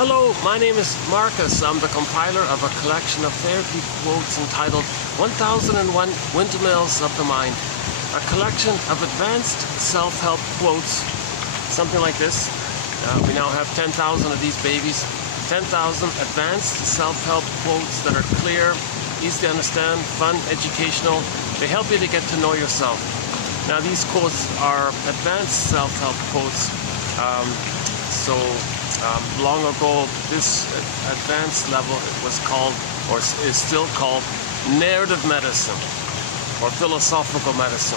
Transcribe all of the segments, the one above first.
Hello, my name is Marcus. I'm the compiler of a collection of therapy quotes entitled 1001 Windmills of the Mind. A collection of advanced self-help quotes, something like this. We now have 10,000 of these babies. 10,000 advanced self-help quotes that are clear, easy to understand, fun, educational. They help you to get to know yourself. Now these quotes are advanced self-help quotes. Long ago, this advanced level was called, or is still called, narrative medicine, or philosophical medicine,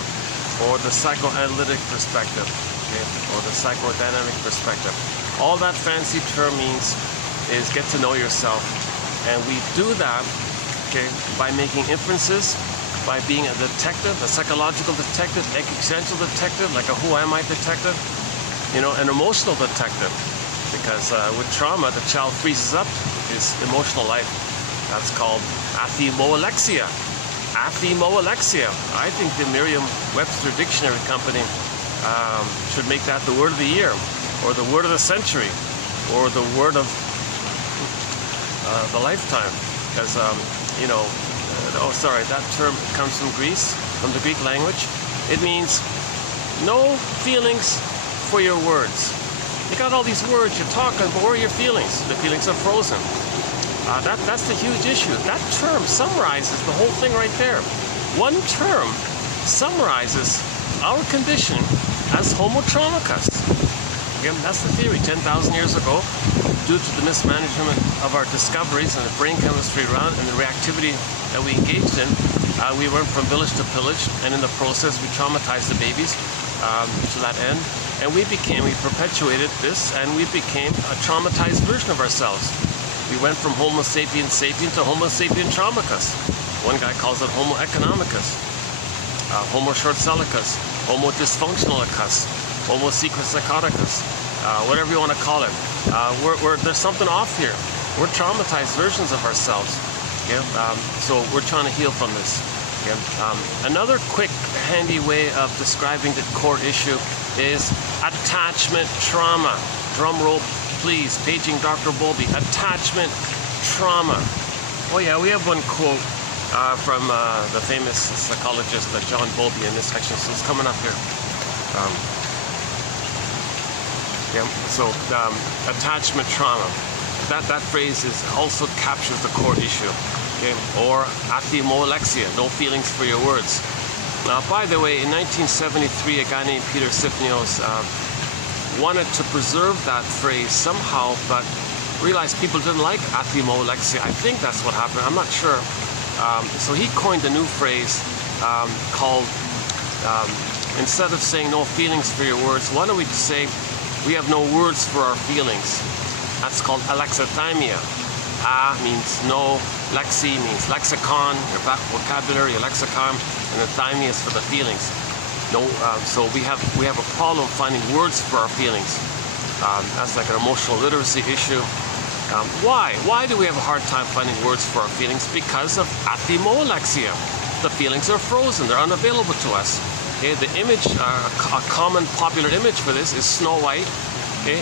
or the psychoanalytic perspective, okay, or the psychodynamic perspective. All that fancy term means is get to know yourself, and we do that, okay, by making inferences, by being a detective, a psychological detective, existential detective, like a who am I detective, an emotional detective. Because with trauma, the child freezes up his emotional life. That's called athemolexia. Athemolexia. I think the Merriam-Webster Dictionary Company should make that the word of the year, or the word of the century, or the word of the lifetime. Because, that term comes from Greece, from the Greek language. It means no feelings for your words. You got all these words, you're talking, but where are your feelings? The feelings are frozen. That's the huge issue. That term summarizes the whole thing right there. One term summarizes our condition as homo traumacus. Again, that's the theory. 10,000 years ago, due to the mismanagement of our discoveries and the brain chemistry around and the reactivity that we engaged in, we went from village to pillage, and in the process we traumatized the babies to that end. And we perpetuated this, and we became a traumatized version of ourselves. We went from Homo sapien sapien to Homo sapien traumacus. One guy calls it Homo economicus, Homo short-sellicus, Homo dysfunctionalicus, Homo secret psychoticus, whatever you want to call it. There's something off here. We're traumatized versions of ourselves. Okay? So we're trying to heal from this. Okay? Another quick, handy way of describing the core issue is attachment trauma. Drum roll, please. Paging Dr. Bowlby. Attachment trauma. Oh yeah, we have one quote from the famous psychologist John Bowlby in this section, so it's coming up here. Attachment trauma. That phrase also captures the core issue. Okay? Or athemolexia, no feelings for your words. Now, by the way, in 1973, a guy named Peter Sifnios wanted to preserve that phrase somehow, but realized people didn't like athemolexia. I think that's what happened. I'm not sure. So he coined a new phrase called, instead of saying no feelings for your words, why don't we say we have no words for our feelings? That's called alexithymia. A means no, lexi means lexicon, your vocabulary, your lexicon, and the thymia is for the feelings. So we have a problem finding words for our feelings. That's like an emotional literacy issue. Why? Why do we have a hard time finding words for our feelings? Because of athemolexia. The feelings are frozen. They're unavailable to us. Okay? The image, a common popular image for this is Snow White, okay,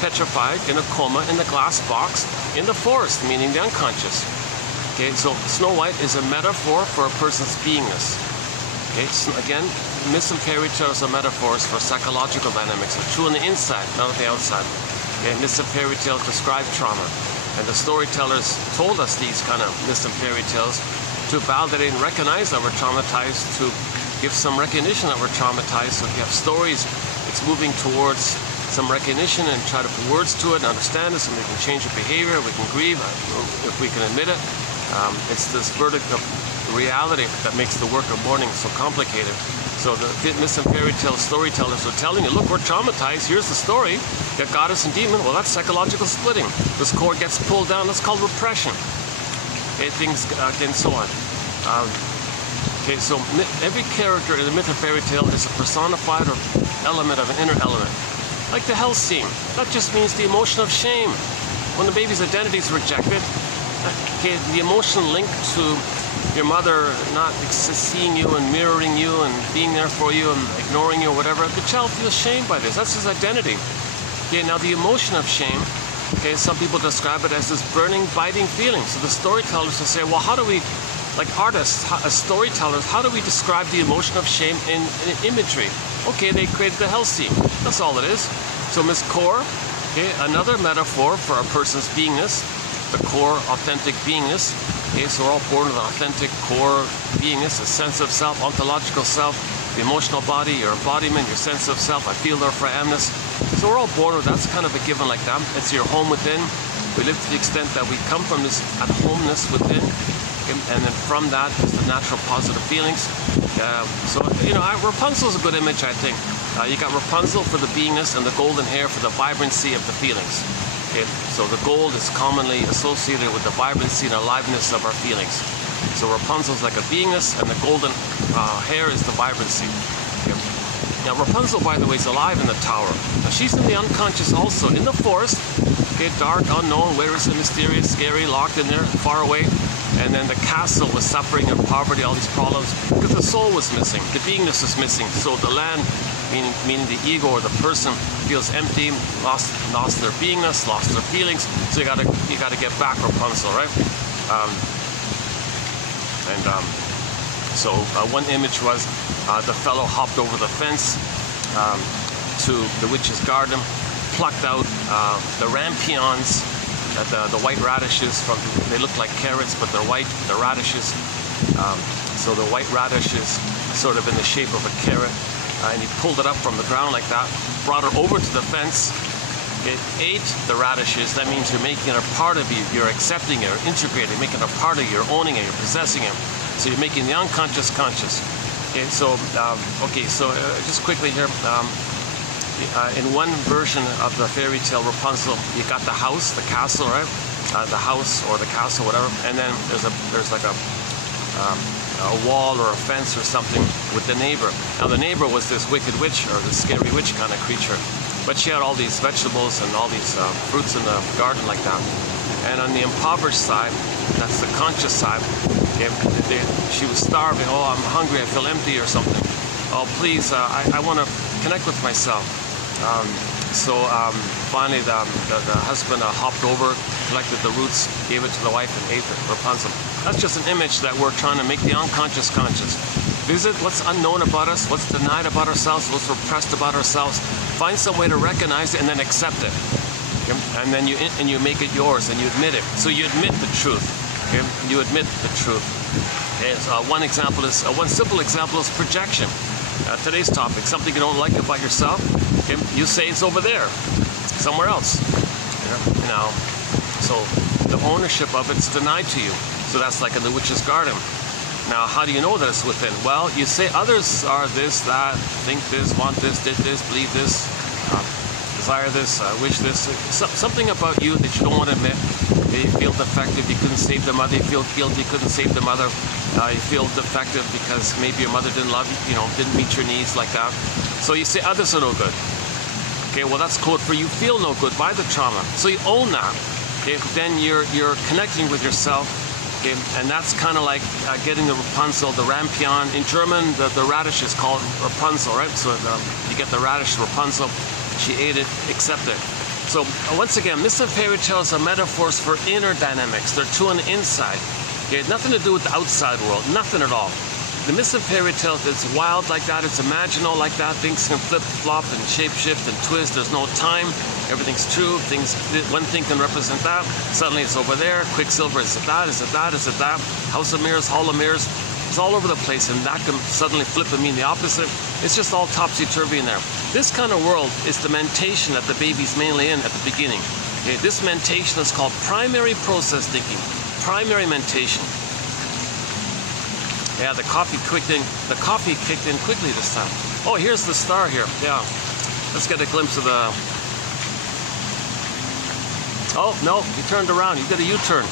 petrified, in a coma, in the glass box, in the forest, meaning the unconscious. Okay, so Snow White is a metaphor for a person's beingness. Okay, so again, myths and fairy tales are metaphors for psychological dynamics. They're true on the inside, not on the outside. Okay, myths and fairy tales describe trauma, and the storytellers told us these kind of myths and fairy tales to validate and recognize that we're traumatized, to give some recognition that we're traumatized. So if you have stories, it's moving towards some recognition and try to put words to it and understand it so we can change our behavior, we can grieve, if we can admit it. It's this verdict of reality that makes the work of mourning so complicated. So the myths and fairy tale storytellers are telling you, look, we're traumatized, here's the story, you got goddess and demon, well, that's psychological splitting. This cord gets pulled down, that's called repression. Okay, things, and so on. Okay, so every character in the myth and fairy tale is a personified or element of an inner element. Like the hell scene, that just means the emotion of shame. When the baby's identity is rejected, okay, the emotion linked to your mother not seeing you and mirroring you and being there for you and ignoring you or whatever, the child feels shame by this. That's his identity. Okay, now the emotion of shame Okay, some people describe it as this burning, biting feeling. So the storytellers will say, well, how do we, like artists, as storytellers, how do we describe the emotion of shame in imagery? Okay, they created the hell scene. That's all it is. So Miss Core, okay, another metaphor for a person's beingness, the core, authentic beingness. Okay, so we're all born with an authentic core beingness, a sense of self, ontological self, the emotional body, your embodiment, your sense of self, I feel therefore I amness. So we're all born with that's kind of a given like that. It's your home within. We live to the extent that we come from this at-homeness within, and then from that is the natural positive feelings. So, you know, Rapunzel's a good image, I think. You got Rapunzel for the beingness and the golden hair for the vibrancy of the feelings. Okay? So the gold is commonly associated with the vibrancy and aliveness of our feelings. So Rapunzel's like a beingness, and the golden hair is the vibrancy. Okay? Now Rapunzel, by the way, is alive in the tower. Now she's in the unconscious also, in the forest. Okay, dark, unknown, where is it, mysterious, scary, locked in there, far away. And then the castle was suffering and poverty, all these problems, because the soul was missing, the beingness was missing. So the land, meaning the ego or the person, feels empty, lost their beingness, lost their feelings. So you gotta get back, Rapunzel, right? So one image was the fellow hopped over the fence to the witch's garden, plucked out the rampions, the white radishes. They look like carrots, but they're white. They're radishes. So the white radish is sort of in the shape of a carrot, and he pulled it up from the ground like that, brought it over to the fence. It ate the radishes. That means you're making it a part of you. You're accepting it, or integrating, making it a part of you. You're owning it. You're possessing it. So you're making the unconscious conscious. Okay, so just quickly here. In one version of the fairy tale Rapunzel, you got the house, the castle, right? The house or the castle, whatever. And then there's like a wall or a fence or something with the neighbor. Now the neighbor was this wicked witch or this scary witch kind of creature. But she had all these vegetables and all these fruits in the garden like that. And on the impoverished side, that's the conscious side, okay, she was starving. Oh, I'm hungry, I feel empty or something. Oh, please, I want to connect with myself. So finally the husband hopped over, collected the roots, gave it to the wife, and ate it, Rapunzel. That's just an image that we're trying to make the unconscious conscious. Visit what's unknown about us, what's denied about ourselves, what's repressed about ourselves. Find some way to recognize it and then accept it. Okay? And then you make it yours and you admit it. So you admit the truth. Okay? You admit the truth. Okay? So one simple example is projection. Today's topic, something you don't like about yourself, okay? You say it's over there, somewhere else. You know, so the ownership of it's denied to you. So that's like in the witch's garden. Now, how do you know that it's within? Well, you say others are this, that, think this, want this, did this, believe this, desire this, wish this. Something about you that you don't want to admit. You feel defective, you couldn't save the mother. You feel guilty, you couldn't save the mother. You feel defective because maybe your mother didn't love you, didn't meet your needs like that. So you say others are no good. Okay, well that's code for you feel no good by the trauma. So you own that. Okay, then you're connecting with yourself. Okay, and that's kind of like getting the Rapunzel, the rampion. In German, the radish is called Rapunzel, right? So you get the radish, Rapunzel. She ate it, accept it. So once again, myths and fairy tales are metaphors for inner dynamics. They're true on the inside. Okay, nothing to do with the outside world, nothing at all. The myths and fairy tales, it's wild like that, it's imaginal like that. Things can flip, flop, and shape shift and twist. There's no time. Everything's true. One thing can represent that. Suddenly it's over there. Quicksilver, is it that? Is it that? Is it that? House of Mirrors, Hall of Mirrors. It's all over the place, and that can suddenly flip and mean the opposite. It's just all topsy-turvy in there. This kind of world is the mentation that the baby's mainly in at the beginning. Okay, this mentation is called primary process thinking. Primary mentation. Yeah, the coffee kicked in quickly this time. Oh, here's the star here. Yeah. Let's get a glimpse of the... Oh, no, he turned around. He did a U-turn.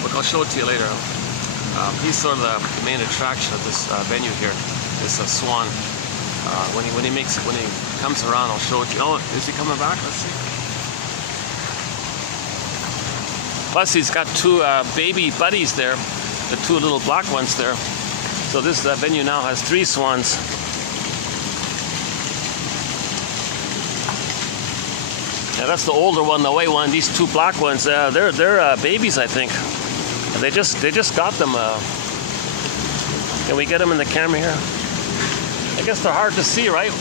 Look, I'll show it to you later. He's sort of the main attraction of this venue here. This swan. When he comes around, I'll show it to you. Oh, is he coming back? Let's see. Plus, he's got two baby buddies there, the two little black ones there. So this venue now has 3 swans. Yeah, that's the older one, the white one. These two black ones, they're babies, I think. They just got them. Can we get them in the camera here? I guess they're hard to see, right?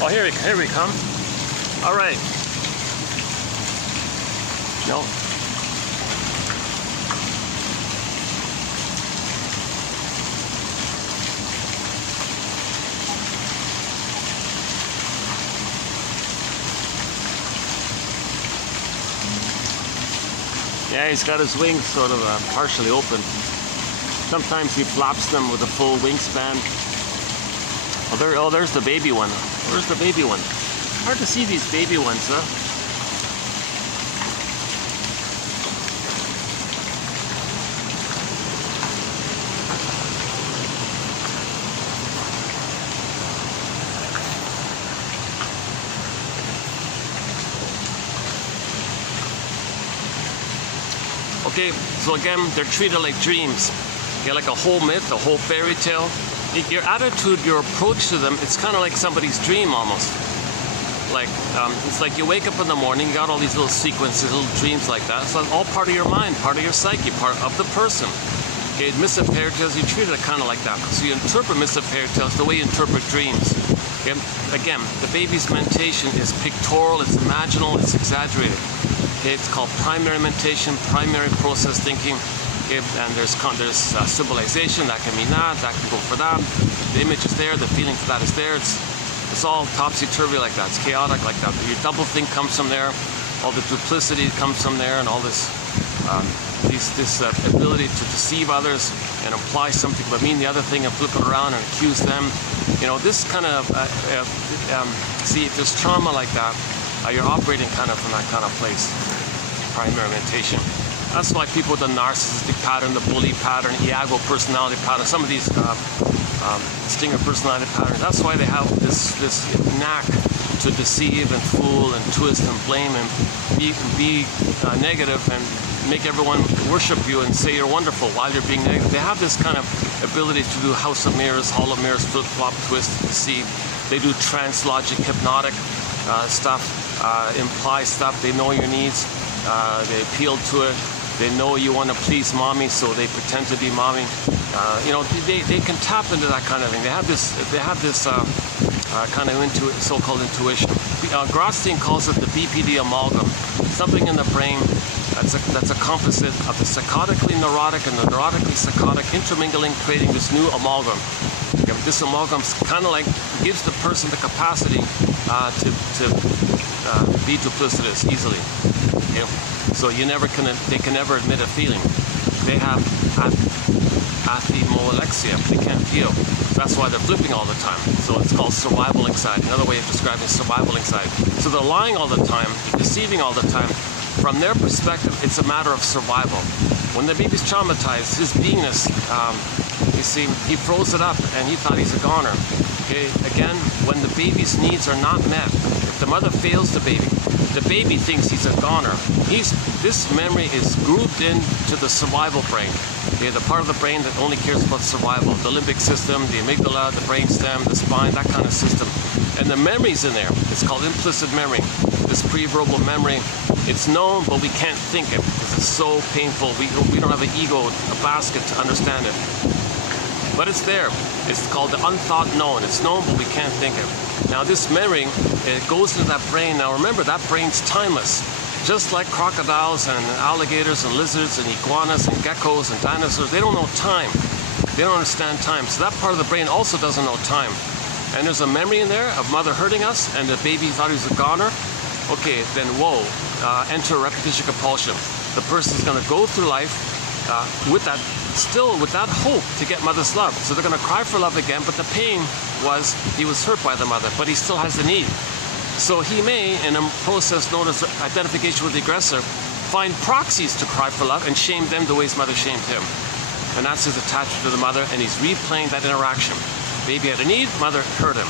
Oh, here we come. All right. No. Yeah, he's got his wings sort of partially open. Sometimes he flaps them with a full wingspan. Oh, there's the baby one. Where's the baby one? Hard to see these baby ones, huh? Okay, so again, they're treated like dreams. Okay, like a whole myth, a whole fairy tale. Your attitude, your approach to them, it's kind of like somebody's dream almost. Like, it's like you wake up in the morning, you got all these little sequences, little dreams like that. It's all part of your mind, part of your psyche, part of the person. Okay, myth of fairy tales, you treat it kind of like that. So you interpret myth of fairy tales the way you interpret dreams. Okay? Again, the baby's mentation is pictorial, it's imaginal, it's exaggerated. Okay, it's called primary mentation, primary process thinking. Okay, and there's symbolization, that can mean that can go for that. The image is there, the feeling for that is there. It's all topsy-turvy like that. It's chaotic like that. Your double think comes from there. All the duplicity comes from there, and all this ability to deceive others and imply something but mean the other thing and flip it around and accuse them. You know, this kind of see, if there's trauma like that, you're operating kind of from that kind of place. Primary mentation. That's why people with the narcissistic pattern, the bully pattern, Iago personality pattern, some of these stinger personality patterns, that's why they have this knack to deceive and fool and twist and blame and be negative and make everyone worship you and say you're wonderful while you're being negative. They have this kind of ability to do house of mirrors, hall of mirrors, flip-flop, twist, deceive. They do trance logic, hypnotic stuff, imply stuff. They know your needs. They appeal to it. They know you want to please mommy, so they pretend to be mommy. You know, they can tap into that kind of thing. They have this kind of so-called intuition. Grotstein calls it the BPD amalgam. Something in the brain that's a composite of the psychotically neurotic and the neurotically psychotic intermingling, creating this new amalgam. This amalgam kind of like gives the person the capacity to be duplicitous easily. Okay? So they can never admit a feeling. They have athemolexia. They can't feel. That's why they're flipping all the time. So it's called survival anxiety. Another way of describing survival anxiety. So they're lying all the time, deceiving all the time. From their perspective, it's a matter of survival. When the baby's traumatized, his beingness, you see, he froze it up and he thought he's a goner. Okay, again, when the baby's needs are not met, if the mother fails the baby thinks he's a goner. This memory is grouped into the survival brain. Okay, the part of the brain that only cares about survival. The limbic system, the amygdala, the brainstem, the spine, that kind of system. And the memory's in there. It's called implicit memory. This pre-verbal memory, it's known, but we can't think it because it's so painful. We don't have an ego, a basket to understand it. But it's there. It's called the unthought known. It's known, but we can't think it. Now this memory, it goes into that brain. Now remember, that brain's timeless. Just like crocodiles and alligators and lizards and iguanas and geckos and dinosaurs, they don't know time. They don't understand time. So that part of the brain also doesn't know time. And there's a memory in there of mother hurting us and the baby thought he was a goner. Okay, then whoa, enter repetition compulsion. The person's going to go through life with that hope to get mother's love. So they're going to cry for love again, but the pain was he was hurt by the mother, but he still has the need. So he may, in a process known as identification with the aggressor, find proxies to cry for love and shame them the way his mother shamed him. And that's his attachment to the mother, and he's replaying that interaction. Baby had a need, mother hurt him.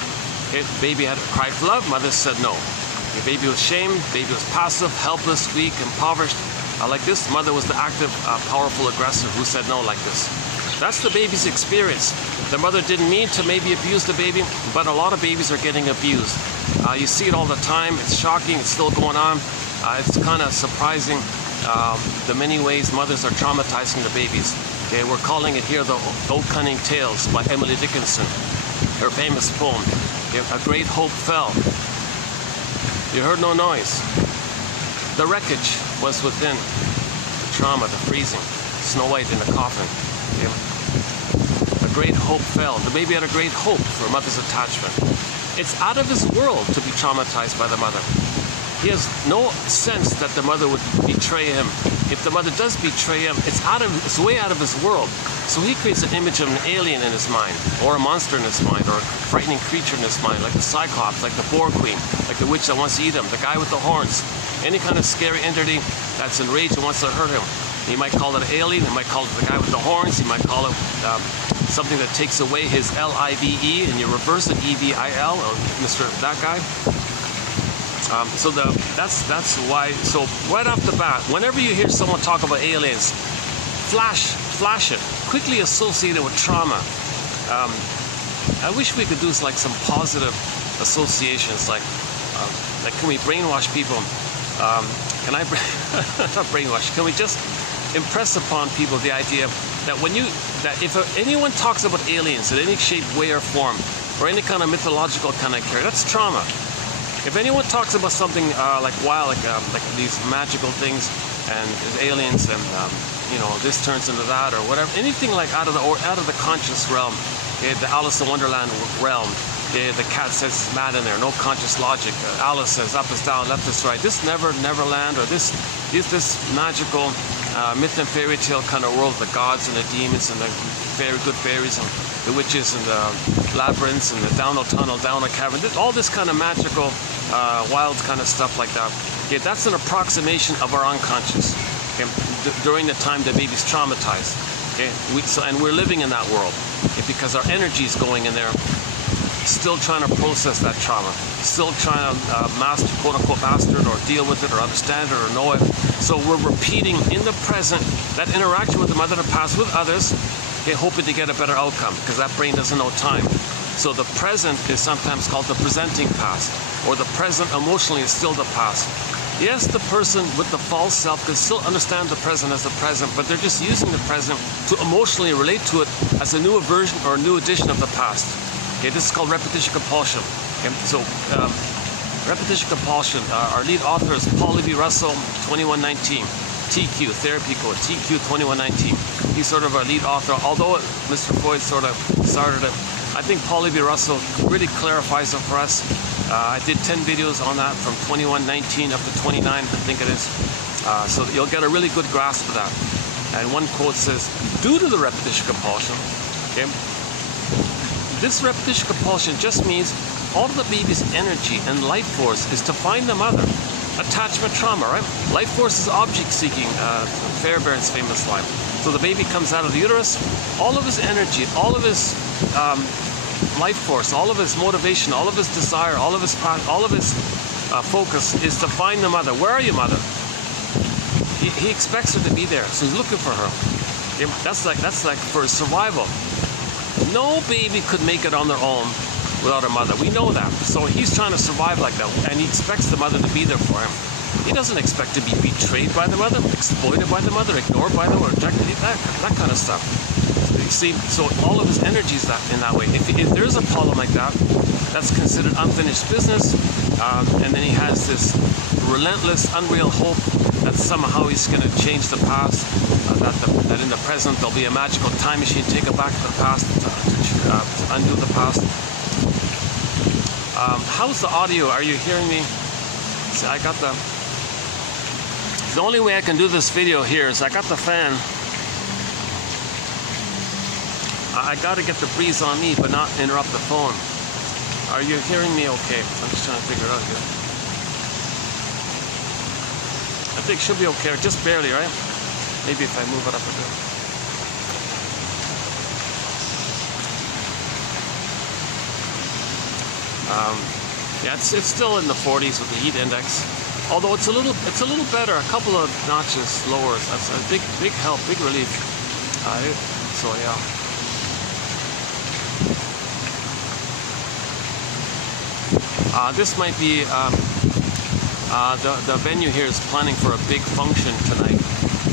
Okay, baby had cried for love, mother said no. Okay, baby was shamed, baby was passive, helpless, weak, impoverished. Like this, mother was the active, powerful aggressor who said no like this. That's the baby's experience. The mother didn't mean to maybe abuse the baby, but a lot of babies are getting abused. You see it all the time. It's shocking. It's still going on. It's kind of surprising the many ways mothers are traumatizing the babies. Okay, we're calling it here the O Cunning Tales by Emily Dickinson. Her famous poem, A Great Hope Fell. You heard no noise. The wreckage was within. The trauma, the freezing. Snow White in the coffin. Okay. A great hope fell. The baby had a great hope for a mother's attachment. It's out of his world to be traumatized by the mother. He has no sense that the mother would betray him. If the mother does betray him, it's way out of his world. So he creates an image of an alien in his mind, or a monster in his mind, or a frightening creature in his mind, like the Cyclops, like the Boar Queen, like the witch that wants to eat him, the guy with the horns, any kind of scary entity that's enraged and wants to hurt him. He might call it an alien, he might call it the guy with the horns, he might call it something that takes away his L-I-V-E, and you reverse it, E-V-I-L, or Mr. that guy. So that's why. So right off the bat, whenever you hear someone talk about aliens, flash it, quickly associate it with trauma. I wish we could do like some positive associations, like can we brainwash people? Can I not brainwash? Can we just impress upon people the idea that if anyone talks about aliens in any shape, way, or form, or any kind of mythological kind of character, that's trauma. If anyone talks about something like these magical things and aliens and this turns into that or whatever, anything like out of the conscious realm, okay, the Alice in Wonderland realm, okay, the cat says it's mad in there, no conscious logic. Alice says up is down, left is right. This Neverland or this magical myth and fairy tale kind of world, the gods and the demons and the good fairies and the witches and the labyrinths and the down a tunnel, down a cavern, all this kind of magical, wild kind of stuff like that. Okay, that's an approximation of our unconscious. Okay, during the time the baby's traumatized. Okay, and we're living in that world, okay, because our energy is going in there, still trying to process that trauma, still trying to master, quote unquote, master it or deal with it or understand it or know it. So we're repeating in the present that interaction with the mother of the past with others, okay, hoping to get a better outcome because that brain doesn't know time. So the present is sometimes called the presenting past, or the present emotionally is still the past. Yes, the person with the false self can still understand the present as the present, but they're just using the present to emotionally relate to it as a new version or a new edition of the past. Okay, this is called repetition compulsion. Okay, so repetition compulsion. Our lead author is Paul Levy Russell, 2119. TQ, therapy code, TQ 2119. He's sort of our lead author, although Mr. Freud sort of started it. I think Paul Levy Russell really clarifies it for us. I did 10 videos on that from 2119 up to 29, I think it is. So you'll get a really good grasp of that. And one quote says, due to the repetition compulsion, okay, this repetition compulsion just means all of the baby's energy and life force is to find the mother. Attachment trauma, right? Life force is object seeking, Fairbairn's famous line. So the baby comes out of the uterus, all of his energy, all of his life force, all of his motivation, all of his desire, all of his focus is to find the mother. Where are you, mother? He expects her to be there, so he's looking for her. Okay? That's like for survival. No baby could make it on their own without a mother. We know that. So he's trying to survive like that, and he expects the mother to be there for him. He doesn't expect to be betrayed by the mother, exploited by the mother, ignored by the mother, rejected, that kind of stuff. You see, so all of his energy is in that way. If there's a problem like that, that's considered unfinished business, and then he has this relentless, unreal hope that somehow he's going to change the past, that in the present there'll be a magical time machine, take it back to the past, to undo the past. How's the audio? Are you hearing me? See, the only way I can do this video here is I got the fan. I got to get the breeze on me, but not interrupt the phone. Are you hearing me okay? I'm just trying to figure it out here. I think it should be okay, just barely, right? Maybe if I move it up a bit. Yeah, it's still in the 40s with the heat index. Although it's a little better, a couple of notches lower. That's a big help, big relief. So yeah. This might be the venue here is planning for a big function tonight,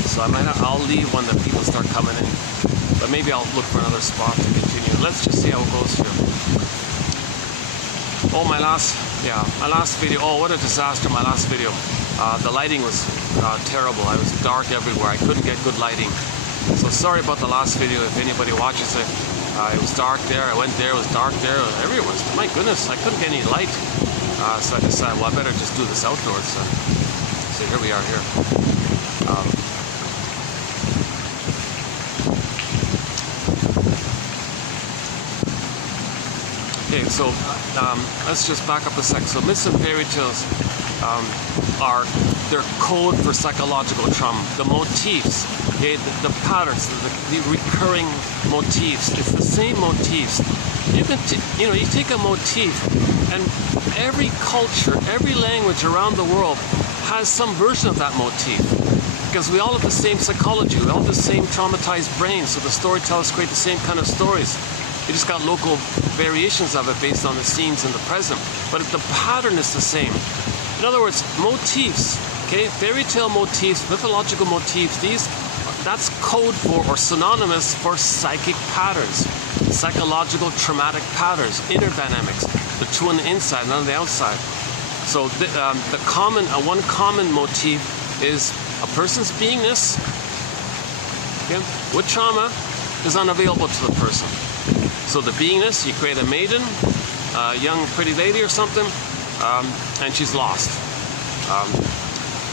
so I'll leave when the people start coming in, but maybe I'll look for another spot to continue. Let's just see how it goes here. Oh, my last video. Oh, what a disaster! My last video. The lighting was terrible. I was dark everywhere. I couldn't get good lighting. So sorry about the last video. If anybody watches it, it was dark there. I went there. It was dark there. Everywhere was. My goodness, I couldn't get any light. So I decided, well, I better just do this outdoors. So here we are here. Okay, so let's just back up a sec. So myths and fairy tales they're code for psychological trauma. The motifs, okay, the patterns, the recurring motifs. It's the same motifs. You can, you take a motif, and every culture, every language around the world has some version of that motif. Because we all have the same psychology, we all have the same traumatized brains, so the storytellers create the same kind of stories. You just got local variations of it based on the scenes in the present. But the pattern is the same. In other words, motifs, okay, fairy tale motifs, mythological motifs, that's code for or synonymous for psychic patterns, psychological traumatic patterns, inner dynamics, the two on the inside and on the outside. So one common motif is a person's beingness, okay, with trauma is unavailable to the person. So the beingness, you create a maiden, a young pretty lady or something, and she's lost.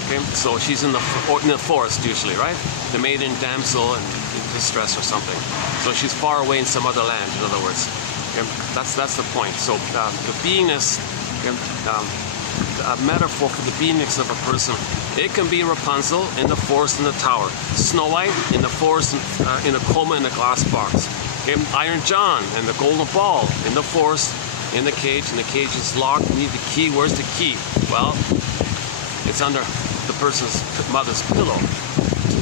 Okay, so she's in the forest usually, right? The maiden damsel in distress or something. So she's far away in some other land, in other words. Okay, that's the point. So the beingness, okay, a metaphor for the beingness of a person. It can be Rapunzel in the forest in the tower, Snow White in the forest in a coma in a glass box. Okay, Iron John and the golden ball in the forest, in the cage, and the cage is locked. You need the key. Where's the key? Well, it's under the person's mother's pillow.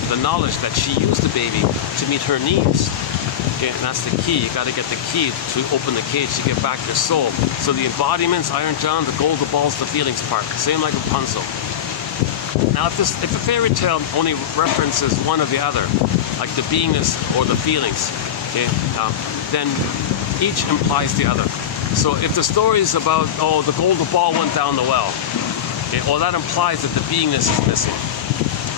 The knowledge that she used the baby to meet her needs. Okay, and that's the key. You got to get the key to open the cage to get back your soul. So the embodiments, Iron John, the golden ball's the feelings part. Same like Rapunzel. Now, if a fairy tale only references one or the other, like the beingness or the feelings, okay, then each implies the other. So if the story is about, oh, the golden ball went down the well, okay, well, that implies that the beingness is missing.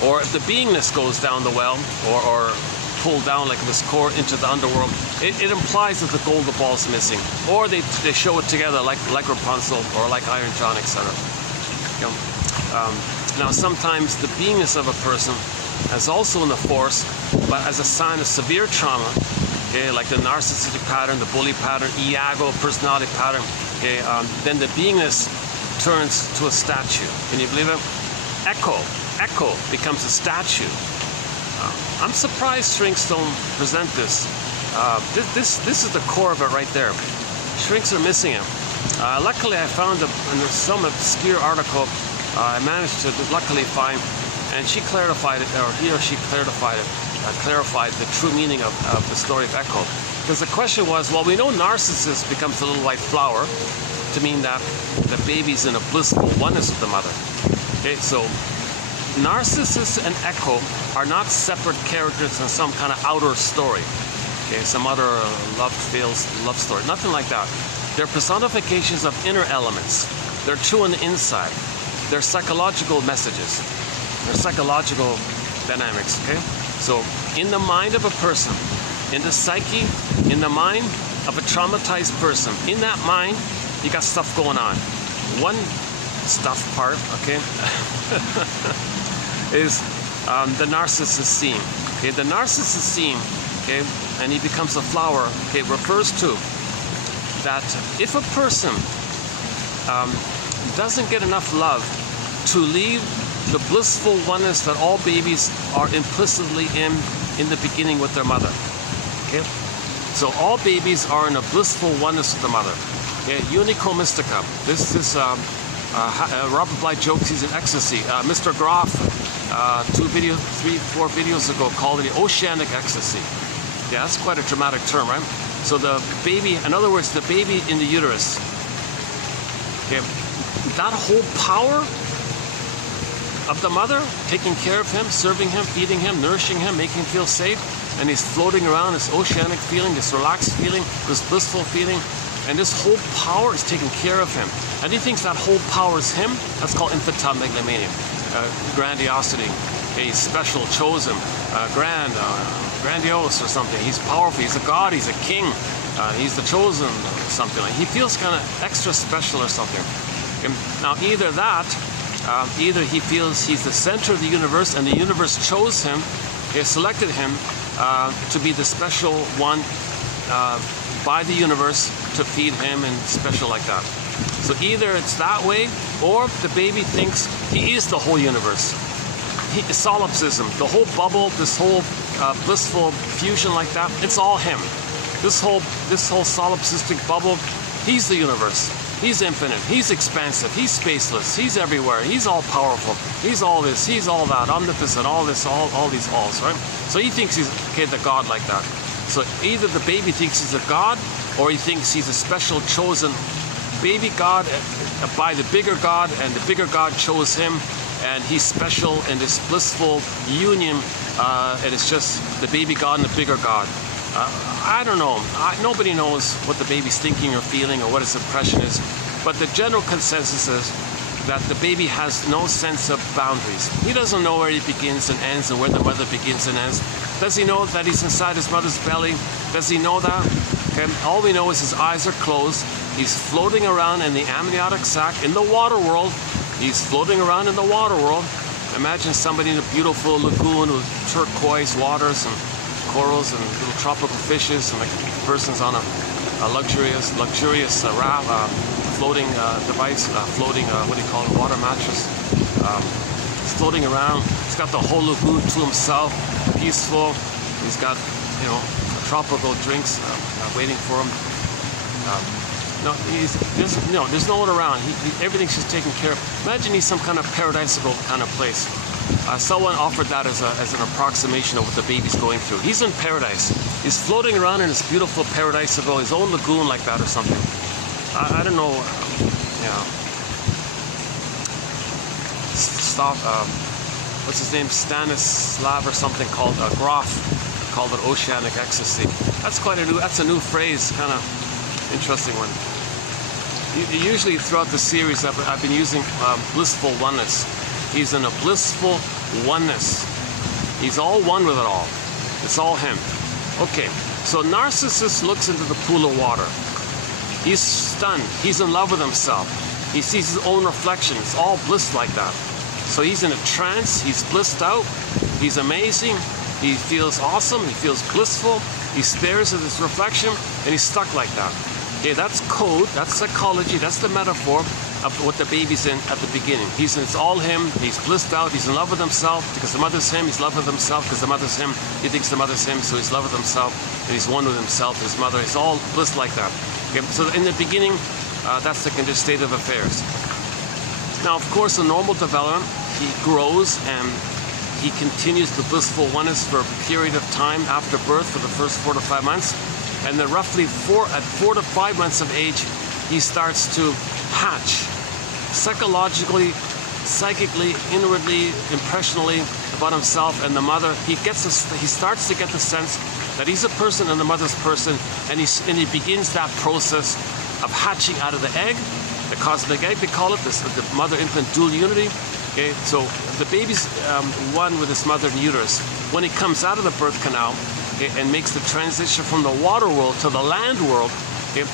Or if the beingness goes down the well, or pulled down like this core into the underworld, it implies that the golden ball is missing. Or they show it together like Rapunzel or like Iron John, etc. You know, now, sometimes the beingness of a person is also in the force, but as a sign of severe trauma, okay, like the narcissistic pattern, the bully pattern, Iago personality pattern, okay, then the beingness turns to a statue. Can you believe it? Echo becomes a statue. I'm surprised shrinks don't present this. This is the core of it right there. Shrinks are missing it. Luckily, I found in some obscure article, I managed to luckily find, and she clarified it, or he or she clarified the true meaning of the story of Echo. Because the question was, well, we know narcissist becomes a little white flower to mean that the baby's in a blissful oneness with the mother. Okay, so Narcissus and Echo are not separate characters in some kind of outer story. Okay, some other love story. Nothing like that. They're personifications of inner elements. They're true on the inside. They're psychological messages. They're psychological dynamics, okay? So in the mind of a person, in the psyche, in the mind of a traumatized person, in that mind, you got stuff going on. One stuff part, okay, is the narcissist scene. Okay, the narcissist scene, okay, and he becomes a flower, okay, refers to that if a person doesn't get enough love to leave the blissful oneness that all babies are implicitly in the beginning with their mother. Okay, so all babies are in a blissful oneness with the mother. Okay, unico mystica. This is Robert Bly jokes he's in ecstasy. Mr. Groff, 3-4 videos ago, called it the oceanic ecstasy. Yeah, that's quite a dramatic term, right? So the baby, in other words, the baby in the uterus, okay, that whole power of the mother, taking care of him, serving him, feeding him, nourishing him, making him feel safe, and he's floating around, this oceanic feeling, this relaxed feeling, this blissful feeling, and this whole power is taking care of him. And he thinks that whole power is him. That's called infantile megalomania, grandiosity. Okay, he's special, chosen, grandiose or something. He's powerful, he's a god, he's a king, he's the chosen, something like. He feels kind of extra special or something. And now either that, either he feels he's the center of the universe and the universe chose him, they selected him to be the special one by the universe to feed him and special like that. So either it's that way, or the baby thinks he is the whole universe. Solipsism, the whole bubble, this whole blissful fusion like that, it's all him. This whole solipsistic bubble, he's the universe. He's infinite, he's expansive, he's spaceless, he's everywhere, he's all powerful, he's all this, he's all that, omnipotent, all this, all these alls, right? So he thinks he's, okay, the god like that. So either the baby thinks he's a god, or he thinks he's a special chosen baby god by the bigger god, and the bigger god chose him, and he's special in this blissful union, and it's just the baby god and the bigger god. I don't know. Nobody knows what the baby's thinking or feeling or what its impression is, but the general consensus is that the baby has no sense of boundaries. He doesn't know where he begins and ends and where the mother begins and ends. Does he know that he's inside his mother's belly? Does he know that? Okay. All we know is his eyes are closed. He's floating around in the amniotic sac in the water world. He's floating around in the water world. Imagine somebody in a beautiful lagoon with turquoise waters and corals and little tropical fishes, and the person's on a luxurious floating device, floating, what do you call it, water mattress. He's floating around. He's got the whole lagoon to himself, peaceful. He's got, tropical drinks waiting for him. There's no one around. Everything's just taken care of. Imagine he's some kind of paradisical kind of place. Someone offered that as an approximation of what the baby's going through. He's in paradise. He's floating around in his beautiful paradisical, his own lagoon like that or something. I don't know. What's his name? Stanislav or something called Grof, called it oceanic ecstasy. That's a new phrase, kind of interesting one. Usually throughout the series, I've been using blissful oneness. He's in a blissful oneness. He's all one with it all. It's all him. Okay, so narcissist looks into the pool of water. He's stunned. He's in love with himself. He sees his own reflection. It's all bliss like that. So he's in a trance. He's blissed out. He's amazing. He feels awesome. He feels blissful. He stares at his reflection, and he's stuck like that. Okay, that's code. That's psychology. That's the metaphor of what the baby's in at the beginning. It's all him. He's blissed out. He's in love with himself because the mother's him. He's in love with himself because the mother's him. He thinks the mother's him, so he's in love with himself, and he's one with himself, his mother. It's all bliss like that. Okay, so in the beginning, that's the state of affairs. Now, of course, in normal development, he grows and he continues the blissful oneness for a period of time after birth for the first 4 to 5 months. And then roughly at 4 to 5 months of age, he starts to hatch psychologically, psychically, inwardly, impressionally about himself and the mother. He starts to get the sense that he's a person and the mother's person, and he begins that process of hatching out of the egg, the cosmic egg, they call it, the mother-infant dual unity. Okay, so the baby's one with his mother in uterus. When he comes out of the birth canal, okay, and makes the transition from the water world to the land world, okay,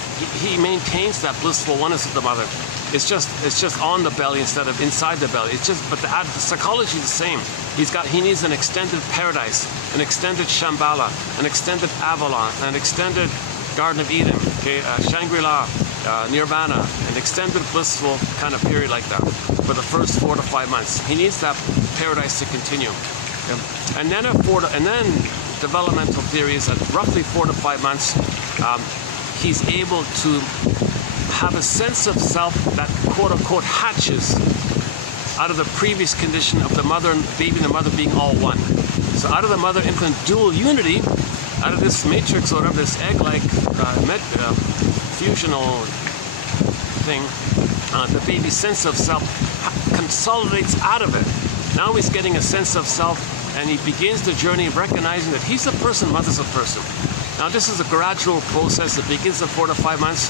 he maintains that blissful oneness of the mother. It's just on the belly instead of inside the belly. But the psychology is the same. He needs an extended paradise, an extended Shambhala, an extended Avalon, an extended Garden of Eden, okay, Shangri-La, Nirvana, an extended blissful kind of period like that for the first 4 to 5 months. He needs that paradise to continue. Okay. And then developmental theory is at roughly 4 to 5 months, he's able to have a sense of self that quote-unquote hatches out of the previous condition of the mother and the baby and the mother being all one. So out of the mother-infant dual unity, out of this matrix or whatever, this egg-like fusional thing, the baby's sense of self consolidates out of it. Now he's getting a sense of self, and he begins the journey of recognizing that he's a person, mother's a person. Now this is a gradual process that begins at 4 to 5 months,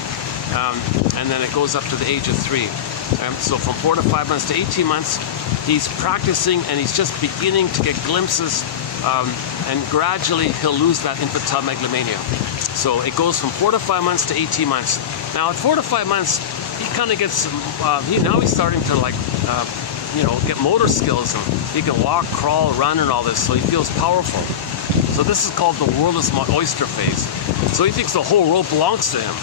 and then it goes up to the age of 3. So from 4 to 5 months to 18 months, he's practicing, and he's just beginning to get glimpses, and gradually he'll lose that infantile megalomania. So it goes from 4 to 5 months to 18 months. Now at 4 to 5 months, he kind of gets, now he's starting to like, get motor skills, and he can walk, crawl, run, and all this, so he feels powerful. So this is called the world is my oyster phase. So he thinks the whole world belongs to him.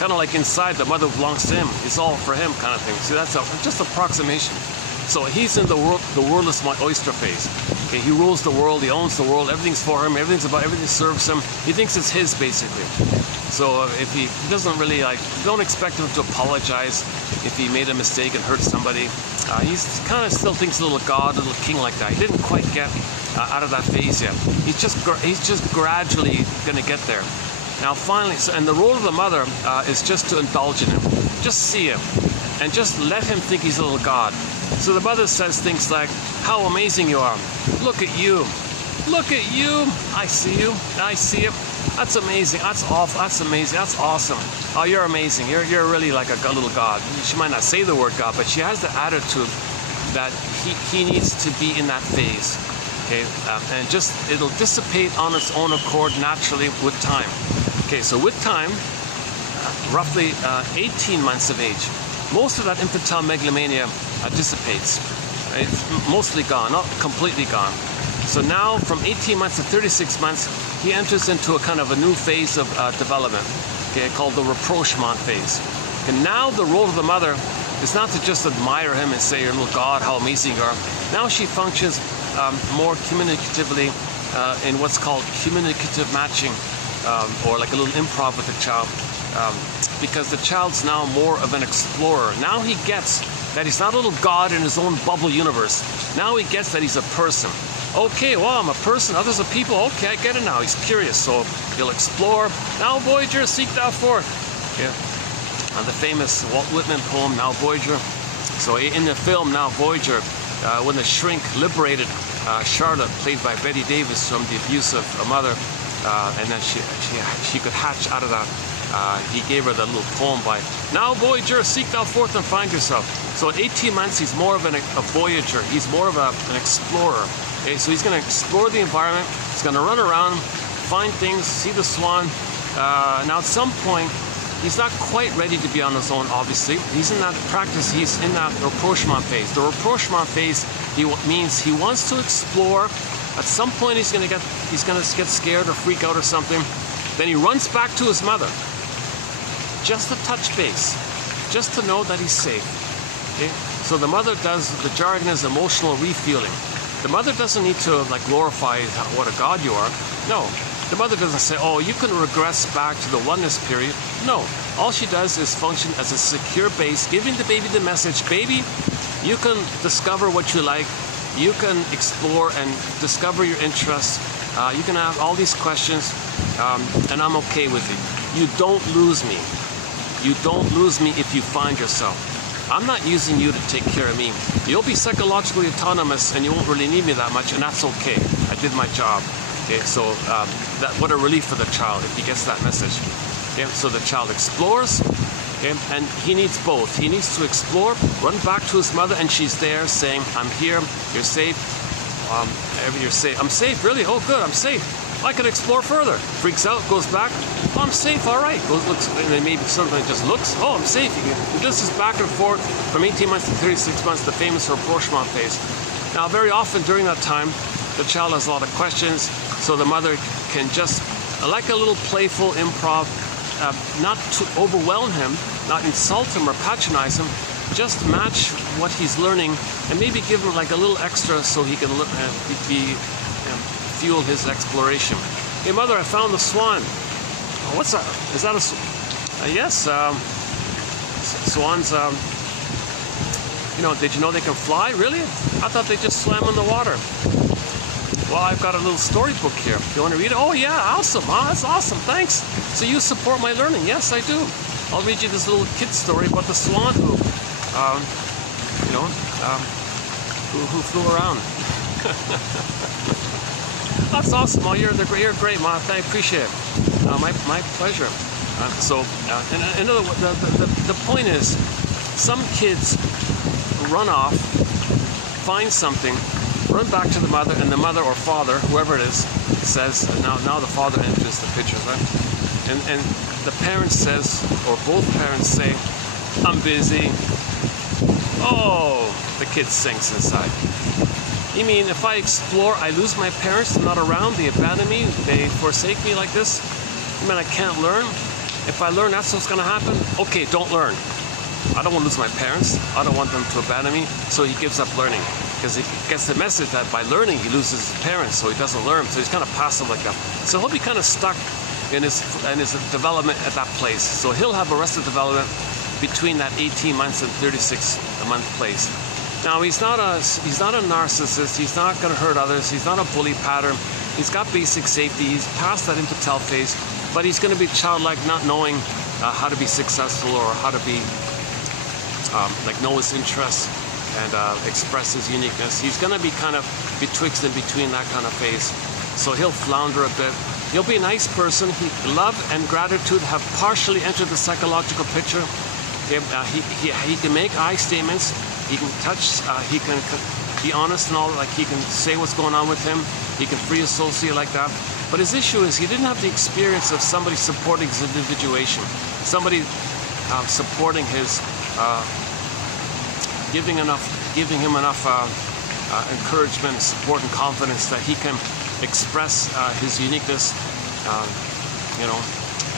Kind of like inside, the mother belongs to him. It's all for him kind of thing. See, that's just approximation. So he's in the world is my oyster phase. Okay, he rules the world, he owns the world, everything's for him, everything serves him. He thinks it's his, basically. So if he doesn't really don't expect him to apologize if he made a mistake and hurt somebody. He's kind of still thinks a little god, a little king like that. He didn't quite get out of that phase yet. He's just gradually going to get there. Now finally, and the role of the mother is just to indulge in him, just see him, and just let him think he's a little god. So the mother says things like, "How amazing you are! Look at you! Look at you! I see you! I see it! That's amazing! That's awful! That's amazing! That's awesome! Oh, you're amazing! You're really like a little god." She might not say the word god, but she has the attitude that he needs to be in that phase. Okay, and just it'll dissipate on its own accord naturally with time. Okay, so with time, roughly 18 months of age, most of that infantile megalomania dissipates. It's mostly gone, not completely gone. So now from 18 months to 36 months, he enters into a kind of a new phase of development, okay, called the rapprochement phase. And now the role of the mother is not to just admire him and say, "You're a little god, how amazing you are." Now she functions more communicatively in what's called communicative matching, or like a little improv with the child, because the child's now more of an explorer. Now he gets that he's not a little god in his own bubble universe. Now he gets that he's a person. Okay, well, I'm a person, others are people. Okay, I get it now. He's curious, so he'll explore. "Now, Voyager, seek thou forth." Yeah. And the famous Walt Whitman poem, "Now, Voyager." So in the film, "Now, Voyager," when the shrink liberated Charlotte, played by Betty Davis, from the abuse of a mother, and then she could hatch out of that, he gave her that little poem by, "Now, Voyager, seek thou forth and find yourself." So at 18 months, he's more of a voyager. He's more of an explorer. Okay, so he's going to explore the environment. He's going to run around, find things, see the swan. Now, at some point, he's not quite ready to be on his own, obviously. He's in that practice. He's in that rapprochement phase. The rapprochement phase means he wants to explore. At some point, he's going to get scared or freak out or something. Then he runs back to his mother, just to touch base, just to know that he's safe. Okay? So the mother does, the jargon is emotional refueling. The mother doesn't need to glorify what a god you are. No. The mother doesn't say, "Oh, you can regress back to the oneness period." No. All she does is function as a secure base, giving the baby the message, "Baby, you can discover what you like. You can explore and discover your interests. You can have all these questions, and I'm okay with it. You don't lose me. You don't lose me if you find yourself. I'm not using you to take care of me. You'll be psychologically autonomous, and you won't really need me that much, and that's okay. I did my job." Okay, so what a relief for the child if he gets that message. Okay, so the child explores, okay, and he needs both. He needs to explore, run back to his mother, and she's there saying, "I'm here, you're safe, you're safe." "I'm safe, really? Oh, good, I'm safe. I can explore further." Freaks out, goes back. "Oh, I'm safe, all right." Looks, and then maybe something just looks, "Oh, I'm safe." This is back and forth from 18 months to 36 months, the famous rapprochement phase. Now, very often during that time, the child has a lot of questions, so the mother can just, like a little playful improv, not to overwhelm him, not insult him or patronize him, just match what he's learning and maybe give him like a little extra so he can fuel his exploration. "Hey, mother, I found the swan." "Oh, what's that? Is that a yes, swans, did you know they can fly? Really? I thought they just swam in the water." Well, I've got a little storybook here. You want to read it? Oh yeah, awesome. Oh, that's awesome. Thanks. So you support my learning? Yes, I do. I'll read you this little kid story about the swan who, who flew around. That's awesome. Oh, you're great, Ma. I appreciate it. My pleasure. The point is, some kids run off, find something, run back to the mother, and the mother or father, whoever it is, says, now the father enters the picture, right? And the parent says, or both parents say, I'm busy. Oh, the kid sinks inside. You mean if I explore, I lose my parents? They're not around, they abandon me, they forsake me like this? You mean I can't learn? If I learn, that's what's going to happen? Okay, don't learn. I don't want to lose my parents. I don't want them to abandon me. So he gives up learning. Because he gets the message that by learning, he loses his parents, so he doesn't learn. So he's kind of passive like that. So he'll be kind of stuck in his development at that place. So he'll have arrested development between that 18 months and 36-month place. Now, he's not a narcissist. He's not going to hurt others. He's not a bully pattern. He's got basic safety. He's past that infantile phase. But he's going to be childlike, not knowing how to be successful or how to be, know his interests and express his uniqueness. He's going to be kind of betwixt and between that kind of phase. So he'll flounder a bit. He'll be a nice person. Love and gratitude have partially entered the psychological picture. He can make I statements. He can touch. He can be honest and all. Like he can say what's going on with him. He can free associate like that. But his issue is he didn't have the experience of somebody supporting his individuation, somebody supporting his, giving him enough encouragement, support, and confidence that he can express his uniqueness.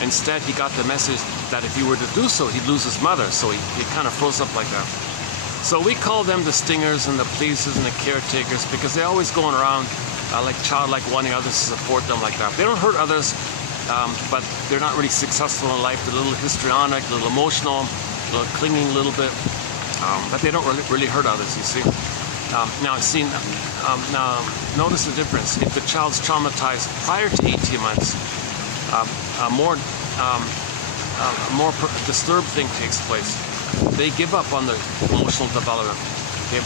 Instead, he got the message that if he were to do so, he'd lose his mother. So he kind of froze up like that. So we call them the stingers and the pleasers and the caretakers because they're always going around like childlike, wanting others to support them like that. They don't hurt others, but they're not really successful in life. They're a little histrionic, a little emotional, a little clinging a little bit, but they don't really hurt others, you see. Now, notice the difference. If the child's traumatized prior to 18 months, a more disturbed thing takes place. They give up on the emotional development. Okay?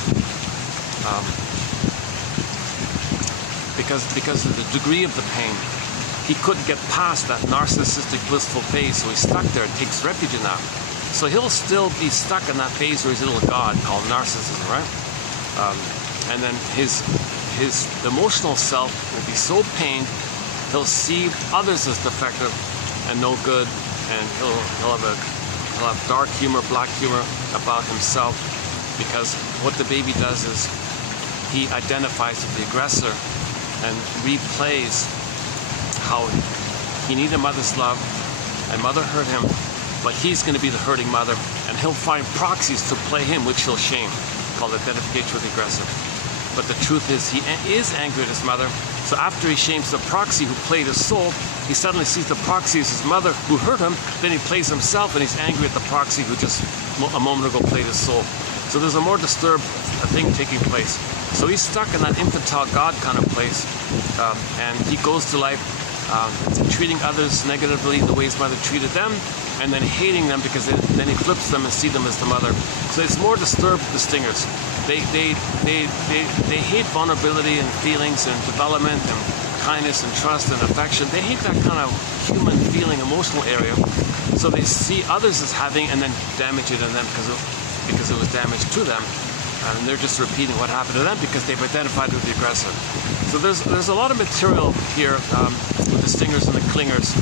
Because of the degree of the pain, he couldn't get past that narcissistic blissful phase, so he's stuck there and takes refuge in that. So he'll still be stuck in that phase where he's a little god called narcissism, right? And then his emotional self will be so pained, he'll see others as defective and no good, and he'll have dark humor, black humor about himself, because what the baby does is he identifies with the aggressor and replays how he needed mother's love and mother hurt him, but he's going to be the hurting mother, and he'll find proxies to play him, which he'll shame, called identification with the aggressor. But the truth is he is angry at his mother, so after he shames the proxy who played his soul, he suddenly sees the proxy as his mother who hurt him, then he plays himself and he's angry at the proxy who just a moment ago played his soul. So there's a more disturbed thing taking place. So he's stuck in that infantile God kind of place, and he goes to life treating others negatively the way his mother treated them, and then hating them because then he flips them and sees them as the mother. So it's more disturbed, the stingers. They hate vulnerability and feelings and development and kindness and trust and affection. They hate that kind of human feeling, emotional area. So they see others as having and then damage it in them because it was damaged to them. And they're just repeating what happened to them because they've identified with the aggressor. So there's a lot of material here with the stingers and the clingers.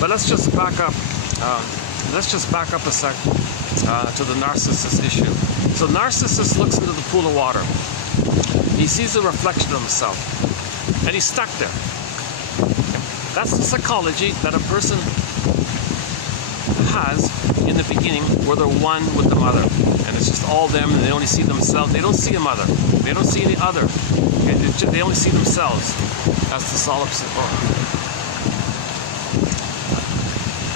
But let's just back up. A sec to the narcissist issue. So narcissist looks into the pool of water. He sees a reflection of himself, and he's stuck there. That's the psychology that a person has in the beginning, where they're one with the mother, and it's just all them, and they only see themselves. They don't see a mother. They don't see any other. They only see themselves. That's the solipsism.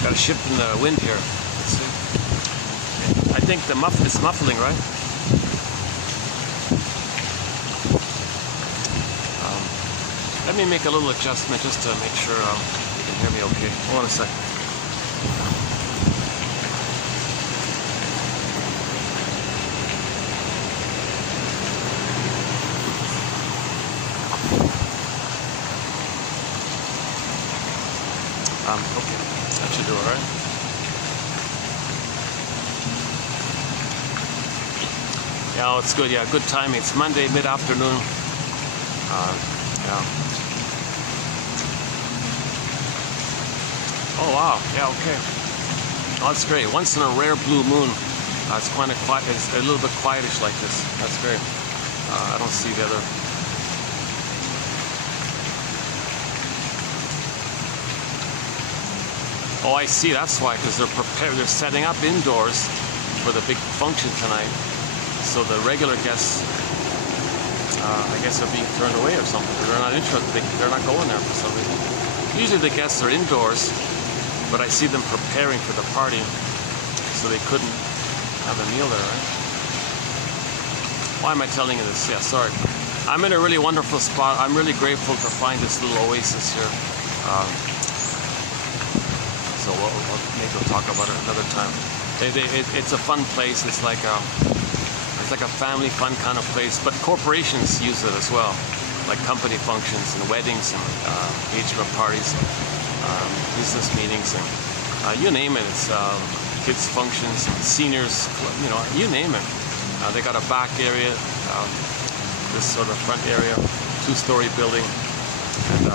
Got a shift in the wind here. Let's see. I think it's muffling, right? Let me make a little adjustment just to make sure you can hear me okay. Hold on a second. Okay, that should do it, right? Yeah, it's good. Yeah, good timing. It's Monday mid-afternoon. Yeah. Oh wow. Yeah. Okay. Oh, that's great. Once in a rare blue moon. It's kind of quiet. It's a little bit quietish like this. That's great. I don't see the other. Oh, I see. That's why, because they're prepared. They're setting up indoors for the big function tonight. So the regular guests, I guess, are being turned away or something. They're not interested. They're not going there for some reason. Usually the guests are indoors, but I see them preparing for the party, so they couldn't have a meal there, right? Why am I telling you this? Yeah, sorry. I'm in a really wonderful spot. I'm really grateful to find this little oasis here. So maybe we'll talk about it another time. It's a fun place. It's like a family fun kind of place, but corporations use it as well, like company functions and weddings and engagement parties, business meetings, and you name it. It's kids functions, and seniors, you know, you name it. They got a back area, this sort of front area, 2-story building, and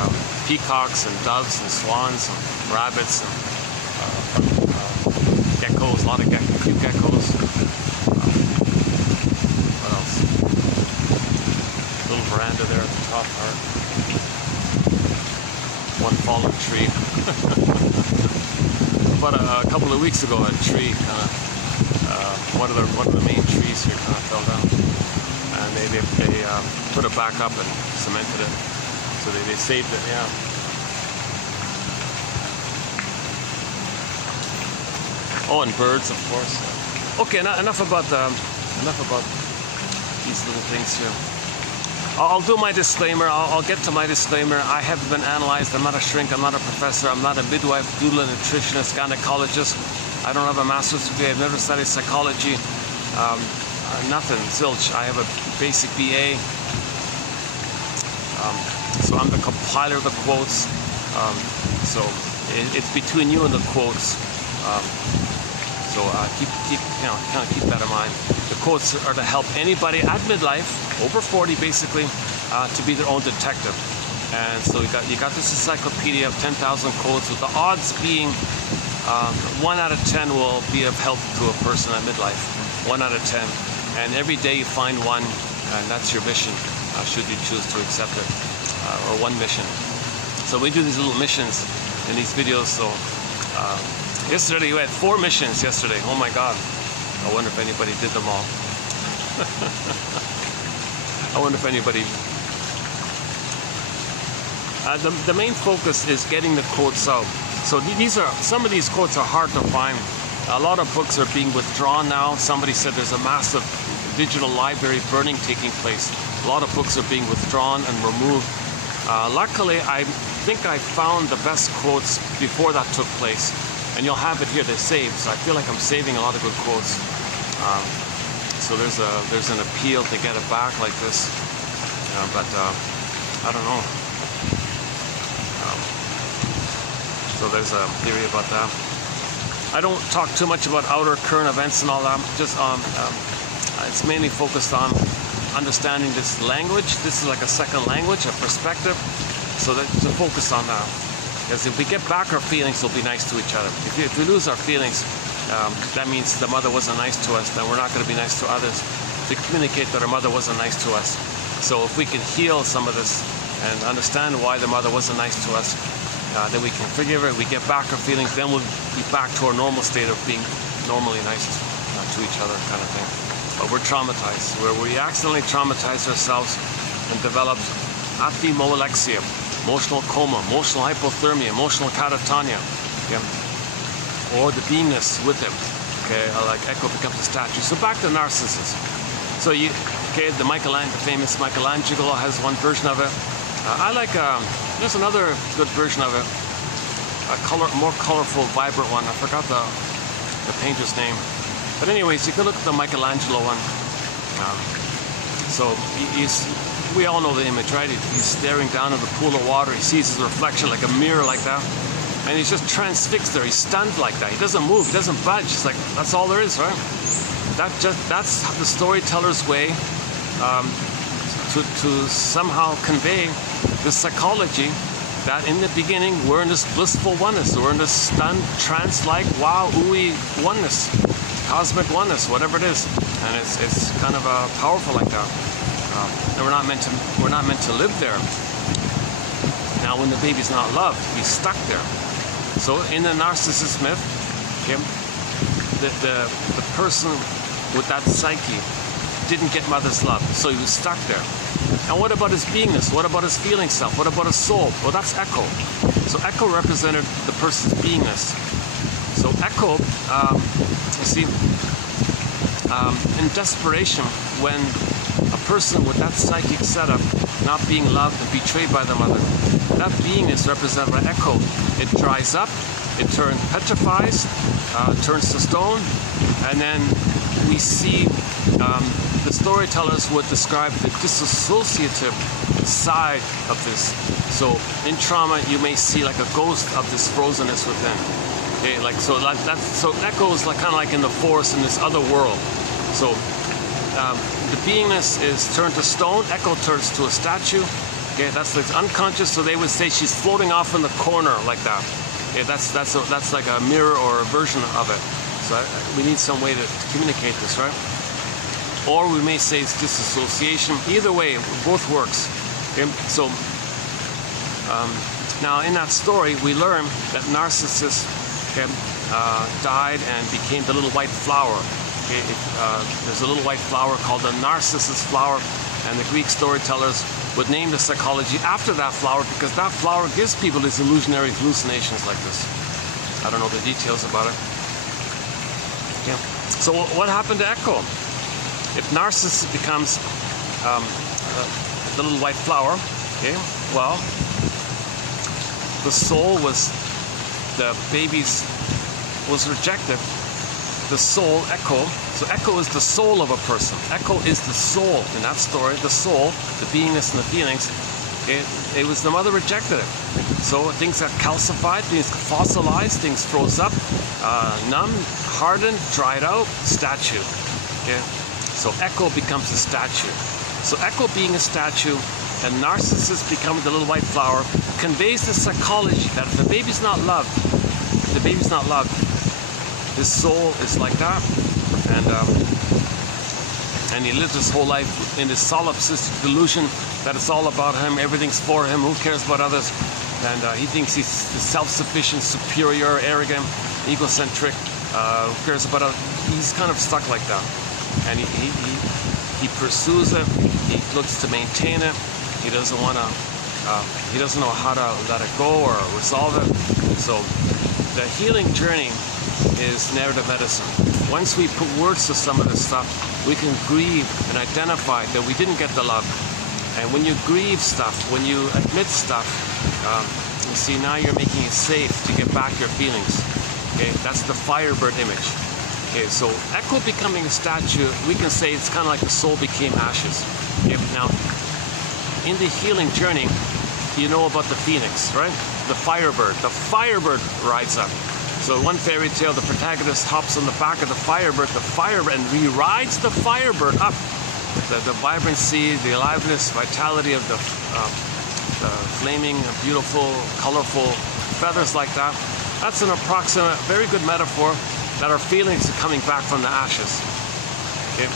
peacocks and doves and swans and rabbits and geckos, a lot of cute geckos. What else? Little veranda there at the top part. One fallen tree. About a couple of weeks ago, a tree kind of, one of the main trees here kind of fell down, and they put it back up and cemented it, so they saved it. Yeah. Oh, and birds, of course. Okay, enough about these little things here. I'll do my disclaimer. I'll get to my disclaimer. I haven't been analyzed. I'm not a shrink. I'm not a professor. I'm not a midwife, doula, nutritionist, gynecologist. I don't have a master's degree. I've never studied psychology. Nothing. Zilch. I have a basic BA. So I'm the compiler of the quotes. So it's between you and the quotes. So keep that in mind. The quotes are to help anybody at midlife, over 40 basically, to be their own detective. And so you got this encyclopedia of 10,000 quotes, with the odds being 1 out of 10 will be of help to a person at midlife. 1 out of 10. And every day you find one, and that's your mission, should you choose to accept it, or one mission. So we do these little missions in these videos. So yesterday we had 4 missions yesterday. Oh my God. I wonder if anybody did them all. I wonder if anybody... the main focus is getting the quotes out. So some of these quotes are hard to find. A lot of books are being withdrawn now. Somebody said there's a massive digital library burning taking place. A lot of books are being withdrawn and removed. Luckily, I think I found the best quotes before that took place. And you'll have it here, they're saved. So I feel like I'm saving a lot of good quotes. So there's an appeal to get it back like this. But I don't know. So there's a theory about that. I don't talk too much about outer current events and all that. Just it's mainly focused on understanding this language. This is like a second language, a perspective. So to focus on that. Because if we get back our feelings, we'll be nice to each other. If we lose our feelings, that means the mother wasn't nice to us. Then we're not going to be nice to others. To communicate that our mother wasn't nice to us. So if we can heal some of this and understand why the mother wasn't nice to us, then we can forgive her, we get back our feelings, then we'll be back to our normal state of being normally nice to each other kind of thing. But we're traumatized, where we accidentally traumatize ourselves and develop athemolexia, emotional coma, emotional hypothermia, emotional catatonia, okay? Or the beingness with him, okay? Like Echo becomes a statue. So back to narcissism. So the famous Michelangelo has one version of it. I like, there's another good version of it, a more colorful, vibrant one. I forgot the painter's name. But anyways, you can look at the Michelangelo one. So we all know the image, right? He's staring down in the pool of water. He sees his reflection like a mirror like that. And he's just transfixed there. He's stunned like that. He doesn't move. He doesn't budge. It's like, that's all there is, right? That's the storyteller's way to somehow convey the psychology that in the beginning we're in this blissful oneness. We're in this stunned, trance-like, wow, ooey oneness, cosmic oneness, whatever it is. And it's kind of powerful like that. And we're not meant to live there. Now, when the baby's not loved, he's stuck there. So in the narcissist myth, okay, the person with that psyche didn't get mother's love, so he was stuck there. And what about his beingness? What about his feeling self? What about his soul? Well, that's Echo. So Echo represented the person's beingness. So Echo, you see, in desperation, when a person with that psychic setup, not being loved and betrayed by the mother, that beingness represented by Echo, it dries up, it petrifies, turns to stone, and then we see the storytellers would describe the dissociative side of this. So in trauma, you may see like a ghost of this frozenness within. Okay, so Echo is kind of like in the forest in this other world. So the beingness is turned to stone. Echo turns to a statue. Okay, that's unconscious. So they would say she's floating off in the corner like that. Okay, that's like a mirror or a version of it. So we need some way to communicate this, right? Or we may say it's disassociation. Either way, both works. Okay? So now in that story, we learn that Narcissus died and became the little white flower. Okay? There's a little white flower called the Narcissus flower, and the Greek storytellers would name the psychology after that flower because that flower gives people these illusionary hallucinations like this. I don't know the details about it. Yeah. So what happened to Echo? If Narcissus becomes the little white flower, okay, well, the soul was, the baby's was rejected. The soul, Echo, so Echo is the soul of a person. Echo is the soul in that story, the soul, the beingness and the feelings. It was the mother rejected it. So things got calcified, things fossilized, things froze up, numb, hardened, dried out, statue. Okay? So Echo becomes a statue. So Echo being a statue and Narcissus becoming the little white flower conveys the psychology that if the baby's not loved, his soul is like that, and he lives his whole life in this solipsistic delusion that it's all about him, everything's for him, who cares about others, and he thinks he's self-sufficient, superior, arrogant, egocentric, who cares about others. He's kind of stuck like that, and he pursues it, he looks to maintain it, he doesn't want to, he doesn't know how to let it go or resolve it. So the healing journey is narrative medicine. Once we put words to some of this stuff, we can grieve and identify that we didn't get the love. And when you grieve stuff, when you admit stuff, you see now you're making it safe to get back your feelings. Okay, that's the Firebird image. Okay, so Echo becoming a statue, we can say it's kind of like the soul became ashes. Okay, now, in the healing journey, you know about the phoenix, right? The Firebird. The Firebird rides up. So one fairy tale, the protagonist hops on the back of the Firebird, and he rides the Firebird up. The vibrancy, the aliveness, vitality of the flaming, beautiful, colorful feathers like that. That's an approximate, very good metaphor that our feelings are coming back from the ashes. Okay?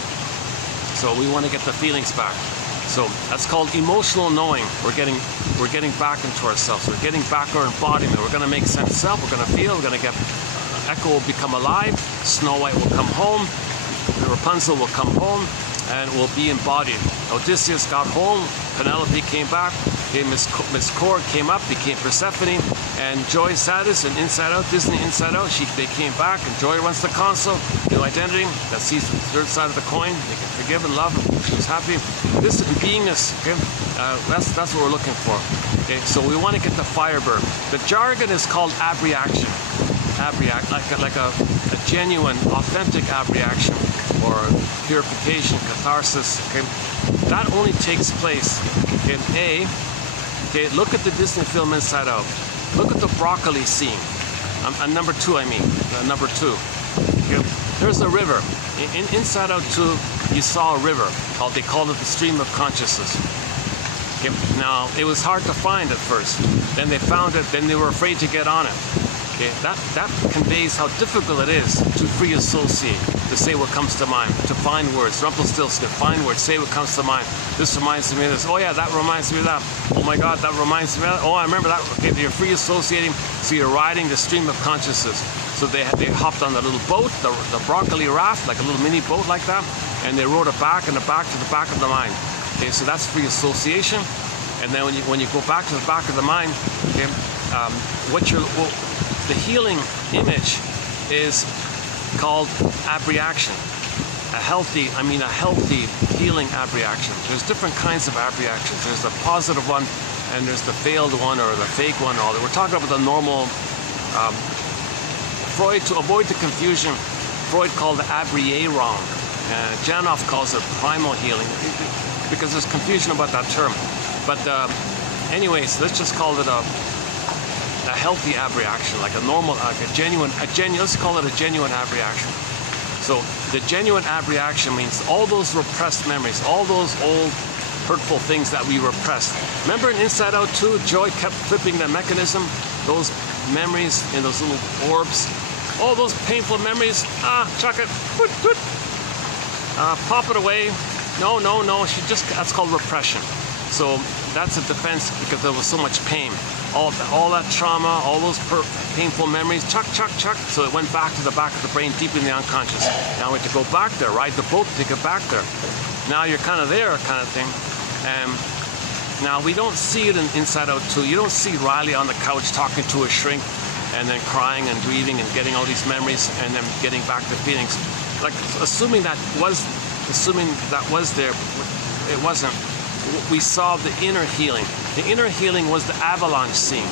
So we want to get the feelings back. So that's called emotional knowing. We're getting back into ourselves. We're getting back our embodiment. We're going to make sense of self. We're going to feel. We're going to get Echo will become alive. Snow White will come home. Rapunzel will come home, and will be embodied. Odysseus got home. Penelope came back. Okay, Miss Cord came up, became Persephone, and Joy Sadis and Inside Out, Disney Inside Out, they came back, and Joy runs the console, new identity, that sees the third side of the coin, they can forgive and love, she was happy. This is beingness, okay? That's what we're looking for. Okay, so we want to get the Firebird. The jargon is called abreaction. Abreact, like a genuine, authentic abreaction or purification, catharsis. Okay, that only takes place in Okay, look at the Disney film Inside Out. Look at the broccoli scene. Number 2, I mean. Number 2. Okay, there's a river. In Inside Out 2, you saw a river. They called it the stream of consciousness. Okay, now, it was hard to find at first. Then they found it, then they were afraid to get on it. Okay, that conveys how difficult it is to free associate, to say what comes to mind, to find words. Rumpelstiltskin, find words, say what comes to mind. This reminds me of this. Oh yeah, that reminds me of that. Oh my God, that reminds me of that. Oh, I remember that. Okay, you're free associating, so you're riding the stream of consciousness. So they hopped on the little boat, the broccoli raft, like a little mini boat like that, and they rode it back and back to the back of the mind. Okay, so that's free association. And then when you go back to the back of the mind, okay, the healing image is called abreaction. A healthy healing abreaction. There's different kinds of abreactions. There's the positive one, and there's the failed one or the fake one. We're talking about the normal. Freud, to avoid the confusion, Freud called it abriere. Janov calls it primal healing, because there's confusion about that term. But anyways, let's just call it a healthy abreaction, like a normal, like a genuine, let's call it a genuine abreaction. So the genuine abreaction means all those repressed memories, all those old hurtful things that we repressed. Remember in Inside Out 2, Joy kept flipping the mechanism, those memories in those little orbs, all those painful memories, chuck it, pop it away. No, that's called repression. So that's a defense because there was so much pain. All that trauma, all those painful memories, chuck. So it went back to the back of the brain, deep in the unconscious. Now we have to go back there, ride the boat to get back there. Now you're kind of there, kind of thing. Now we don't see it in Inside Out 2. You don't see Riley on the couch talking to a shrink and then crying and grieving and getting all these memories and then getting back the feelings. Like assuming that was there, it wasn't. We saw the inner healing. The inner healing was the avalanche scene.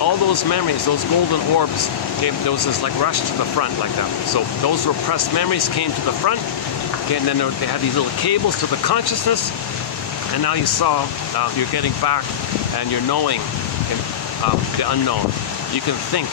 All those memories, those golden orbs, there was this like rush to the front like that. So those repressed memories came to the front, and then they had these little cables to the consciousness, and now you saw, you're getting back, and you're knowing the unknown. You can think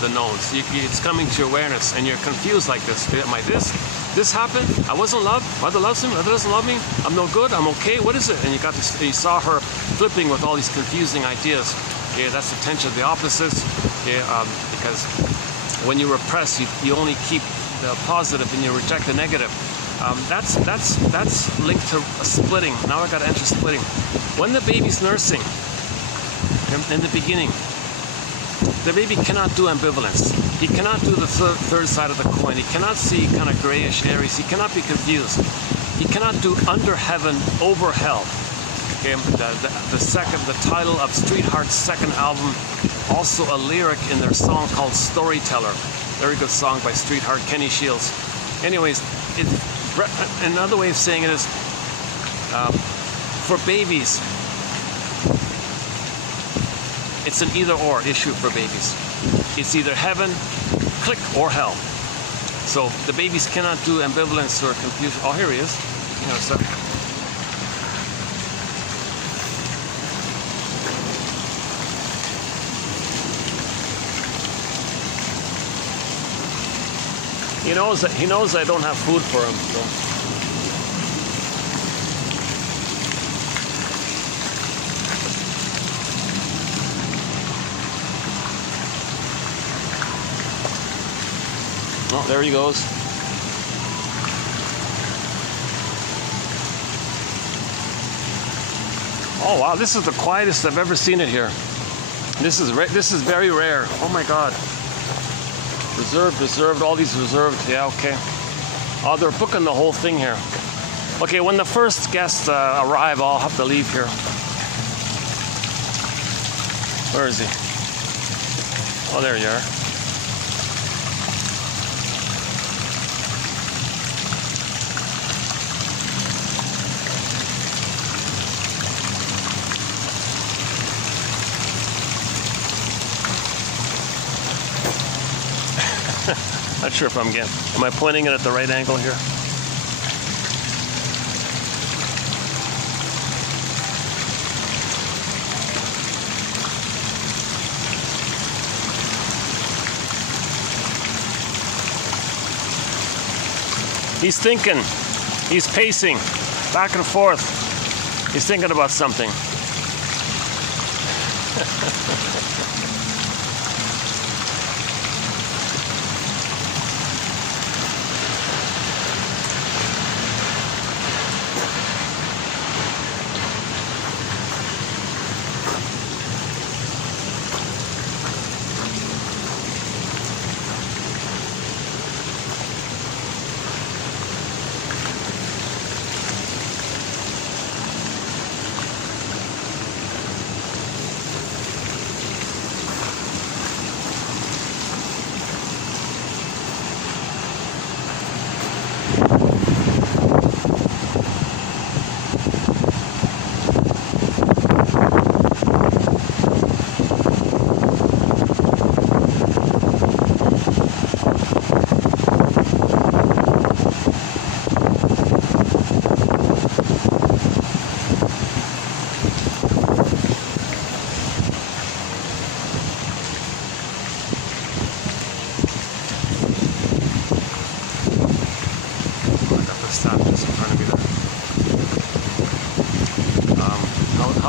the knowns. It's coming to your awareness, and you're confused like this. Am I this? This happened? I wasn't loved? Mother loves him? Mother doesn't love me? I'm no good? I'm okay? What is it? And you saw her flipping with all these confusing ideas. Yeah, that's the tension of the opposites. Yeah, because when you repress, you only keep the positive and you reject the negative. That's linked to splitting. Now I got to enter splitting. When the baby's nursing, in the beginning, the baby cannot do ambivalence. He cannot do the third side of the coin. He cannot see kind of grayish areas. He cannot be confused. He cannot do under heaven, over hell. Okay, the title of Street Heart's second album, also a lyric in their song called Storyteller. Very good song by Street Heart, Kenny Shields. Anyways, another way of saying it is, for babies, it's an either-or issue for babies. It's either heaven, click, or hell. So the babies cannot do ambivalence or confusion. Oh, here he is. You know, so. He knows I don't have food for him. So. Oh, there he goes. Oh wow, this is the quietest I've ever seen it here. This is very rare. Oh my God. Reserved, all these reserved. Yeah, okay. Oh, they're booking the whole thing here. Okay, when the first guests arrive, I'll have to leave here. Where is he? Oh, there you are. Not sure if I'm getting, am I pointing it at the right angle here? He's thinking, he's pacing back and forth. He's thinking about something.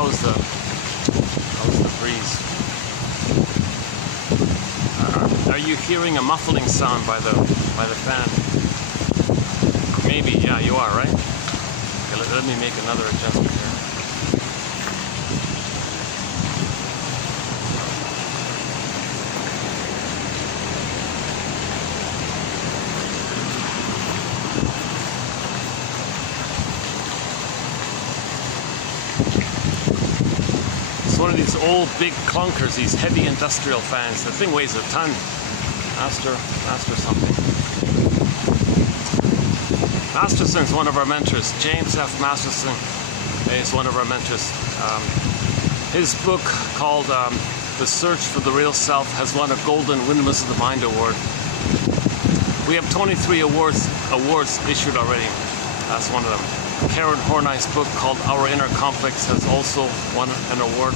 How's the breeze? Are you hearing a muffling sound by the fan? Maybe, yeah, you are, right? Okay, let me make another adjustment here. One of these old big clunkers, these heavy industrial fans. The thing weighs a ton. Master something. Masterson's one of our mentors. James F. Masterson is one of our mentors. His book called The Search for the Real Self has won a Golden Windmills of the Mind award. We have 23 awards issued already. That's one of them. Karen Horney's book called Our Inner Complex has also won an award,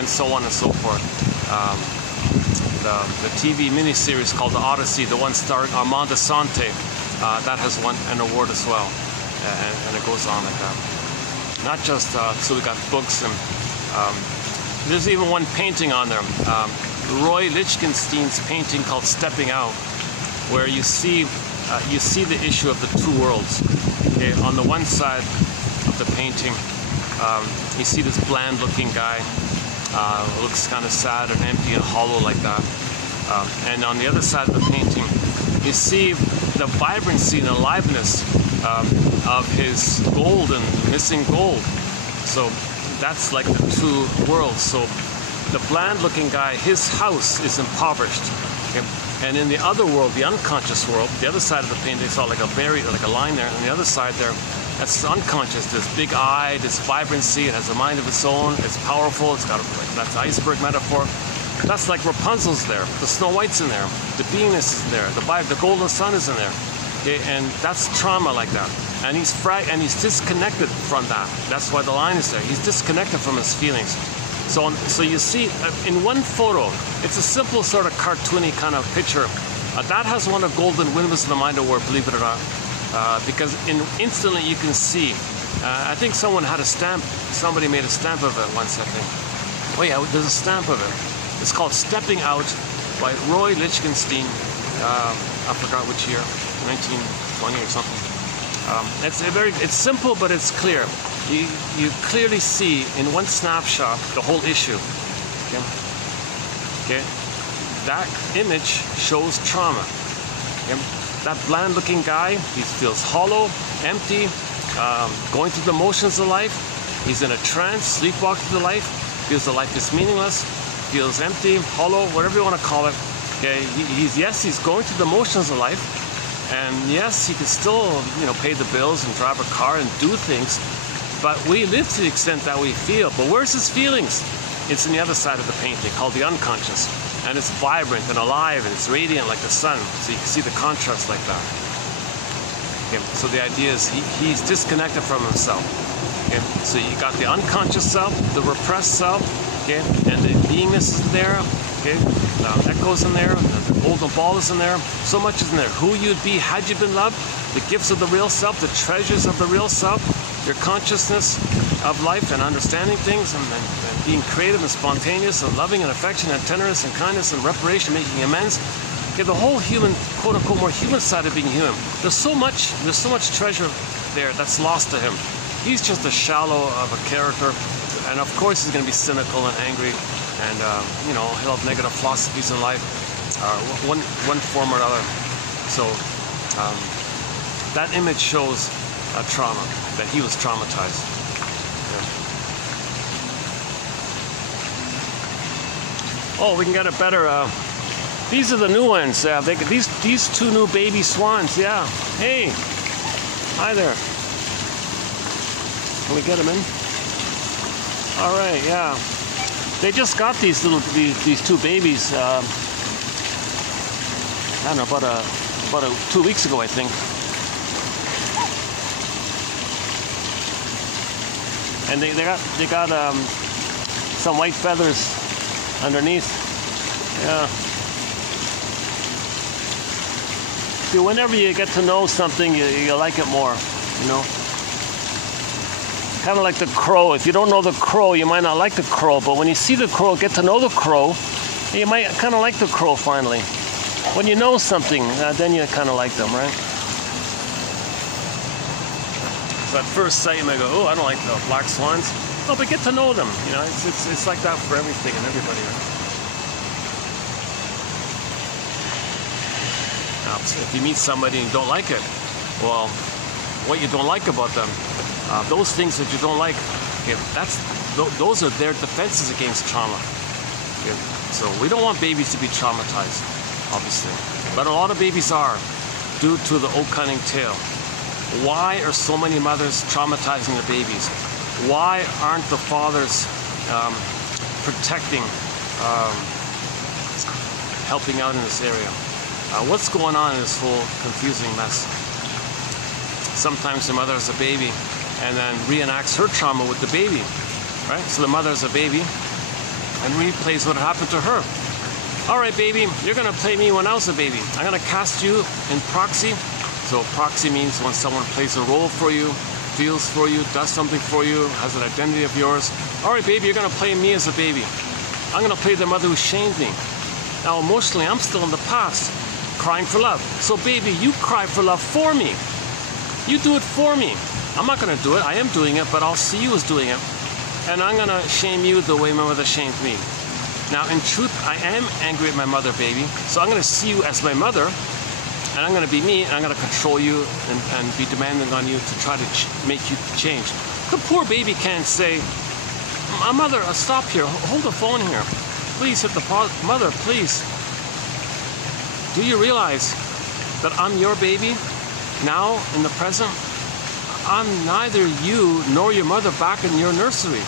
and so on and so forth. The TV miniseries called The Odyssey, the one starring Armand Assante, that has won an award as well, and it goes on like that. Not just, so we got books, and there's even one painting on there, Roy Lichtenstein's painting called Stepping Out, where you see the issue of the two worlds. Okay, on the one side of the painting, you see this bland-looking guy, looks kind of sad and empty and hollow like that. And on the other side of the painting, you see the vibrancy and aliveness of his gold and missing gold. So that's like the two worlds. So the bland-looking guy, his house is impoverished. Okay? And in the other world, the unconscious world, the other side of the painting, it's all like a line there. On the other side there, that's unconscious. This big eye, this vibrancy. It has a mind of its own. It's powerful. It's got that's iceberg metaphor. That's like Rapunzel's there. The Snow White's in there. The beingness is in there. The golden sun is in there. Okay, and that's trauma like that. And he's disconnected from that. That's why the line is there. He's disconnected from his feelings. So you see, in one photo, it's a simple sort of cartoony kind of picture. That has won a Golden Windmills of the Mind award, believe it or not, because instantly you can see. I think someone had a stamp. Somebody made a stamp of it once, I think. Oh yeah, there's a stamp of it. It's called Stepping Out by Roy Lichtenstein. I forgot which year, 1920 or something. It's simple, but it's clear. You clearly see in one snapshot the whole issue. Okay? That image shows trauma. Okay? That bland-looking guy, he feels hollow, empty, going through the motions of life. He's in a trance, sleepwalking through life. Feels the life is meaningless. Feels empty, hollow, whatever you want to call it. Okay? He's going through the motions of life, and yes, he can still, pay the bills and drive a car and do things. But we live to the extent that we feel. But where's his feelings? It's in the other side of the painting, called the unconscious. and it's vibrant and alive and it's radiant like the sun. So you can see the contrast like that. Okay, so the idea is he's disconnected from himself. Okay, so you got the unconscious self, the repressed self, okay, and the beingness is there. Okay, echoes in there, the golden ball is in there, so much is in there. Who you'd be had you been loved, the gifts of the real self, the treasures of the real self, your consciousness of life and understanding things and being creative and spontaneous and loving and affection and tenderness and kindness and reparation, making amends. Okay, the whole human, quote unquote, more human side of being human. There's so much treasure there that's lost to him. He's just a shallow of a character, and of course he's going to be cynical and angry. And you know, he'll have negative philosophies in life, one form or another. So that image shows a trauma, that he was traumatized. Yeah. Oh, we can get a better. These are the new ones. These two new baby swans. Yeah. Hey, hi there. Can we get them in? All right. Yeah. They just got these two babies. I don't know, about 2 weeks ago, I think. And they got some white feathers underneath. Yeah. See, whenever you get to know something, you like it more. You know. Kind of like the crow. If you don't know the crow, you might not like the crow. But when you see the crow, get to know the crow, you might kind of like the crow finally. When you know something, then you kind of like them, right? So at first sight, you might go, "Oh, I don't like the black swans." Oh, but get to know them. You know, it's like that for everything and everybody. Right? Now, if you meet somebody and you don't like it, well, what you don't like about them. Those things that you don't like, okay, those are their defenses against trauma. Okay? So we don't want babies to be traumatized, obviously. But a lot of babies are, due to the old cunning tale. Why are so many mothers traumatizing their babies? Why aren't the fathers protecting, helping out in this area? What's going on in this whole confusing mess? Sometimes the mother has a baby and then reenacts her trauma with the baby, right? So the mother is a baby and replays what happened to her. All right, baby, you're gonna play me when I was a baby. I'm gonna cast you in proxy. So proxy means when someone plays a role for you, feels for you, does something for you, has an identity of yours. All right, baby, you're gonna play me as a baby. I'm gonna play the mother who shamed me. Now emotionally, I'm still in the past, crying for love. So baby, you cry for love for me. You do it for me. I'm not going to do it. I am doing it, but I'll see you as doing it. And I'm going to shame you the way my mother shamed me. Now, in truth, I am angry at my mother, baby. So I'm going to see you as my mother, and I'm going to be me, and I'm going to control you and be demanding on you to try to make you change. The poor baby can't say, Mother, stop here. Hold the phone here. Please hit the pause. Mother, please. Do you realize that I'm your baby now in the present? I'm neither you nor your mother back in your nursery.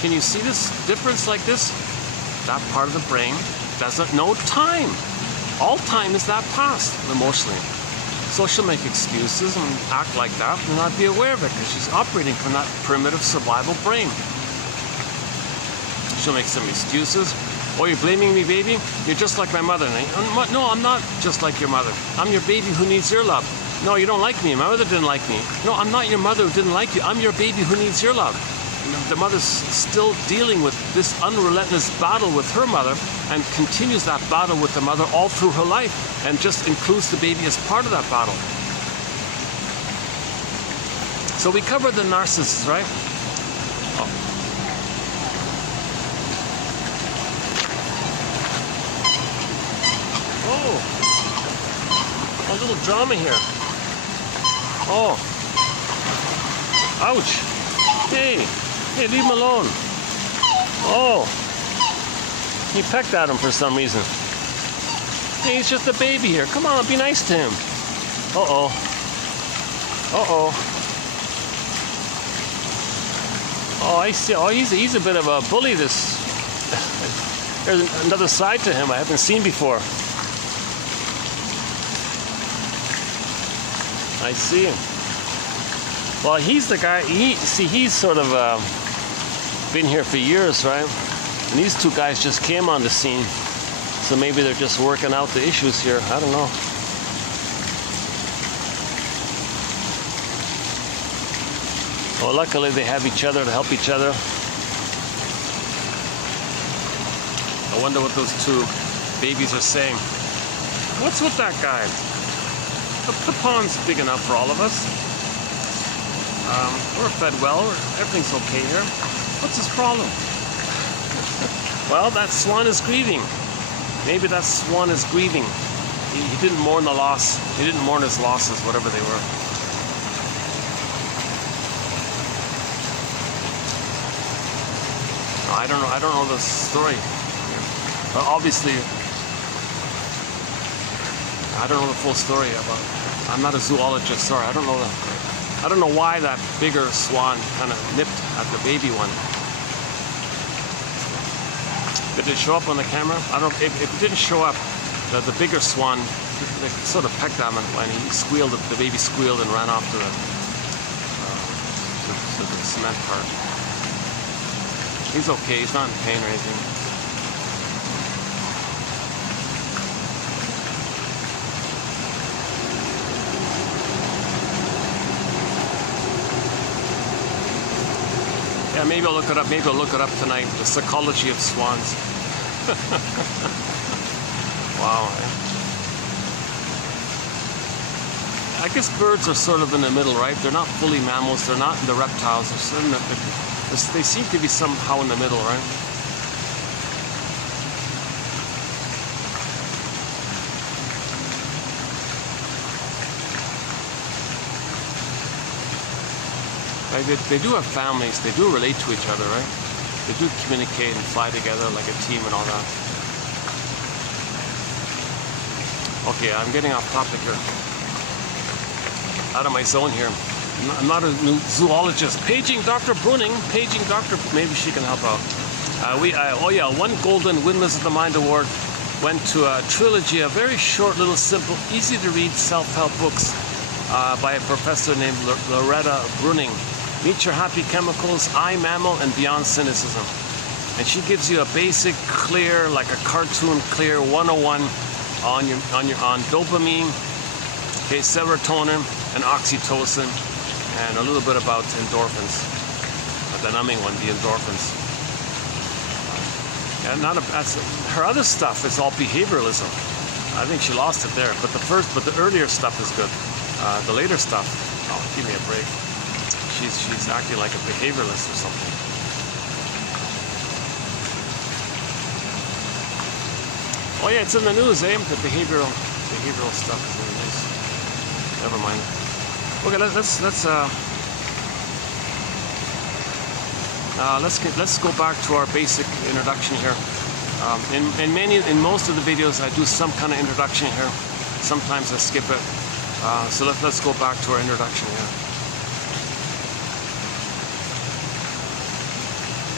Can you see this difference like this? That part of the brain doesn't know time. All time is that past emotionally. So she'll make excuses and act like that and not be aware of it because she's operating from that primitive survival brain. She'll make some excuses. Oh, you're blaming me, baby? You're just like my mother. No, I'm not just like your mother. I'm your baby who needs your love. No, you don't like me. My mother didn't like me. No, I'm not your mother who didn't like you. I'm your baby who needs your love. The mother's still dealing with this unrelentless battle with her mother and continues that battle with the mother all through her life and just includes the baby as part of that battle. So we covered the narcissist, right? Oh, a little drama here. Oh, ouch. Hey, leave him alone. Oh, he pecked at him for some reason. Hey, he's just a baby here. Come on, be nice to him. Uh-oh. Uh-oh. Oh, I see. Oh, he's a bit of a bully, this There's another side to him I haven't seen before. I see him. Well, he's the guy, he's sort of been here for years, right? And these two guys just came on the scene. So maybe they're just working out the issues here. I don't know. Well, luckily they have each other to help each other. I wonder what those two babies are saying. What's with that guy? The pond's big enough for all of us. We're fed well. Everything's okay here. What's his problem? Well, that swan is grieving. Maybe that swan is grieving. He didn't mourn the loss. He didn't mourn his losses, whatever they were. I don't know the story. Well, obviously, I don't know the full story about. I'm not a zoologist. Sorry, I don't know why that bigger swan kind of nipped at the baby one. Did it show up on the camera? I don't. If it didn't show up, the bigger swan sort of pecked at him when he squealed. The baby squealed and ran off to the cement part. He's okay. He's not in pain or anything. Yeah, maybe I'll look it up. Maybe I'll look it up tonight. The psychology of swans. Wow. I guess birds are sort of in the middle, right? They're not fully mammals. They're not in the reptiles. They're sort of they seem to be somehow in the middle, right? They do have families. They do relate to each other, right? They do communicate and fly together like a team and all that. Okay, I'm getting off topic here. Out of my zone here. I'm not a zoologist. Paging Dr. Bruning. Paging Dr. Maybe she can help out. Oh yeah, one golden Windmills of the Mind award went to a trilogy of very short, little, simple, easy to read self-help books by a professor named Loretta Bruning. Meet Your Happy Chemicals, I, Mammal, and Beyond Cynicism. And she gives you a basic, clear, like a cartoon, clear 101 on dopamine, okay, serotonin, and oxytocin, and a little bit about endorphins. The numbing one, the endorphins. And her other stuff is all behavioralism. I think she lost it there. But the earlier stuff is good. The later stuff, oh, give me a break. She's acting like a behavioralist or something. Oh yeah, it's in the news, eh? The behavioral stuff is in the news. Never mind. Okay, let's go back to our basic introduction here. In most of the videos, I do some kind of introduction here. Sometimes I skip it. So let's go back to our introduction here.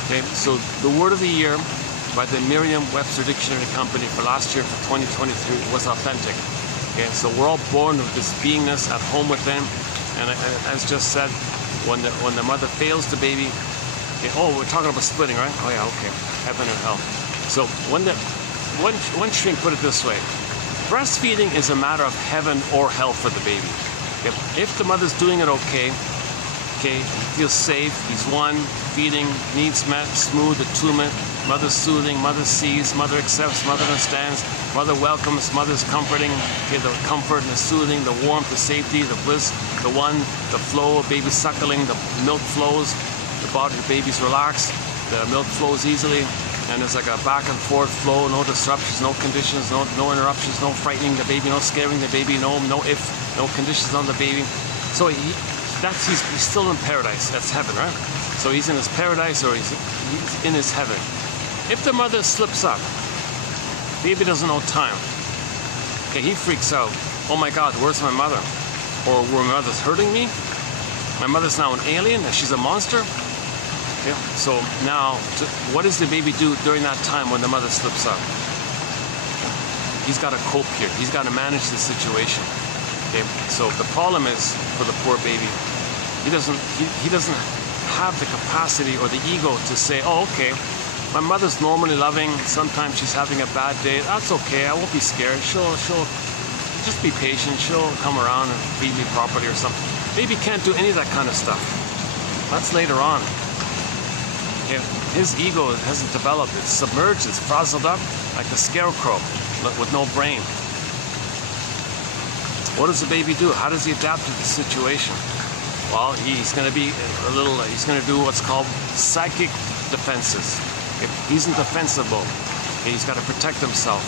Okay, so the word of the year by the Merriam-Webster Dictionary Company for last year, for 2023, was authentic. Okay, so we're all born with this beingness at home within, and as just said, when the mother fails the baby, okay, oh, we're talking about splitting, right? Oh yeah, okay, heaven and hell. So one shrink put it this way: breastfeeding is a matter of heaven or hell for the baby. If the mother's doing it okay, he feels safe, he's one, feeding, needs met, smooth, attunement, mother soothing, mother sees, mother accepts, mother understands, mother welcomes, mother's comforting, okay, the comfort and the soothing, the warmth, the safety, the bliss, the one, the flow of baby suckling, the milk flows, the body of the baby's relaxed, the milk flows easily, and there's like a back and forth flow, no disruptions, no conditions, no interruptions, no frightening the baby, no scaring the baby, no conditions on the baby. So he's still in paradise. That's heaven, right? So he's in his paradise, or he's in his heaven. If the mother slips up, baby doesn't know time. Okay, he freaks out. Oh my God, where's my mother? Or my mother's hurting me? My mother's now an alien, and she's a monster? Okay? So now, what does the baby do during that time when the mother slips up? He's got to cope here. He's got to manage the situation. Okay? So the problem is for the poor baby, he doesn't have the capacity or the ego to say, oh, okay, my mother's normally loving. Sometimes she's having a bad day. That's okay. I won't be scared. She'll just be patient. She'll come around and feed me properly or something. Baby can't do any of that kind of stuff. That's later on. Okay? His ego hasn't developed. It's submerged. It's frazzled up like a scarecrow with no brain. What does the baby do? How does he adapt to the situation? Well, he's going to be he's going to do what's called psychic defenses. He's indefensible. He's got to protect himself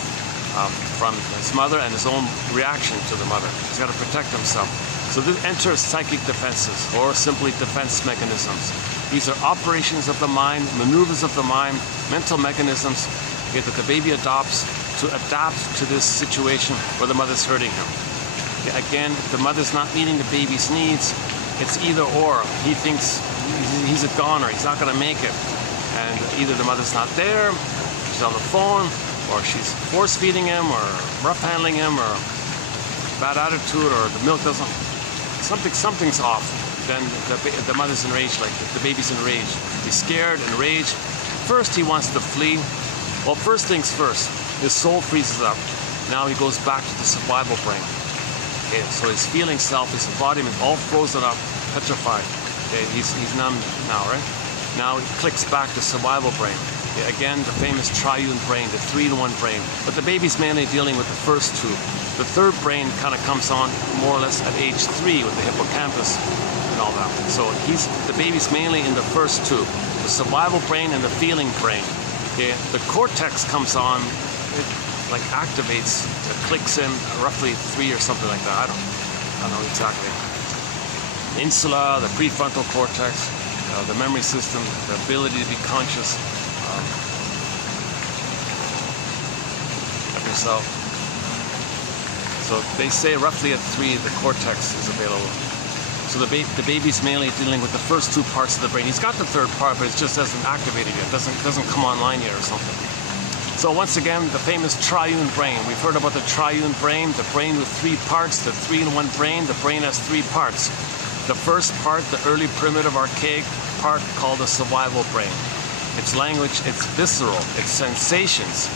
from his mother and his own reaction to the mother. He's got to protect himself. So this enters psychic defenses, or simply defense mechanisms. These are operations of the mind, maneuvers of the mind, mental mechanisms that the baby adopts to adapt to this situation where the mother's hurting him. Again, if the mother's not meeting the baby's needs, it's either or. He thinks he's a goner, he's not going to make it. And either the mother's not there, she's on the phone, or she's force feeding him, or rough handling him, or bad attitude, or the milk doesn't, something's off. Then the mother's enraged, like the baby's enraged. He's scared, enraged. First he wants to flee. Well, first things first, his soul freezes up. Now he goes back to the survival brain. Okay, so his feeling self, his embodiment, all frozen up, petrified. Okay, he's numb now, right? Now he clicks back to survival brain. Okay, again, the famous triune brain, the 3-in-1 brain. But the baby's mainly dealing with the first two. The third brain kind of comes on more or less at age 3 with the hippocampus and all that. So the baby's mainly in the first two, the survival brain and the feeling brain. Okay, the cortex comes on. It like activates, clicks in roughly 3 or something like that. I don't know exactly. Insula, the prefrontal cortex, the memory system, the ability to be conscious of yourself. So they say roughly at 3 the cortex is available. So the baby's mainly dealing with the first 2 parts of the brain. He's got the third part, but it just hasn't activated yet. Doesn't come online yet or something. So once again, the famous triune brain. We've heard about the triune brain, the brain with 3 parts, the 3-in-1 brain. The brain has 3 parts. The first part, the early primitive archaic part called the survival brain. It's language, it's visceral, it's sensations.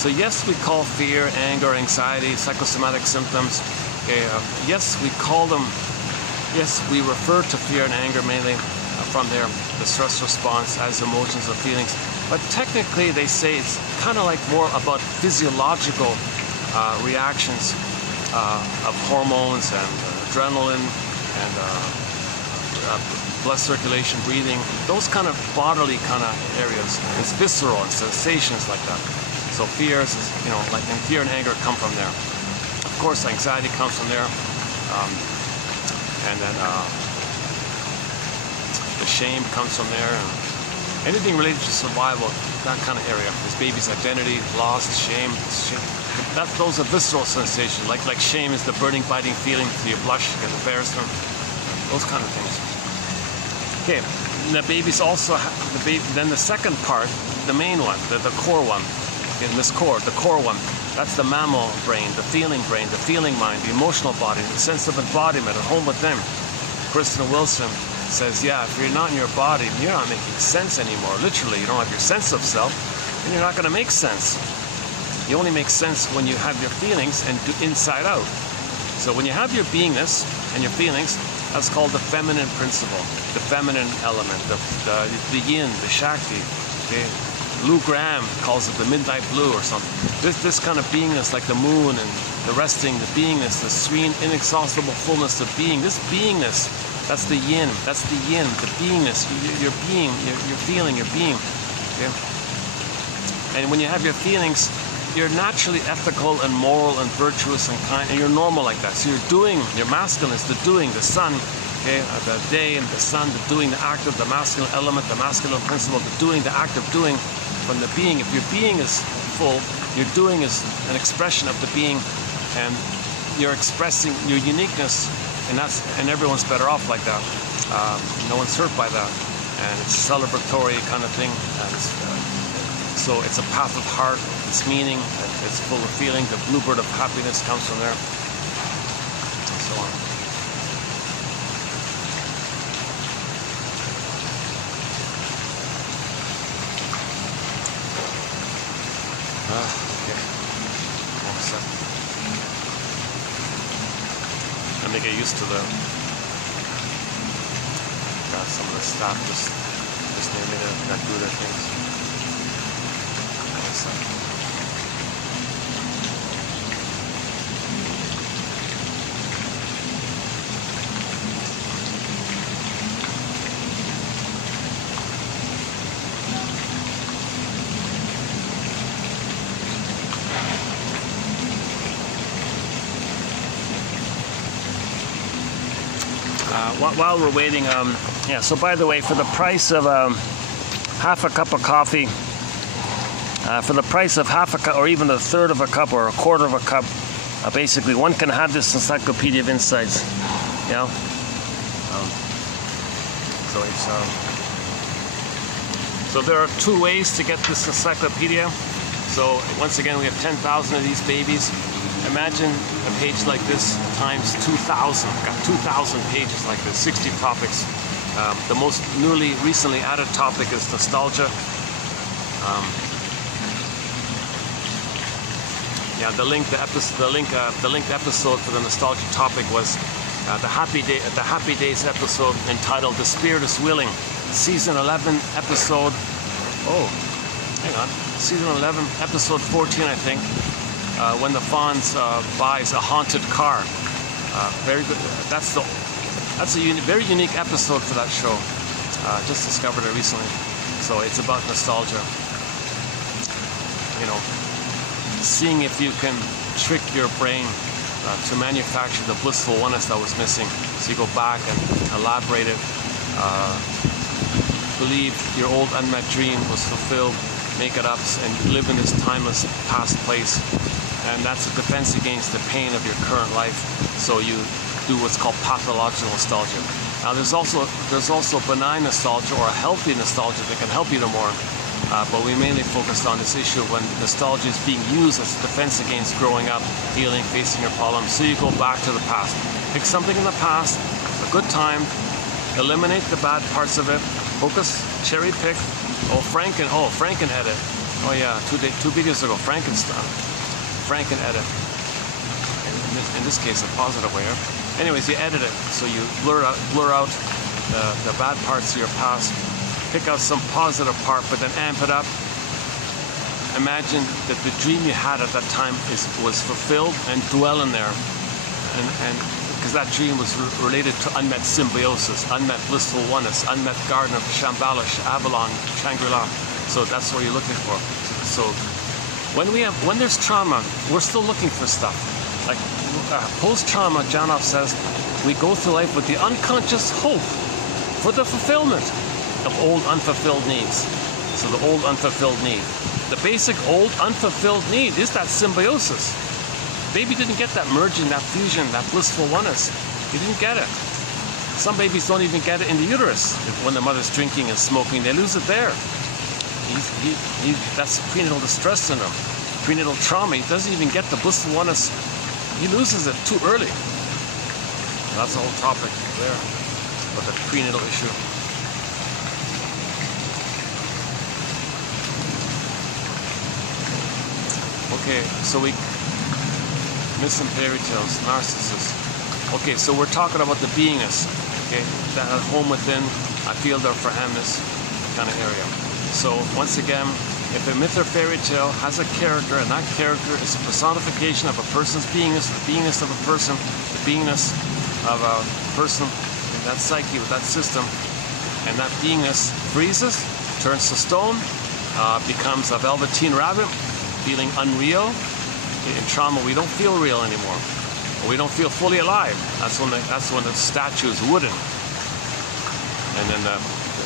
So yes, we call fear, anger, anxiety, psychosomatic symptoms. Okay, yes, we call them, yes, we refer to fear and anger mainly from there, the stress response as emotions or feelings. But technically, they say it's kind of like more about physiological reactions of hormones and adrenaline and blood circulation, breathing, those kind of bodily kind of areas. It's visceral and sensations like that. So fears, like fear and anger come from there. Of course, anxiety comes from there, and then the shame comes from there. And anything related to survival, that kind of area. This baby's identity, loss, shame. Those are visceral sensations. Like shame is the burning, biting feeling. So you blush, you get embarrassment. Those kind of things. Okay, and the baby's also then the second part, the main one, the core one. In this core, the core one, that's the mammal brain, the feeling mind, the emotional body, the sense of embodiment at home with them. Kristen Wilson says, yeah, if you're not in your body, you're not making sense anymore. Literally, you don't have your sense of self, and you're not going to make sense. You only make sense when you have your feelings and do inside out. So when you have your beingness and your feelings, that's called the feminine principle, the feminine element, the yin, the shakti. Okay? Lou Graham calls it the midnight blue or something. This kind of beingness, like the moon and the resting, the beingness, the serene, inexhaustible fullness of being. This beingness, that's the yin. That's the yin, the beingness. Your being, your feeling, your being. Okay? And when you have your feelings, you're naturally ethical and moral and virtuous and kind, and you're normal like that. So you're doing, your masculine is the doing, the sun, okay, the day and the sun, the doing, the act of the masculine element, the masculine principle, the doing, the act of doing from the being. If your being is full, your doing is an expression of the being, and you're expressing your uniqueness, and everyone's better off like that. No one's hurt by that. and it's celebratory kind of thing. And so it's a path of heart, it's meaning, it's full of feeling. The bluebird of happiness comes from there, and so on. Okay, 1 second. Let me get used to the. Got some of the staff just near me that do their things. 1 second. While we're waiting, yeah, so by the way, for the price of half a cup of coffee, for the price of half a cup, or even a third of a cup, or a quarter of a cup, basically one can have this encyclopedia of insights, you know? So it's, so there are 2 ways to get this encyclopedia. So once again, we have 10,000 of these babies. Imagine a page like this times 2,000. Got 2,000 pages like this, 60 topics. The most newly, recently added topic is nostalgia. Yeah, the linked episode for the nostalgia topic was the Happy Days episode entitled "The Spirit Is Willing," season 11, episode. Oh, hang on, season 11, episode 14, I think. When the Fonz buys a haunted car. Very good. That's a very unique episode for that show. Just discovered it recently. So it's about nostalgia. You know, seeing if you can trick your brain to manufacture the blissful oneness that was missing. So you go back and elaborate it. Believe your old unmet dream was fulfilled. Make it up and live in this timeless past place. And that's a defense against the pain of your current life. So you do what's called pathological nostalgia. Now there's also benign nostalgia, or a healthy nostalgia that can help you no more. But we mainly focused on this issue when nostalgia is being used as a defense against growing up, healing, facing your problems. So you go back to the past. Pick something in the past, a good time, eliminate the bad parts of it, focus, cherry pick. Oh, Franken edit. Oh yeah, 2 videos ago, Franken edit. In this case, a positive way. Anyways, you edit it, so you blur out the bad parts of your past. Pick out some positive part, but then amp it up. Imagine that the dream you had at that time was fulfilled, and dwell in there, and because that dream was related to unmet symbiosis, unmet blissful oneness, unmet garden of Shambhala, Avalon, Shangri-La. So that's what you're looking for. So when there's trauma, we're still looking for stuff. Like post-trauma, Janoff says, we go through life with the unconscious hope for the fulfillment of old unfulfilled needs. So the old unfulfilled need. The basic old unfulfilled need is that symbiosis. Baby didn't get that merging, that fusion, that blissful oneness. He didn't get it. Some babies don't even get it in the uterus. When the mother's drinking and smoking, they lose it there. That's prenatal distress syndrome, prenatal trauma. He doesn't even get the blissful oneness. He loses it too early. That's the whole topic there, about the prenatal issue. Okay, so we missing fairy tales, narcissists. Okay, so we're talking about the beingness. Okay, that at home within, I feel their forhamness kind of area. So once again, if a myth or fairy tale has a character, and that character is a personification of a person's beingness, the beingness of a person, the beingness of a person in that psyche, with that system, and that beingness freezes, turns to stone, becomes a velveteen rabbit, feeling unreal. In trauma, we don't feel real anymore. We don't feel fully alive. That's when the statue is wooden. And then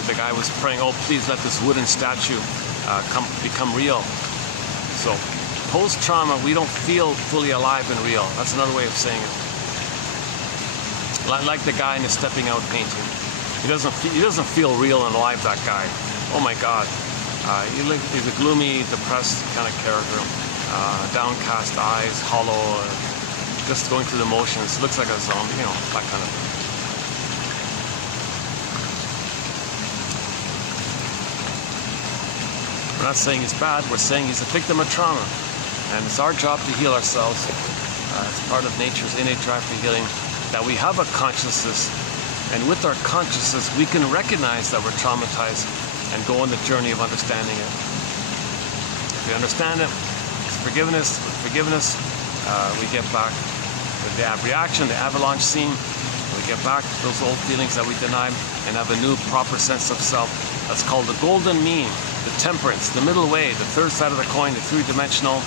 the guy was praying, oh, please let this wooden statue become real. So post-trauma, we don't feel fully alive and real. That's another way of saying it. Like the guy in the stepping out painting. He doesn't feel real and alive, that guy. Oh my God. He's a gloomy, depressed kind of character. Downcast eyes, hollow, just going through the motions. Looks like a zombie, you know, that kind of thing. We're not saying he's bad, we're saying he's a victim of trauma. And it's our job to heal ourselves. It's part of nature's innate drive for healing, that we have a consciousness, and with our consciousness we can recognize that we're traumatized and go on the journey of understanding it. If we understand it, it's forgiveness. With forgiveness, we get back with the reaction, the avalanche scene. We get back those old feelings that we deny and have a new proper sense of self. That's called the golden mean, the temperance, the middle way, the third side of the coin, the three-dimensional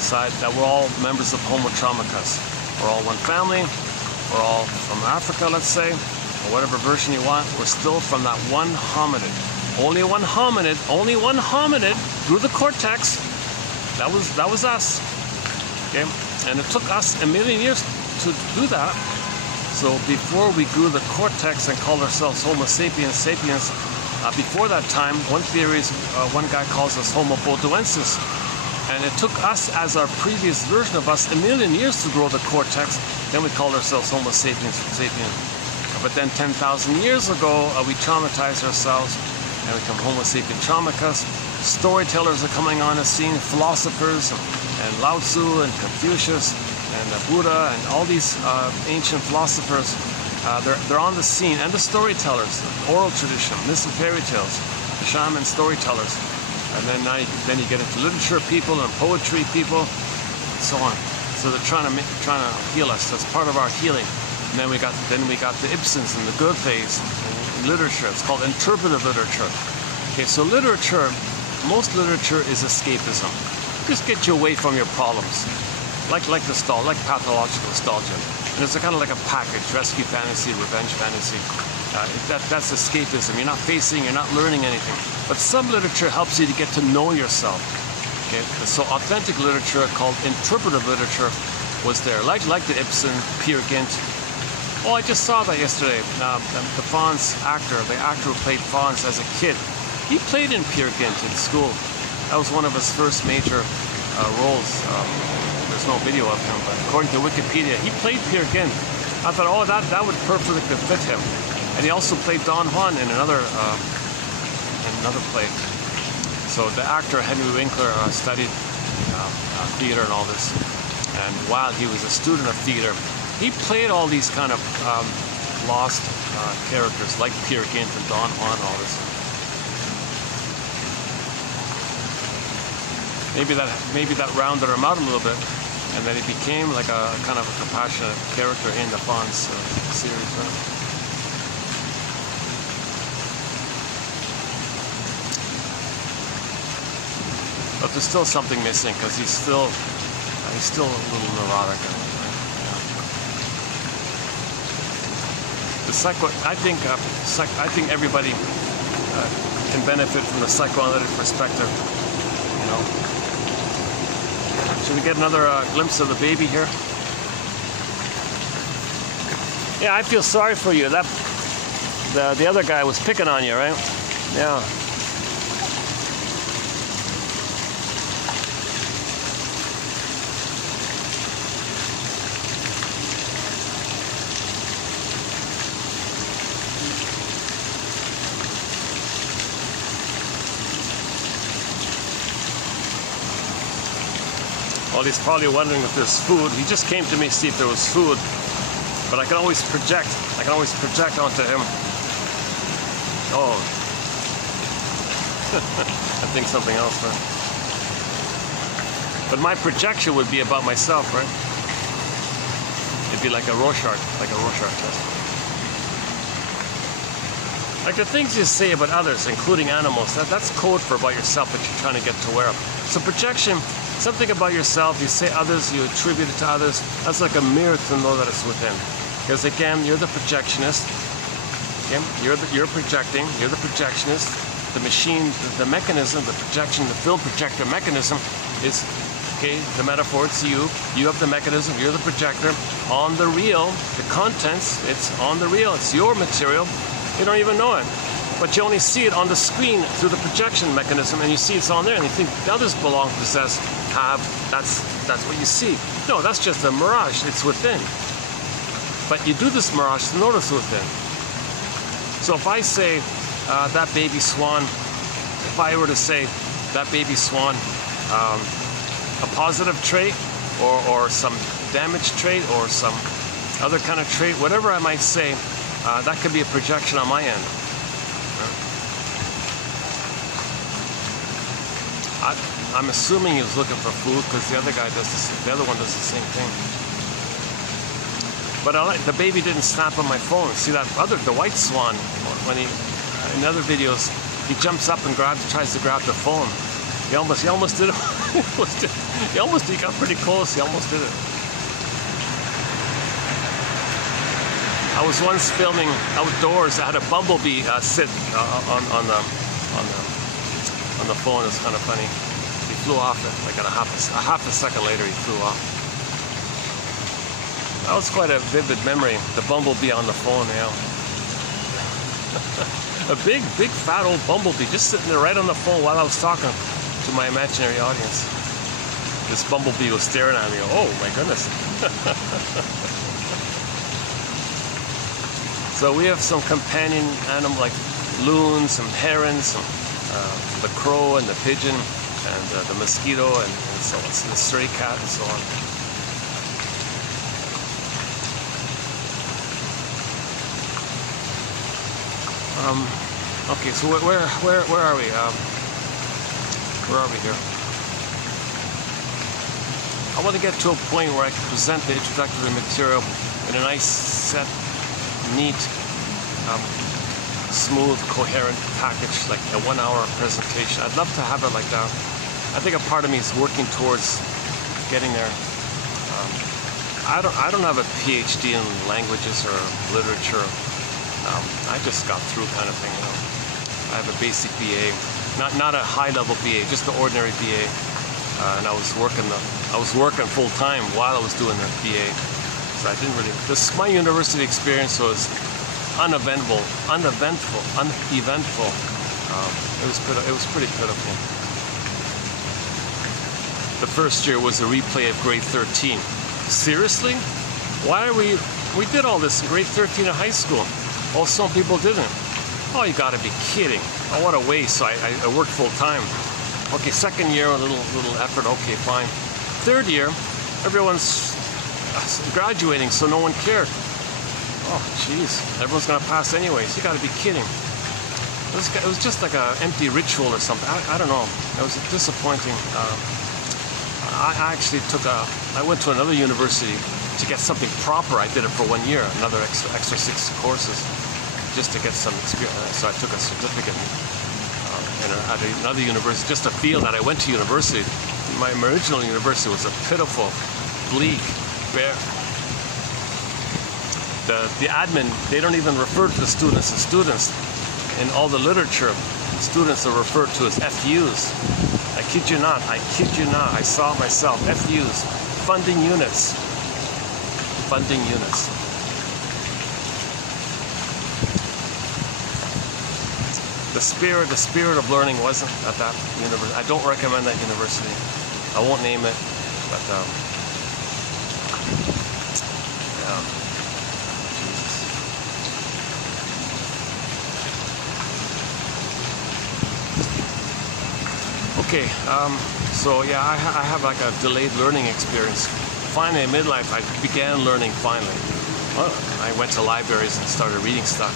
side, that we're all members of Homo Traumacus. We're all one family. We're all from Africa, let's say, or whatever version you want. We're still from that one hominid. Only one hominid grew the cortex. That was us. Okay? And it took us a million years to do that. So before we grew the cortex and called ourselves Homo sapiens sapiens, before that time, one theory is one guy calls us Homo bodoensis. And it took us, as our previous version of us, a million years to grow the cortex. Then we called ourselves Homo sapiens sapiens. But then 10,000 years ago, we traumatized ourselves and we become Homo sapiens traumacus. Storytellers are coming on the scene, philosophers, and Lao Tzu and Confucius and Buddha and all these ancient philosophers. They're on the scene, and the storytellers, oral tradition, myths and fairy tales, the shaman storytellers. And then you get into literature people and poetry people, and so on. So they're trying to heal us. That's part of our healing. And then we got the Ibsens and the Goethes in literature. It's called interpretive literature. Okay, so literature, most literature is escapism. Just get you away from your problems, like pathological nostalgia. And it's kind of like a package: rescue fantasy, revenge fantasy. That's escapism. You're not facing, you're not learning anything. But some literature helps you to get to know yourself. Okay? So authentic literature, called interpretive literature, was there. Like the Ibsen, Peer Gynt. Oh, I just saw that yesterday. The Fonz actor, the actor who played Fonz as a kid, he played in Peer Gynt in school. That was one of his first major roles. There's no video of him, but according to Wikipedia, he played Peer Gynt. I thought, oh, that would perfectly fit him. And he also played Don Juan in another play. So the actor Henry Winkler studied theater and all this. And while he was a student of theater, he played all these kind of lost characters like Peer Gynt and Don Juan and all this. Maybe that rounded him out a little bit, and then he became like a kind of a compassionate character in the Fonz series. Right? But there's still something missing, because he's still a little neurotic. I think everybody can benefit from the psychoanalytic perspective. You know. Should we get another glimpse of the baby here? Yeah, I feel sorry for you. The other guy was picking on you, right? Yeah. Well, he's probably wondering if there's food. He just came to me to see if there was food, but I can always project. I can always project onto him. Oh, I think something else, right? But my projection would be about myself, right? It'd be like a Rorschach test. Like the things you say about others, including animals, that's code for about yourself that you're trying to get to aware of. So projection. Something about yourself, you say others, you attribute it to others, that's like a mirror to know that it's within. Because again, you're the projectionist. Okay? You're projecting, you're the projectionist. The machine, the mechanism, the projection, the film projector mechanism is, okay, the metaphor, it's you. You have the mechanism, you're the projector. On the reel, the contents, it's on the reel, it's your material. You don't even know it. But you only see it on the screen through the projection mechanism, and you see it's on there, and you think the others belong, possess, have, that's what you see. No, that's just a mirage, it's within. But you do this mirage to notice within. So if I say that baby swan, if I were to say that baby swan, a positive trait, or some damaged trait, or some other kind of trait, whatever I might say, that could be a projection on my end. I'm assuming he was looking for food because the other one does the same thing. But the baby didn't snap on my phone. See that the white swan, when in other videos, he jumps up and tries to grab the phone. He almost did it. He got pretty close. He almost did it. I was once filming outdoors. I had a bumblebee sit on the phone. It's kind of funny. He flew off it. Like a half a second later, he flew off. That was quite a vivid memory. The bumblebee on the phone, yeah. A big, fat old bumblebee just sitting there right on the phone while I was talking to my imaginary audience. This bumblebee was staring at me. Oh my goodness. So we have some companion animals like loons, some herons, the crow and the pigeon, and the mosquito, and so on, the stray cat, and so on. Okay, so where are we? Where are we here? I want to get to a point where I can present the introductory material in a nice, set, neat, smooth, coherent package, like a 1-hour presentation. I'd love to have it like that. I think a part of me is working towards getting there. I don't have a PhD in languages or literature. I just got through, kind of thing. You know? I have a basic BA, not a high-level BA, just the ordinary BA. And I was working full time while I was doing the BA. So I didn't really. My university experience was uneventful. It was pretty pitiful. The first year was a replay of grade 13. Seriously? Why are we did all this in grade 13 in high school? Oh, some people didn't. Oh, you gotta be kidding. Oh, what a waste. So I worked full time. Okay, second year, a little effort, okay, fine. Third year, everyone's graduating, so no one cared. Oh, jeez, everyone's gonna pass anyways. You gotta be kidding. It was just like an empty ritual or something. I don't know. It was disappointing. I actually I went to another university to get something proper. I did it for 1 year, another extra 6 courses, just to get some experience. So I took a certificate at another university, just to feel that I went to university. My original university was a pitiful, bleak, bare. The admin, they don't even refer to the students as students. In all the literature, students are referred to as FUs. I kid you not, I saw it myself. FUs, funding units. Funding units. The spirit of learning wasn't at that university. I don't recommend that university. I won't name it, but yeah. Okay, so yeah, I have like a delayed learning experience. Finally, in midlife, I began learning finally. Well, I went to libraries and started reading stuff.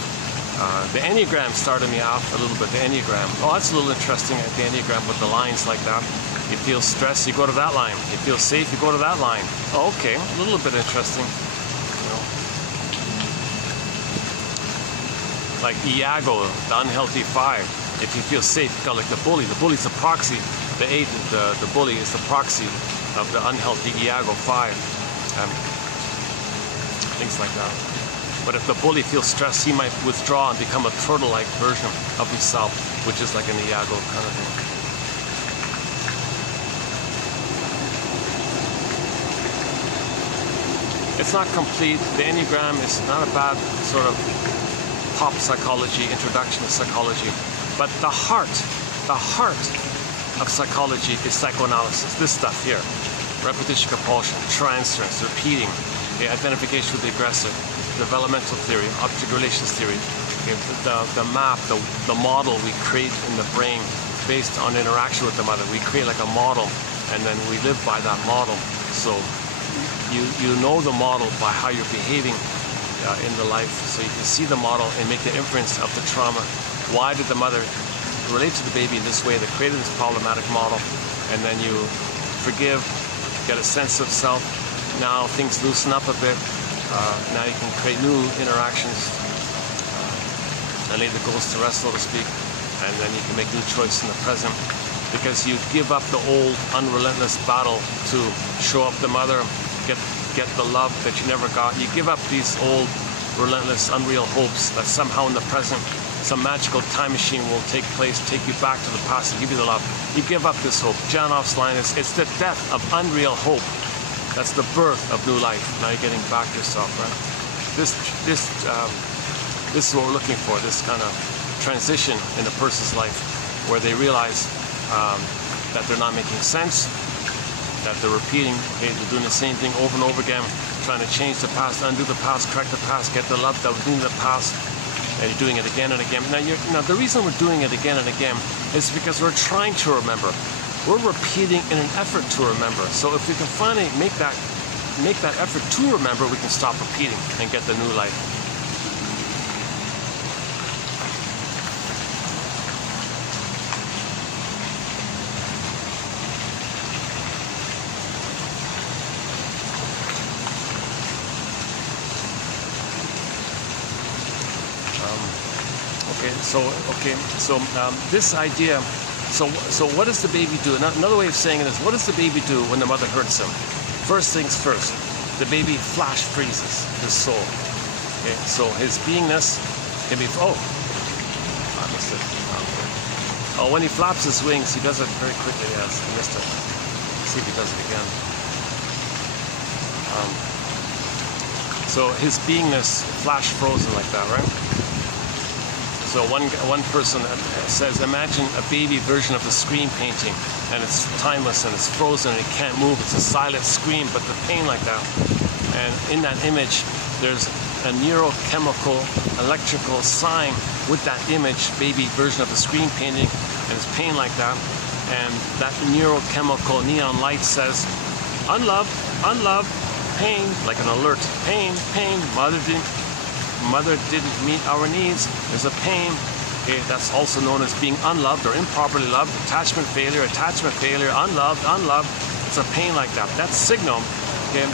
The Enneagram started me off a little bit, the Enneagram. Oh, that's a little interesting, the Enneagram with the lines like that. You feel stressed, you go to that line. You feel safe, you go to that line. Oh, okay, a little bit interesting. You know. Like Iago, the unhealthy 5. If you feel safe, you feel like the bully. The bully's the proxy. The 8, the bully is the proxy of the unhealthy Iago 5. Things like that. But if the bully feels stressed, he might withdraw and become a turtle-like version of himself, which is like an Iago kind of thing. It's not complete. The Enneagram is not a bad sort of pop psychology, introduction to psychology. But the heart of psychology is psychoanalysis. This stuff here: repetition, compulsion, transference, repeating, identification with the aggressor, developmental theory, object relations theory, the map, the model we create in the brain based on interaction with the mother. We create like a model, and then we live by that model. So you know the model by how you're behaving in the life. So you can see the model and make the inference of the trauma. Why did the mother relate to the baby in this way that created this problematic model? And then you forgive, get a sense of self. Now things loosen up a bit. Now you can create new interactions and lay the ghost to rest, so to speak. And then you can make new choices in the present, because you give up the old unrelentless battle to show up the mother, get the love that you never got. You give up these old relentless unreal hopes that somehow in the present some magical time machine will take place, take you back to the past and give you the love. You give up this hope. Janoff's line is, it's the death of unreal hope. That's the birth of new life. Now you're getting back yourself, right? This is what we're looking for, this kind of transition in a person's life where they realize that they're not making sense, that they're repeating, okay, they're doing the same thing over and over again, trying to change the past, undo the past, correct the past, get the love that was in the past, and you're doing it again and again. Now the reason we're doing it again and again is because we're trying to remember. We're repeating in an effort to remember. So if we can finally make that effort to remember, we can stop repeating and get the new life. So this idea, so what does the baby do? Another way of saying it is, what does the baby do when the mother hurts him? First things first, the baby flash freezes his soul. Okay, so his beingness can be, I missed it. Oh, when he flaps his wings, he does it very quickly. Yes, I missed it. Let's see if he does it again. So his beingness flash frozen like that, right? So one person says, imagine a baby version of the screen painting, and it's timeless and it's frozen and it can't move. It's a silent scream, but the pain like that. And in that image, there's a neurochemical, electrical sign with that image, baby version of the screen painting, and it's pain like that. And that neurochemical neon light says, unloved, unloved, pain, like an alert, pain, pain, mother didn't meet our needs. There's a pain. Okay, that's also known as being unloved or improperly loved. Attachment failure, unloved, unloved. It's a pain like that. That signal, okay,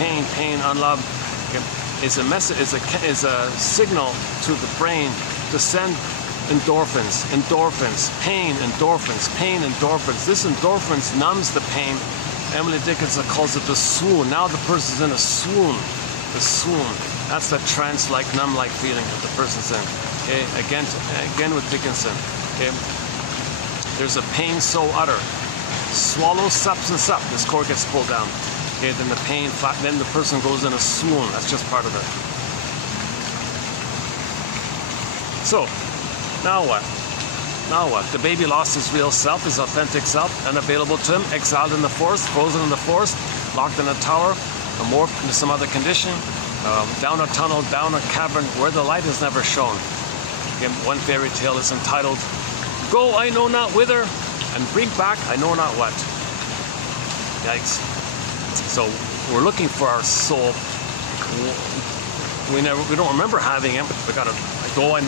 pain, unloved, okay, is a message, is a signal to the brain to send endorphins, pain, endorphins. This endorphins numbs the pain. Emily Dickinson calls it the swoon. Now the person's in a swoon. The swoon. That's the trance-like, numb-like feeling that the person's in. Okay? Again with Dickinson. Okay? There's a pain so utter. Swallow substance up. This cord gets pulled down. Okay? Then the pain, then the person goes in a swoon. That's just part of it. So, now what? Now what? The baby lost his real self, his authentic self, unavailable to him, exiled in the forest, frozen in the forest, locked in a tower, morphed into some other condition. Down a tunnel, down a cavern where the light has never shone. Again, one fairy tale is entitled, Go I know not whither, and bring back I know not what. Yikes. So we're looking for our soul. We don't remember having him. We gotta go and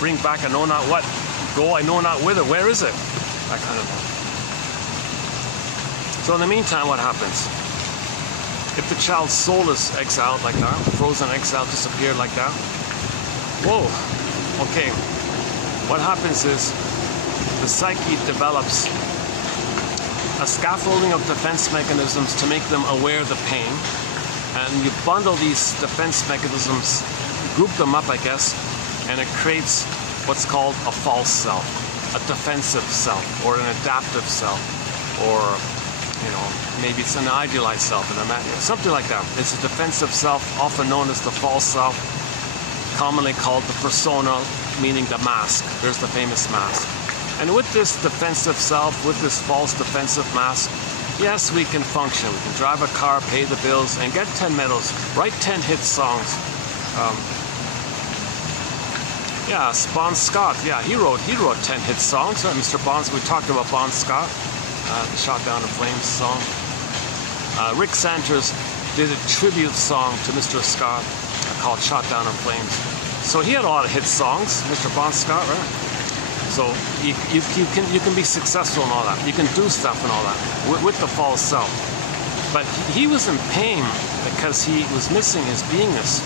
bring back I know not what. Go I know not whither. Where is it? That kind of thing. So in the meantime, what happens? If the child's soul is exiled like that, frozen, exiled, disappeared like that, whoa, okay, what happens is the psyche develops a scaffolding of defense mechanisms to make them aware of the pain, and you bundle these defense mechanisms, group them up, I guess, and it creates what's called a false self, a defensive self, or an adaptive self, or maybe it's an idealized self, something like that. It's a defensive self, often known as the false self, commonly called the persona, meaning the mask. There's the famous mask. And with this defensive self, with this false defensive mask, yes, we can function. We can drive a car, pay the bills, and get 10 medals, write 10 hit songs. Yeah, Bon Scott, yeah, he wrote 10 hit songs. Mr. Bonds, we talked about Bon Scott, the Shot Down in Flames song. Rick Sanders did a tribute song to Mr. Scott called Shot Down in Flames. So he had a lot of hit songs, Mr. Bon Scott, right? So you can be successful in all that. You can do stuff and all that with the false self. But he was in pain because he was missing his beingness.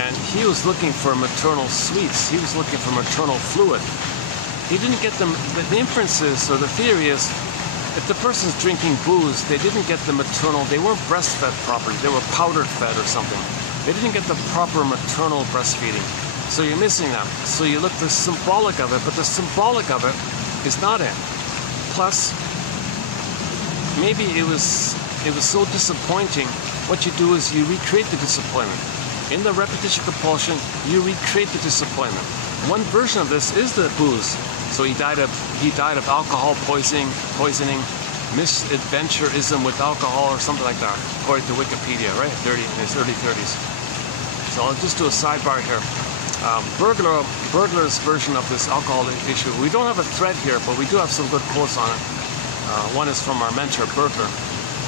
And he was looking for maternal sweets. He was looking for maternal fluid. He didn't get them. The inference is, or the theory is, if the person's drinking booze, they didn't get the maternal, they weren't breastfed properly. They were powdered fed or something. They didn't get the proper maternal breastfeeding. So you're missing that. So you look for the symbolic of it, but the symbolic of it is not it. Plus, maybe it was so disappointing. What you do is you recreate the disappointment. In the repetition compulsion, you recreate the disappointment. One version of this is the booze. So he died of alcohol poisoning, misadventurism with alcohol or something like that, according to Wikipedia, right? In his early 30s. So I'll just do a sidebar here. Burglar's version of this alcohol issue. We don't have a thread here, but we do have some good quotes on it. One is from our mentor, Breger.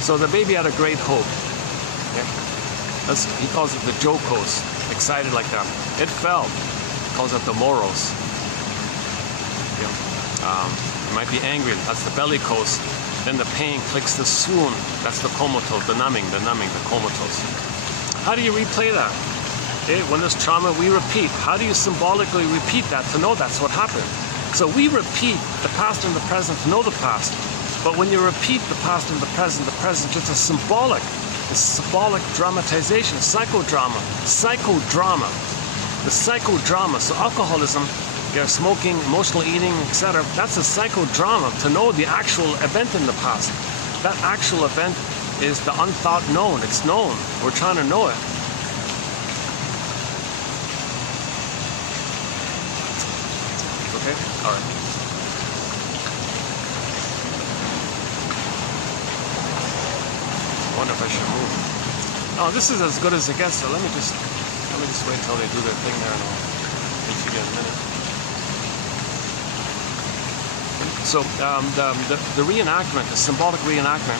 So the baby had a great hope. Yeah. He calls it the jocose, excited like that. It fell. He calls it the moros. Yeah. You might be angry. That's the bellicose. Then the pain clicks the swoon. That's the comatose, the numbing, the comatose. How do you replay that? Okay, when there's trauma, we repeat. How do you symbolically repeat that to know that's what happened? So we repeat the past and the present to know the past. But when you repeat the past and the present just a symbolic. It's symbolic dramatization, psychodrama. The psychodrama. So alcoholism, you're smoking, emotional eating, etc. That's a psychodrama to know the actual event in the past. That actual event is the unthought known. It's known. We're trying to know it. Okay? All right. I wonder if I should move. Oh, this is as good as it gets, so let me just wait till they do their thing there and I'll continue in a minute. So the reenactment, the symbolic reenactment,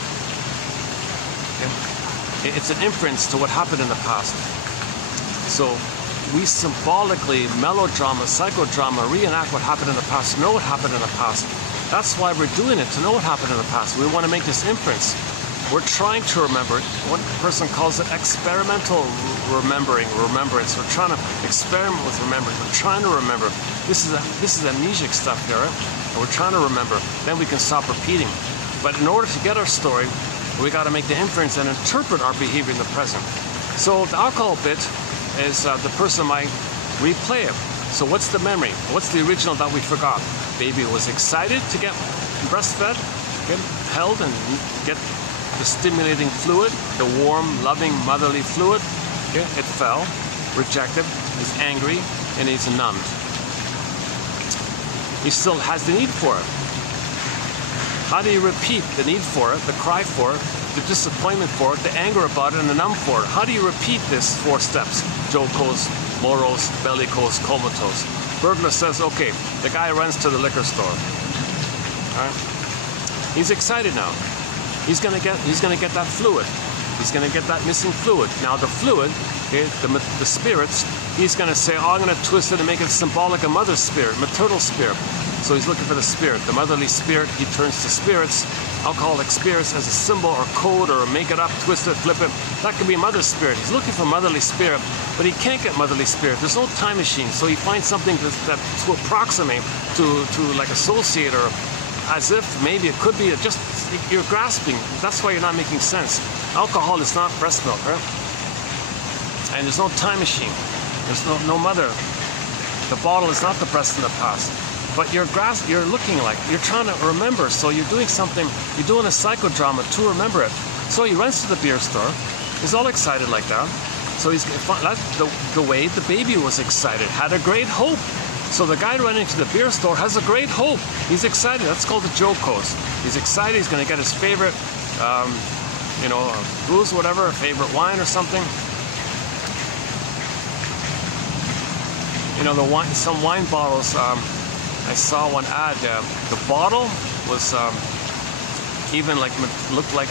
okay, it's an inference to what happened in the past. So we symbolically, melodrama, psychodrama, reenact what happened in the past, know what happened in the past. That's why we're doing it, to know what happened in the past. We want to make this inference. We're trying to remember it. One person calls it experimental remembrance. We're trying to experiment with remembering. We're trying to remember. This is amnesic stuff here, right? And we're trying to remember. Then we can stop repeating. But in order to get our story, we got to make the inference and interpret our behavior in the present. So the alcohol bit is the person might replay it. So what's the memory? What's the original that we forgot? Baby was excited to get breastfed, get held and get the stimulating fluid, the warm, loving, motherly fluid. Okay? It fell, rejected, is angry, and he's numbed. He still has the need for it. How do you repeat the need for it, the cry for it, the disappointment for it, the anger about it, and the numb for it? How do you repeat this 4 steps? Jocose, moros, bellicose, comatose. Burglar says, okay, the guy runs to the liquor store. All right? He's excited now. He's gonna get that fluid. He's gonna get that missing fluid. Now the fluid, okay, the spirits, he's gonna say, oh, I'm gonna twist it and make it symbolic of mother's spirit, maternal spirit. So he's looking for the spirit, the motherly spirit. He turns to spirits, alcoholic spirits, as a symbol or code, or make it up, twist it, flip it. That could be mother's spirit. He's looking for motherly spirit, but he can't get motherly spirit. There's no time machine, so he finds something that to approximate, to like associate, or as if maybe it could be just, you're grasping. That's why you're not making sense. Alcohol is not breast milk, right? And there's no time machine. There's no mother. The bottle is not the breast in the past. But you're looking like, you're trying to remember. So you're doing something, you're doing a psychodrama to remember it. So he runs to the beer store. He's all excited like that. So that's the way the baby was excited, had a great hope. So the guy running to the beer store has a great hope. He's excited. That's called the jocose. He's excited. He's going to get his favorite, booze, whatever, a favorite wine or something. You know, some wine bottles. I saw one ad. The bottle was even looked like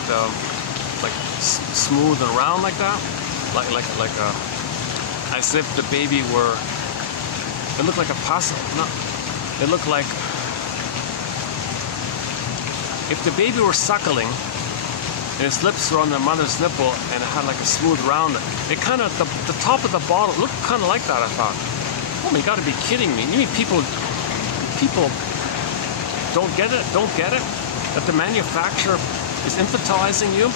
smooth and round like that, as if the baby were. It looked like a puzzle. No, it looked like if the baby were suckling and his lips were on the mother's nipple and it had like a smooth round. It kind of the top of the bottle looked kind of like that. I thought, oh, you got to be kidding me! You mean people don't get it? Don't get it? That the manufacturer is infantilizing you?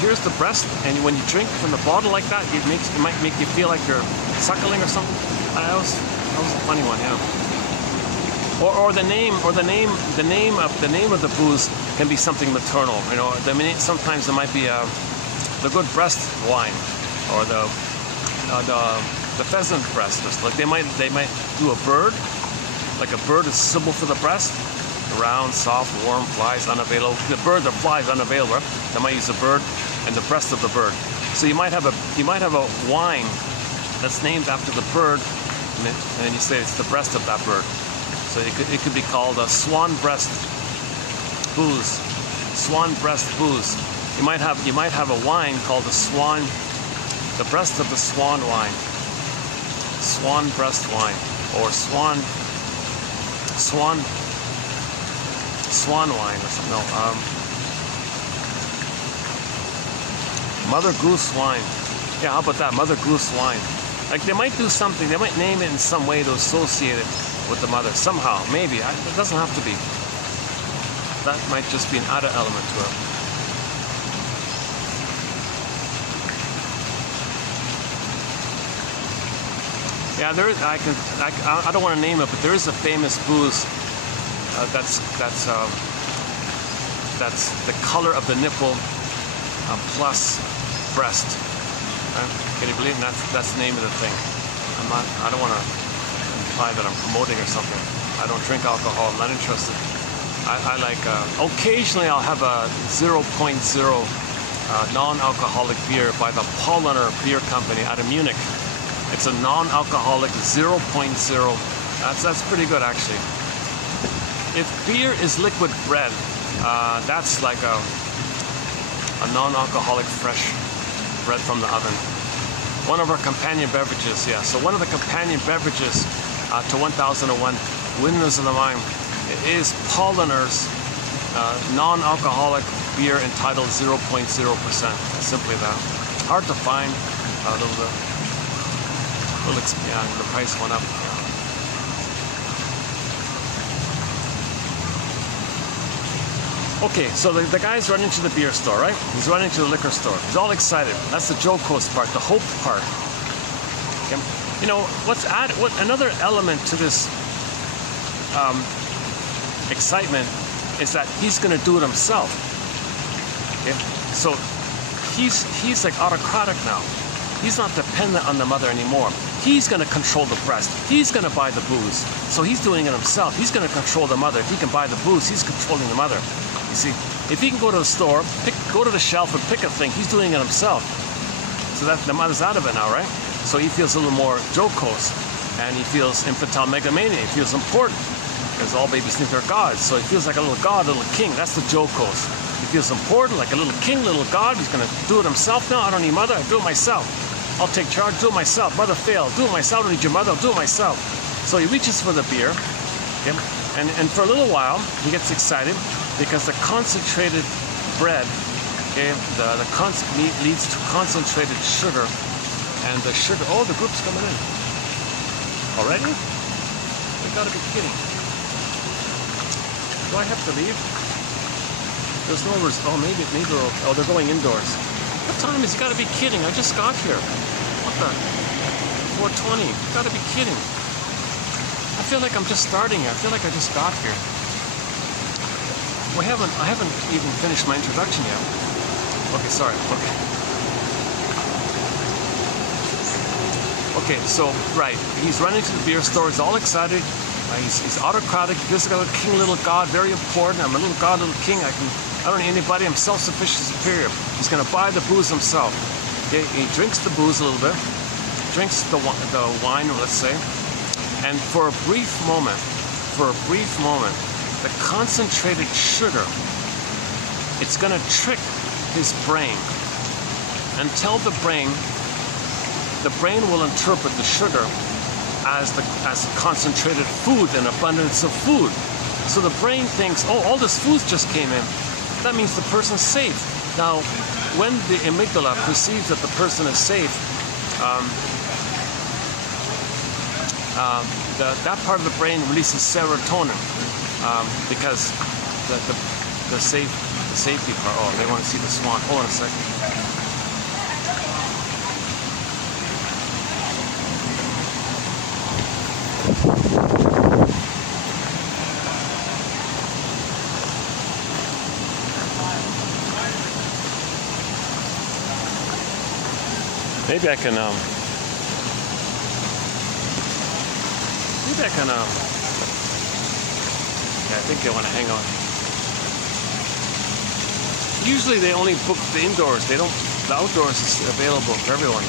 Here's the breast, and when you drink from the bottle like that, it might make you feel like you're suckling or something. That was a funny one, yeah. Or the name of the booze can be something maternal. You know, sometimes it might be the good breast wine, or the pheasant breast. Like they might do a bird, like a bird is symbol for the breast. Round, soft, warm, flies unavailable. The bird, the flies unavailable. They might use a bird and the breast of the bird. So you might have a wine that's named after the bird, and then you say it's the breast of that bird. So it could be called a swan breast booze. Swan breast booze. You might have a wine called the breast of the swan wine. Swan breast wine, or swan wine or something. No, Mother Goose wine. Yeah, how about that? Mother Goose wine. Like they might do something. They might name it in some way to associate it with the mother somehow. Maybe it doesn't have to be. That might just be an added element to it. Yeah, there is. I don't want to name it, but there is a famous booze. That's the color of the nipple plus breast. Can you believe it? That's the name of the thing. I don't want to imply that I'm promoting or something. I don't drink alcohol. I'm not interested. I like. Occasionally, I'll have a 0.0 non-alcoholic beer by the Paulaner Beer Company out of Munich. It's a non-alcoholic 0.0. That's pretty good actually. If beer is liquid bread, that's like a non-alcoholic fresh bread from the oven. One of our companion beverages, yeah. So one of the companion beverages to 1001 Windmills of the Mind is Paulaner's non-alcoholic beer entitled 0.0%. Simply that. Hard to find. The price went up. Okay, so the guy's running to the beer store, right? He's running to the liquor store. He's all excited. That's the jocose part, the hope part. Okay. You know, what another element to this excitement is that he's going to do it himself. Okay? So he's like autocratic now. He's not dependent on the mother anymore. He's going to control the breast. He's going to buy the booze. So he's doing it himself. He's going to control the mother. If he can buy the booze, he's controlling the mother. You see, if he can go to the store, go to the shelf and pick a thing, he's doing it himself. So that the mother's out of it now, right? So he feels a little more jocose, and he feels infantile megalomania. He feels important, because all babies think they're gods. So he feels like a little god, a little king. That's the jocose. He feels important, like a little king, little god. He's going to do it himself now. I don't need mother. I do it myself. I'll take charge. Do it myself. Mother failed. Do it myself. I don't need your mother. I'll do it myself. So he reaches for the beer, okay? And for a little while he gets excited because the concentrated bread, okay, leads to concentrated sugar, and the sugar. Oh, the group's coming in already. You gotta be kidding. Do I have to leave? There's no words. Oh, maybe. Oh, they're going indoors. What time is? You gotta be kidding! I just got here. What the? 4:20. You gotta be kidding! I feel like I'm just starting here. I feel like I just got here. I haven't even finished my introduction yet. Okay, sorry. Okay. Okay, so, right, he's running to the beer store, he's all excited, he's autocratic, he feels like a king, little god, very important, I'm a little god, little king, I don't need anybody, I'm self-sufficient, superior. He's gonna buy the booze himself. Okay, he drinks the booze a little bit, drinks the wine, let's say, and for a brief moment, the concentrated sugar, it's gonna trick his brain and tell the brain will interpret the sugar as concentrated food and abundance of food. So the brain thinks, oh, all this food just came in. That means the person's safe. Now, when the amygdala perceives that the person is safe, that part of the brain releases serotonin because the safety part. Oh, they want to see the swan. Hold on a second. Maybe I can, yeah, I think they want to hang on. Usually they only book the indoors. The outdoors is available for everyone.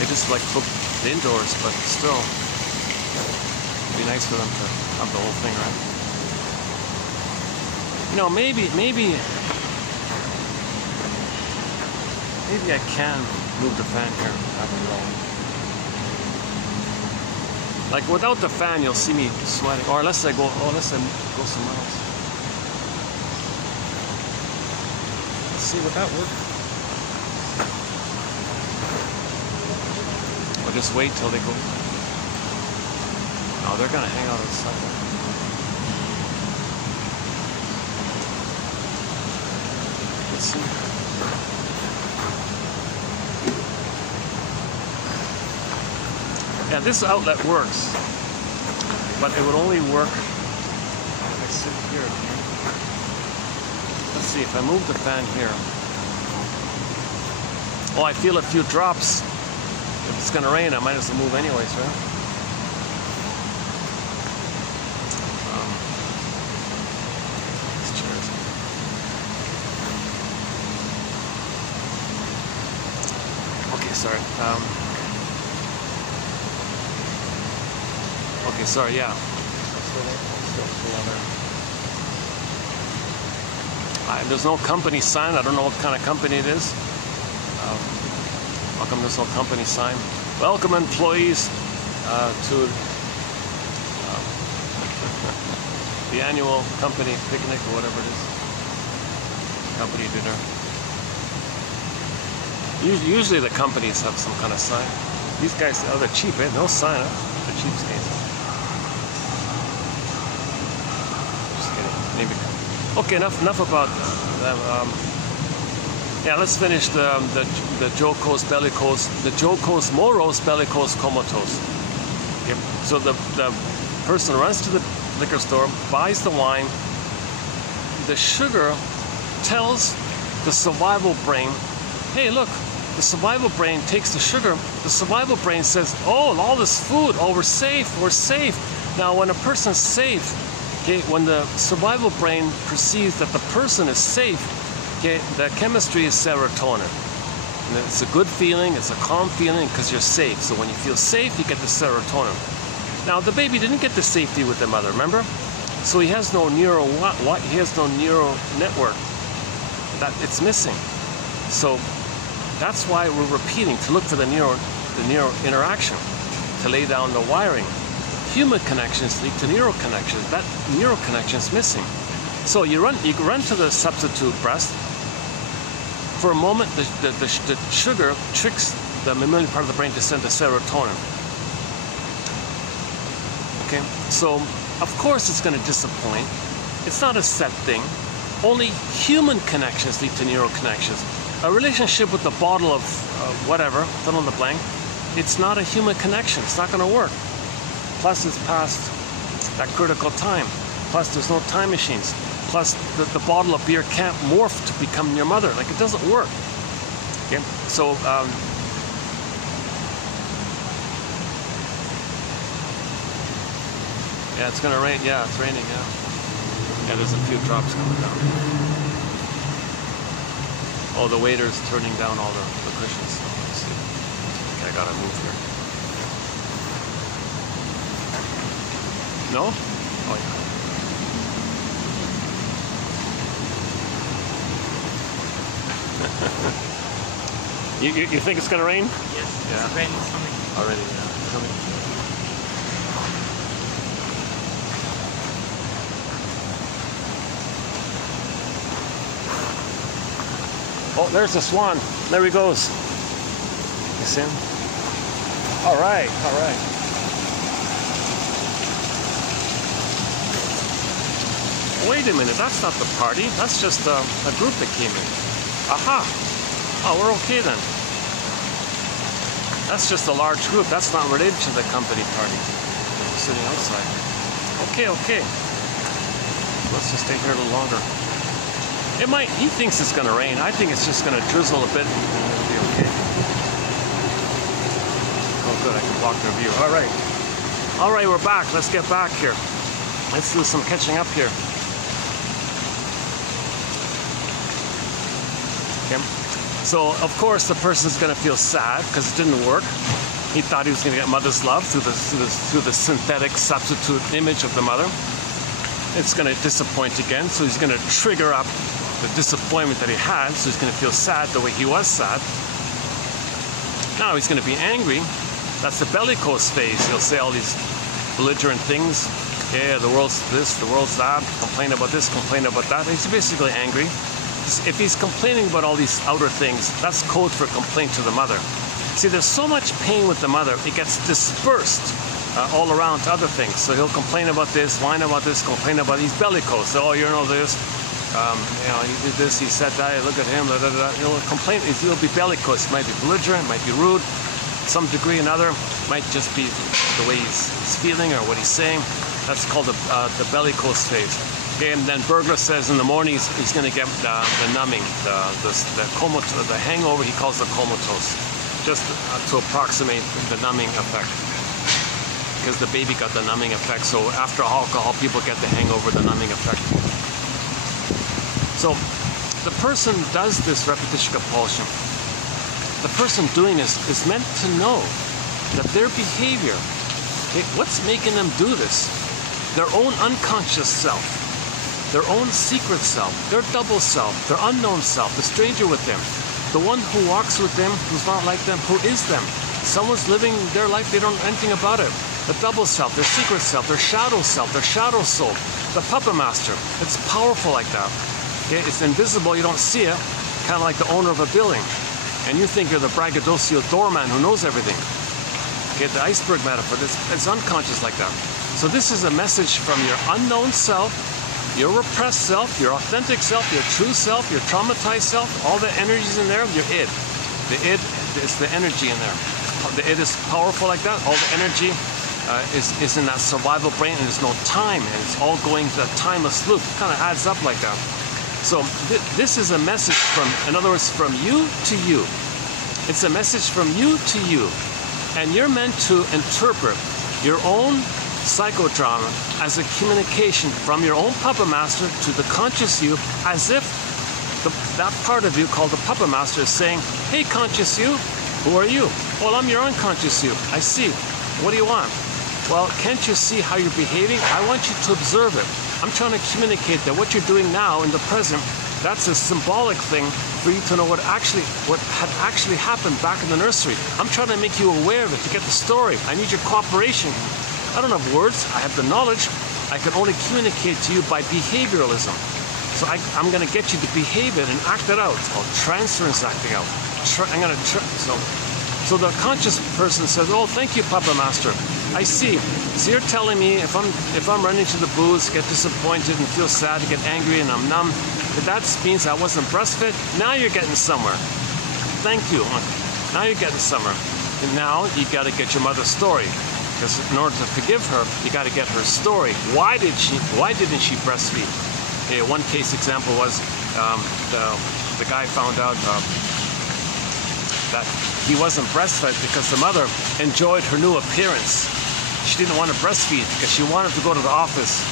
They just like book the indoors, but still, it'd be nice for them to have the whole thing, right? You know, maybe I can move the fan here after all. Like without the fan, you'll see me sweating. Or unless I go somewhere else. Let's see, would that work? Or just wait till they go. Oh, they're gonna hang out outside. Let's see. Yeah, this outlet works, but it would only work if I sit here. Let's see, if I move the fan here. Oh, I feel a few drops. If it's gonna rain, I might as well move anyways, right? These chairs. Okay, sorry. Okay, sorry, yeah. There's no company sign. I don't know what kind of company it is. How come there's no company sign? Welcome, employees, to the annual company picnic or whatever it is. Company dinner. Usually the companies have some kind of sign. These guys, oh, they're cheap, eh? No sign, huh? They're cheapskates. Maybe. Okay, enough about them. Yeah, let's finish the jocose, bellicose, the jocose, morose, bellicose, comatose. Yep. So the person runs to the liquor store, buys the wine. The sugar tells the survival brain, hey, look, the survival brain takes the sugar. The survival brain says, oh, all this food, oh, we're safe, we're safe. Now, when a person's safe, okay, when the survival brain perceives that the person is safe, okay, the chemistry is serotonin. And it's a good feeling, it's a calm feeling because you're safe. So when you feel safe, you get the serotonin. Now the baby didn't get the safety with the mother, remember? So he has no neural he has no neural network. That it's missing. So that's why we're repeating to look for the neural interaction, to lay down the wiring. Human connections lead to neural connections. That neural connection is missing. So you run to the substitute breast. For a moment, the sugar tricks the mammalian part of the brain to send the serotonin. Okay, so of course it's going to disappoint. It's not a set thing. Only human connections lead to neural connections. A relationship with a bottle of whatever, fill in the blank, it's not a human connection. It's not going to work. Plus, it's past that critical time. Plus, there's no time machines. Plus, the bottle of beer can't morph to become your mother. Like, it doesn't work. Okay? So, Yeah, it's gonna rain. Yeah, it's raining. Yeah. Yeah, there's a few drops coming down. Oh, the waiter's turning down all the cushions. So let's see. Okay, I gotta move here. No? Oh yeah. You think it's gonna rain? Yes. Yeah. It's raining something. Already, yeah. It's coming. Oh, there's the swan. There he goes. You see him? All right, all right. Wait a minute, that's not the party. That's just a group that came in. Aha! Oh, we're okay then. That's just a large group. That's not related to the company party. We're sitting outside. Okay, okay. Let's just stay here a little longer. It might, he thinks it's going to rain. I think it's just going to drizzle a bit and it'll be okay. Oh good, I can block their view. All right. All right, we're back. Let's get back here. Let's do some catching up here. Okay. So, of course, the person's going to feel sad because it didn't work. He thought he was going to get mother's love through the synthetic substitute image of the mother. It's going to disappoint again, so he's going to trigger up the disappointment that he had, so he's going to feel sad the way he was sad. Now he's going to be angry. That's the bellicose phase. He'll say all these belligerent things. Yeah, the world's this, the world's that, complain about this, complain about that. He's basically angry. If he's complaining about all these outer things, that's code for complaint to the mother. See, there's so much pain with the mother, it gets dispersed all around to other things. So he'll complain about this, whine about this, complain about these bellicose. So, oh, you know this, he did this, he said that, look at him, blah, blah, blah. He'll complain, he'll be bellicose. It might be belligerent, might be rude, some degree or another. Might just be the way he's feeling or what he's saying. That's called the bellicose phase. Okay, and then Breger says in the morning he's going to get the numbing, the hangover. He calls the comatose, just to approximate the numbing effect. Because the baby got the numbing effect, so after alcohol, people get the hangover, the numbing effect. So the person does this repetition compulsion. The person doing this is meant to know that their behavior, what's making them do this? Their own unconscious self, their own secret self, their double self, their unknown self, the stranger with them, the one who walks with them, who's not like them, who is them. Someone's living their life, they don't know anything about it. The double self, their secret self, their shadow soul, the puppet master. It's powerful like that. Okay? It's invisible, you don't see it, kind of like the owner of a building. And you think you're the braggadocio doorman who knows everything. Okay, the iceberg metaphor, it's unconscious like that. So this is a message from your unknown self, your repressed self, your authentic self, your true self, your traumatized self, all the energies in there, your id. The id is the energy in there. The id is powerful like that. All the energy is in that survival brain, and there's no time, and it's all going to a timeless loop. It kind of adds up like that. So this is a message from, in other words, from you to you. It's a message from you to you. And you're meant to interpret your own psychodrama as a communication from your own puppet master to the conscious you, as if that part of you called the puppet master is saying, hey, conscious you, who are you? Well, I'm your unconscious you. I see. What do you want? Well, can't you see how you're behaving? I want you to observe it. I'm trying to communicate that what you're doing now in the present, that's a symbolic thing for you to know what had actually happened back in the nursery. I'm trying to make you aware of it, to get the story. I need your cooperation. I don't have words. I have the knowledge. I can only communicate to you by behavioralism. So I'm going to get you to behave it and act it out. It's called transference acting out. So the conscious person says, oh, thank you, Papa Master. I see. So you're telling me if I'm running to the booze, get disappointed and feel sad, get angry and I'm numb, that means I wasn't breastfed. Now you're getting somewhere. Thank you. Now you're getting somewhere. And now you got to get your mother's story. Because in order to forgive her, you got to get her story. Why didn't she breastfeed? Okay, one case example was the guy found out that he wasn't breastfed because the mother enjoyed her new appearance. she didn't want to breastfeed because she wanted to go to the office.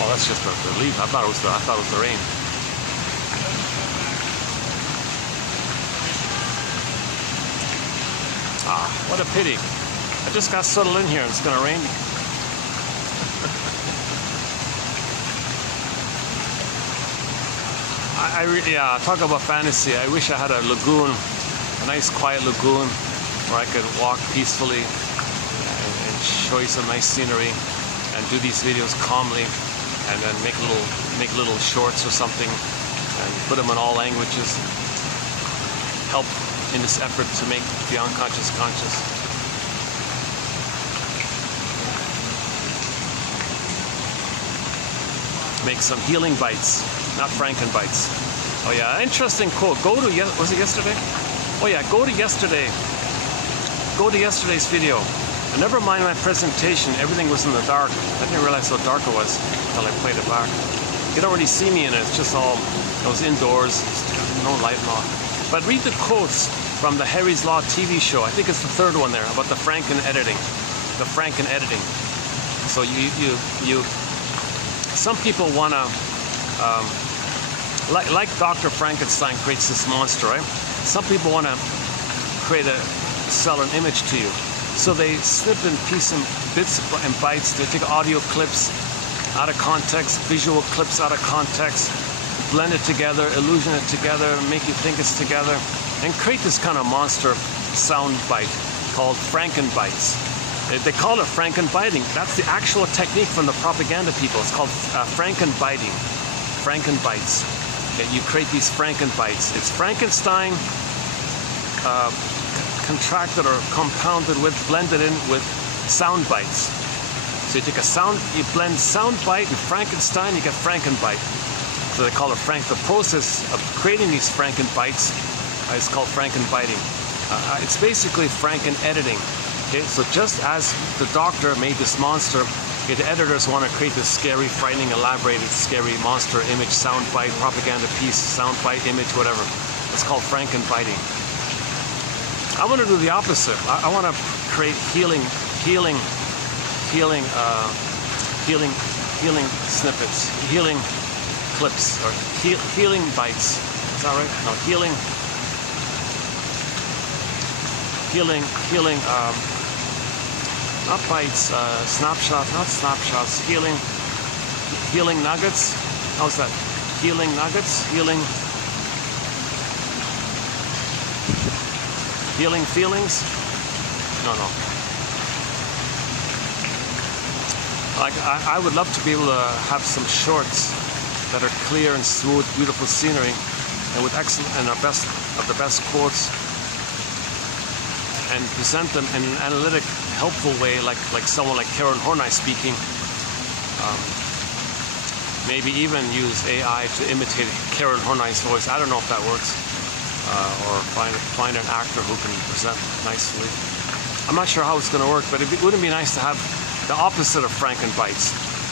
Oh, that's just the leaf. I thought it was the rain. Ah, what a pity. I just got settled in here and it's gonna rain. Yeah, talk about fantasy. I wish I had a lagoon, a nice quiet lagoon where I could walk peacefully and show you some nice scenery and do these videos calmly, and then make little shorts or something and put them in all languages. Help in this effort to make the unconscious conscious. Make some healing bites, not Franken bites. Oh yeah, interesting quote. Go to, was it yesterday? Oh yeah, go to yesterday's video. And never mind my presentation, everything was in the dark. I didn't realize how dark it was until I played it back. You don't really see me in it, it's just all, it was indoors, no light and all. But read the quotes from the Harry's Law TV show. I think it's the third one there, about the Franken editing. The Franken editing. So some people want to, like Dr. Frankenstein creates this monster, right? Some people want to sell an image to you. So they snip in bits and bytes. They take audio clips out of context, visual clips out of context, blend it together, illusion it together, make you think it's together, and create this kind of monster sound bite called Franken bites. They call it Franken biting. That's the actual technique from the propaganda people. It's called Franken biting, Franken bites. Okay, you create these Franken bites. It's Frankenstein contracted or compounded with, blended in with sound bites. So you take you blend sound bite and Frankenstein, you get Franken bite. So they call it the process of creating these Franken bites is called Franken biting. It's basically Franken editing. Okay, so just as the doctor made this monster, okay, the editors want to create this scary, frightening, elaborated, scary monster image, sound bite, propaganda piece, sound bite, image, whatever. It's called Franken biting. I want to do the opposite. I want to create healing snippets, healing clips, or healing bites. Is that right? No, not bites, snapshots, not snapshots, healing nuggets. How's that? Healing nuggets, healing feelings? No. Like, I would love to be able to have some shorts that are clear and smooth, beautiful scenery, and with excellent and the best quotes, and present them in an analytic, helpful way, like someone like Karen Horney speaking. Maybe even use AI to imitate Karen Horney's voice. I don't know if that works. Or find an actor who can present nicely. I'm not sure how it's going to work, but wouldn't it be nice to have the opposite of Franken bites?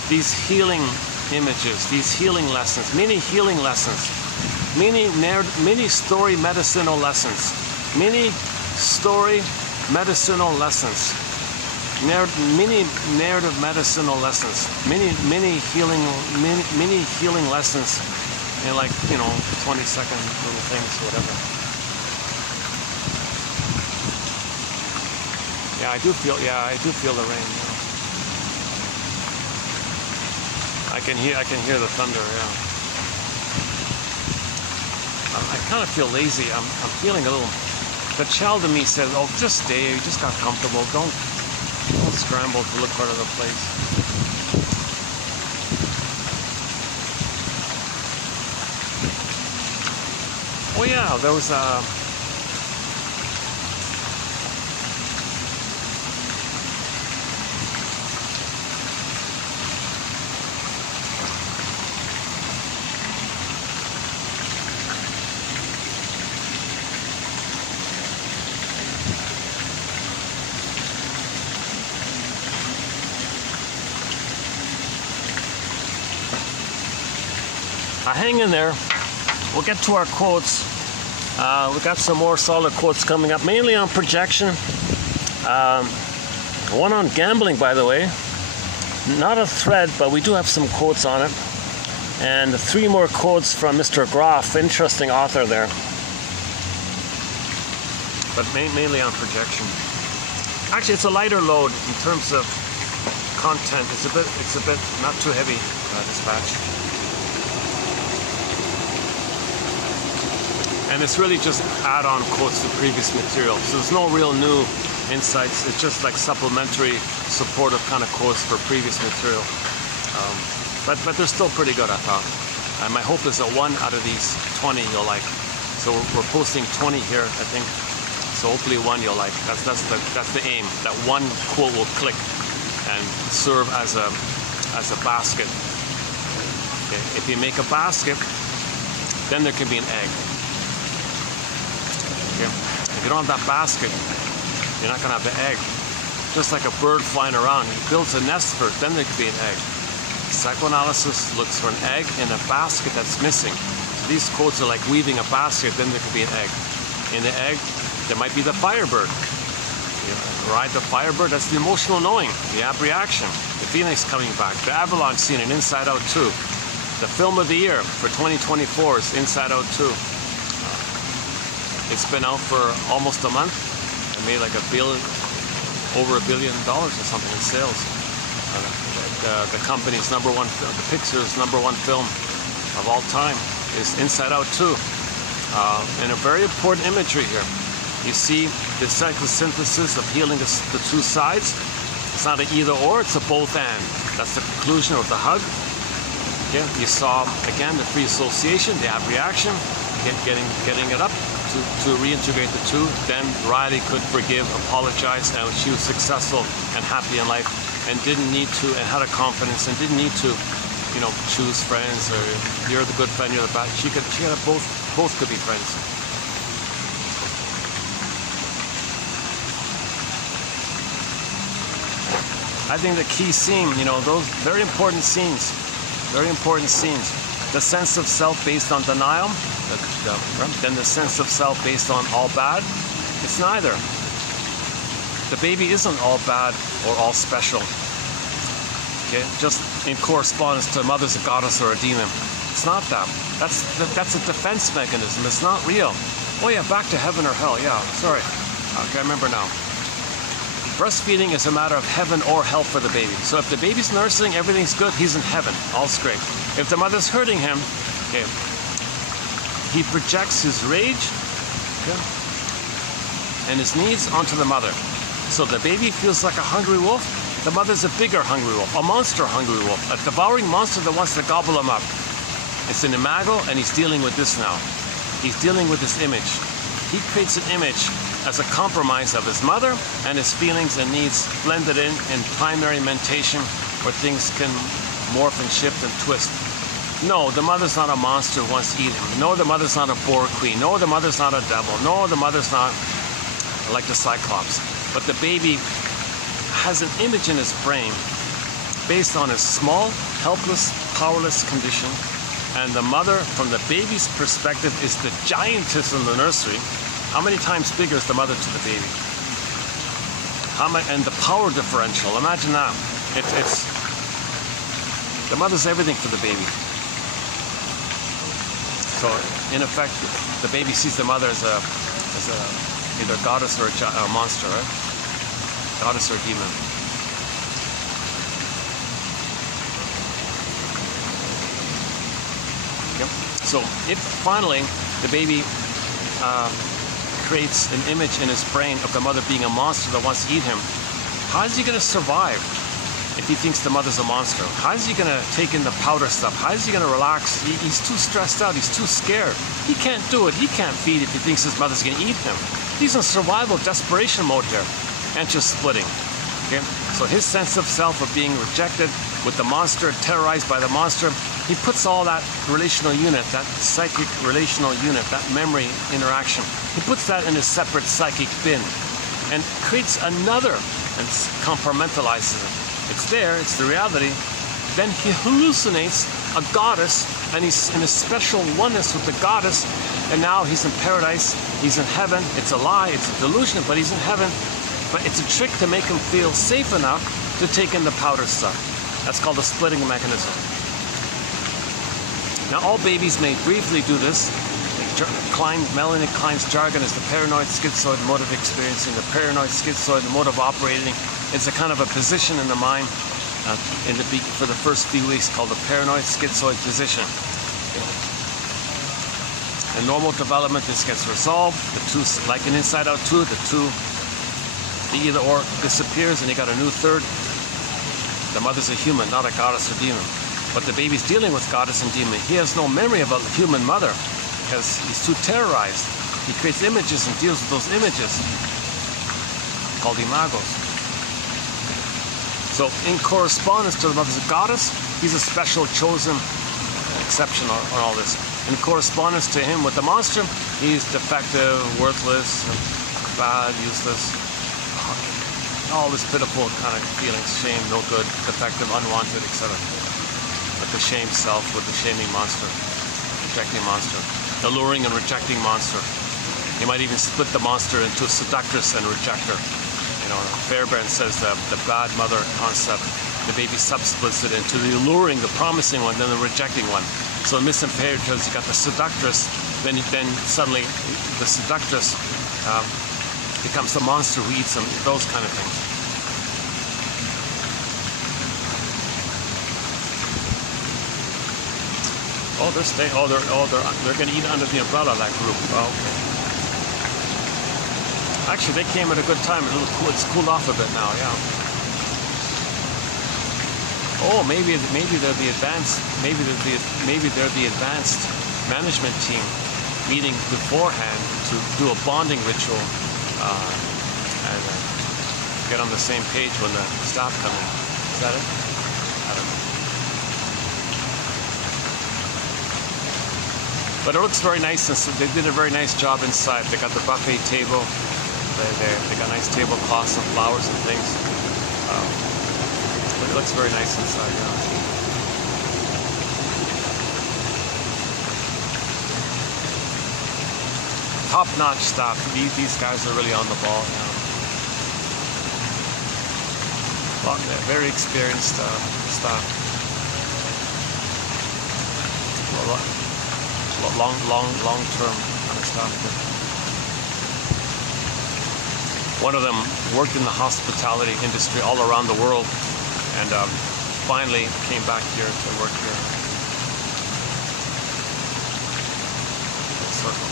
These healing images, these healing lessons, mini healing lessons, mini story medicinal lessons, mini story medicinal lessons, mini narrative medicinal lessons, mini healing lessons. In 20-second little things, whatever. Yeah, I do feel the rain. Yeah. I can hear the thunder. Yeah. I kind of feel lazy. I'm feeling a little. The child in me says, "Oh, just stay. You just got comfortable. Don't scramble to look for another place." Oh yeah, there was hang in there. we'll get to our quotes. We've got some more solid quotes coming up, mainly on projection. One on gambling, by the way. Not a thread, but we do have some quotes on it. And 3 more quotes from Mr. Groff, interesting author there. But mainly on projection. Actually, it's a lighter load in terms of content. It's a bit not too heavy, this batch. And it's really just add-on quotes to previous material. So there's no real new insights. It's just like supplementary, supportive kind of quotes for previous material. But they're still pretty good, I thought. And my hope is that 1 out of these 20 you'll like. So we're posting 20 here, I think. So hopefully 1 you'll like. That's the aim. That 1 quote will click and serve as a basket. Okay. If you make a basket, then there can be an egg. Okay. If you don't have that basket, you're not going to have the egg. Just like a bird flying around, he builds a nest first, then there could be an egg. Psychoanalysis looks for an egg in a basket that's missing. So these quotes are like weaving a basket, then there could be an egg. In the egg, there might be the firebird. You ride the firebird, that's the emotional knowing, the reaction, the feelings coming back, the avalanche scene in Inside Out 2. The film of the year for 2024 is Inside Out 2. It's been out for almost a month. It made like over $1 billion or something in sales. The company's #1, the Pixar's #1 film of all time is Inside Out 2. And a very important imagery here. You see the psychosynthesis of healing the 2 sides. It's not an either or, it's a both and. That's the conclusion of the hug. Okay. You saw, again, the free association, the reaction, getting it up to reintegrate the 2. Then Riley could forgive, apologize, and she was successful and happy in life and didn't need to, and had a confidence and didn't need to, you know, choose friends or you're the good friend, you're the bad. She had both could be friends. I think the key scene, you know, those very important scenes. The sense of self based on denial, then the sense of self based on all bad. It's neither. The baby isn't all bad or all special. Okay, just in correspondence to mother's a goddess or a demon. It's not that. That's a defense mechanism. It's not real. Oh yeah, back to heaven or hell. Yeah, sorry. Okay, I remember now. Breastfeeding is a matter of heaven or hell for the baby. So if the baby's nursing, everything's good, he's in heaven. All's great. If the mother's hurting him, okay, he projects his rage, okay, and his needs onto the mother. So the baby feels like a hungry wolf. The mother's a bigger hungry wolf, a monster hungry wolf, a devouring monster that wants to gobble him up. It's an imago, and he's dealing with this now. He's dealing with this image. He creates an image as a compromise of his mother and his feelings and needs blended in primary mentation where things can morph and shift and twist. No, the mother's not a monster who wants to eat him. No, the mother's not a boar queen. No, the mother's not a devil. No, the mother's not like the Cyclops. But the baby has an image in his brain based on his small, helpless, powerless condition. And the mother, from the baby's perspective, is the giantess in the nursery. How many times bigger is the mother to the baby? And the power differential, imagine that. It's the mother's everything for the baby. So, in effect, the baby sees the mother as a either a goddess or a monster, right? Goddess or demon. Yep. So, if finally the baby creates an image in his brain of the mother being a monster that wants to eat him, how is he going to survive if he thinks the mother's a monster? How is he going to take in the powder stuff? How is he going to relax? He's too stressed out. He's too scared. He can't do it. He can't feed if he thinks his mother's going to eat him. He's in survival desperation mode here and just splitting. Okay? So his sense of self of being rejected with the monster, terrorized by the monster, he puts all that relational unit, that psychic relational unit, that memory interaction, he puts that in a separate psychic bin and creates another and compartmentalizes it. It's there, it's the reality. Then he hallucinates a goddess and he's in a special oneness with the goddess, and now he's in paradise, he's in heaven. It's a lie, it's a delusion, but he's in heaven. But it's a trick to make him feel safe enough to take in the powder stuff. That's called the splitting mechanism. Now, all babies may briefly do this. Melanie Klein's jargon is the paranoid schizoid mode of experiencing. The paranoid schizoid mode of operating. It's a kind of a position in the mind for the first few weeks called the paranoid schizoid position. In normal development, this gets resolved. The two, like an inside out two, the either or disappears and you got a new third. The mother's a human, not a goddess or demon. But the baby's dealing with goddess and demon. He has no memory of a human mother because he's too terrorized. He creates images and deals with those images, called imagos. So in correspondence to the mother's goddess, he's a special chosen exception on all this. In correspondence to him with the monster, he's defective, worthless, bad, useless. All this pitiful kind of feelings, shame, no good, defective, unwanted, etc. With the shame self, with the shaming monster, rejecting monster, alluring and rejecting monster. You might even split the monster into a seductress and rejector. You know, Fairbairn says that the bad mother concept, the baby subsplits it into the alluring, the promising one, then the rejecting one. So in Misimpaired Tales, you got the seductress, then suddenly the seductress becomes the monster who eats them, those kind of things. Oh, they're going to eat under the umbrella, that group. Oh, okay. Actually, they came at a good time. It's cooled off a bit now, yeah. Oh, maybe they're the advanced. Maybe they're the advanced management team meeting beforehand to do a bonding ritual and get on the same page when the staff come in. Is that it? I don't know. But it looks very nice, and so they did a very nice job inside. They got the buffet table. They got nice tablecloths and flowers and things. But it looks very nice inside, yeah. Top-notch staff. These guys are really on the ball now. Very experienced staff. Long-term kind of stuff. One of them worked in the hospitality industry all around the world, and finally came back here to work here. Circle.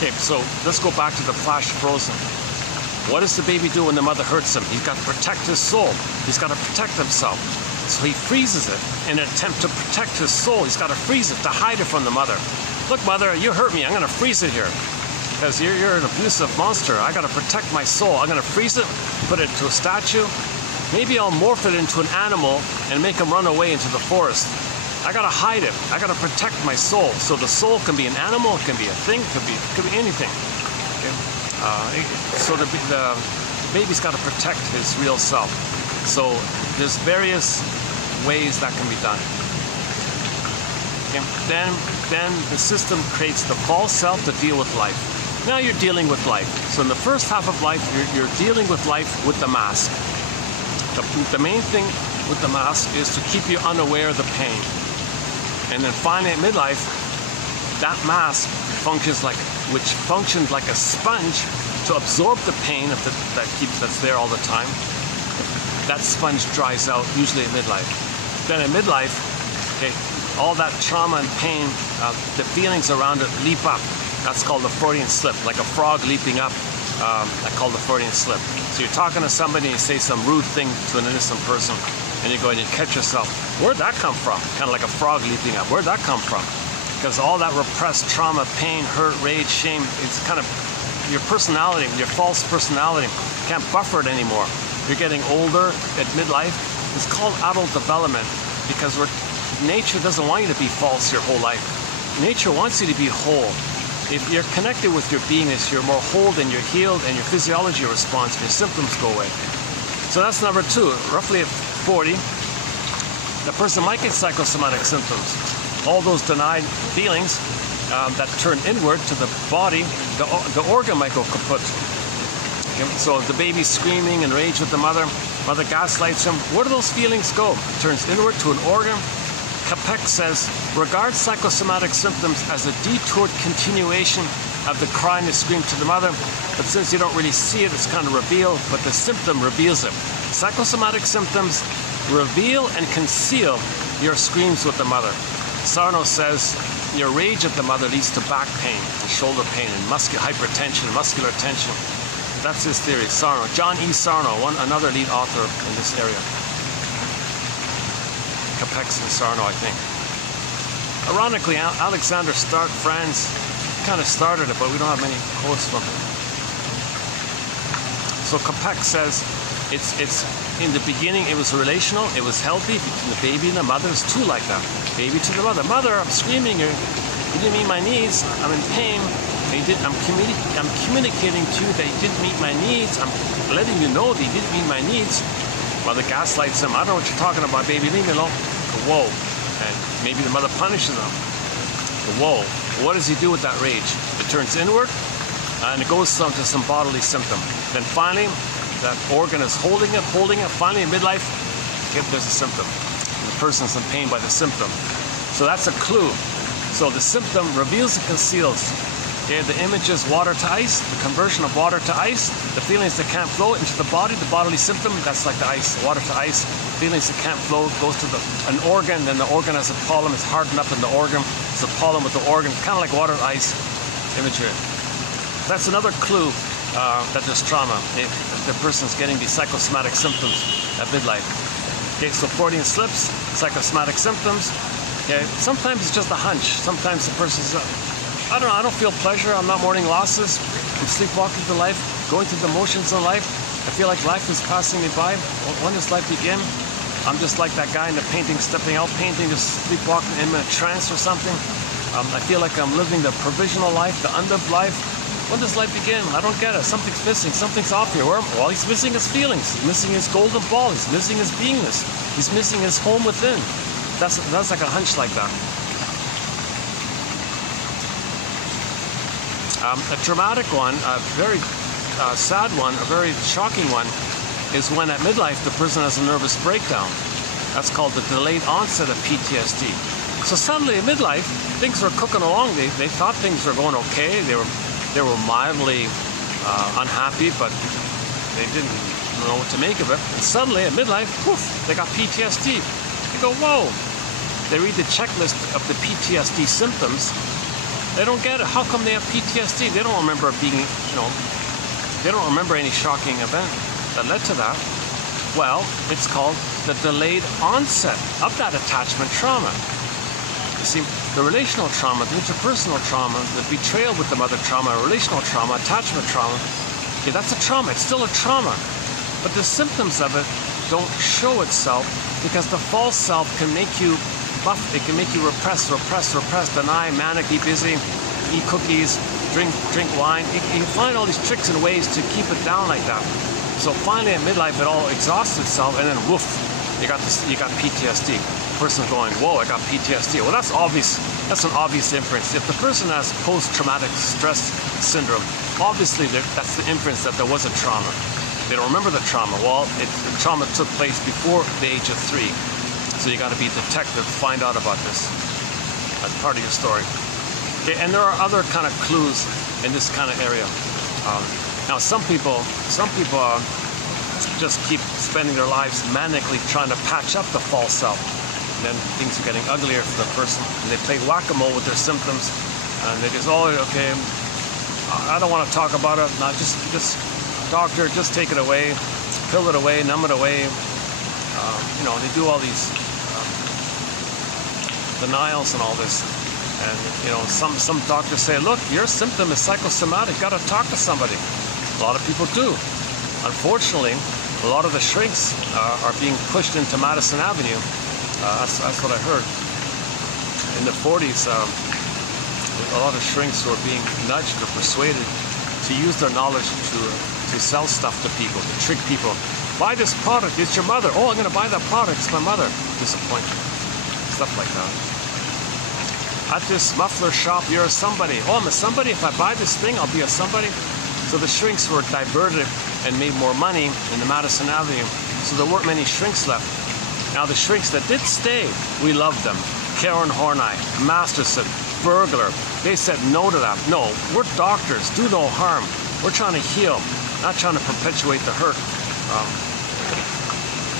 Okay, so let's go back to the flash frozen. What does the baby do when the mother hurts him? He's got to protect his soul. He's got to protect himself. So he freezes it in an attempt to protect his soul. He's got to freeze it to hide it from the mother. Look, mother, you hurt me. I'm going to freeze it here because you're an abusive monster. I got to protect my soul. I'm going to freeze it, put it into a statue. Maybe I'll morph it into an animal and make him run away into the forest. I gotta hide it. I gotta protect my soul. So the soul can be an animal, it can be a thing, it could be anything. Okay? So the baby's got to protect his real self. So there's various ways that can be done. Okay? Then the system creates the false self to deal with life. Now you're dealing with life. So in the first half of life, you're dealing with life with the mask. The main thing with the mask is to keep you unaware of the pain. And then finally at midlife, that mask functions like a sponge to absorb the pain that's there all the time. That sponge dries out usually at midlife. Then at midlife, okay, all that trauma and pain, the feelings around it leap up. That's called the Freudian slip, like a frog leaping up. I call the Freudian slip. So you're talking to somebody and you say some rude thing to an innocent person, and you go and you catch yourself. Where'd that come from? Kind of like a frog leaping up. Where'd that come from? Because all that repressed trauma, pain, hurt, rage, shame, it's kind of your personality, your false personality, can't buffer it anymore. You're getting older at midlife, It's called adult development because nature doesn't want you to be false your whole life. Nature wants you to be whole. If you're connected with your beingness, you're more whole, then you're healed, and your physiology responds, your symptoms go away. So that's number 2. Roughly at 40, the person might get psychosomatic symptoms. All those denied feelings that turn inward to the body, the organ might go kaput. Okay? So if the baby's screaming and rage with the mother gaslights him, where do those feelings go? It turns inward to an organ. Capek says, regard psychosomatic symptoms as a detoured continuation of the cry and the scream to the mother, but since you don't really see it, it's kind of revealed, but the symptom reveals it. Psychosomatic symptoms reveal and conceal your screams with the mother. Sarno says, your rage at the mother leads to back pain, and shoulder pain, and hypertension, and muscular tension. That's his theory, Sarno. John E. Sarno, another lead author in this area. Capex and Sarno, I think. Ironically, Alexander Franz kind of started it, but we don't have many quotes from it. So Capex says, it's in the beginning it was relational, it was healthy between the baby and the mother. It's two like that. Baby to the mother. Mother, I'm screaming. You didn't meet my needs. I'm in pain. I'm communicating to you that you didn't meet my needs. I'm letting you know that you didn't meet my needs. Mother gaslights him. I don't know what you're talking about, baby. Leave me alone. Whoa. And maybe the mother punishes him. Whoa. What does he do with that rage? It turns inward, and it goes to some bodily symptom. Then finally, that organ is holding it. Finally, in midlife, there's a symptom. The person's in pain by the symptom. So that's a clue. So the symptom reveals and conceals. Okay, the image is water to ice, the conversion of water to ice, the feelings that can't flow into the bodily symptom, that's like the ice, water to ice. Feelings that can't flow goes to an organ, then the organ has a pollen, it's hardened up in the organ, it's a pollen with the organ, kind of like water to ice imagery. That's another clue that there's trauma, if the person's getting these psychosomatic symptoms at midlife. Okay, so Freudian slips, psychosomatic symptoms. Okay, sometimes it's just a hunch, sometimes the person's I don't know, I don't feel pleasure, I'm not mourning losses, I'm sleepwalking through life, going through the motions in life, I feel like life is passing me by. When does life begin? I'm just like that guy in the painting, stepping out painting, just sleepwalking in a trance or something. I feel like I'm living the provisional life, the unlived life. When does life begin? I don't get it, something's missing, something's off here. Well, he's missing his feelings, he's missing his golden ball, he's missing his beingness, he's missing his home within. That's like a hunch like that. A traumatic one, a very sad one, a very shocking one, is when at midlife the person has a nervous breakdown. That's called the delayed onset of PTSD. So suddenly at midlife, things were cooking along. They thought things were going okay. They were mildly unhappy, but they didn't know what to make of it. And suddenly at midlife, poof, they got PTSD. You go, whoa. They read the checklist of the PTSD symptoms. They don't get it. How come they have PTSD? They don't remember being, they don't remember any shocking event that led to that. Well, it's called the delayed onset of that attachment trauma. You see, the relational trauma, the interpersonal trauma, the betrayal with the mother trauma, relational trauma, attachment trauma, okay, that's a trauma. It's still a trauma. But the symptoms of it don't show itself because the false self can make you buff, it can make you repress, deny, manic, be busy, eat cookies, drink wine. You find all these tricks and ways to keep it down like that. So finally at midlife it all exhausts itself and then woof, you got PTSD. The person's going, whoa, I got PTSD. Well, that's obvious. That's an obvious inference. If the person has post-traumatic stress syndrome, obviously that's the inference that there was a trauma. They don't remember the trauma. Well, the trauma took place before the age of 3. So you got to be a detective to find out about this. That's part of your story. Okay, and there are other kind of clues in this kind of area. Now, some people just keep spending their lives manically trying to patch up the false self. And then things are getting uglier for the person. And they play whack-a-mole with their symptoms. And they just, oh, okay, I don't want to talk about it. No, just doctor, just take it away, pill it away, numb it away. They do all these denials and all this. And, some doctors say, look, your symptom is psychosomatic. You got to talk to somebody. A lot of people do. Unfortunately, a lot of the shrinks are being pushed into Madison Avenue. That's what I heard. In the 40s, a lot of shrinks were being nudged or persuaded to use their knowledge to sell stuff to people, to trick people. Buy this product, it's your mother. Oh, I'm going to buy that product, it's my mother. Disappointment. Stuff like that. At this muffler shop, you're a somebody. Oh, I'm a somebody? If I buy this thing, I'll be a somebody? So the shrinks were diverted and made more money in the Madison Avenue. So there weren't many shrinks left. Now the shrinks that did stay, we loved them. Karen Horney, Masterson, Burglar, they said no to that. No, we're doctors, do no harm. We're trying to heal, not trying to perpetuate the hurt.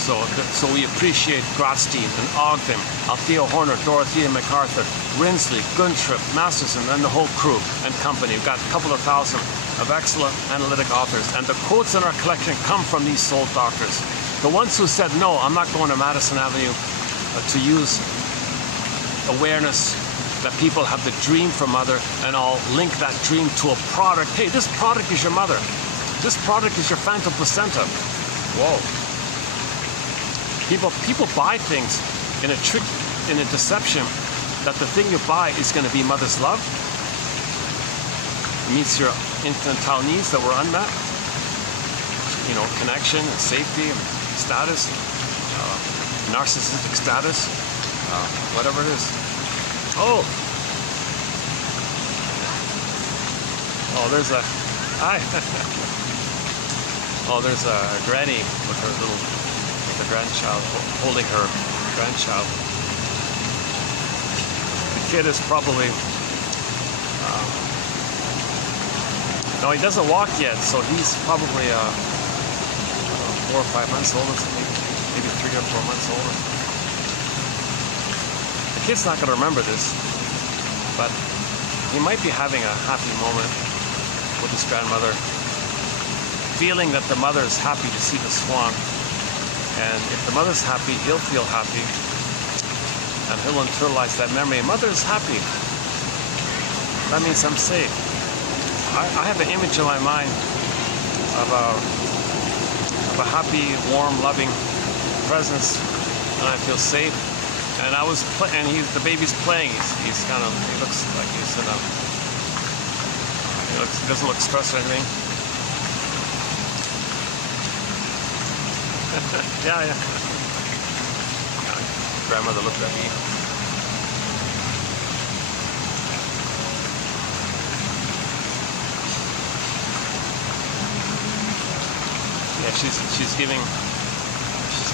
So we appreciate Grotstein and Ogden, Althea Horner, Dorothea MacArthur, Rinsley, Guntrip, Masterson, and the whole crew and company. We've got a couple of thousand of excellent analytic authors, and the quotes in our collection come from these soul doctors. The ones who said, no, I'm not going to Madison Avenue to use awareness that people have the dream for mother, and I'll link that dream to a product. Hey, this product is your mother. This product is your phantom placenta. Whoa. People buy things in a trick, in a deception that the thing you buy is going to be mother's love. It meets your infantile needs that were unmet. You know, connection, and safety, and status, narcissistic status, whatever it is. Oh, there's a hi. Oh, there's a granny with her with a grandchild, holding her grandchild. The kid is probably no, he doesn't walk yet, so he's probably 4 or 5 months old, or something, maybe 3 or 4 months older. The kid's not going to remember this, but he might be having a happy moment with his grandmother, feeling that the mother is happy to see the swan. And if the mother's happy, he'll feel happy, and he'll internalize that memory. Mother's happy. That means I'm safe. I have an image in my mind of a happy, warm, loving presence, and I feel safe. And I was and the baby's playing. He looks like he's in a. He doesn't look stressed or anything. Yeah. Grandmother looked at me. Yeah, she's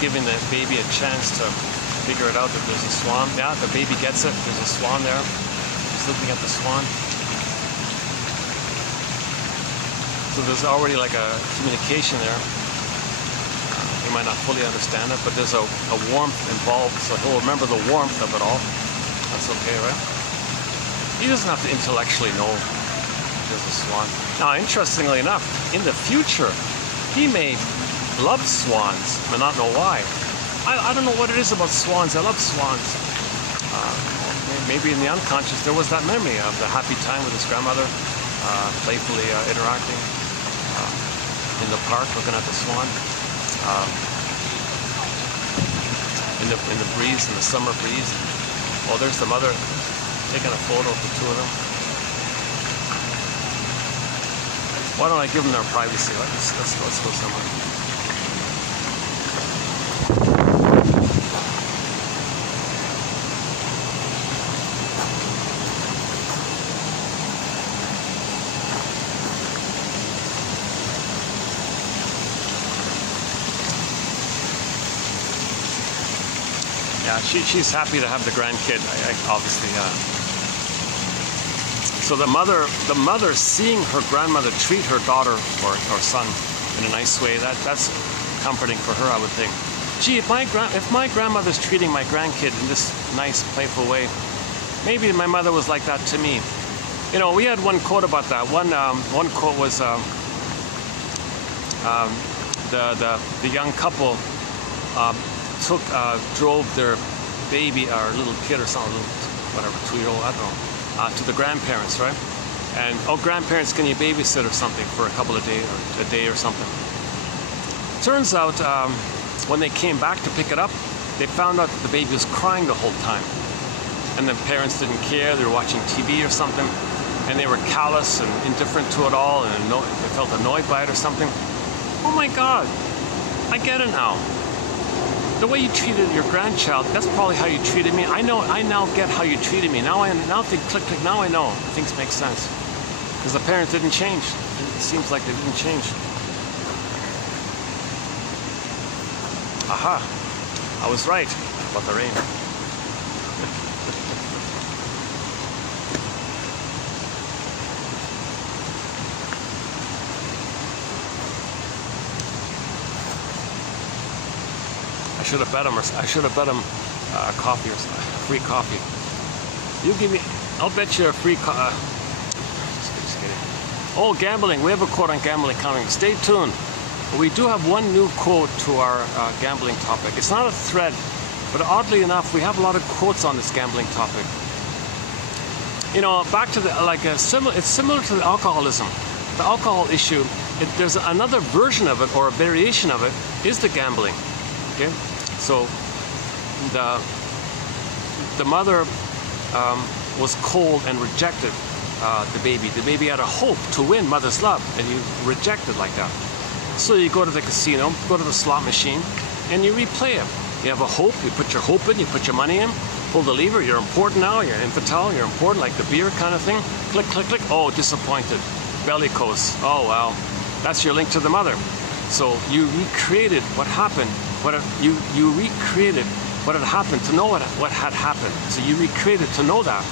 giving the baby a chance to figure it out that there's a swan. Yeah, the baby gets it. There's a swan there. He's looking at the swan. So there's already like a communication there. He might not fully understand it, but there's a warmth involved, so he'll remember the warmth of it all. That's okay, right? He doesn't have to intellectually know there's a swan. Now, interestingly enough, in the future, he may love swans, but not know why. I don't know what it is about swans. I love swans. Maybe in the unconscious, there was that memory of the happy time with his grandmother, playfully interacting in the park, looking at the swan. In the breeze, in the summer breeze. Oh, there's the mother taking a photo of the two of them. Why don't I give them their privacy? Let's go somewhere. Yeah, she's happy to have the grandkid. Obviously. So the mother seeing her grandmother treat her daughter or son in a nice way, that's comforting for her, I would think. Gee, if my grandmother's treating my grandkid in this nice, playful way, maybe my mother was like that to me. You know, we had one quote about that. One quote was the young couple drove their baby or little kid or something, whatever, 2-year-old, I don't know, to the grandparents, right? And, oh, grandparents, can you babysit or something for a couple of days, or a day or something? turns out when they came back to pick it up, they found out that the baby was crying the whole time. And the parents didn't care, they were watching TV or something, and they were callous and indifferent to it all, and they felt annoyed by it or something. Oh my God, I get it now. The way you treated your grandchild, that's probably how you treated me. I now get how you treated me. Now think, click, now I know. Things make sense. Because the parents didn't change. It seems like they didn't change. Aha, I was right about the rain. I should have bet him coffee or free coffee. You give me, I'll bet you a free just kidding. Oh, gambling. We have a quote on gambling coming. Stay tuned. We do have one new quote to our gambling topic. It's not a thread, but oddly enough, we have a lot of quotes on this gambling topic. You know, back to the it's similar to the alcoholism. The alcohol issue. There's another version of it, or a variation of it, is the gambling. Okay. So the mother was cold and rejected the baby. The baby had a hope to win mother's love, and you reject it like that. So you go to the casino, go to the slot machine, and you replay it. You have a hope, you put your hope in, you put your money in, pull the lever, you're important now, you're infantile, you're important, like the beer kind of thing. Click, click, click, oh, disappointed. Bellicose, oh well, that's your link to the mother. So you recreated what happened. You recreated what had happened to know what had happened. So you recreated to know that.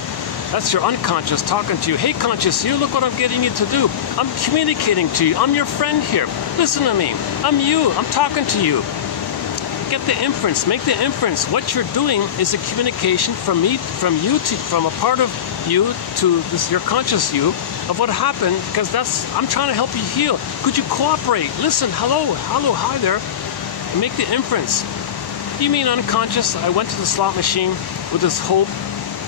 That's your unconscious talking to you. Hey, conscious you, look what I'm getting you to do. I'm communicating to you. I'm your friend here. Listen to me. I'm you. I'm talking to you. Get the inference. Make the inference. What you're doing is a communication from a part of you to your conscious you of what happened, because I'm trying to help you heal. Could you cooperate? Listen, hello, hi there. Make the inference. You mean unconscious? I went to the slot machine with this hope,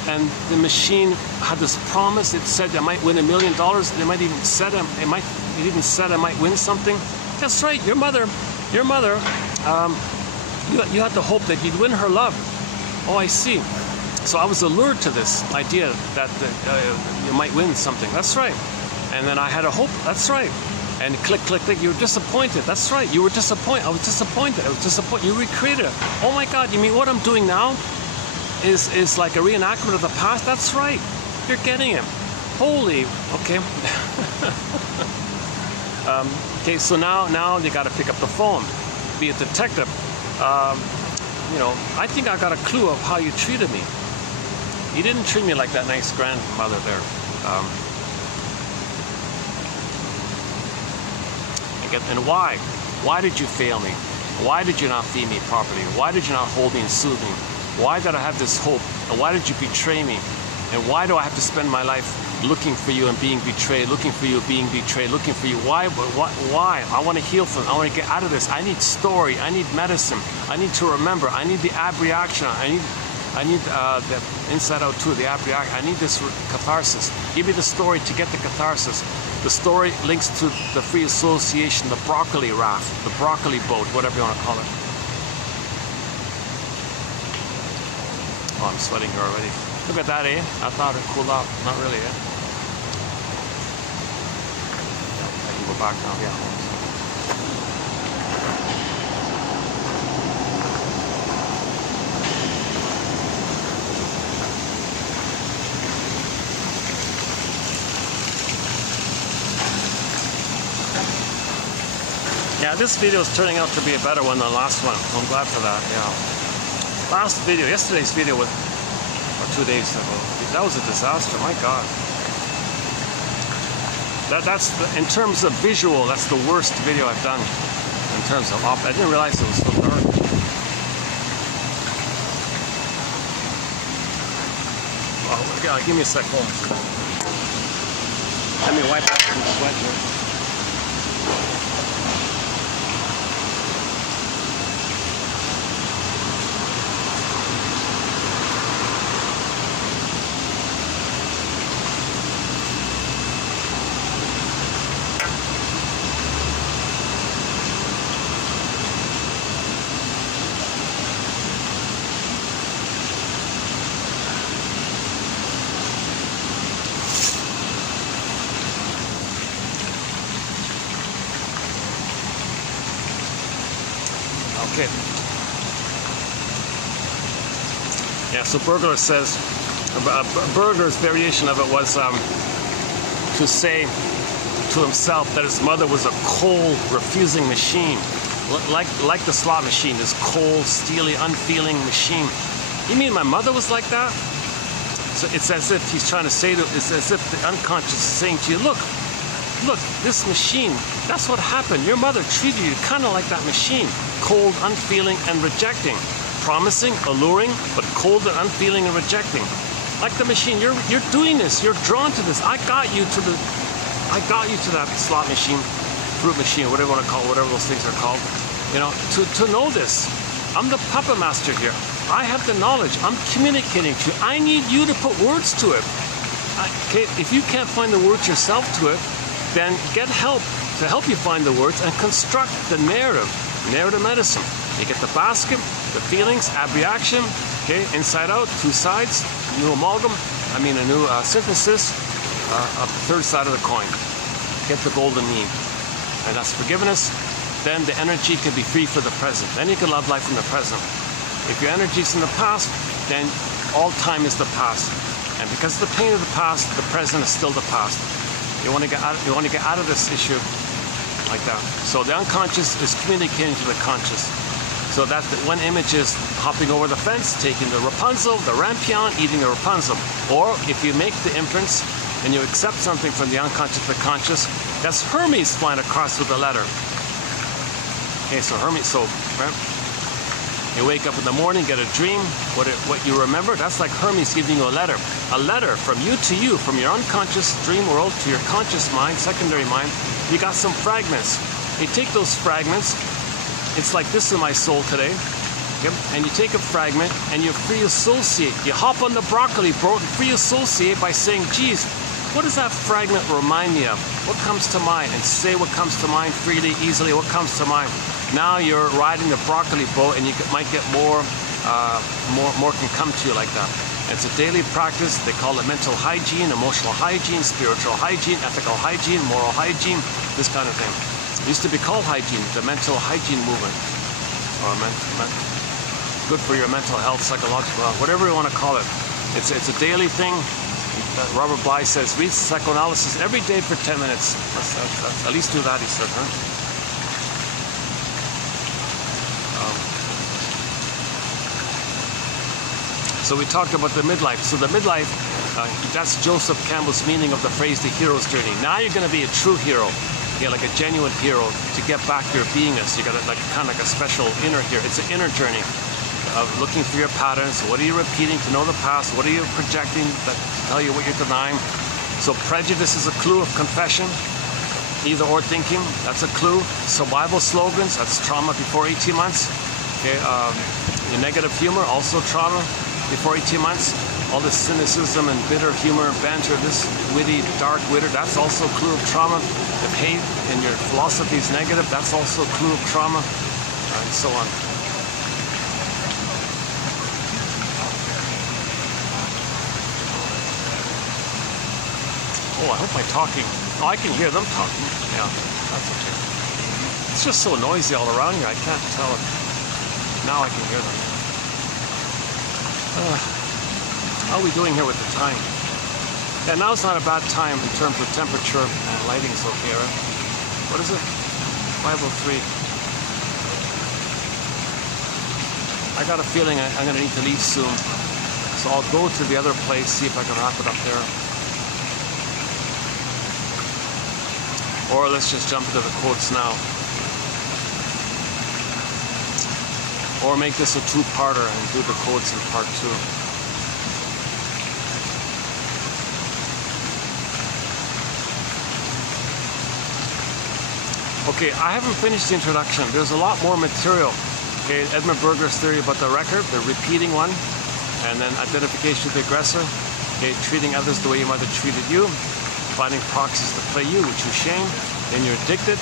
and the machine had this promise. It said I might win $1 million. And it might even said I might win something. That's right. Your mother. You had the hope that you'd win her love. Oh, I see. So I was allured to this idea that you might win something. That's right. And then I had a hope. That's right. And click, click, click, you were disappointed. That's right, you were disappointed. I was disappointed. You recreated it. Oh my God, you mean what I'm doing now is like a reenactment of the past? That's right, you're getting it. Holy, okay. Okay, so now you got to pick up the phone, be a detective. You know, I think I got a clue of how you treated me. You didn't treat me like that nice grandmother there. And why? Why did you fail me? Why did you not feed me properly? Why did you not hold me and soothe me? Why did I have this hope? And why did you betray me? And why do I have to spend my life looking for you and being betrayed, looking for you, being betrayed, looking for you? Why? I want to heal from it. I want to get out of this. I need story. I need medicine. I need to remember. I need the ab reaction. I need the inside out too, the ab reaction. I need this catharsis. Give me the story to get the catharsis. The story links to the free association, the broccoli raft, the broccoli boat, whatever you want to call it. Oh, I'm sweating here already. Look at that, eh? I thought it cooled off. Not really, eh? I can go back now, yeah. Yeah, this video is turning out to be a better one than the last one. I'm glad for that, yeah. Yesterday's video was, or 2 days ago, that was a disaster, my God. In terms of visual, that's the worst video I've done. In terms of I didn't realize it was so dark. Oh, God, give me a sec, hold on. Let me wipe out some sweat here. Okay. Yeah, so Breger says, Breger's variation of it was to say to himself that his mother was a cold, refusing machine. Like the slot machine, this cold, steely, unfeeling machine. You mean my mother was like that? So it's as if he's trying to say to, it's as if the unconscious is saying to you, look, this machine, that's what happened. Your mother treated you kind of like that machine, cold, unfeeling, and rejecting. Promising, alluring, but cold and unfeeling and rejecting. Like the machine, you're doing this, you're drawn to this. I got you to that slot machine, fruit machine, whatever you want to call it, whatever those things are called. You know, to know this. I'm the puppet master here. I have the knowledge. I'm communicating to you. I need you to put words to it. Okay, if you can't find the words yourself to it, then get help to help you find the words and construct the narrative medicine. You get the basket, the feelings, ab reaction, okay, inside out, two sides, new amalgam, a new synthesis, a third side of the coin. Get the golden mean. And that's forgiveness. Then the energy can be free for the present. Then you can love life in the present. If your energy is in the past, then all time is the past. And because of the pain of the past, the present is still the past. You want to get out of this issue like that. So the unconscious is communicating to the conscious. So that one image is hopping over the fence, taking the Rapunzel, the rampion, eating the Rapunzel. Or if you make the inference and you accept something from the unconscious to the conscious, that's Hermes flying across with a letter. Okay, so Hermes, right? You wake up in the morning, get a dream, what you remember, that's like Hermes giving you a letter. A letter from you, from your unconscious dream world to your conscious mind, secondary mind. You got some fragments. You take those fragments, it's like this in my soul today, okay? And you take a fragment and you free associate. You hop on the broccoli boat and free associate by saying, geez, what does that fragment remind me of? What comes to mind? And say what comes to mind freely, easily, what comes to mind. Now you're riding the broccoli boat and you might get more can come to you like that. It's a daily practice. They call it mental hygiene, emotional hygiene, spiritual hygiene, ethical hygiene, moral hygiene, this kind of thing. It used to be called hygiene, the mental hygiene movement. Or good for your mental health, psychological health, whatever you want to call it. It's a daily thing. Robert Bly says, read psychoanalysis every day for 10 minutes. That's, at least do that, he said, huh? So we talked about the midlife. So the midlife, that's Joseph Campbell's meaning of the phrase, the hero's journey. Now you're going to be a true hero, like a genuine hero, to get back your beingness. You got kind of like a special inner hero. It's an inner journey of looking for your patterns. What are you repeating to know the past? What are you projecting that tell you what you're denying? So prejudice is a clue of confession. Either or thinking, that's a clue. Survival slogans, that's trauma before 18 months. Okay, your negative humor, also trauma before 18 months. All this cynicism and bitter humor, banter, this witty, dark witter, that's also a clue of trauma. If hate and your philosophy is negative, that's also a clue of trauma, and so on. Oh, I hope my talking. Oh, I can hear them talking. Yeah, that's okay. It's just so noisy all around here, I can't tell it. Now I can hear them. How are we doing here with the time? Yeah, now's not a bad time in terms of temperature and lighting's okay, right? What is it? 5:03. I got a feeling I'm going to need to leave soon. So I'll go to the other place, see if I can wrap it up there. Or let's just jump into the quotes now. Or make this a two-parter and do the quotes in part 2. Okay, I haven't finished the introduction. There's a lot more material. Okay, Edmund Berger's theory about the record, the repeating one, and then identification with the aggressor. Okay, treating others the way your mother treated you. Finding proxies to play you, which you shame. Then you're addicted.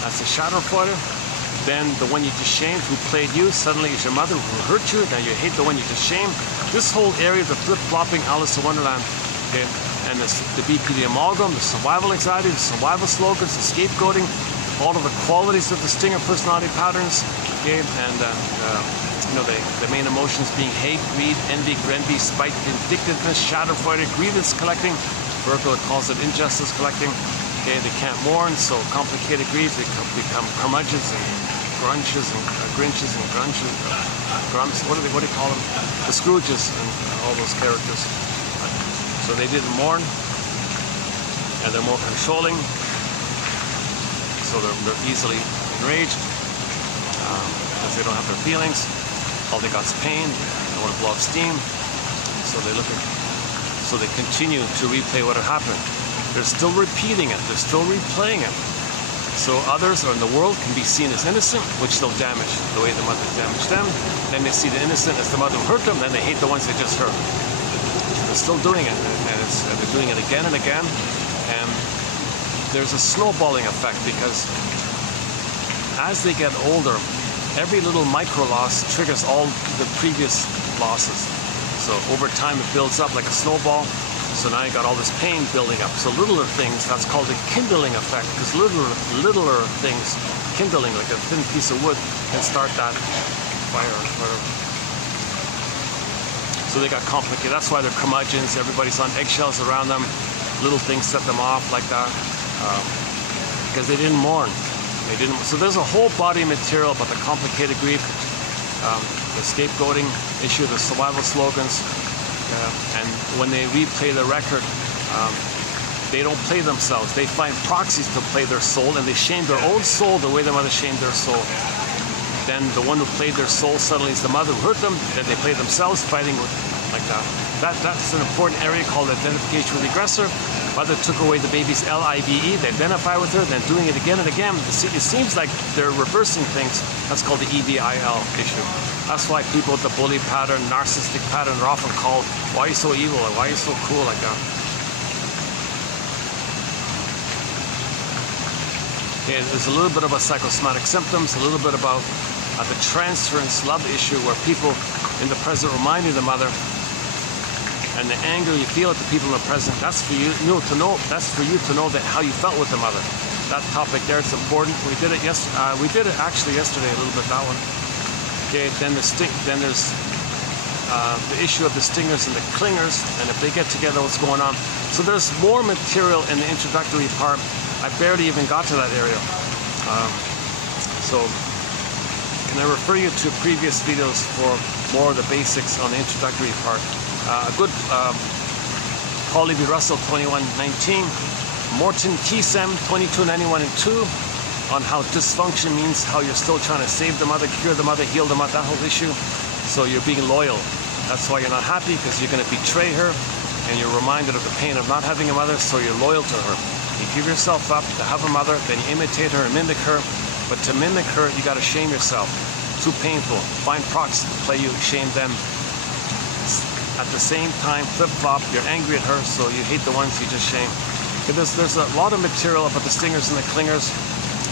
That's the shadow fighter. Then the one you just shamed, who played you, suddenly is your mother who hurt you. Now you hate the one you just shamed. This whole area, the flip-flopping Alice in Wonderland, okay, and the BPD amalgam, the survival anxiety, the survival slogans, the scapegoating, all of the qualities of the stinger personality patterns, okay, and you know, the main emotions being hate, greed, envy, spite, vindictiveness, schadenfreude, grievance collecting. Breger calls it injustice collecting. Okay, they can't mourn, so complicated grief. They become curmudgeons and grunches and grinches and grunches, grumps. What do you call them? The Scrooges and all those characters. So they didn't mourn, and they're more controlling. So they're easily enraged because they don't have their feelings. All they got is pain. They want to blow off steam. So they continue to replay what had happened. They're still repeating it. They're still replaying it. So others or in the world can be seen as innocent, which they'll damage the way the mother damaged them. Then they see the innocent as the mother who hurt them. Then they hate the ones they just hurt. They're still doing it, and they're doing it again and again. And there's a snowballing effect because as they get older, every little micro loss triggers all the previous losses. So over time it builds up like a snowball. So now you got all this pain building up. So littler things, that's called the kindling effect, because littler things, kindling like a thin piece of wood, can start that fire. So they got complicated. That's why they're curmudgeons. Everybody's on eggshells around them. Little things set them off like that because they didn't mourn. So there's a whole body of material about the complicated grief, the scapegoating issue, the survival slogans, and when they replay the record, they don't play themselves. They find proxies to play their soul, and they shame their own soul the way the mother shamed their soul. Then the one who played their soul suddenly is the mother who hurt them. Then they play themselves fighting with like that. That's an important area called identification with the aggressor. Mother took away the baby's LIVE, they identify with her, then doing it again and again. It seems like they're reversing things. That's called the EVIL issue. That's why people with the bully pattern, narcissistic pattern are often called, why are you so evil, or why are you so cool like that? Okay, there's a little bit about psychosomatic symptoms, a little bit about the transference love issue where people in the present remind you of the mother, and the anger you feel at the people in the present, that's for you to know. That's for you to know that how you felt with the mother. That topic there, it's important. We did it actually yesterday a little bit, that one. Okay, then there's the issue of the stingers and the clingers, and if they get together, what's going on. So there's more material in the introductory part. I barely even got to that area. So can I refer you to previous videos for more of the basics on the introductory part. A good Paul Levy Russell 21:19, Morton Keesem 22:91 and 2 on how dysfunction means how you're still trying to save the mother, cure the mother, heal the mother, that whole issue. So you're being loyal. That's why you're not happy, because you're going to betray her, and you're reminded of the pain of not having a mother, so you're loyal to her. You give yourself up to have a mother, then you imitate her and mimic her. But to mimic her, you got to shame yourself. Too painful. Find proxies to play you, shame them. At the same time, flip-flop, you're angry at her, so you hate the ones you just shame. There's a lot of material about the stingers and the clingers,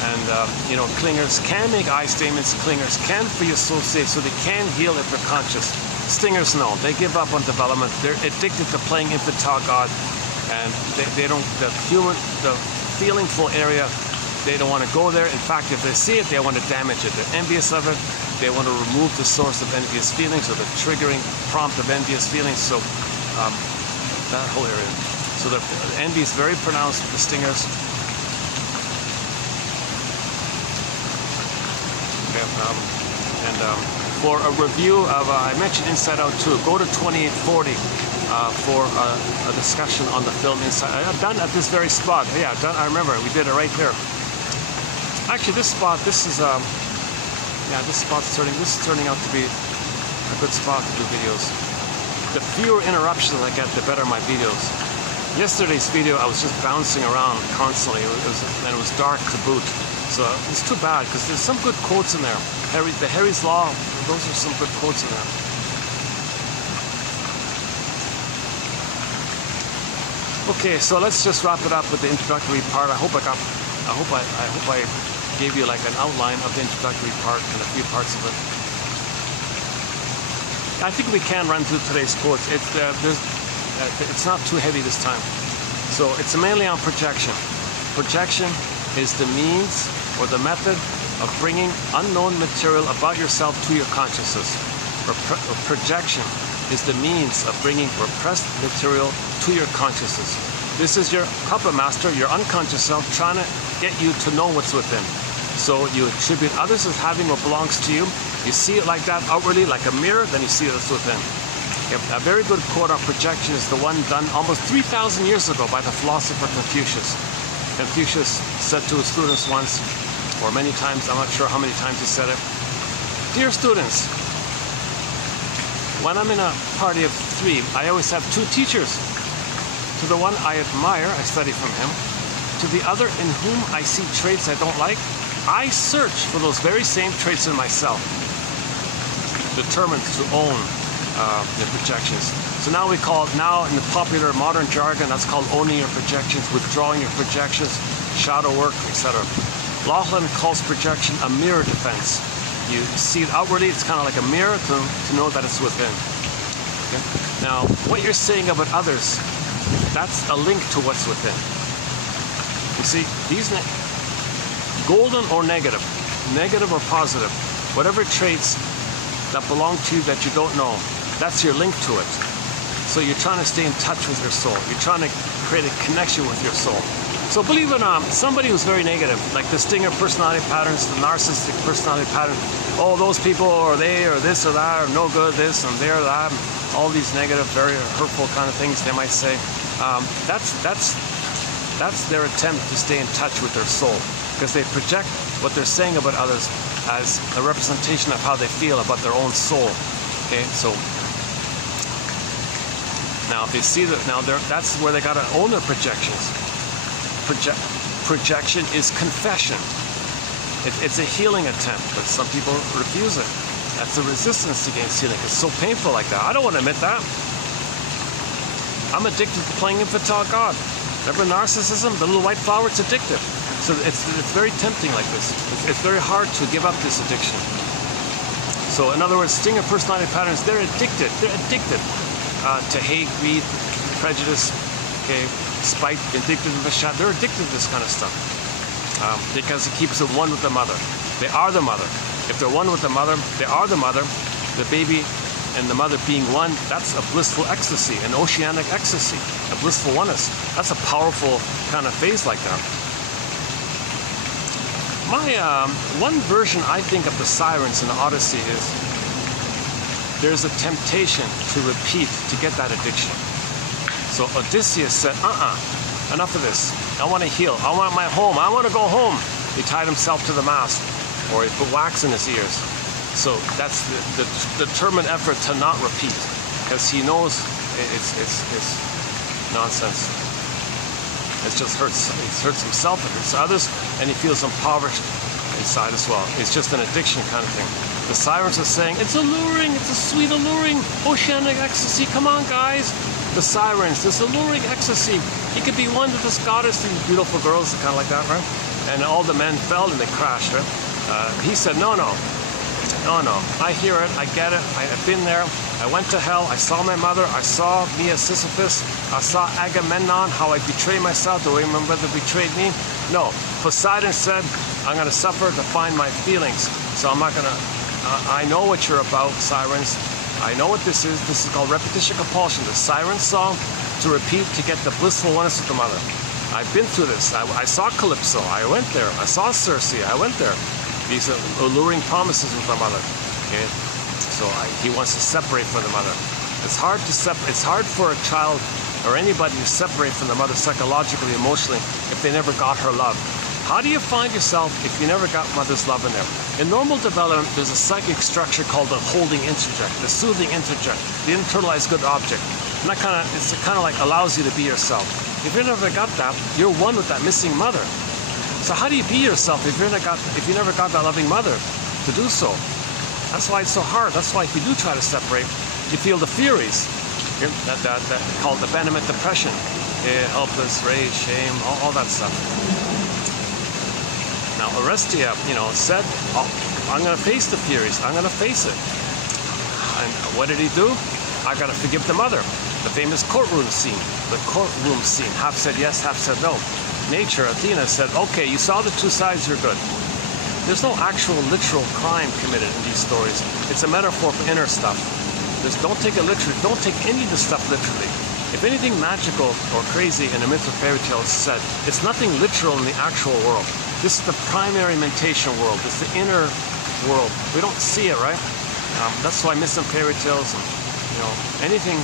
and you know, clingers can make I statements, clingers can free associate, so they can heal if they're conscious. Stingers, no, they give up on development. They're addicted to playing infantile God, and they don't, the feelingful area, they don't want to go there. In fact, if they see it, they want to damage it. They're envious of it. They want to remove the source of envious feelings, or the triggering prompt of envious feelings. So that whole area. So the envy is very pronounced with the stingers. Okay, for a review of, I mentioned Inside Out 2, go to 2840 for a discussion on the film Inside Out. I've done at this very spot. Yeah, I remember, we did it right here. Actually, this spot, this is this is turning out to be a good spot to do videos. The fewer interruptions I get, the better my videos. Yesterday's video, I was just bouncing around constantly, and it was dark to boot. So it's too bad, because there's some good quotes in there. The Harry's Law, those are some good quotes in there. Okay, so let's just wrap it up with the introductory part. I hope I gave you like an outline of the introductory part and a few parts of it. I think we can run through today's quotes. It's not too heavy this time. So it's mainly on projection. Projection is the means or the method of bringing unknown material about yourself to your consciousness. Projection is the means of bringing repressed material to your consciousness. This is your puppet master, your unconscious self, trying to get you to know what's within. So you attribute others as having what belongs to you. You see it like that outwardly, like a mirror, then you see what's within. A very good quote on projection is the one done almost 3,000 years ago by the philosopher Confucius. Confucius said to his students once, or many times, I'm not sure how many times he said it, "Dear students, when I'm in a party of 3, I always have 2 teachers. To the one I admire, I study from him. To the other in whom I see traits I don't like, I search for those very same traits in myself." Determined to own the projections. So now we call it, now in the popular modern jargon, that's called owning your projections, withdrawing your projections, shadow work, etc. Laughlin calls projection a mirror defense. You see it outwardly, it's kind of like a mirror to know that it's within. Okay? Now, what you're saying about others, that's a link to what's within. You see, these golden or negative or positive, whatever traits that belong to you that you don't know, that's your link to it. So you're trying to stay in touch with your soul. You're trying to create a connection with your soul. So believe it or not, somebody who's very negative, like the stinger personality patterns, the narcissistic personality pattern, oh, those people, or they, or this or that, or no good, this and there, that, all these negative, very hurtful kind of things they might say. That's their attempt to stay in touch with their soul, because they project what they're saying about others as a representation of how they feel about their own soul. Okay, so now they see that that's where they got to own their projections. Projection is confession. It's a healing attempt, but some people refuse it. That's a resistance against healing. It's so painful like that. I don't want to admit that. I'm addicted to playing infantile God. Remember narcissism? The little white flower, it's addictive. So it's very tempting like this. It's very hard to give up this addiction. So in other words, stinger personality patterns, they're addicted. They're addicted to hate, greed, prejudice, okay, spite, addicted to the shadow. They're addicted to this kind of stuff because it keeps them one with the mother. They are the mother. If they're one with the mother, they are the mother. The baby and the mother being one, that's a blissful ecstasy, an oceanic ecstasy, a blissful oneness. That's a powerful kind of phase like that. My one version I think of the sirens in the Odyssey is there's a temptation to repeat to get that addiction. So Odysseus said, enough of this. I want to heal. I want my home. I want to go home. He tied himself to the mast, or he put wax in his ears. So that's the determined effort to not repeat, because he knows it's nonsense. It just hurts. It hurts himself, it hurts others, and he feels impoverished inside as well. It's just an addiction kind of thing. The sirens are saying, it's alluring, it's a sweet alluring oceanic ecstasy. Come on, guys. The sirens, this alluring ecstasy. He could be one with this goddess, these beautiful girls, kind of like that, right? And all the men fell and they crashed, right? He said, no. I hear it. I get it. I've been there. I went to hell. I saw my mother. I saw me as Sisyphus. I saw Agamemnon, how I betrayed myself. Do I remember that betrayed me? No. Poseidon said, I'm going to suffer to find my feelings. So I'm not going to... I know what you're about, sirens. I know what this is. This is called repetition compulsion. The siren song to repeat to get the blissful oneness with the mother. I've been through this. I saw Calypso. I went there. I saw Circe. I went there. These are alluring promises with the mother. Okay? So he wants to separate from the mother. It's hard to It's hard for a child or anybody to separate from the mother psychologically, emotionally, if they never got her love. How do you find yourself if you never got mother's love in there? In normal development, there's a psychic structure called the holding interject, the soothing interject, the internalized good object. And that kind of like allows you to be yourself. If you never got that, you're one with that missing mother. So how do you be yourself if you never got that loving mother to do so? That's why it's so hard. That's why if you do try to separate, you feel the furies. That called abandonment, depression, helpless, rage, shame, all that stuff. Now Orestia, said, I'm going to face the furies. I'm going to face it. And what did he do? I got to forgive the mother. The famous courtroom scene. The courtroom scene. Half said yes, half said no. Nature, Athena said, okay, you saw the two sides, you're good. There's no actual literal crime committed in these stories. It's a metaphor for inner stuff. Don't take it literally. Don't take any of the stuff literally. If anything magical or crazy in a myth or fairy tale is said, it's nothing literal in the actual world. This is the primary mentation world. It's the inner world. We don't see it, right? That's why myths and fairy tales, and anything,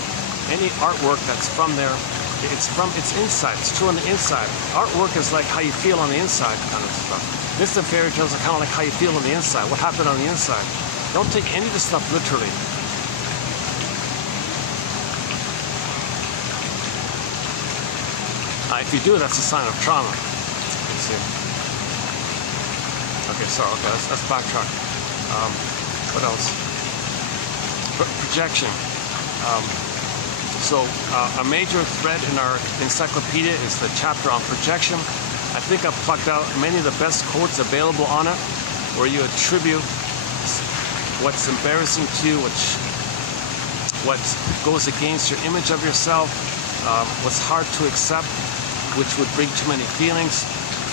any artwork that's from there, it's inside. It's true on the inside. Artwork is like how you feel on the inside, kind of stuff. Myths and fairy tales are kind of like how you feel on the inside. What happened on the inside? Don't take any of the stuff literally. If you do, that's a sign of trauma. Let's see. Okay, sorry. Okay, let's backtrack. What else? Projection. A major thread in our encyclopedia is the chapter on projection. I think I've plucked out many of the best quotes available on it, where you attribute what's embarrassing to you, what goes against your image of yourself, what's hard to accept, which would bring too many feelings.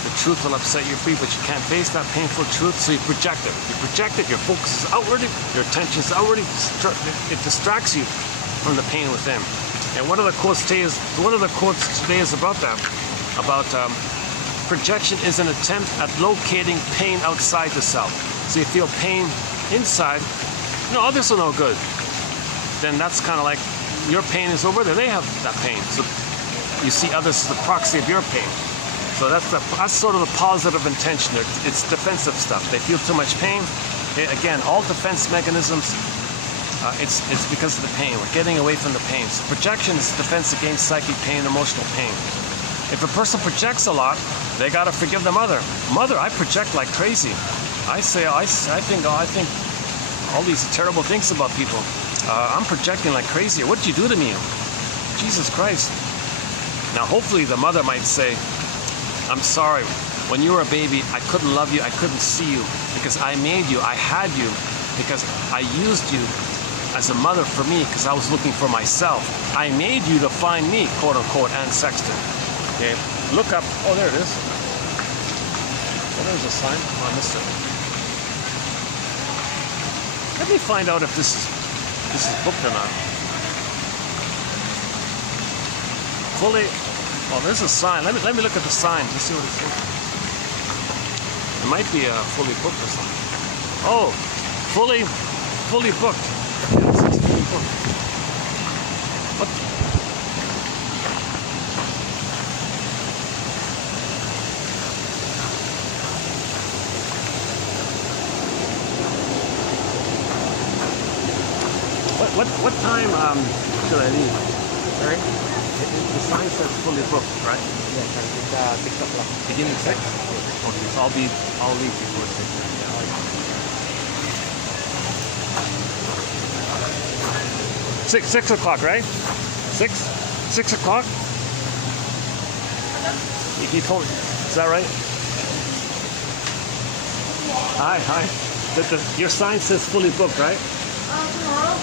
The truth will upset you free, but you can't face that painful truth, so you project it. You project it, your focus is outward, your attention is outward, it distracts you from the pain within. And one of the quotes today is about that, about projection is an attempt at locating pain outside the self. So you feel pain inside, others are no good. Then that's kind of like your pain is over there, they have that pain. So you see others as the proxy of your pain. So that's sort of the positive intention there. It's defensive stuff. They feel too much pain. Again, all defense mechanisms, it's because of the pain. We're getting away from the pain. So projection is defense against psychic pain, emotional pain. If a person projects a lot, they got to forgive the mother. Mother, I project like crazy. I think all these terrible things about people. I'm projecting like crazy. What did you do to me? Jesus Christ. Now, hopefully the mother might say, I'm sorry, when you were a baby, I couldn't love you, I couldn't see you, because I made you, I had you, because I used you as a mother for me, because I was looking for myself. I made you to find me, quote unquote, Anne Sexton. Okay, look up, oh, there it is. Oh, there's a sign. Oh, I missed it. Let me find out if this is booked or not. Fully. Oh, there's a sign. Let me look at the sign. Let's see what it says. It might be fully booked or something. Oh, fully booked. Yeah, it says fully booked. What? What time should I leave? Right? The sign says fully booked, right? Yes, it's 6 o'clock. Beginning 6? Okay, so I'll leave before 6. 6 o'clock, right? 6 o'clock? He told me. Is that right? Hi. Your sign says fully booked, right? Tomorrow.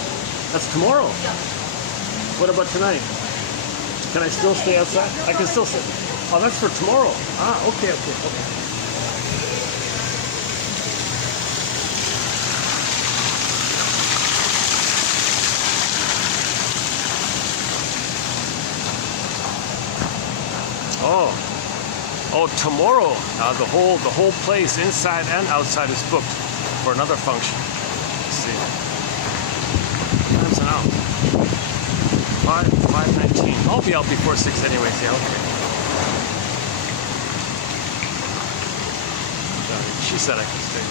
That's tomorrow? Yeah. What about tonight? Can I still stay outside? I can still sit. Oh, that's for tomorrow. Ah, okay. Oh, tomorrow. The whole place, inside and outside, is booked for another function. Let's see. Time's an hour. 5:19. I'll be out before 6 anyways. Yeah, okay. She said I could stay.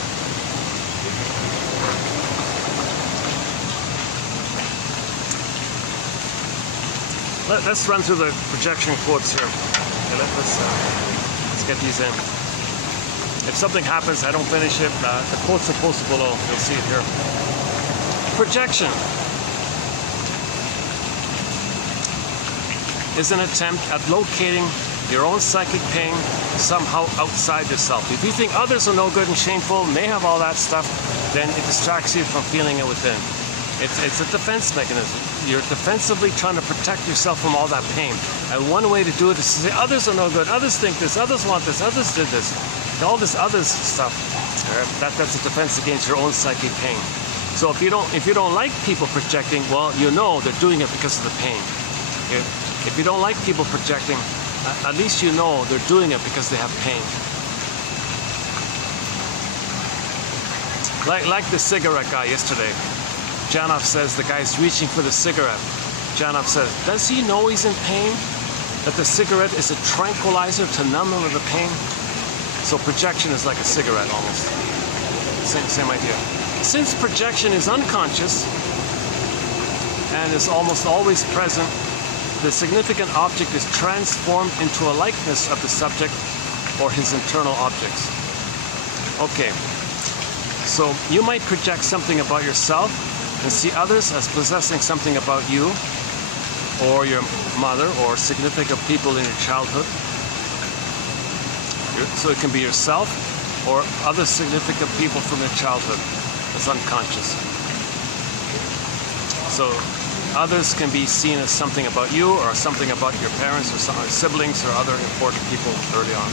Let's run through the projection quotes here. Okay, let's get these in. If something happens, I don't finish it. The quotes are posted below. You'll see it here. Projection is an attempt at locating your own psychic pain somehow outside yourself. If you think others are no good and shameful and they have all that stuff, then it distracts you from feeling it within. It's a defense mechanism. You're defensively trying to protect yourself from all that pain. And one way to do it is to say, others are no good, others think this, others want this, others did this. All this others stuff That's a defense against your own psychic pain. So if you don't like people projecting, well, you know they're doing it because of the pain. Okay? If you don't like people projecting, at least you know they're doing it because they have pain. Like the cigarette guy yesterday. Janov says the guy's reaching for the cigarette. Janov says, does he know he's in pain? That the cigarette is a tranquilizer to numb him of the pain? So projection is like a cigarette almost. Same idea. Since projection is unconscious and is almost always present, the significant object is transformed into a likeness of the subject or his internal objects. Okay, so you might project something about yourself and see others as possessing something about you or your mother or significant people in your childhood. So it can be yourself or other significant people from your childhood. It's unconscious. So others can be seen as something about you or something about your parents or some siblings or other important people early on.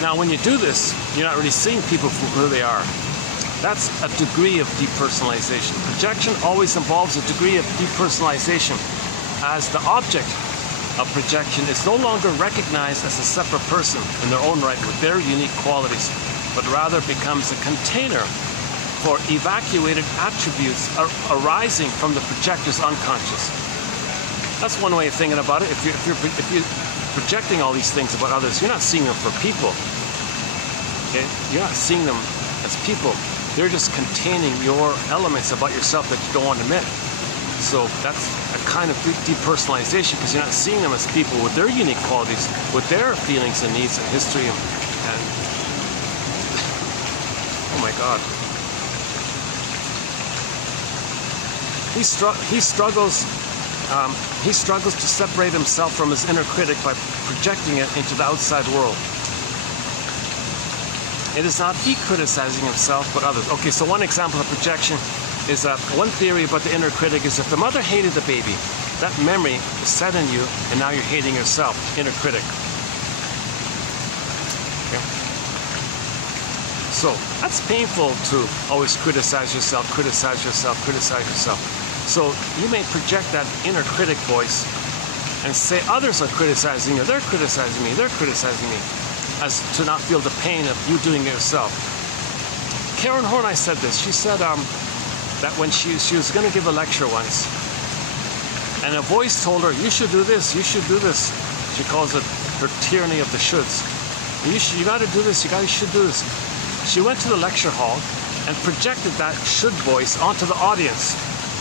Now when you do this, you're not really seeing people for who they are. That's a degree of depersonalization. Projection always involves a degree of depersonalization, as the object of projection is no longer recognized as a separate person in their own right with their unique qualities, but rather becomes a container for evacuated attributes arising from the projector's unconscious. That's one way of thinking about it. If you're projecting all these things about others, you're not seeing them for people. Okay? You're not seeing them as people. They're just containing your elements about yourself that you don't want to admit. So that's a kind of depersonalization, because you're not seeing them as people with their unique qualities, with their feelings and needs and history and oh my God. He struggles to separate himself from his inner critic by projecting it into the outside world. It is not he criticizing himself, but others. Okay, so one example of projection is one theory about the inner critic is if the mother hated the baby, that memory is set in you, and now you're hating yourself, inner critic. Okay. So that's painful to always criticize yourself. So you may project that inner critic voice and say others are criticizing you, they're criticizing me, as to not feel the pain of you doing it yourself. Karen Horney said this. She said that when she was going to give a lecture once, and a voice told her, you should do this, you should do this. She calls it her tyranny of the shoulds. You got to do this, you should do this. She went to the lecture hall and projected that should voice onto the audience,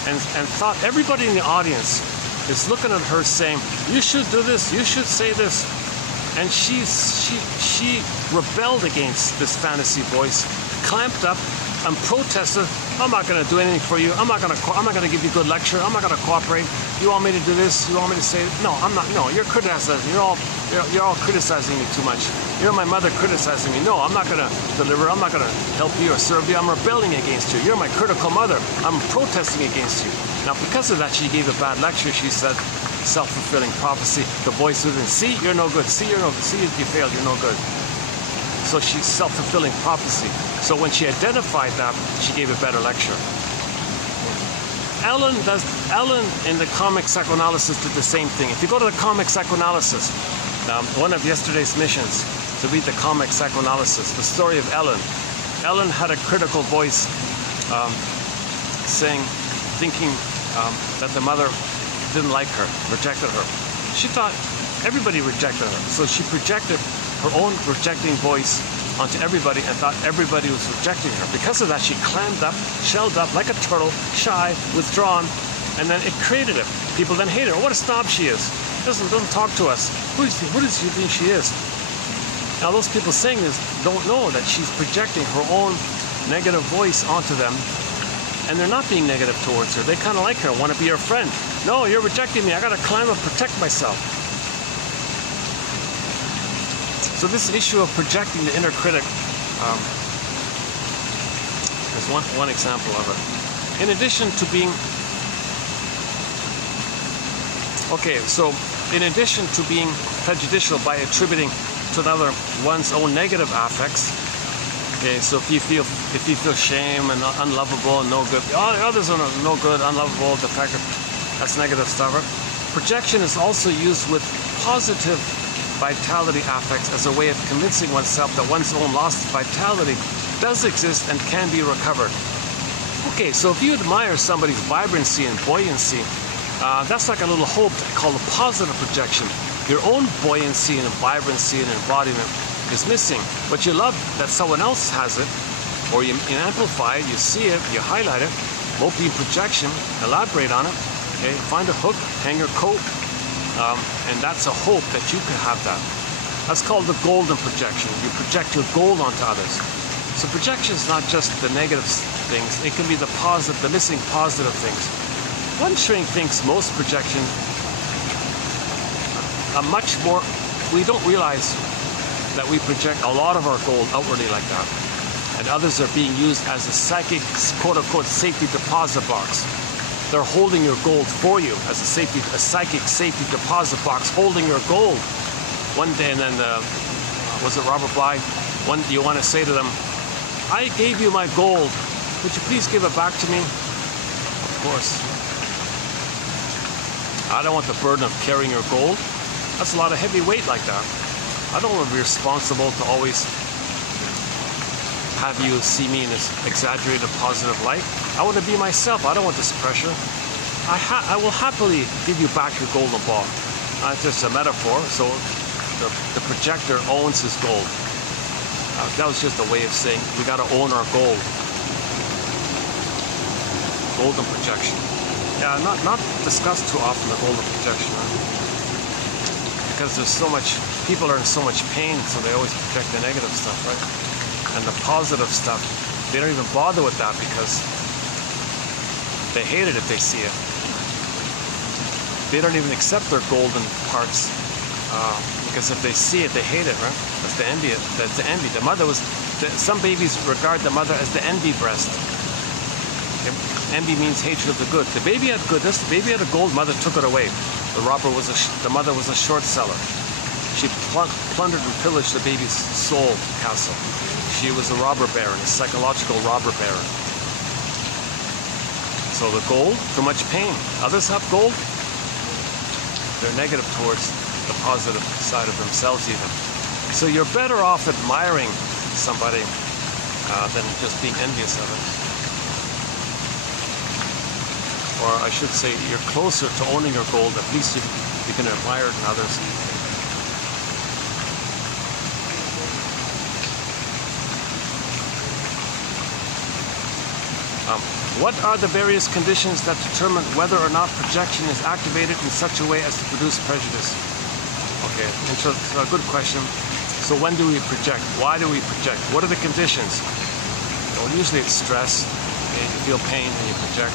and thought everybody in the audience is looking at her saying, you should do this, you should say this. And she rebelled against this fantasy voice, clamped up and protested. I'm not going to do anything for you. I'm not going to give you a good lecture. I'm not going to cooperate. You want me to do this? You want me to say no? I'm not. No, you're criticizing. You're all criticizing me too much. You're my mother criticizing me. No, I'm not going to deliver. I'm not going to help you or serve you. I'm rebelling against you. You're my critical mother. I'm protesting against you. Now, because of that, she gave a bad lecture. She said, self-fulfilling prophecy. The voice within, see, you're no good. See, you're no good. See, you failed. You're no good. So she's self-fulfilling prophecy. So when she identified that, she gave a better lecture. Ellen in the comic psychoanalysis did the same thing. If you go to the comic psychoanalysis, one of yesterday's missions to read the comic psychoanalysis, the story of Ellen. Ellen had a critical voice thinking that the mother didn't like her, rejected her. She thought everybody rejected her. So she projected her own rejecting voice onto everybody and thought everybody was rejecting her. Because of that, she clammed up, shelled up like a turtle, shy, withdrawn, and then it created it. People then hated her. What a snob she is. Doesn't talk to us. Who does she think she is? Now those people saying this don't know that she's projecting her own negative voice onto them, and they're not being negative towards her. They kind of like her, want to be her friend. No, you're rejecting me. I got to climb up, protect myself. So this issue of projecting the inner critic is one example of it. In addition to being prejudicial by attributing to another one's own negative affects, Okay, so if you feel shame and unlovable and no good, others are no good, unlovable, defective, that's negative stuff. Projection is also used with positive vitality affects as a way of convincing oneself that one's own lost vitality does exist and can be recovered. Okay, so if you admire somebody's vibrancy and buoyancy, that's like a little hope called a positive projection. Your own buoyancy and vibrancy and embodiment is missing, but you love that someone else has it, or you amplify it, you see it, you highlight it. Beam projection, elaborate on it. Okay, find a hook, hang your coat, and that's a hope that you can have that. That's called the golden projection. You project your gold onto others. So projection is not just the negative things, it can be the positive, the missing positive things. One shrink thinks most projection are much more, we don't realize that we project a lot of our gold outwardly like that. And others are being used as a psychic, quote-unquote, safety deposit box. They're holding your gold for you as a psychic safety deposit box, holding your gold. One day, and then, was it Robert Bly? You want to say to them, I gave you my gold. Would you please give it back to me? Of course. I don't want the burden of carrying your gold. That's a lot of heavy weight like that. I don't want to be responsible to always have you see me in this exaggerated positive light. I want to be myself. I don't want this pressure. I will happily give you back your golden ball. It's just a metaphor. So the projector owns his gold. That was just a way of saying we got to own our gold. Golden projection. Yeah, not discussed too often, the golden projection. Because there's so much, people are in so much pain, so they always project the negative stuff, right? And the positive stuff, they don't even bother with that because they hate it if they see it. They don't even accept their golden parts because if they see it, they hate it, right? That's the envy. That's the envy. The mother was. Some babies regard the mother as the envy breast. Envy means hatred of the good. The baby had goodness. The baby had a gold. Mother took it away. The mother was a short seller. She plundered and pillaged the baby's soul castle. She was a robber baron, a psychological robber baron. So the gold, too much pain. Others have gold. They're negative towards the positive side of themselves even. So you're better off admiring somebody than just being envious of it. Or I should say, you're closer to owning your gold. At least you can admire it in others. What are the various conditions that determine whether or not projection is activated in such a way as to produce prejudice? Okay, a good question. So when do we project? Why do we project? What are the conditions? Well, usually it's stress. Okay, you feel pain and you project.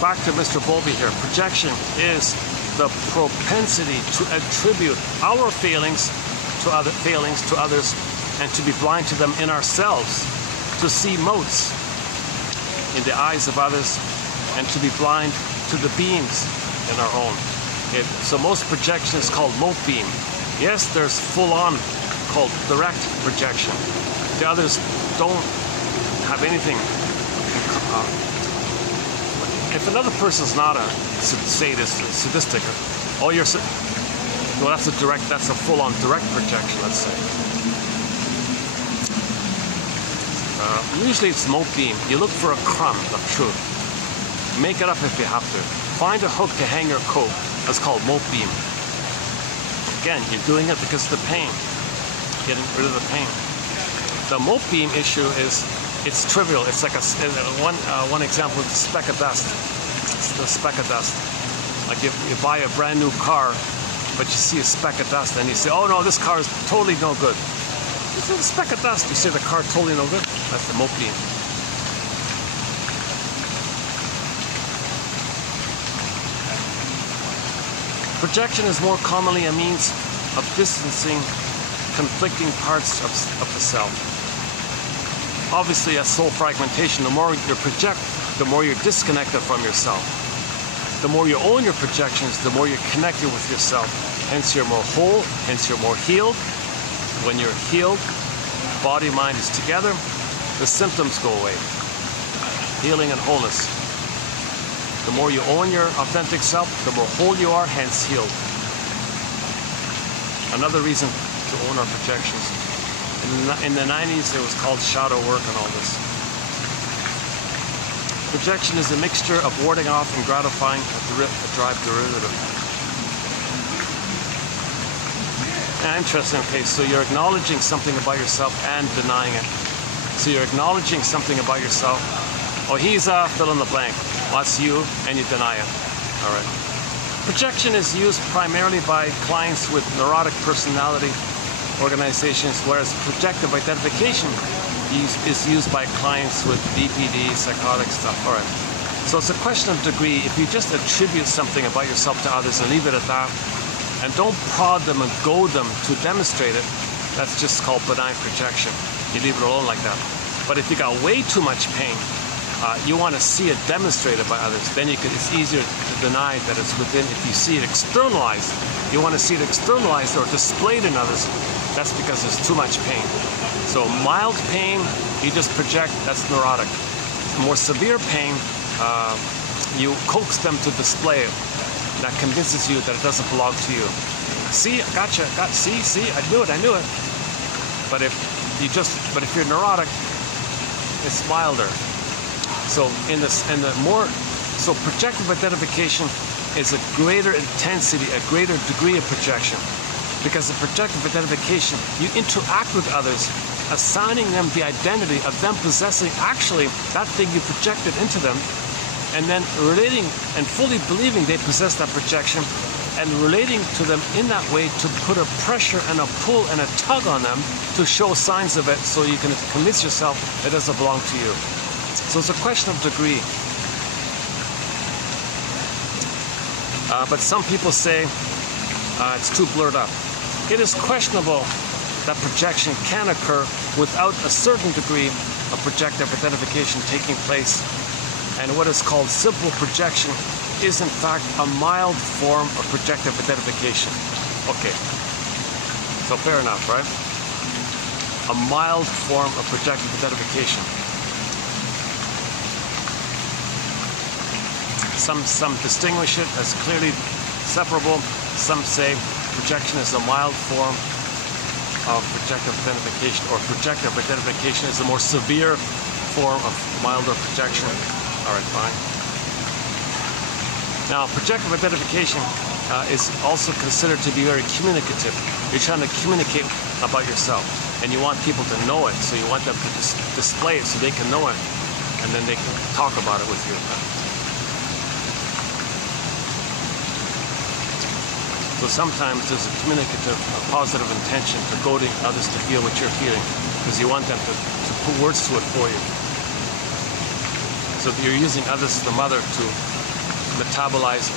Back to Mr. Bouvet here. Projection is the propensity to attribute our failings to others and to be blind to them in ourselves, to see motes in the eyes of others and to be blind to the beams in our own. Okay, so most projection is called mote beam. Yes, there's full-on called direct projection. The others don't have anything. If another person's not a sadist, sadistic, well, that's a full-on direct projection, let's say. Usually it's mote beam. You look for a crumb of truth. Make it up if you have to. Find a hook to hang your coat. That's called mote beam. Again, you're doing it because of the pain. Getting rid of the pain. The mote beam issue is, it's trivial. It's like one example is the speck of dust. It's the speck of dust. Like you buy a brand new car, but you see a speck of dust and you say, oh no, this car is totally no good. It's a speck of dust. You say the car totally no good. That's the mote beam. Projection is more commonly a means of distancing conflicting parts of the self. Obviously, as soul fragmentation, the more you project, the more you're disconnected from yourself. The more you own your projections, the more you're connected with yourself. Hence, you're more whole. Hence, you're more healed. When you're healed, body, mind is together, the symptoms go away. Healing and wholeness. The more you own your authentic self, the more whole you are, hence healed. Another reason to own our projections. In the 90s, it was called shadow work and all this. Projection is a mixture of warding off and gratifying a drive derivative. Interesting. Okay, so you're acknowledging something about yourself and denying it. So you're acknowledging something about yourself. Oh, he's fill in the blank. Well, that's you, and you deny it. All right. Projection is used primarily by clients with neurotic personality organizations, whereas projective identification is used by clients with BPD, psychotic stuff. All right. So it's a question of degree. If you just attribute something about yourself to others and leave it at that, and don't prod them and goad them to demonstrate it, that's just called benign projection. You leave it alone like that. But if you got way too much pain, you want to see it demonstrated by others, then it's easier to deny that it's within. If you see it externalized, you want to see it externalized or displayed in others, that's because there's too much pain. So mild pain, you just project, that's neurotic. More severe pain, you coax them to display it. That convinces you that it doesn't belong to you. See, gotcha, see, I knew it. But if you're neurotic, it's milder. So so projective identification is a greater intensity, a greater degree of projection. Because in projective identification, you interact with others, assigning them the identity of them possessing actually that thing you projected into them, and then relating and fully believing they possess that projection, and relating to them in that way to put a pressure and a pull and a tug on them to show signs of it, so you can convince yourself it doesn't belong to you. So it's a question of degree. But some people say it's too blurred up. It is questionable that projection can occur without a certain degree of projective identification taking place. And what is called simple projection is in fact a mild form of projective identification. Okay, so fair enough, right? A mild form of projective identification. Some distinguish it as clearly separable. Some say projection is a mild form of projective identification, or projective identification is a more severe form of milder projection. All right, fine. Now, projective identification is also considered to be very communicative. You're trying to communicate about yourself, and you want people to know it, so you want them to display it so they can know it, and then they can talk about it with you. So sometimes there's a communicative, a positive intention to goading others to feel what you're feeling, because you want them to put words to it for you. So you're using others as the mother to metabolize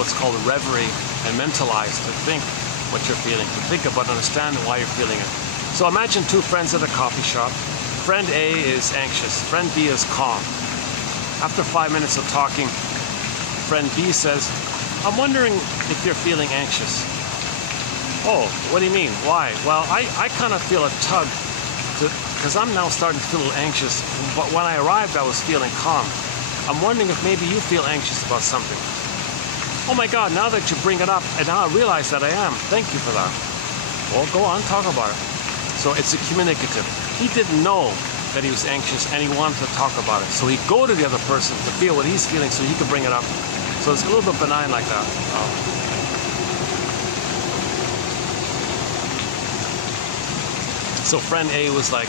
what's called a reverie and mentalize, to think what you're feeling, to think about, understand why you're feeling it. So imagine two friends at a coffee shop. Friend A is anxious, friend B is calm. After 5 minutes of talking, friend B says, I'm wondering if you're feeling anxious. Oh, what do you mean? Why? Well, I kind of feel a tug, because I'm now starting to feel a little anxious, but when I arrived I was feeling calm. I'm wondering if maybe you feel anxious about something. Oh my God, now that you bring it up, and now I realize that I am. Thank you for that. Well, go on, talk about it. So it's a communicative. He didn't know that he was anxious, and he wanted to talk about it. So he go to the other person to feel what he's feeling so he could bring it up. So it's a little bit benign like that. So friend A was like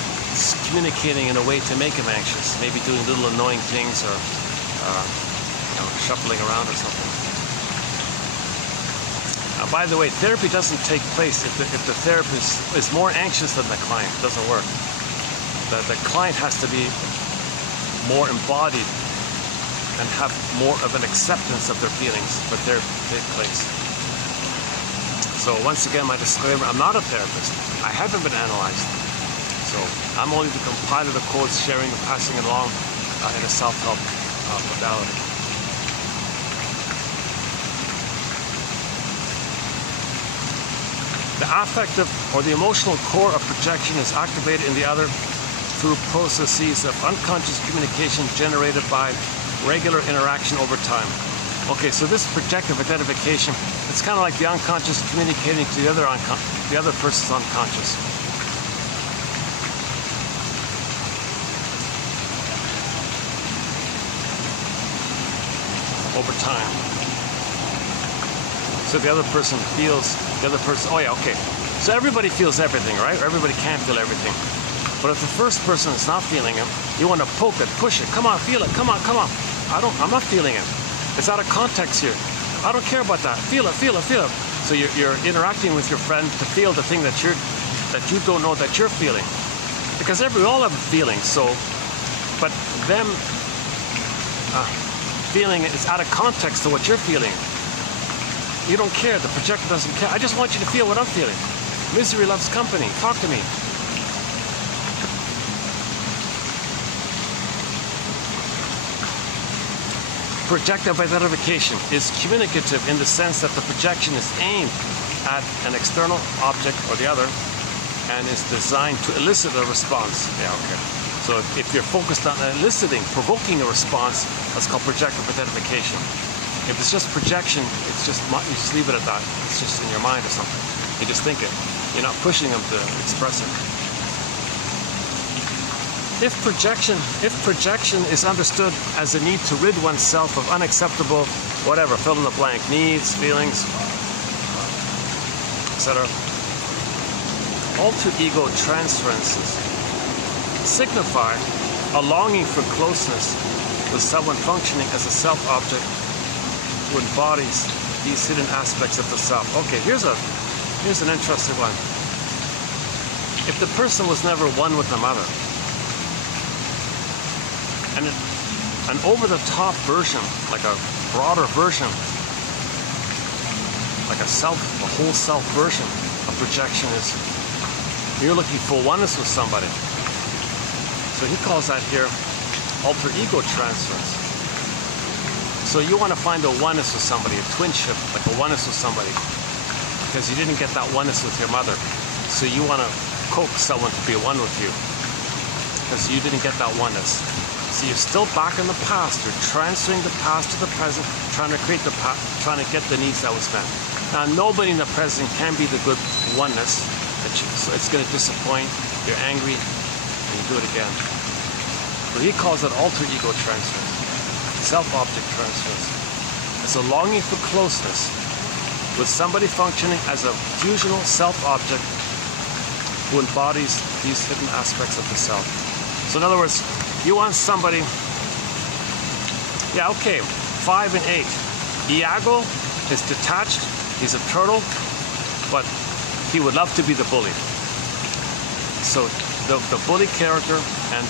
communicating in a way to make him anxious, maybe doing little annoying things, or shuffling around or something. Now, by the way, therapy doesn't take place if the therapist is more anxious than the client. It doesn't work. The client has to be more embodied and have more of an acceptance of their feelings for therapy to take place. So once again, my disclaimer, I'm not a therapist. I haven't been analyzed. So I'm only the compiler of codes, sharing and passing it along in a self-help modality. The affective or the emotional core of projection is activated in the other through processes of unconscious communication generated by regular interaction over time. Okay, so this projective identification, it's kind of like the unconscious communicating to the other person's unconscious. Over time. So the other person feels, oh yeah, okay. So everybody feels everything, right? Everybody can't feel everything. But if the first person is not feeling it, you want to poke it, push it, come on, feel it, come on, come on. I'm not feeling it. It's out of context here. I don't care about that. Feel it, feel it, feel it. So you're interacting with your friend to feel the thing that you don't know that you're feeling. Because we all have feelings, so, but them feeling it is out of context to what you're feeling. You don't care, the projector doesn't care. I just want you to feel what I'm feeling. Misery loves company, talk to me. Projective identification is communicative in the sense that the projection is aimed at an external object or the other and is designed to elicit a response. Yeah, okay. So if you're focused on eliciting, provoking a response, that's called projective identification. If it's just projection, you just leave it at that. It's just in your mind or something. You just think it. You're not pushing them to express it. If projection is understood as a need to rid oneself of unacceptable, whatever, fill in the blank, needs, feelings, etc. Alter ego transferences signify a longing for closeness with someone functioning as a self-object who embodies these hidden aspects of the self. Okay, here's an interesting one. If the person was never one with the mother, and an over-the-top version, like a broader version, like a whole self version of projection is, you're looking for oneness with somebody. So he calls that here alter ego transference. So you want to find a oneness with somebody, a twinship, like a oneness with somebody, because you didn't get that oneness with your mother. So you want to coax someone to be one with you, because you didn't get that oneness. So you're still back in the past. You're transferring the past to the present, trying to create trying to get the needs that was met. Now, nobody in the present can be the good oneness. So it's going to disappoint. You're angry, and you do it again. So he calls it alter ego transference, self-object transference. It's a longing for closeness with somebody functioning as a fusional self-object who embodies these hidden aspects of the self. So in other words, you want somebody, yeah, okay, 5 and 8. Iago is detached, he's a turtle, but he would love to be the bully. So the bully character and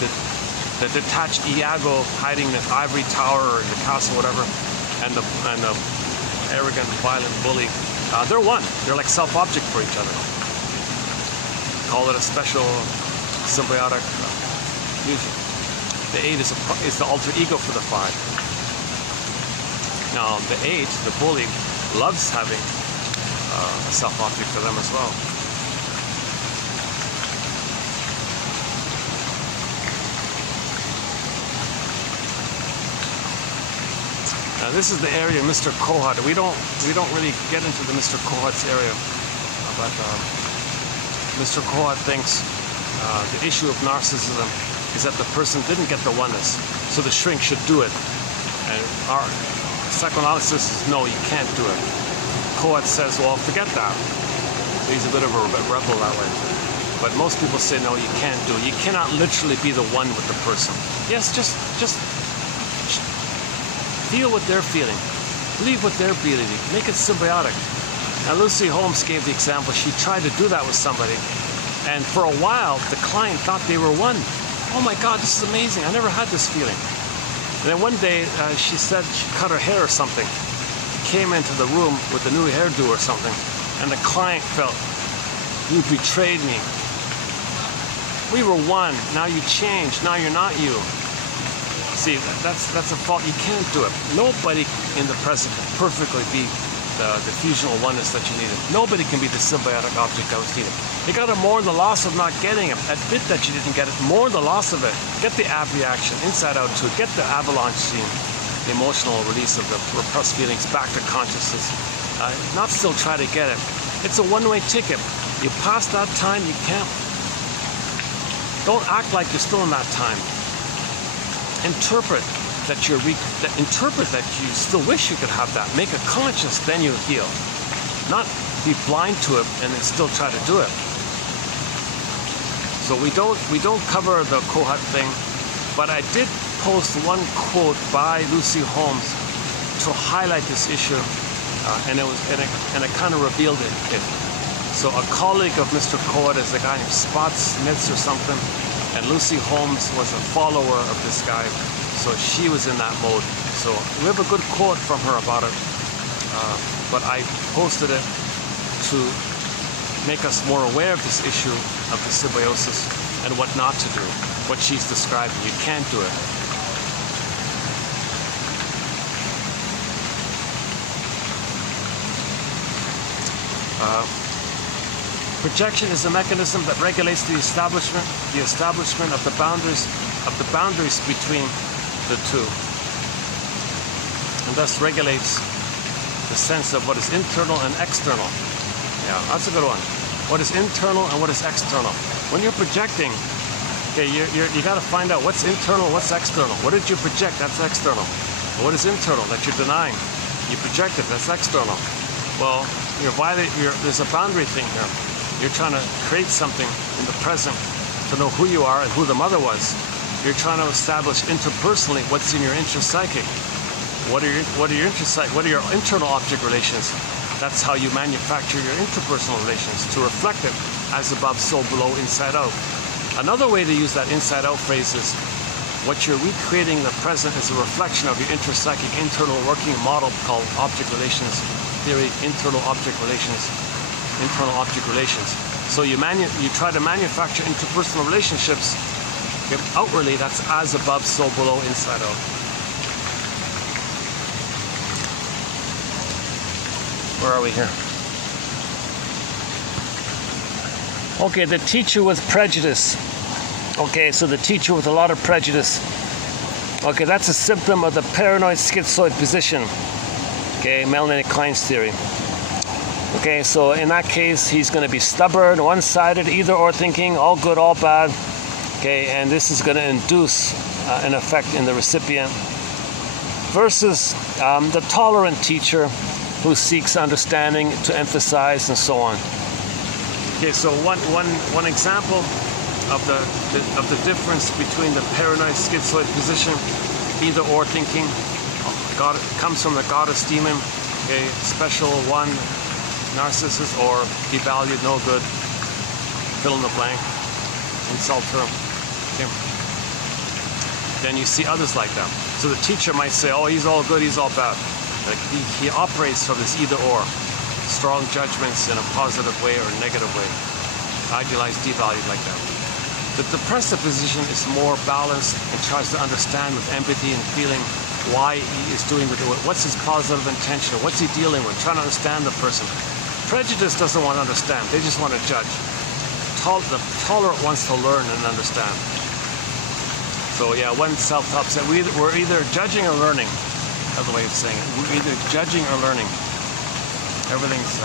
the detached Iago hiding in the ivory tower or in the castle, whatever, and the arrogant, violent bully, they're one. They're like self-object for each other. Call it a special symbiotic fusion. The 8 is the alter ego for the 5. Now, the 8, the bully, loves having a self-object for them as well. Now, this is the area Mr. Kohut. We don't really get into the Mr. Kohut's area, but Mr. Kohut thinks the issue of narcissism is that the person didn't get the oneness, so the shrink should do it. And our psychoanalysis is, no, you can't do it. Kohut says, well, forget that. So he's a bit of a rebel that way. But most people say, no, you can't do it. You cannot literally be the one with the person. Yes, just feel what they're feeling. Believe what they're feeling. Make it symbiotic. Now, Lucy Holmes gave the example. She tried to do that with somebody, and for a while, the client thought they were one. Oh my God, this is amazing. I never had this feeling. And then one day, she said she cut her hair or something. Came into the room with a new hairdo or something, and the client felt, you betrayed me. We were one. Now you changed. Now you're not you. See, that's a fault. You can't do it. Nobody in the present can perfectly be the fusional oneness that you needed. Nobody can be the symbiotic object that was needed. You got to mourn the loss of not getting it. Admit that you didn't get it. Mourn the loss of it. Get the ab reaction, inside out too. Get the avalanche scene, the emotional release of the repressed feelings back to consciousness. Not still try to get it. It's a one-way ticket. You pass that time, you can't. Don't act like you're still in that time. Interpret that interpret that you still wish you could have that. Make it conscious, then you heal. Not be blind to it and then still try to do it. So we don't cover the Kohat thing, but I did post one quote by Lucy Holmes to highlight this issue, and it kind of revealed it. So a colleague of Mr. Kohat is a guy named Spot Smiths or something, and Lucy Holmes was a follower of this guy. So she was in that mode. So we have a good quote from her about it. But I posted it to make us more aware of this issue of the symbiosis and what not to do, what she's describing. You can't do it. Projection is a mechanism that regulates the establishment of the boundaries between the two, and thus regulates the sense of what is internal and external. Yeah, that's a good one. What is internal and what is external. When you're projecting, okay, you got to find out what's internal, what's external. What did you project? That's external. What is internal that you're denying? You projected. That's external. Well, there's a boundary thing here. You're trying to create something in the present to know who you are and who the mother was. You're trying to establish interpersonally what's in your intrapsychic. What are your internal object relations? That's how you manufacture your interpersonal relations, to reflect it as above, so below, inside out. Another way to use that inside out phrase is what you're recreating in the present is a reflection of your intrapsychic internal working model called object relations theory, internal object relations. So you try to manufacture interpersonal relationships. Outwardly, that's as above, so below, inside out. Where are we here? Okay, the teacher with prejudice. Okay, so the teacher with a lot of prejudice. Okay, that's a symptom of the paranoid schizoid position. Okay, Melanie Klein's theory. Okay, so in that case, he's going to be stubborn, one-sided, either or thinking, all good, all bad. Okay, and this is going to induce an effect in the recipient. Versus the tolerant teacher who seeks understanding to emphasize and so on. Okay, so one example of the difference between the paranoid schizoid position, either or thinking, God comes from the goddess demon, okay, special one, narcissist, or devalued, no good, fill in the blank, insult term. Okay. Then you see others like that. So the teacher might say, oh, he's all good, he's all bad. Like he operates from this either or, strong judgments in a positive way or a negative way, idealized, devalued like that. The depressive position is more balanced and tries to understand with empathy and feeling why he is doing what he's doing. What's his positive intention? What's he dealing with? Trying to understand the person. Prejudice doesn't want to understand. They just want to judge. The tolerant wants to learn and understand. So yeah, one self-help said we're either judging or learning. Another way of saying it. We're either judging or learning. Everything's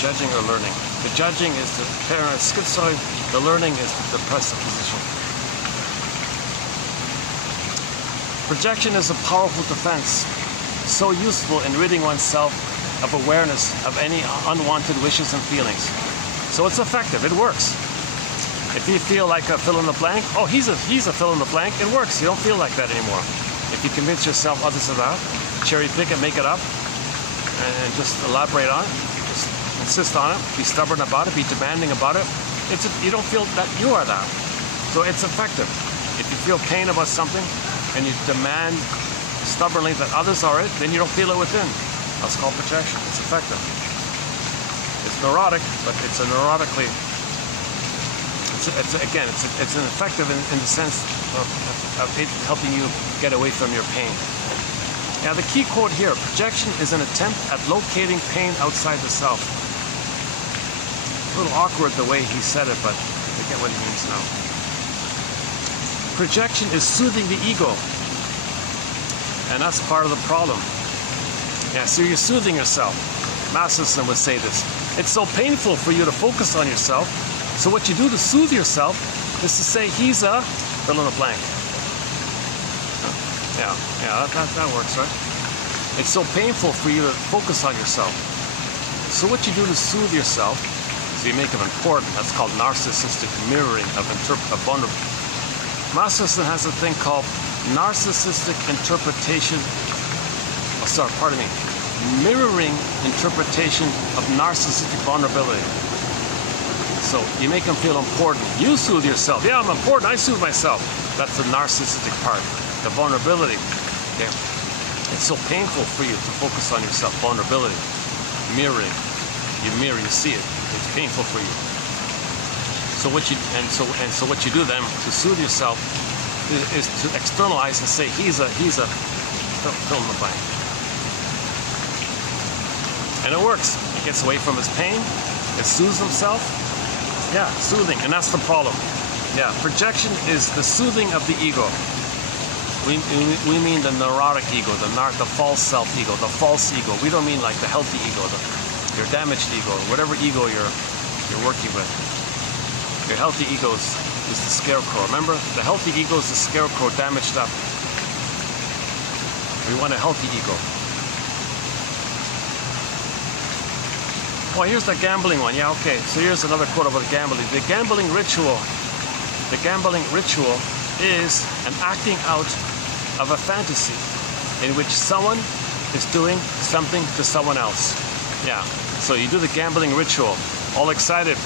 judging or learning. The judging is the paranoid schizoid. The learning is the depressive position. Projection is a powerful defense, so useful in ridding oneself of awareness of any unwanted wishes and feelings. So it's effective. It works. If you feel like a fill in the blank, oh, he's a fill in the blank, it works. You don't feel like that anymore. If you convince yourself others of that, cherry pick it, make it up, and just elaborate on it, just insist on it, be stubborn about it, be demanding about it, you don't feel that you are that. So it's effective. If you feel pain about something and you demand stubbornly that others are it, then you don't feel it within. That's called projection. It's effective. It's neurotic, but it's a neurotically. It's an effective in the sense of it helping you get away from your pain. Now the key quote here, projection is an attempt at locating pain outside the self. A little awkward the way he said it, but I get what he means now. Projection is soothing the ego. And that's part of the problem. Yeah, so you're soothing yourself. Masterson would say this. It's so painful for you to focus on yourself. So what you do to soothe yourself is to say, he's a fill in the blank. Yeah, that works, right? It's so painful for you to focus on yourself. So what you do to soothe yourself, so you make them important. That's called narcissistic mirroring of vulnerable. Masterson has a thing called narcissistic interpretation. Mirroring interpretation of narcissistic vulnerability. So you make them feel important. You soothe yourself. Yeah, I'm important. I soothe myself. That's the narcissistic part. The vulnerability. Okay. It's so painful for you to focus on yourself. Vulnerability. Mirroring. You mirror, you see it. It's painful for you. So what you what you do then to soothe yourself is to externalize and say he's a fill in the blank. And it works. He gets away from his pain. It soothes himself. Yeah, soothing, and that's the problem. Yeah, projection is the soothing of the ego. We mean the neurotic ego, the false self ego, the false ego. We don't mean like the healthy ego, your damaged ego, whatever ego you're working with. Your healthy ego is the scarecrow. Remember, the healthy ego is the scarecrow damaged up. We want a healthy ego. Oh, here's the gambling one. Yeah, okay. So here's another quote about gambling. The gambling ritual is an acting out of a fantasy in which someone is doing something to someone else. Yeah. So you do the gambling ritual, all excited,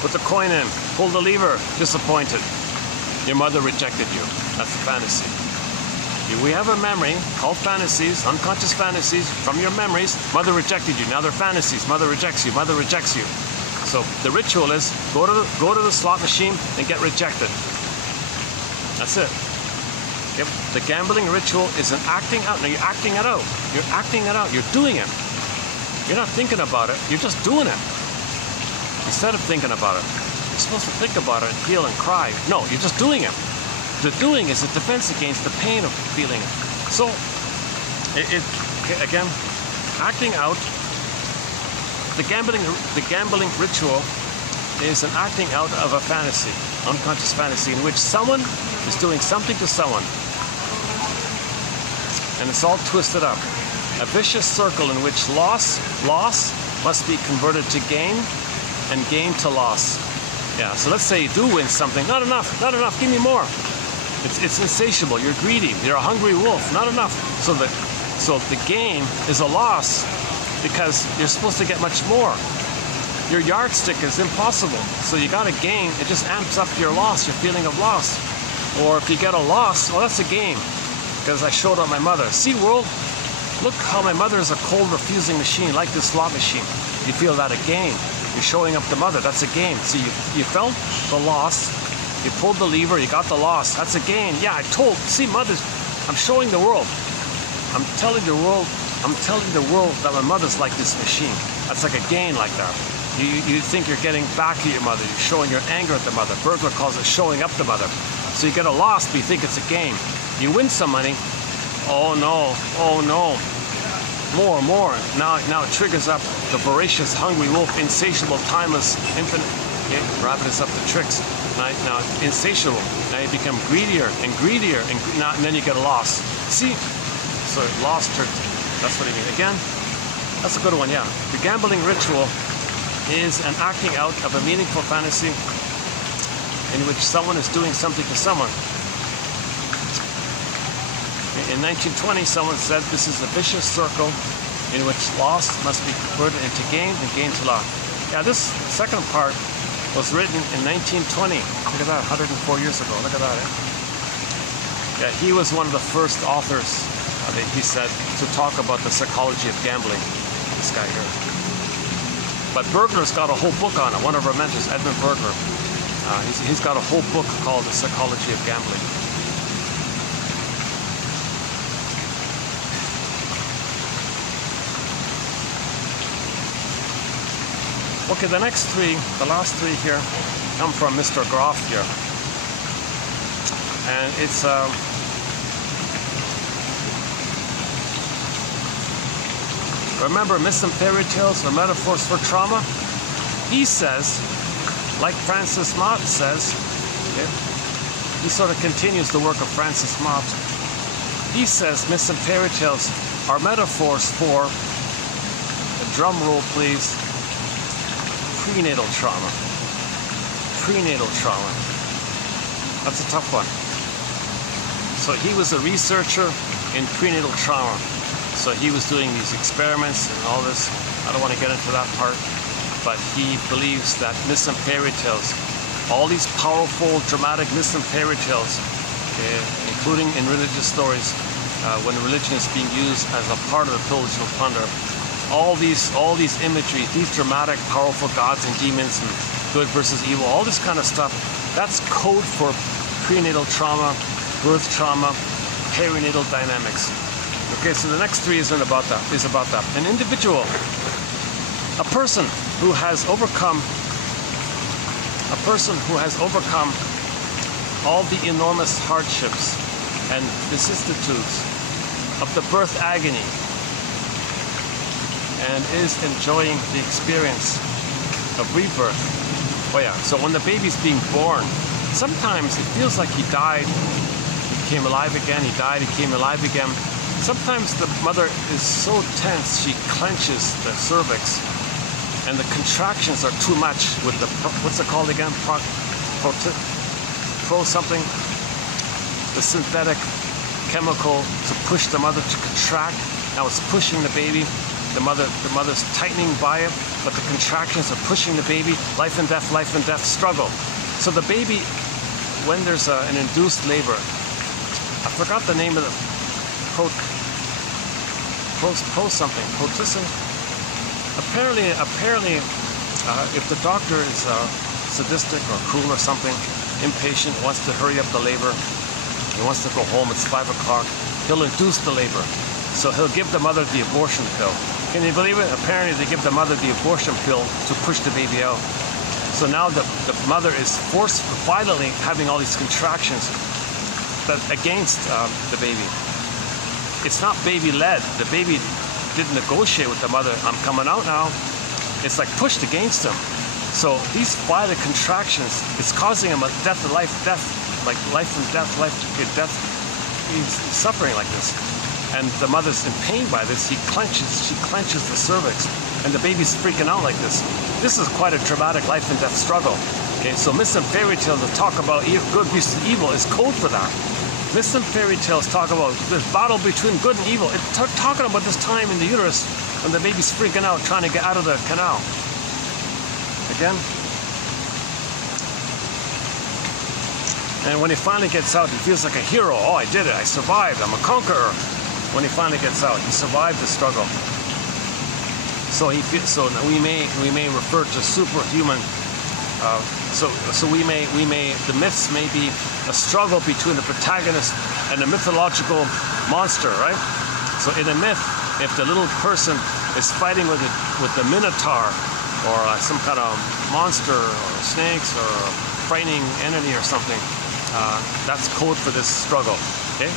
put the coin in, pull the lever, disappointed. Your mother rejected you. That's the fantasy. We have a memory called fantasies, unconscious fantasies from your memories. Mother rejected you. Now they're fantasies. Mother rejects you. Mother rejects you. So the ritual is go to the slot machine and get rejected. That's it. Yep. The gambling ritual is an acting out. Now you're acting it out. You're acting it out. You're doing it. You're not thinking about it. You're just doing it. Instead of thinking about it, you're supposed to think about it and feel and cry. No, you're just doing it. The doing is a defense against the pain of feeling it. So, again, acting out. The gambling ritual is an acting out of a fantasy, unconscious fantasy, in which someone is doing something to someone, and it's all twisted up. A vicious circle in which loss must be converted to gain, and gain to loss. Yeah. So let's say you do win something. Not enough. Give me more. It's insatiable. You're greedy. You're a hungry wolf. Not enough. So the gain is a loss because you're supposed to get much more. Your yardstick is impossible. So you got to gain. It just amps up your loss, your feeling of loss. Or if you get a loss, well, that's a gain because I showed up my mother. See, world, look how my mother is a cold, refusing machine, like this slot machine. You feel that a gain. You're showing up the mother. That's a gain. So you felt the loss. You pulled the lever, you got the loss. That's a gain. Yeah, see, mothers, I'm showing the world. I'm telling the world that my mother's like this machine. That's like a gain like that. You think you're getting back at your mother. You're showing your anger at the mother. Breger calls it showing up the mother. So you get a loss, but you think it's a gain. You win some money. Oh no. More. Now it triggers up the voracious, hungry wolf, insatiable, timeless, infinite. Okay, ravenous up the tricks. Now insatiable. Now you become greedier and then you get a loss. See? So loss trick. That's what I mean. Again, that's a good one, yeah. The gambling ritual is an acting out of a meaningful fantasy in which someone is doing something to someone. In 1920, someone said this is a vicious circle in which loss must be converted into gain and gain to loss. Yeah, this second part was written in 1920. Look at that, 104 years ago. Look at that. Yeah, he was one of the first authors, he said, to talk about the psychology of gambling. This guy here. But Breger's got a whole book on it. One of our mentors, Edmund Breger. He's got a whole book called The Psychology of Gambling. Okay, the next three, the last three here, come from Mr. Groff here. And it's remember, myths and fairy tales are metaphors for trauma? He says, like Francis Mott says, okay, he sort of continues the work of Francis Mott. He says myths and fairy tales are metaphors for, drum roll please, prenatal trauma. Prenatal trauma. That's a tough one. So he was a researcher in prenatal trauma. So he was doing these experiments and all this. I don't want to get into that part, but he believes that myths and fairy tales, all these powerful, dramatic myths and fairy tales, including in religious stories, when religion is being used as a part of the pillage and plunder, all these imagery, these dramatic, powerful gods and demons and good versus evil, all this kind of stuff, that's code for prenatal trauma, birth trauma, perinatal dynamics. Okay, so the next three is about that. An individual, a person who has overcome all the enormous hardships and vicissitudes of the birth agony, and is enjoying the experience of rebirth. Oh yeah, so when the baby's being born, sometimes it feels like he died, he came alive again, he died, he came alive again. Sometimes the mother is so tense, she clenches the cervix, and the contractions are too much with the, what's it called again? Pro something? The synthetic chemical to push the mother to contract. Now it's pushing the baby. The mother's tightening by it, but the contractions are pushing the baby. Life and death struggle. So the baby, when there's an induced labor, I forgot the name of the proticin. Apparently, if the doctor is sadistic or cruel or something, impatient, wants to hurry up the labor, he wants to go home, it's 5 o'clock, he'll induce the labor. So he'll give the mother the abortion pill. Can you believe it? Apparently they give the mother the abortion pill to push the baby out. So now the mother is violently having all these contractions against the baby. It's not baby-led. The baby didn't negotiate with the mother, I'm coming out now. It's like pushed against him. So these violent contractions, it's causing him a death, like life and death. He's suffering like this. And the mother's in pain by this. She clenches the cervix, and the baby's freaking out like this. This is quite a dramatic life and death struggle. Okay, so myths and fairy tales that talk about good versus evil is code for that. Myths and fairy tales talk about this battle between good and evil. It's talking about this time in the uterus when the baby's freaking out, trying to get out of the canal. Again. And when he finally gets out, he feels like a hero. Oh, I did it. I survived. I'm a conqueror. When he finally gets out, he survived the struggle. So we may refer to superhuman. The myths may be a struggle between the protagonist and a mythological monster, right? So in a myth, if the little person is fighting with the minotaur or some kind of monster or snakes or a frightening entity or something, that's code for this struggle. Okay.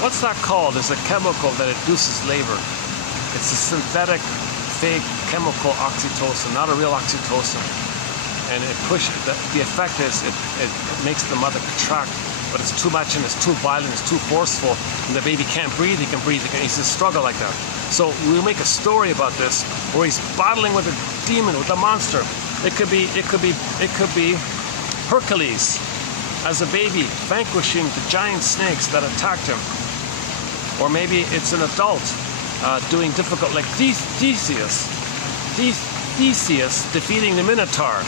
What's that called? There's a chemical that induces labor. It's a synthetic, fake chemical oxytocin, not a real oxytocin. And the effect is it makes the mother contract, but it's too much and it's too violent, it's too forceful, and the baby can't breathe, he can breathe, he's in a struggle like that. So we'll make a story about this where he's battling with a demon, with a monster. It could be Hercules as a baby vanquishing the giant snakes that attacked him. Or maybe it's an adult doing difficult, like Theseus defeating the Minotaur.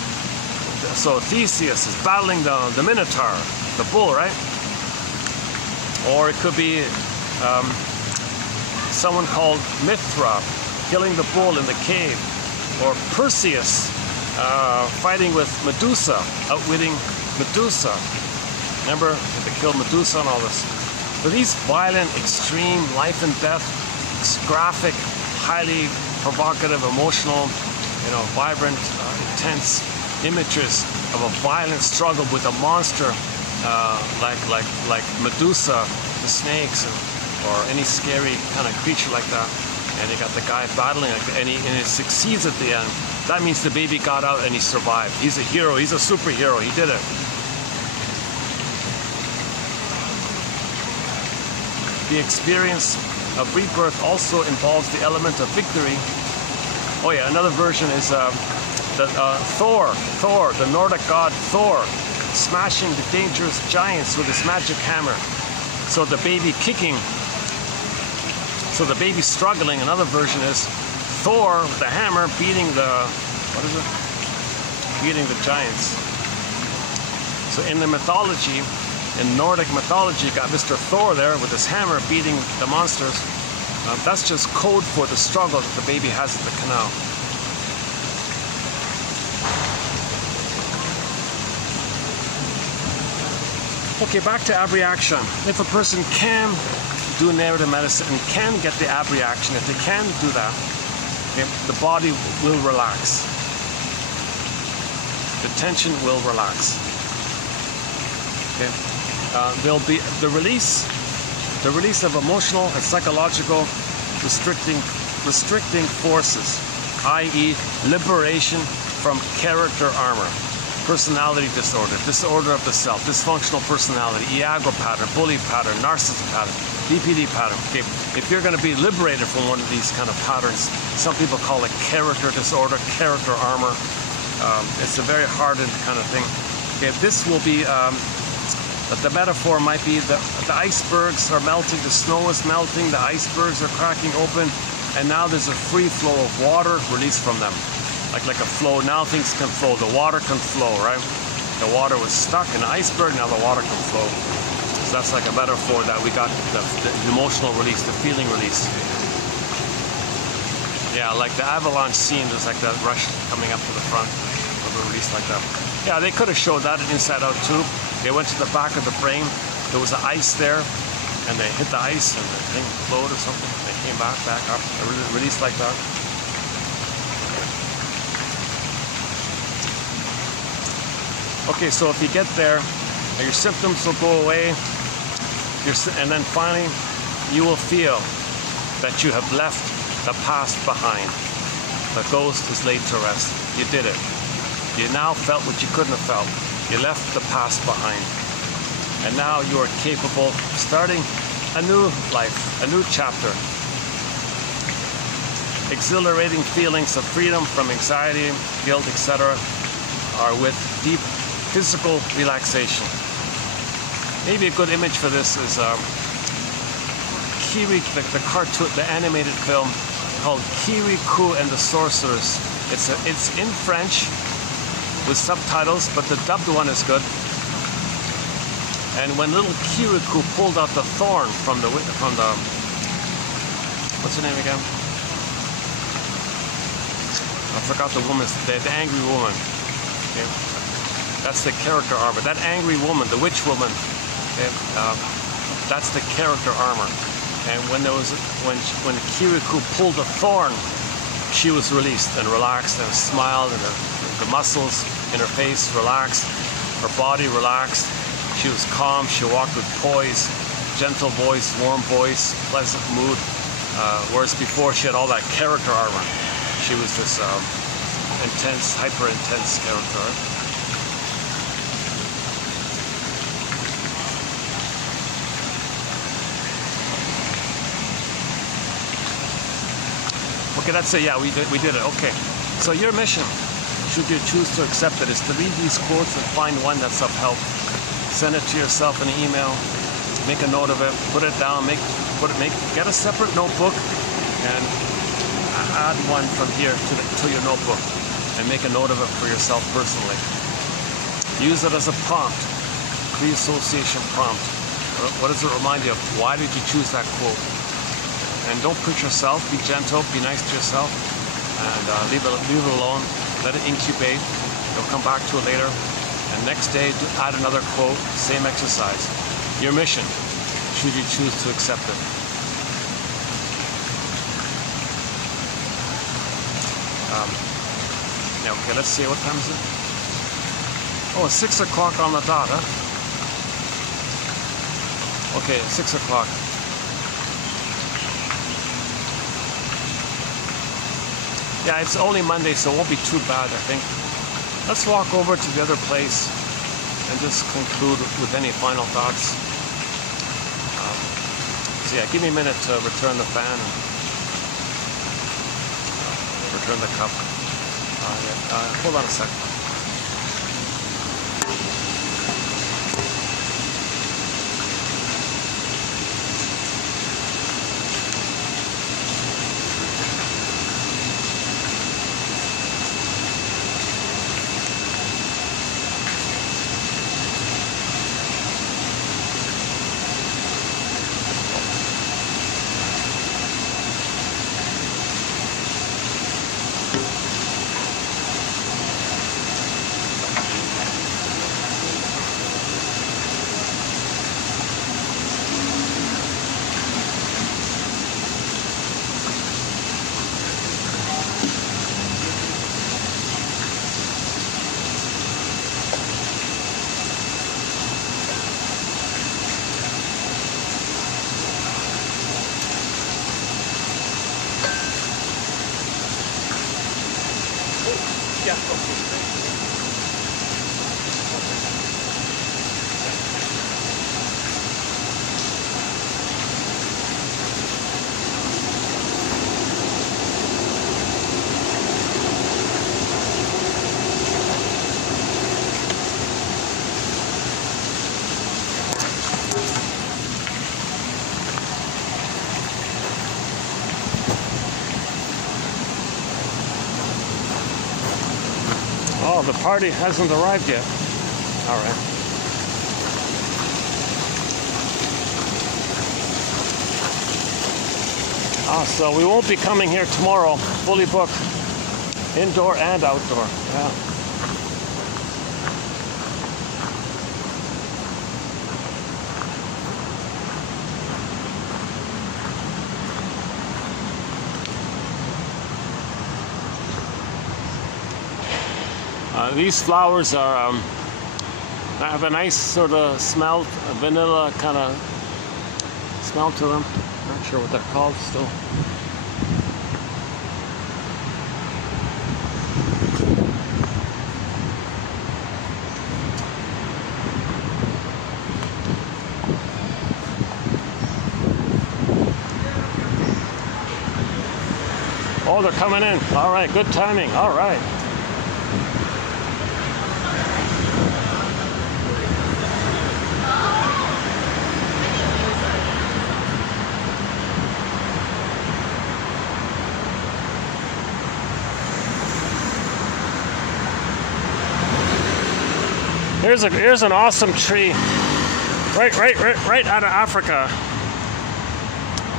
So Theseus is battling the Minotaur, the bull, right? Or it could be someone called Mithra killing the bull in the cave. Or Perseus fighting with Medusa, outwitting Medusa. Remember, they killed Medusa and all this. But these violent, extreme, life and death, graphic, highly provocative, emotional, vibrant, intense images of a violent struggle with a monster like Medusa, the snakes, or any scary kind of creature like that. And you got the guy battling, and it succeeds at the end. That means the baby got out and he survived. He's a hero. He's a superhero. He did it. The experience of rebirth also involves the element of victory. Oh yeah, another version is Thor, the Nordic god Thor, smashing the dangerous giants with his magic hammer. So the baby kicking. So the baby struggling. Another version is Thor with the hammer beating the beating the giants. So in the mythology, in Nordic mythology, you got Mr. Thor there with his hammer beating the monsters. That's just code for the struggle that the baby has at the canal. Okay, back to abreaction. If a person can do narrative medicine and can get the abreaction, if they can do that, okay, the body will relax. The tension will relax. Okay. There'll be the release of emotional and psychological restricting forces, i.e. liberation from character armor, personality disorder, disorder of the self, dysfunctional personality, Iago pattern, bully pattern, narcissism pattern, DPD pattern. Okay, if you're going to be liberated from one of these kind of patterns, some people call it character disorder, character armor. It's a very hardened kind of thing. Okay, this will be, the metaphor might be the icebergs are melting, the snow is melting, the icebergs are cracking open, and now there's a free flow of water released from them. Like a flow, now things can flow, the water can flow, right? The water was stuck in the iceberg, now the water can flow. So that's like a metaphor that we got the emotional release, the feeling release. Yeah, like the avalanche scene, there's like that rush coming up to the front of a release like that. Yeah, they could have showed that in Inside Out too. They went to the back of the brain, there was ice there, and they hit the ice and the thing flowed or something. They came back up, released like that. Okay, so if you get there, your symptoms will go away, and then finally, you will feel that you have left the past behind. The ghost is laid to rest. You did it. You now felt what you couldn't have felt. You left the past behind. And now you are capable of starting a new life, a new chapter. Exhilarating feelings of freedom from anxiety, guilt, etc. are with deep physical relaxation. Maybe a good image for this is Kiri, the cartoon, the animated film called Kirikou and the Sorcerers. It's in French with subtitles, but the dubbed one is good. And when little Kirikou pulled out the thorn from the what's her name again? I forgot the woman's, the angry woman. Okay. That's the character armor. That angry woman, the witch woman, that's the character armor. And when Kirikou pulled the thorn, she was released and relaxed and smiled, and the muscles in her face relaxed, her body relaxed. She was calm. She walked with poise, gentle voice, warm voice, pleasant mood. Whereas before she had all that character armor. She was this intense, hyper-intense character. Okay, that's it. Yeah, we did it. Okay. So your mission, should you choose to accept it, is to read these quotes and find one that's of help. Send it to yourself in an email. Make a note of it. Put it down. Get a separate notebook and add one from here to your notebook and make a note of it for yourself personally. Use it as a prompt, pre-association prompt. What does it remind you of? Why did you choose that quote? And don't push yourself. Be gentle. Be nice to yourself, and leave it alone. Let it incubate. You'll come back to it later. And next day, add another quote. Same exercise. Your mission. should you choose to accept it. Yeah, okay, let's see, what time is it? Oh, it's 6 o'clock on the dot, huh? Okay, 6 o'clock. Yeah, it's only Monday, so it won't be too bad, I think. Let's walk over to the other place and just conclude with any final thoughts. So yeah, give me a minute to return the fan and return the cup. Hold on a second. Yeah, okay. Oh, the party hasn't arrived yet. All right. So we won't be coming here tomorrow. Fully booked, indoor and outdoor. Yeah. These flowers are have a nice sort of smell, a vanilla kind of smell to them. Not sure what they're called still. Oh, they're coming in. All right, good timing. All right. Here's an awesome tree, right out of Africa.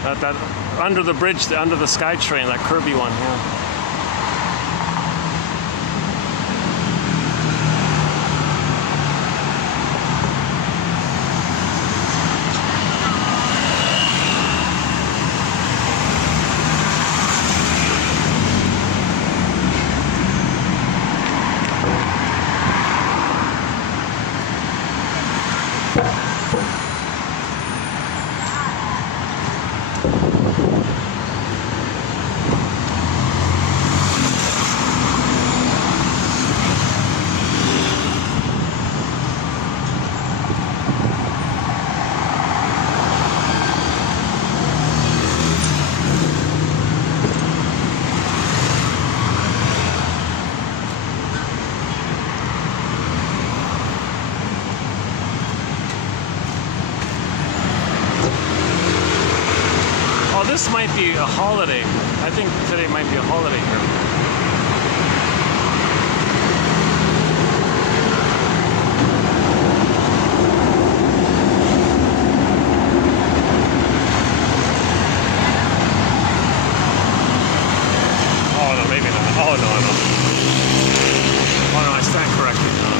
That under the bridge, under the SkyTrain, that Kirby one. Yeah. This might be a holiday. I think today might be a holiday here. Oh no, maybe not. Oh no, no. Oh no, I stand corrected. No.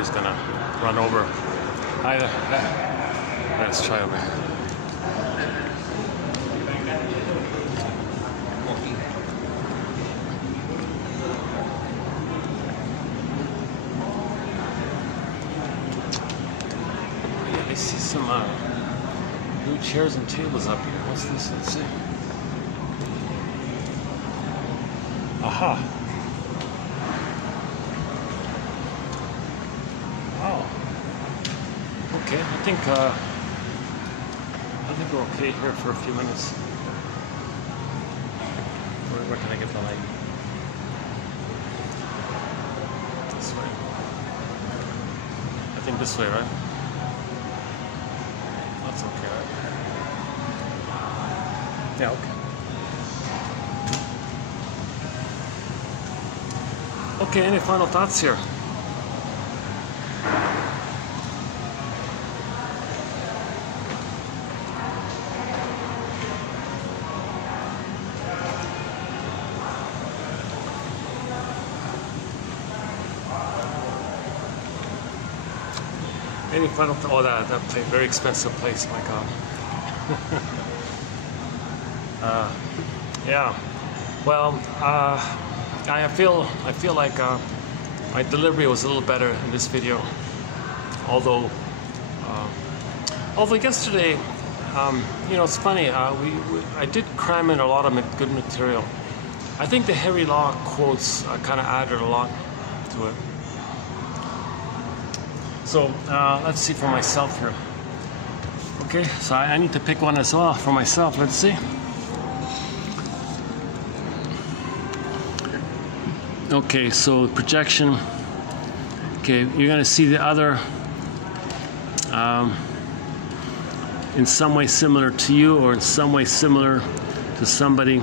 is gonna run over. Either. Let's try over here. I see some new chairs and tables up here. What's this? Let's see. Aha. Wow. Okay, I think we're okay here for a few minutes. Where can I get the light? This way. I think this way, right? That's okay, right? Yeah, okay. Okay, any final thoughts here? Any final thoughts? Oh, that place, very expensive place, my God. Yeah. Well, I feel like my delivery was a little better in this video, although yesterday, you know, it's funny. I did cram in a lot of good material. I think the Harry Law quotes kind of added a lot to it. So let's see for myself here. Okay, so I need to pick one as well for myself. Let's see. Okay, so projection. Okay, you're going to see the other in some way similar to you, or in some way similar to somebody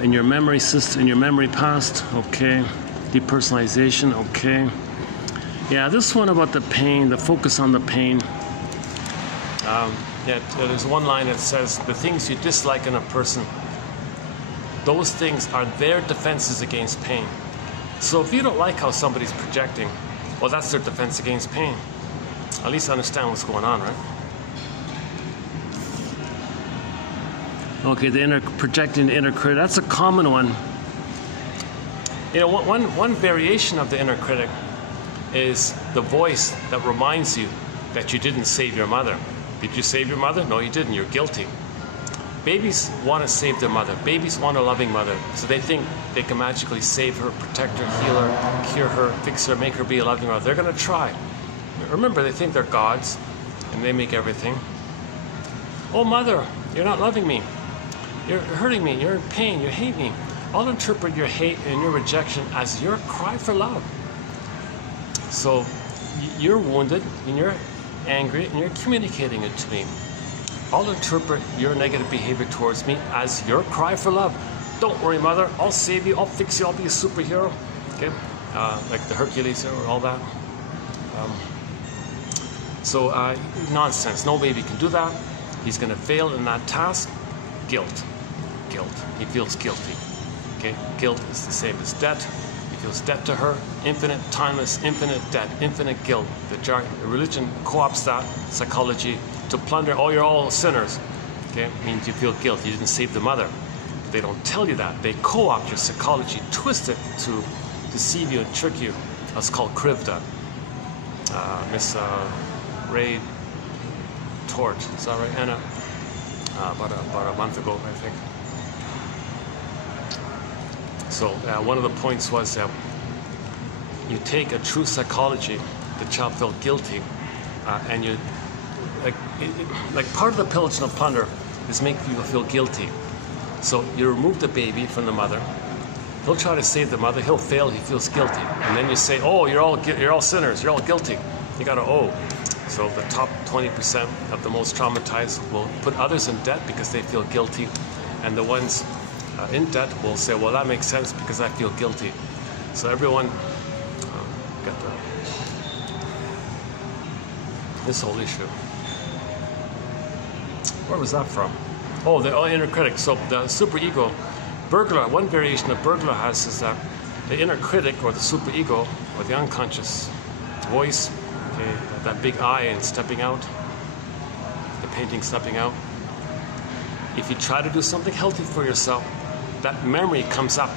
in your memory system, in your memory past. Okay, depersonalization. Okay, yeah, this one about the pain, the focus on the pain. Yeah, there's one line that says, the things you dislike in a person, those things are their defenses against pain. So if you don't like how somebody's projecting, well, that's their defense against pain. At least understand what's going on, right? Okay, the projecting the inner critic, that's a common one. You know, one variation of the inner critic is the voice that reminds you that you didn't save your mother. Did you save your mother? No, you didn't. You're guilty. Babies want to save their mother. Babies want a loving mother. So they think they can magically save her, protect her, heal her, cure her, fix her, make her be a loving mother. They're going to try. Remember, they think they're gods, and they make everything. Oh, mother, you're not loving me. You're hurting me. You're in pain. You hate me. I'll interpret your hate and your rejection as your cry for love. So you're wounded, and you're angry, and you're communicating it to me. I'll interpret your negative behavior towards me as your cry for love. Don't worry, mother. I'll save you. I'll fix you. I'll be a superhero. Okay, like the Hercules or all that. So nonsense. No baby can do that. He's going to fail in that task. Guilt. He feels guilty. Okay, guilt is the same as debt. He feels debt to her. Infinite, timeless, infinite debt, infinite guilt. The religion co-opts that psychology to plunder. Oh, you're all sinners. Okay, means you feel guilt. You didn't save the mother. They don't tell you that. They co-opt your psychology, twist it to deceive you and trick you. That's called krivda. Miss Ray Tort, is that right, Anna? About a month ago, I think. So one of the points was that you take a true psychology, the child felt guilty, and you like part of the pillage and the plunder is make people feel guilty. So you remove the baby from the mother. He'll try to save the mother. He'll fail. He feels guilty, and then you say, "Oh, you're all sinners. You're all guilty. You got to owe." So the top 20% of the most traumatized will put others in debt because they feel guilty, and the ones in debt will say, "Well, that makes sense because I feel guilty." So everyone got this whole issue. Where was that from? Oh, the inner critic. So the superego, burglar. One variation of burglar has is that the inner critic, or the superego, or the unconscious voice, okay, that big I and stepping out, the painting stepping out. If you try to do something healthy for yourself, that memory comes up,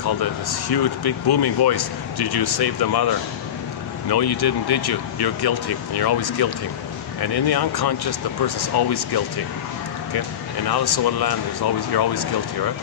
called this huge, big, booming voice. Did you save the mother? No, you didn't, did you? You're guilty, and you're always guilty. And in the unconscious, the person's always guilty. Okay? In Alice in Wonderland, you're always guilty, right?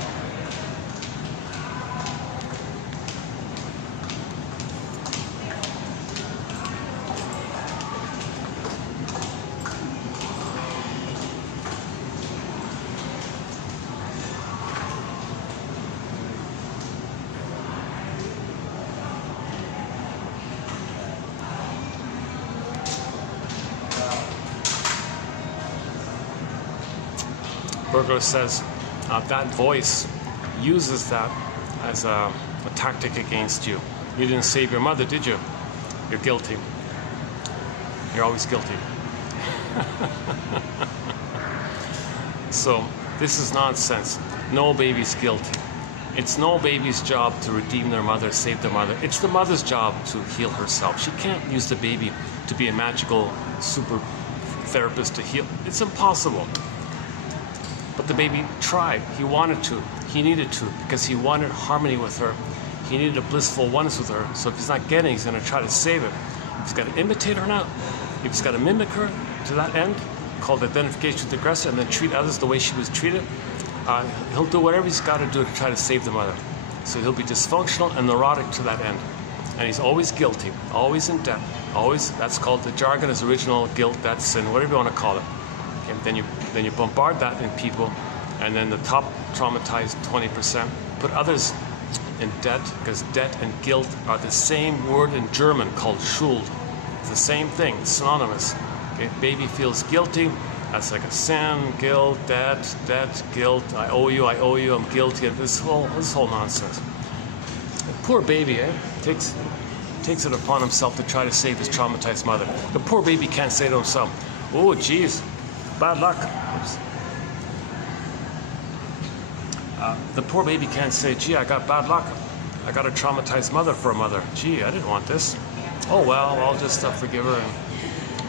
Breger says that voice uses that as a tactic against you. You didn't save your mother, did you? You're guilty. You're always guilty. So this is nonsense. No baby's guilty. It's no baby's job to redeem their mother, save their mother. It's the mother's job to heal herself. She can't use the baby to be a magical super therapist to heal. It's impossible. But the baby tried. He wanted to. He needed to, because he wanted harmony with her. He needed a blissful oneness with her. So if he's not getting, he's going to try to save it. He's got to imitate her now. If he's got to mimic her to that end, called identification with the aggressor, and then treat others the way she was treated, he'll do whatever he's got to do to try to save the mother. So he'll be dysfunctional and neurotic to that end. And he's always guilty, always in debt, always. That's called, the jargon is original guilt, that's sin, whatever you want to call it. Okay, then you bombard that in people, and then the top traumatized 20% put others in debt, because debt and guilt are the same word in German called Schuld. It's the same thing, it's synonymous. Okay, baby feels guilty, that's like a sin, guilt, debt, guilt, I owe you, I'm guilty, and this whole nonsense. The poor baby, takes it upon himself to try to save his traumatized mother. The poor baby can't say to himself, oh geez, bad luck. The poor baby can't say, gee, I got bad luck. I got a traumatized mother for a mother. Gee, I didn't want this. Oh well, I'll just forgive her and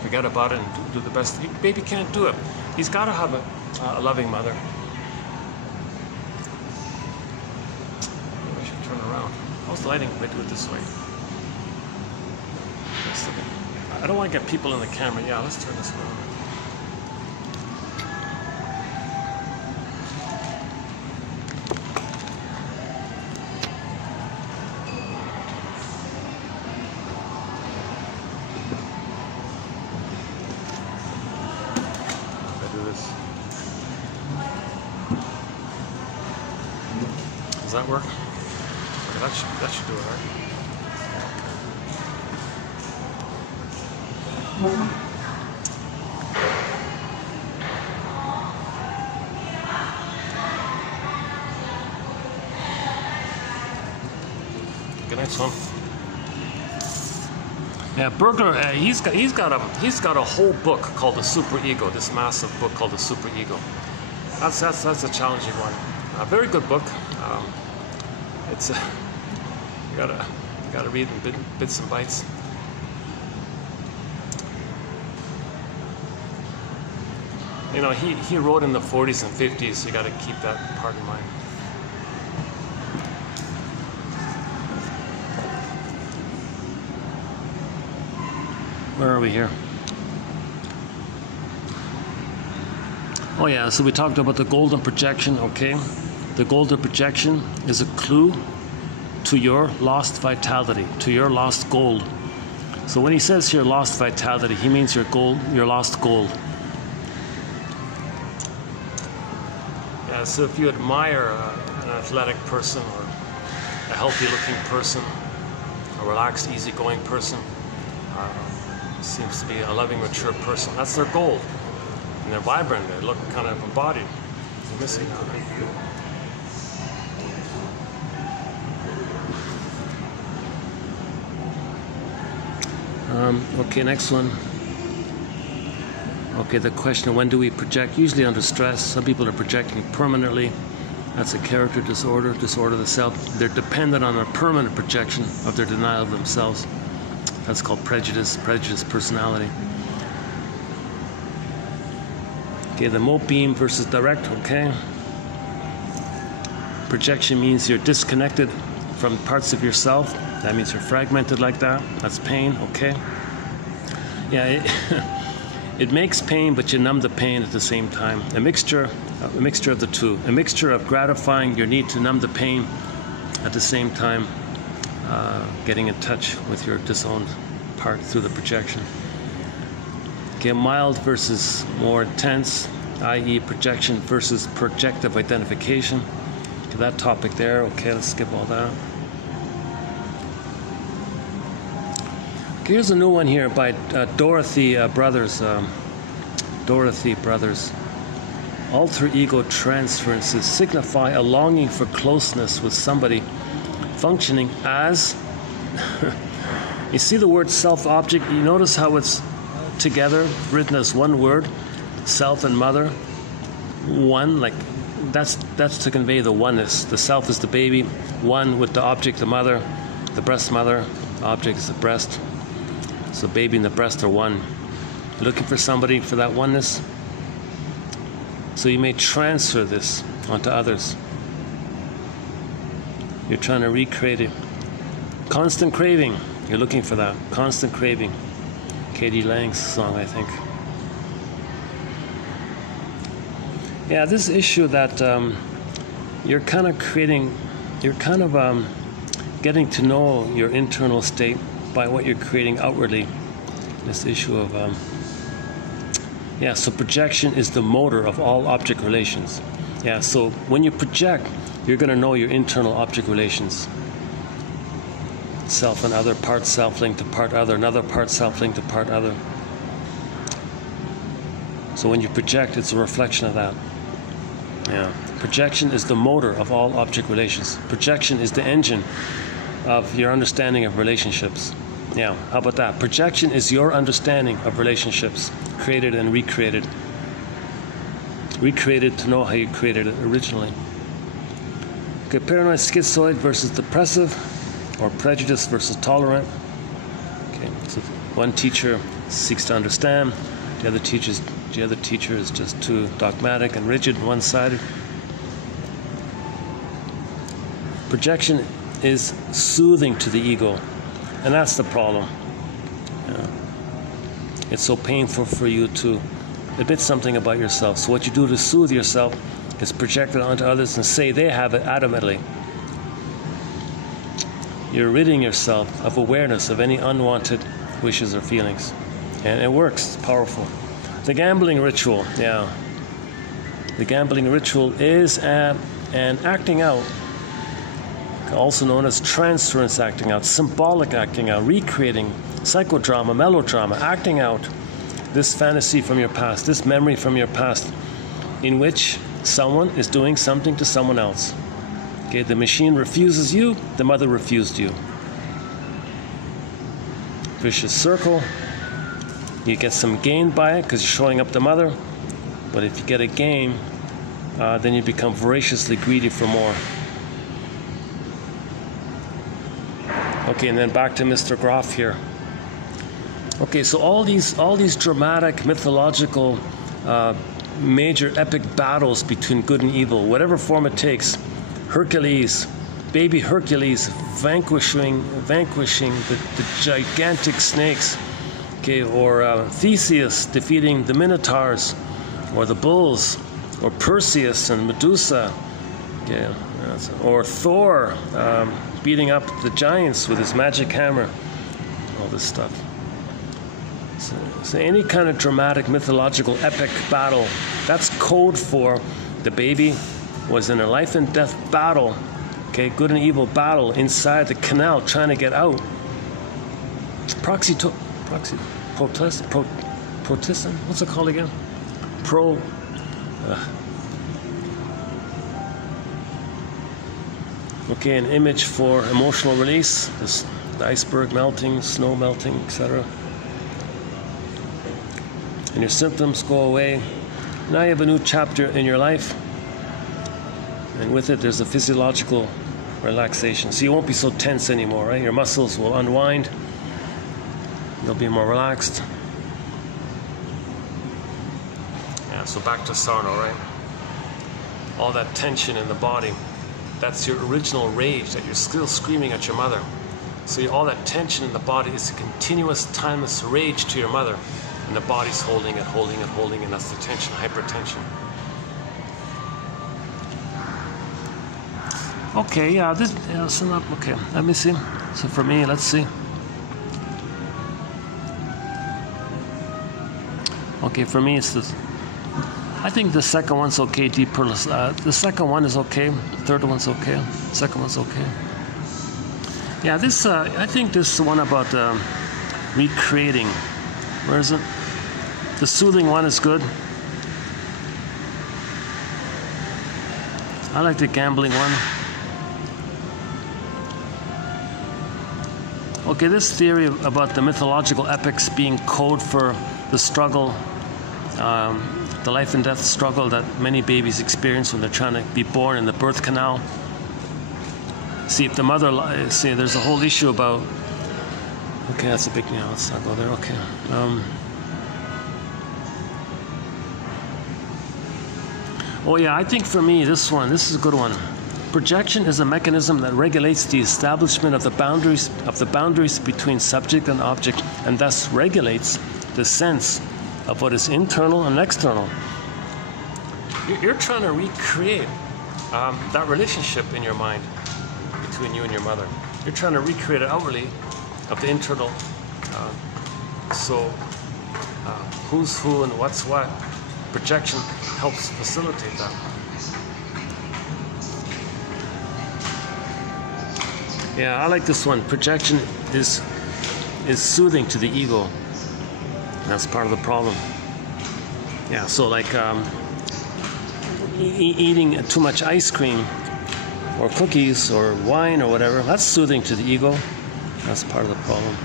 forget about it and do the best. The baby can't do it. He's got to have a loving mother. Maybe I should turn around. How's the lighting if I do it this way? I don't want to get people in the camera. Yeah, let's turn this around. Does that work? Okay, that should do it, right? Okay, next one. Yeah, Breger, he's got a whole book called the Superego. This massive book called the Superego. That's a challenging one. A very good book. It's you gotta read in bits and bites. You know, he wrote in the 40s and 50s. So you got to keep that part in mind. Where are we here? Oh yeah, so we talked about the golden projection, okay? The golden projection is a clue to your lost vitality, to your lost gold. So when he says here lost vitality, he means your lost gold. Yeah, so if you admire an athletic person or a healthy looking person, a relaxed, easygoing person, seems to be a loving, mature person, that's their gold. And they're vibrant, they look kind of embodied. They're missing out. Okay, next one. Okay, the question, when do we project? Usually under stress. Some people are projecting permanently. That's a character disorder, disorder of the self. They're dependent on a permanent projection of their denial of themselves. That's called prejudice personality. Okay, the mote beam versus direct, okay? Projection means you're disconnected from parts of yourself. That means you're fragmented like that. That's pain, okay? Yeah, it makes pain, but you numb the pain at the same time. A mixture of the two. A mixture of gratifying your need to numb the pain at the same time getting in touch with your disowned part through the projection. Okay, mild versus more intense, i.e. projection versus projective identification. Okay, that topic there, okay, let's skip all that. Okay, here's a new one here by Dorothy Brothers. Dorothy Brothers. Alter ego transferences signify a longing for closeness with somebody functioning as you see the word self-object, you notice how it's together, written as one word, self and mother, one, like that's to convey the oneness. The self is the baby, one with the object, the mother, the breast mother, the object is the breast. So baby and the breast are one. You're looking for somebody for that oneness. So you may transfer this onto others. You're trying to recreate it. Constant craving. You're looking for that. Constant craving. Katie Lang's song, I think. Yeah, this issue that you're kind of creating, you're kind of getting to know your internal state by what you're creating outwardly. This issue of, yeah, so projection is the motor of all object relations. Yeah, so when you project, you're going to know your internal object relations. Self and other, part self linked to part other, another part self linked to part other. So when you project, it's a reflection of that. Yeah. Projection is the motor of all object relations. Projection is the engine of your understanding of relationships. Yeah, how about that? Projection is your understanding of relationships, created and recreated. Recreated to know how you created it originally. Okay, paranoid schizoid versus depressive, or prejudice versus tolerant. Okay, so one teacher seeks to understand, the other teacher is just too dogmatic and rigid and one-sided. Projection is soothing to the ego, and that's the problem. Yeah. It's so painful for you to admit something about yourself. So what you do to soothe yourself is project it onto others and say they have it adamantly. You're ridding yourself of awareness of any unwanted wishes or feelings. And it works, it's powerful. The gambling ritual, yeah. The gambling ritual is an acting out, also known as transference acting out, symbolic acting out, recreating psychodrama, melodrama, acting out this fantasy from your past, this memory from your past, in which someone is doing something to someone else. Okay, the machine refuses you, the mother refused you. Vicious circle. You get some gain by it because you're showing up the mother, but if you get a gain, then you become voraciously greedy for more. Okay, and then back to Mr. Groff here. Okay, so all these dramatic, mythological, major epic battles between good and evil, whatever form it takes. Hercules, baby Hercules, vanquishing the gigantic snakes, okay, or Theseus defeating the Minotaurs, or the bulls, or Perseus and Medusa, okay, or Thor beating up the giants with his magic hammer, all this stuff. So any kind of dramatic, mythological, epic battle, that's code for the baby was in a life and death battle, okay, good and evil battle inside the canal trying to get out. Protism, what's it called again? Okay, an image for emotional release, the iceberg melting, snow melting, etc. And your symptoms go away. Now you have a new chapter in your life. And with it, there's a physiological relaxation. So you won't be so tense anymore, right? Your muscles will unwind. You'll be more relaxed. Yeah, so back to Sarno, right? All that tension in the body, that's your original rage that you're still screaming at your mother. So all that tension in the body is a continuous, timeless rage to your mother. And the body's holding it, holding it, holding it, and that's the tension, hypertension. Okay, yeah, this, yeah, so not, okay, let me see. So for me, let's see. Okay, for me, it's this. I think the second one's okay, the second one is okay, the third one's okay, the second one's okay. Yeah, this, I think this one about recreating, where is it? The soothing one is good. I like the gambling one. Okay, this theory about the mythological epics being code for the struggle, the life and death struggle that many babies experience when they're trying to be born in the birth canal. See, if the mother, see, there's a whole issue about, okay, that's a big, yeah, let's not go there, okay. Oh yeah, I think for me, this is a good one. Projection is a mechanism that regulates the establishment of the boundaries between subject and object, and thus regulates the sense of what is internal and external. You're trying to recreate that relationship in your mind between you and your mother. You're trying to recreate it outwardly of the internal. Who's who and what's what. Projection helps facilitate that. Yeah, I like this one. Projection is soothing to the ego. That's part of the problem. Yeah, so like eating too much ice cream or cookies or wine or whatever, that's soothing to the ego. That's part of the problem.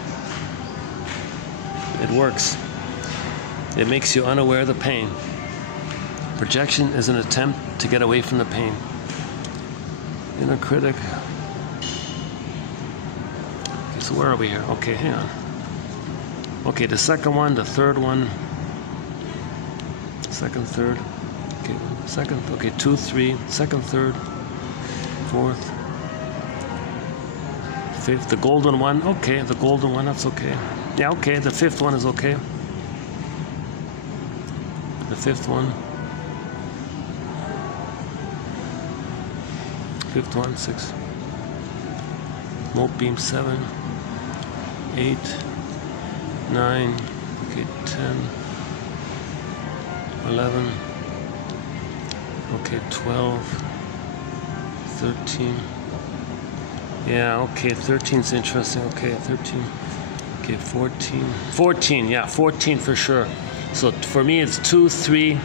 It works. It makes you unaware of the pain. Projection is an attempt to get away from the pain. Inner critic. Okay, so where are we here? Okay, hang on. Okay, the second one, the third one. Second, third. Okay, second, okay, 2, 3, second, third, fourth, fifth, the golden one. Okay, the golden one, that's okay. Yeah, okay, the fifth one is okay. The fifth one. Fifth one, 6. Smoke beam, 7, 8, 9, okay, 10, 11, okay, 12, 13. Yeah, okay, 13's interesting. Okay, 13. Okay, 14. 14, yeah, 14 for sure. So for me, it's 2, 3,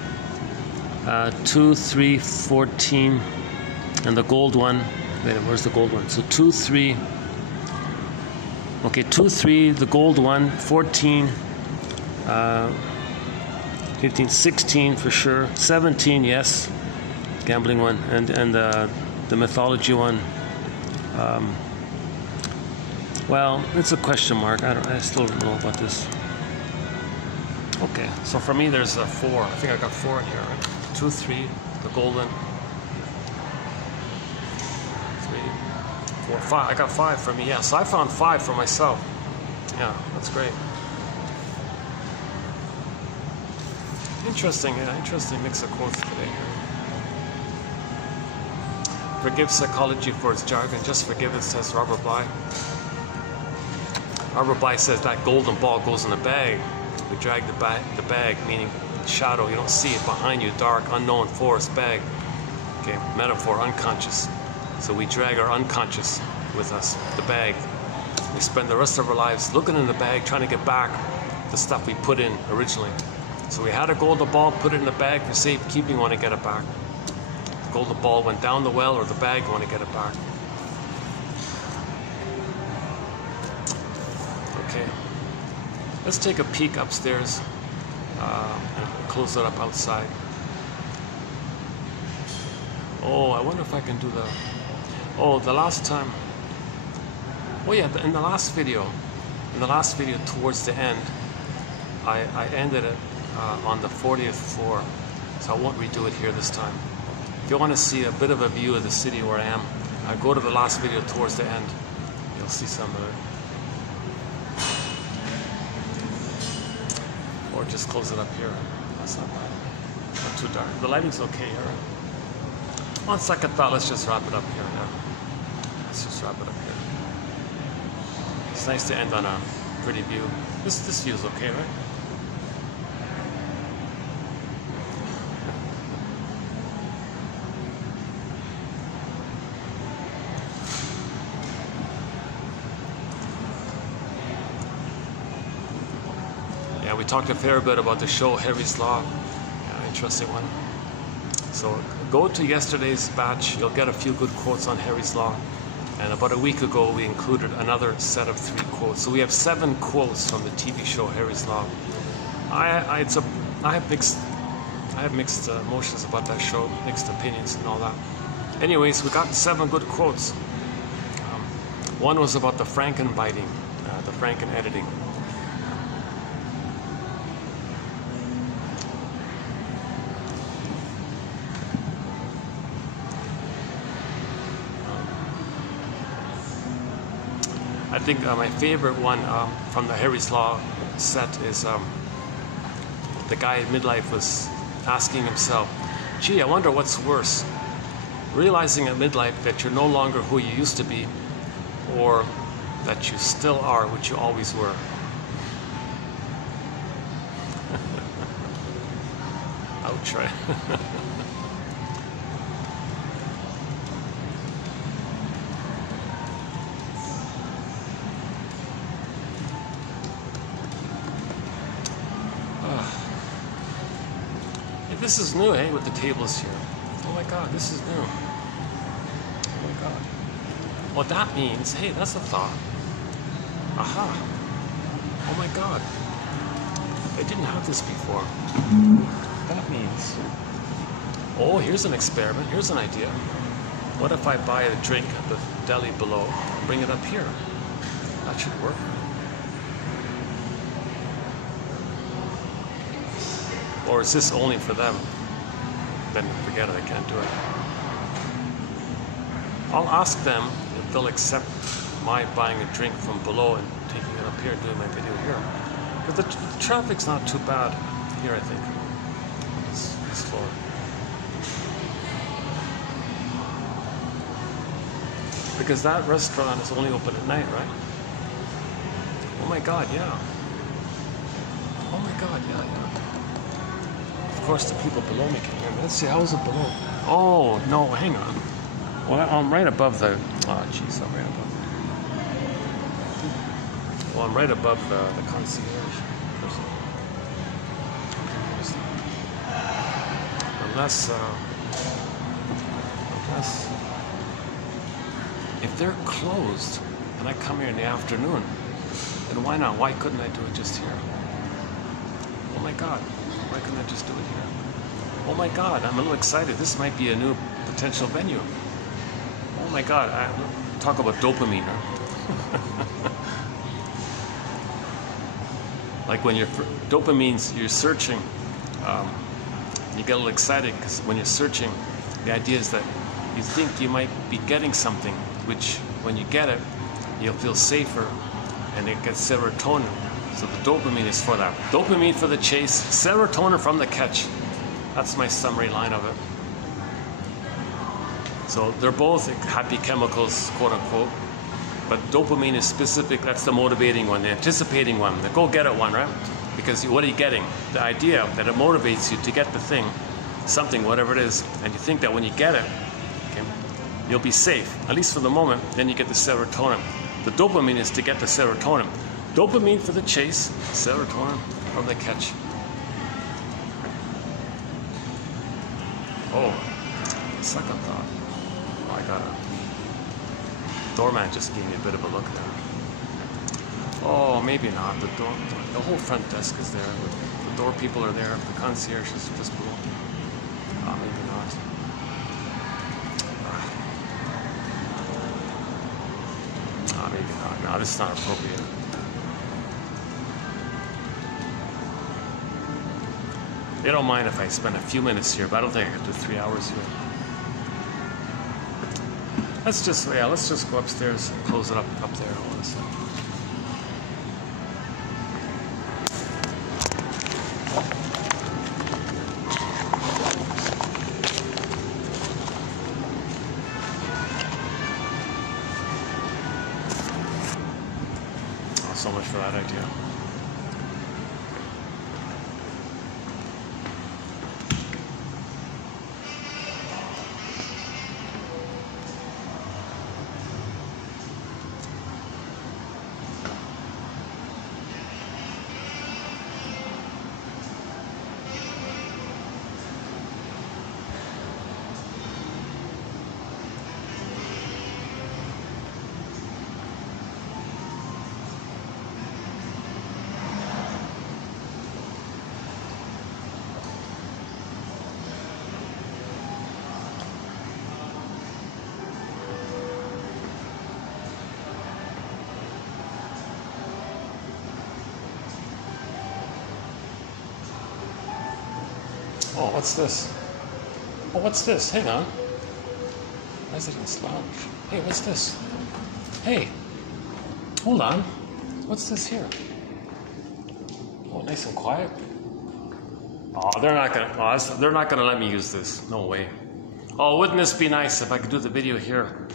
2, 3, 14. And the gold one, wait, where's the gold one? So 2, 3, okay, 2, 3, the gold one, 14, 15, 16 for sure, 17, yes, gambling one, and the mythology one. Well, it's a question mark. I still don't know about this. Okay, so for me, there's a 4. I think I got 4 in here, right? 2, 3, the golden. 4, 5. I got 5 for me. Yeah, so I found 5 for myself. Yeah, that's great. Interesting. Yeah, interesting mix of quotes today. Forgive psychology for its jargon. Just forgive it, says Robert Bly. Robert Bly says that golden ball goes in the bag. We drag the bag, meaning shadow. You don't see it behind you. Dark, unknown forest bag. Okay, metaphor, unconscious. So we drag our unconscious with us, the bag. We spend the rest of our lives looking in the bag, trying to get back the stuff we put in originally. So we had a golden ball, put it in the bag for safekeeping, want to get it back. The golden ball went down the well or the bag, want to get it back. Okay, let's take a peek upstairs and close it up outside. Oh, I wonder if I can do the... Oh, the last time... Oh yeah, in the last video, In the last video, towards the end, I ended it on the 40th floor, so I won't redo it here this time. If you want to see a bit of a view of the city where I am, go to the last video towards the end. You'll see some of it. Or just close it up here. That's not bad. Not too dark. The lighting's okay here. On second thought, let's just wrap it up here now. Let's just wrap it up here. It's nice to end on a pretty view. This view's okay, right? Yeah, we talked a fair bit about the show Harry's Law. Yeah, interesting one. So go to yesterday's batch, you'll get a few good quotes on Harry's Law. And about a week ago, we included another set of 3 quotes. So we have 7 quotes from the TV show Harry's Law. I have mixed emotions about that show, mixed opinions and all that. Anyways, we got 7 good quotes. One was about the Franken biting, the Franken editing. I think my favorite one from the Harry's Law set is the guy at midlife was asking himself, gee, I wonder what's worse, realizing at midlife that you're no longer who you used to be, or that you still are what you always were. Ouch, right? This is new, hey, with the tables here. Oh my God, this is new. Oh my God. Well, that means, hey, that's a thought. Aha. Oh my God. I didn't have this before. That means, oh, here's an experiment. Here's an idea. What if I buy a drink at the deli below and bring it up here? That should work. Or is this only for them? Then forget it, I can't do it. I'll ask them if they'll accept my buying a drink from below and taking it up here and doing my video here. But the traffic's not too bad here, I think. This floor. Because that restaurant is only open at night, right? Oh my God, yeah. Oh my God, yeah. Of course, the people below me can hear me. Let's see, how is it below? Oh, no, hang on. Well, I'm right above the... Oh, jeez, I'm right above... Well, I'm right above the concierge person. Unless... If they're closed, and I come here in the afternoon, then why not? Why couldn't I do it just here? Oh my God. Why couldn't I just do it here? Oh my God, I'm a little excited. This might be a new potential venue. Oh my God, talk about dopamine. Huh? Like when dopamine's, you're searching, you get a little excited because when you're searching, the idea is that you think you might be getting something, which when you get it, you'll feel safer and it gets serotonin. So the dopamine is for that. Dopamine for the chase, serotonin from the catch. That's my summary line of it. So they're both happy chemicals, quote unquote. But dopamine is specific, that's the motivating one, the anticipating one, the go get it one, right? Because what are you getting? The idea that it motivates you to get the thing, something, whatever it is, and you think that when you get it, okay, you'll be safe, at least for the moment, then you get the serotonin. The dopamine is to get the serotonin. Dopamine for the chase, serotonin from the catch. Oh, second thought. Oh, I got a doorman just gave me a bit of a look there. Oh, maybe not. The whole front desk is there. The door people are there. The concierge is just below. Oh, maybe not. Oh, maybe not. No, this is not appropriate. They don't mind if I spend a few minutes here, but I don't think I could do 3 hours here. Let's just go upstairs and close it up there. Hold on a second. So much for that idea. Oh, what's this? Oh, what's this? Hang on. Residence Lounge. Hey, what's this? Hey, hold on. What's this here? Oh, nice and quiet. Oh, they're not gonna let me use this. No way. Oh, wouldn't this be nice if I could do the video here?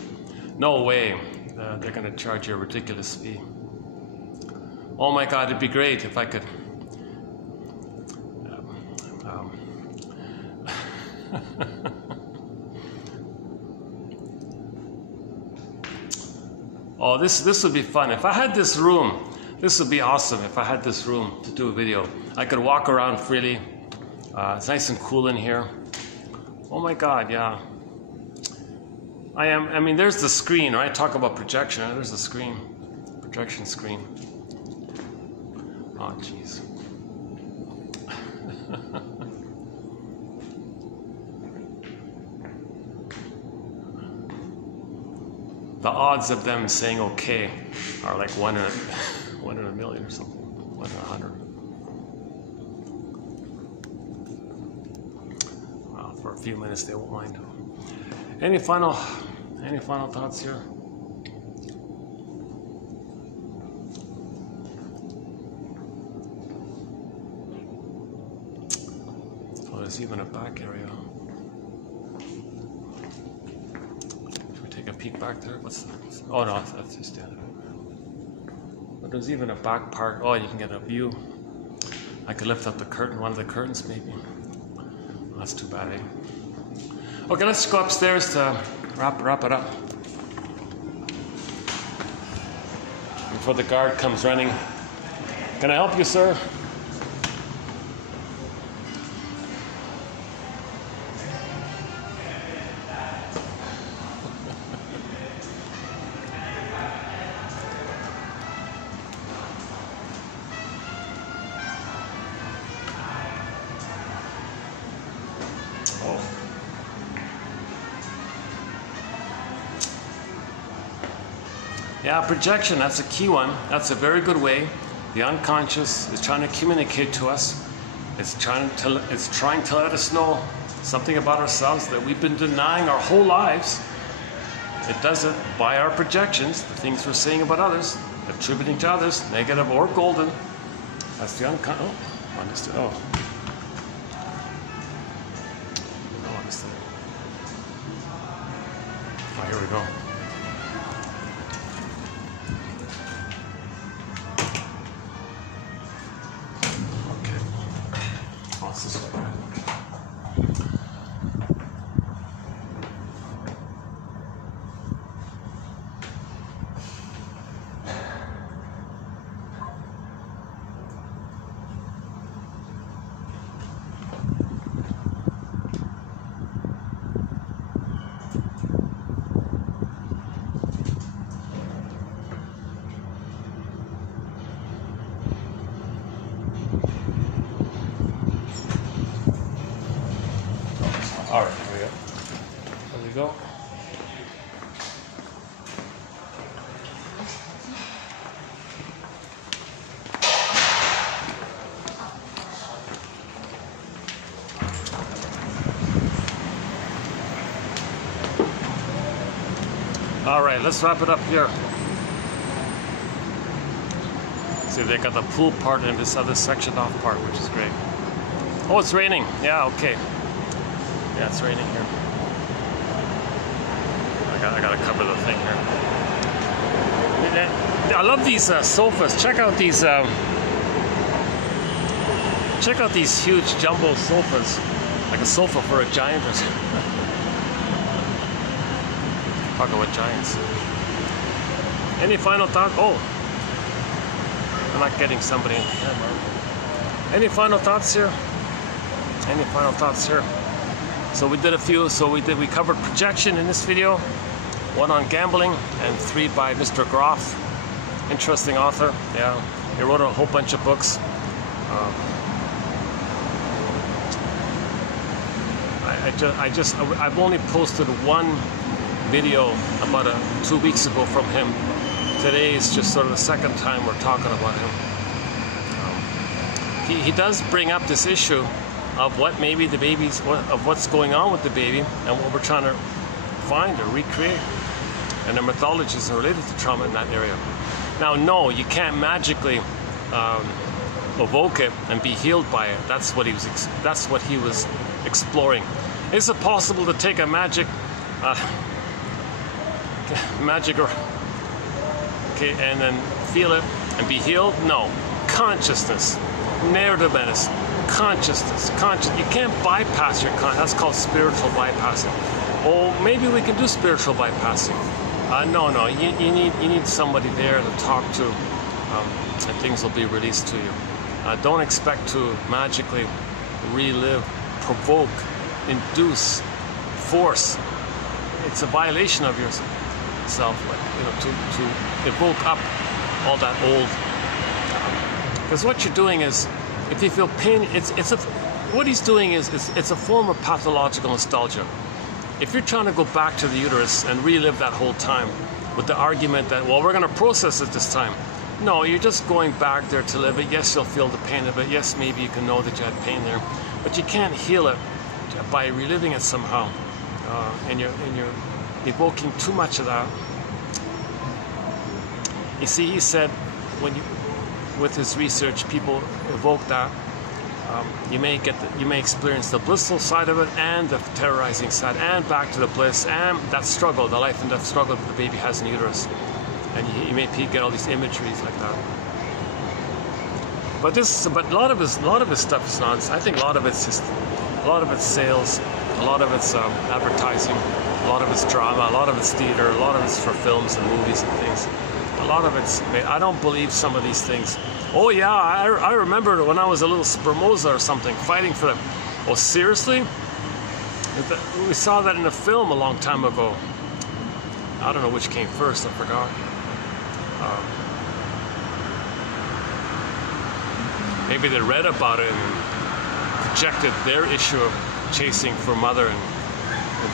No way. They're gonna charge you a ridiculous fee. Oh my God, it'd be great if I could. Oh, this would be fun. If I had this room, this would be awesome. If I had this room to do a video, I could walk around freely. It's nice and cool in here. Oh my God, yeah. I mean, there's the screen, right? Talk about projection. There's the screen, projection screen. Oh, jeez. The odds of them saying okay are like 1 in a million or something, 1 in 100. Well, for a few minutes they won't mind. Any final thoughts here? Oh, there's even a back area. Take a peek back there. What's that? Oh no, that's just it. But there's even a back part. Oh, you can get a view. I could lift up the curtain, one of the curtains maybe. Oh, that's too bad, eh? Okay, let's go upstairs to wrap it up before the guard comes running. Can I help you, sir? Yeah, projection, that's a key one. That's a very good way. The unconscious is trying to communicate to us. It's trying to let us know something about ourselves that we've been denying our whole lives. It does it by our projections, the things we're saying about others, attributing to others, negative or golden. That's the unconscious. Oh, understood. Oh. Oh, understood. Oh, here we go. All right, here we go. There we go. All right, let's wrap it up here. See, they got the pool part and this other sectioned off part, which is great. Oh, it's raining. Yeah, okay. Yeah, it's raining here. I gotta cover the thing here. I love these sofas. Check out these huge jumbo sofas. Like a sofa for a giant or something. Talk about giants. Any final thoughts? Oh, I'm not getting somebody in the camera. Any final thoughts here? Any final thoughts here? So we did a few. So we covered projection in this video, 1 on gambling, and 3 by Mr. Groff. Interesting author. Yeah, he wrote a whole bunch of books. I've only posted 1 video about 2 weeks ago from him. Today is just sort of the second time we're talking about him. He does bring up this issue of what maybe the baby's, of what's going on with the baby and what we're trying to find or recreate. And the mythologies are related to trauma in that area. Now, no, you can't magically evoke it and be healed by it. That's what he was exploring. Is it possible to take a magic and then feel it and be healed? No. Consciousness, narrative medicine, consciousness. You can't bypass your consciousness. That's called spiritual bypassing. Oh, maybe we can do spiritual bypassing. No. You need somebody there to talk to, and things will be released to you. Don't expect to magically relive, provoke, induce, force. It's a violation of yourself, to evoke up all that old. Because what you're doing is, if you feel pain, what he's doing is it's a form of pathological nostalgia. If you're trying to go back to the uterus and relive that whole time with the argument that, well, we're going to process it this time. No, you're just going back there to live it. Yes, you'll feel the pain of it. Yes, maybe you can know that you had pain there, but you can't heal it by reliving it somehow, and you're evoking too much of that. You see, he said with his research, people evoke that. You may experience the blissful side of it and the terrorizing side, and back to the bliss and that struggle, the life and death struggle that the baby has in the uterus, and you may get all these imageries like that. But a lot of his stuff is nonsense. I think a lot of it's sales, a lot of it's advertising, a lot of it's drama, a lot of it's theater, a lot of it's for films and movies and things. A lot of it's, I don't believe some of these things. Oh yeah, I remember when I was a little spermosa or something, fighting for them. Oh seriously? We saw that in a film a long time ago. I don't know which came first, I forgot. Maybe they read about it and projected their issue of chasing for mother and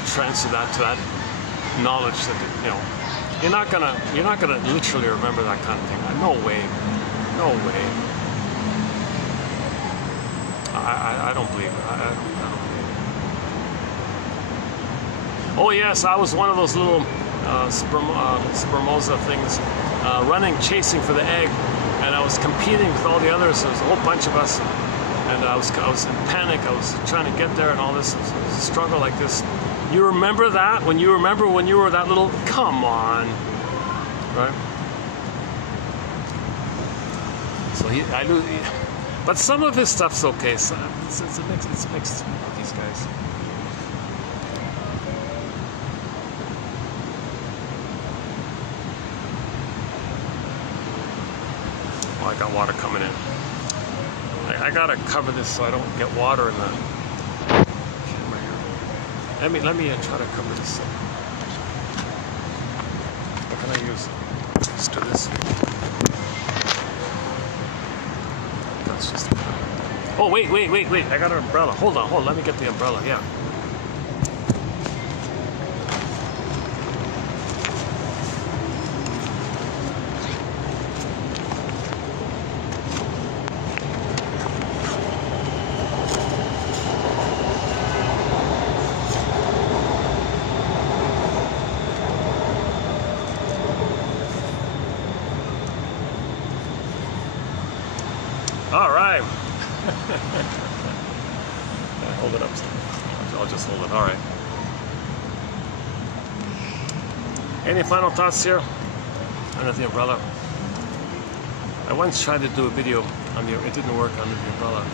transfer that to that knowledge that, you're not gonna literally remember that kind of thing. No way. No way. I don't believe it. I don't believe it. Oh yes, I was one of those little spermosa things, running, chasing for the egg, and I was competing with all the others. There was a whole bunch of us, and I was in panic. I was trying to get there, and all this. It was a struggle like this. You remember that? When you were that little? Come on, right? So but some of his stuff's okay. So it's mixed with these guys. Oh, I got water coming in. I gotta cover this so I don't get water in the camera here. Let me try to cover this. What can I use? Let's do this. That's just. Oh wait! I got an umbrella. Hold on. Let me get the umbrella. Yeah. All right. Hold it up. I'll just hold it. All right. Any final thoughts here under the umbrella? I once tried to do a video on the. It didn't work under the umbrella.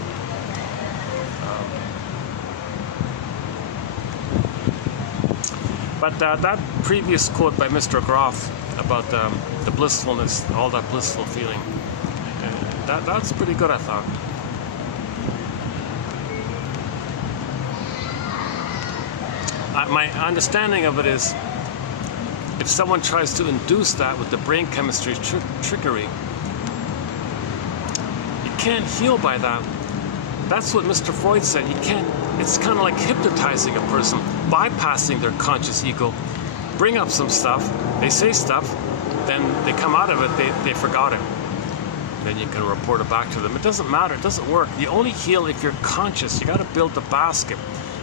But that previous quote by Mr. Groff about the blissfulness, all that blissful feeling, that's pretty good, I thought. My understanding of it is, if someone tries to induce that with the brain chemistry trickery, you can't heal by that. That's what Mr. Freud said. You can't. It's kind of like hypnotizing a person, bypassing their conscious ego. Bring up some stuff, they say stuff, then they come out of it, they forgot it. Then you can report it back to them. It doesn't matter, it doesn't work. You only heal if you're conscious. You got to build the basket.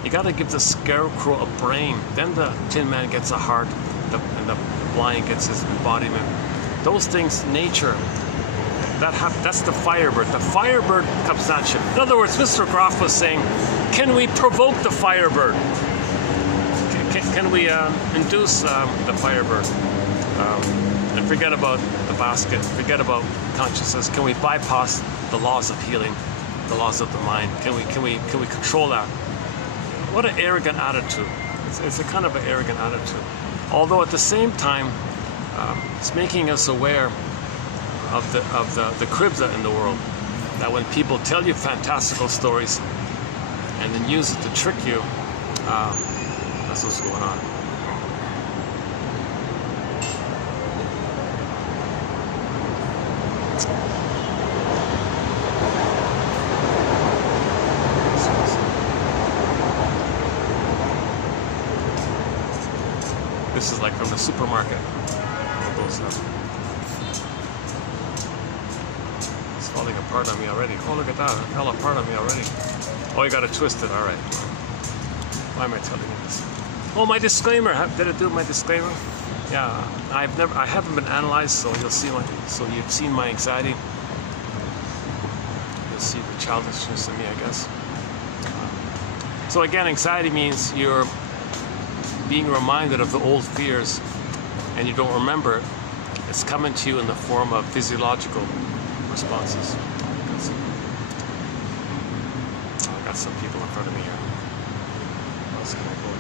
You got to give the scarecrow a brain. Then the Tin Man gets a heart, and the lion gets his embodiment. Those things, nature, that's the Firebird. The Firebird comes at you. In other words, Mr. Groff was saying, can we provoke the Firebird? Can we induce the Firebird? And forget about the basket, forget about consciousness. Can we bypass the laws of healing, the laws of the mind? Can we control that? What an arrogant attitude. It's a kind of an arrogant attitude. Although at the same time, it's making us aware of the kribza in the world. That when people tell you fantastical stories and then use it to trick you, that's what's going on. This is like from the supermarket. It's falling apart on me already. Oh, look at that. It fell apart on me already. Oh, you got to twist it. All right. Why am I telling you this? Oh, my disclaimer. Did I do my disclaimer? Yeah. I haven't been analyzed, so you'll see you've seen my anxiety. You'll see the childishness in me, I guess. So again, anxiety means you're being reminded of the old fears and you don't remember it. It's coming to you in the form of physiological responses. I got some people in front of me here. What's going to go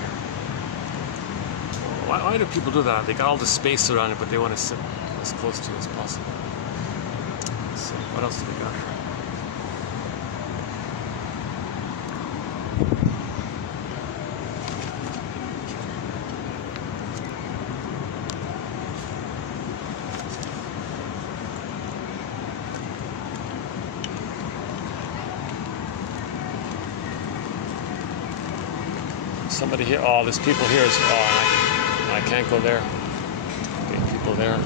here? Why do people do that? They got all the space around it, but they want to sit as close to you as possible. So what else do we got here? Somebody here. Oh, there's people here. Oh, I can't go there. Okay, people there.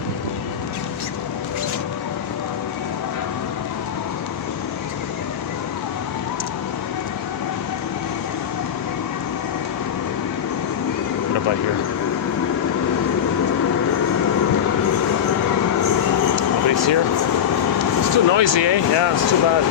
What about here? Nobody's here. It's too noisy, eh? Yeah, it's too bad.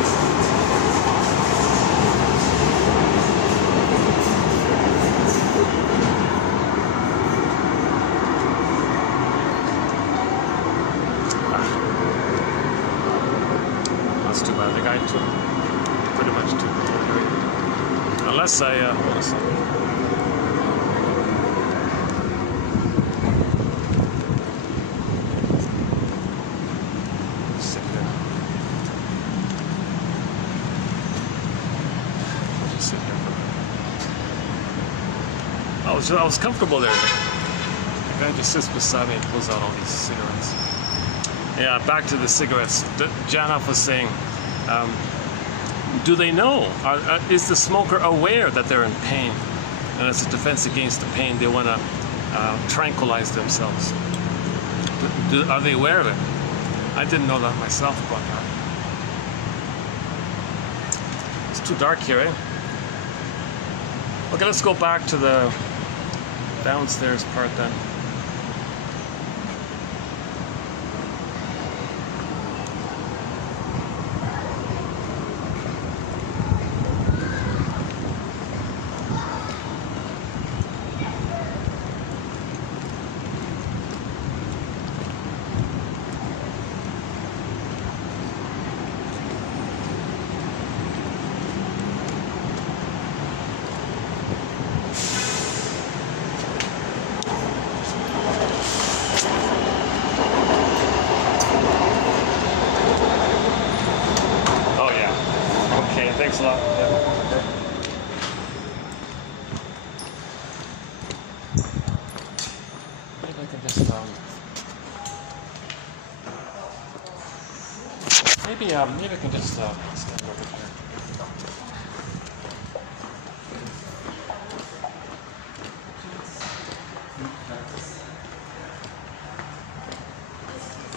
Pretty much too good. Unless I hold on a second. Sit there. I'll just sit there for a minute. I was comfortable there. The guy just sits beside me and pulls out all these cigarettes. Yeah, back to the cigarettes. Janoff was saying, do they know? Is the smoker aware that they're in pain? And as a defense against the pain, they want to tranquilize themselves. Are they aware of it? I didn't know that myself about that. It's too dark here, eh? Okay, let's go back to the downstairs part then. Thanks a lot. Yeah. Maybe I can just maybe I can just stand over here.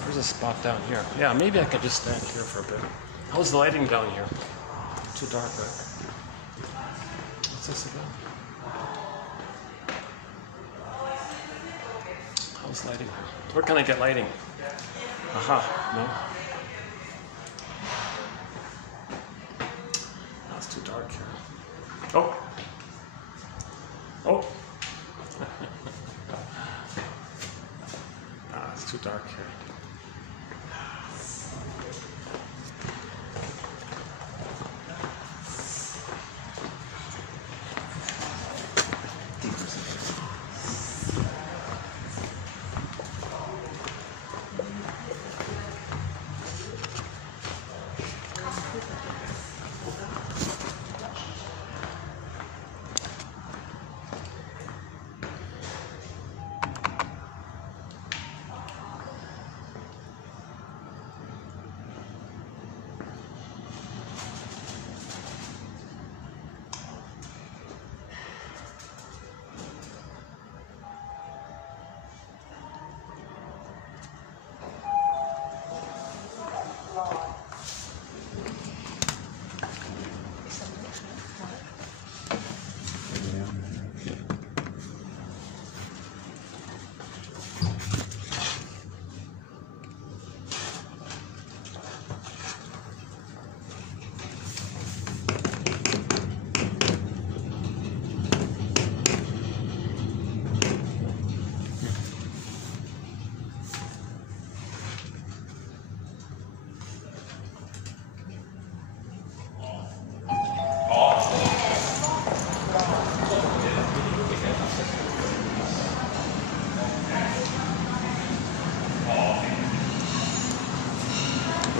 There's a spot down here. Yeah, maybe I could just stand here for a bit. How's the lighting down here? Too dark, right? What's this again? How's lighting here? Where can I get lighting? Aha, no. That's too dark here. Oh! Oh! It's too dark here.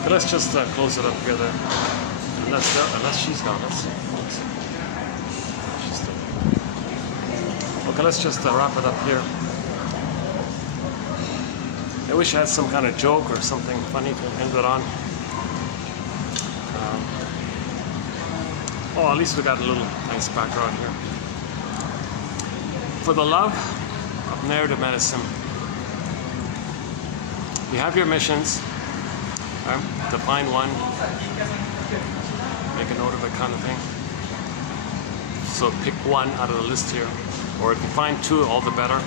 But let's just close it up here then. Unless she's gone. Let's see. She's still there. Okay, let's just wrap it up here. I wish I had some kind of joke or something funny to end it on. Oh, at least we got a little nice background here. For the love of narrative medicine, you have your missions. Define one, make a note of it, kind of thing. So pick one out of the list here, or if you find two, all the better.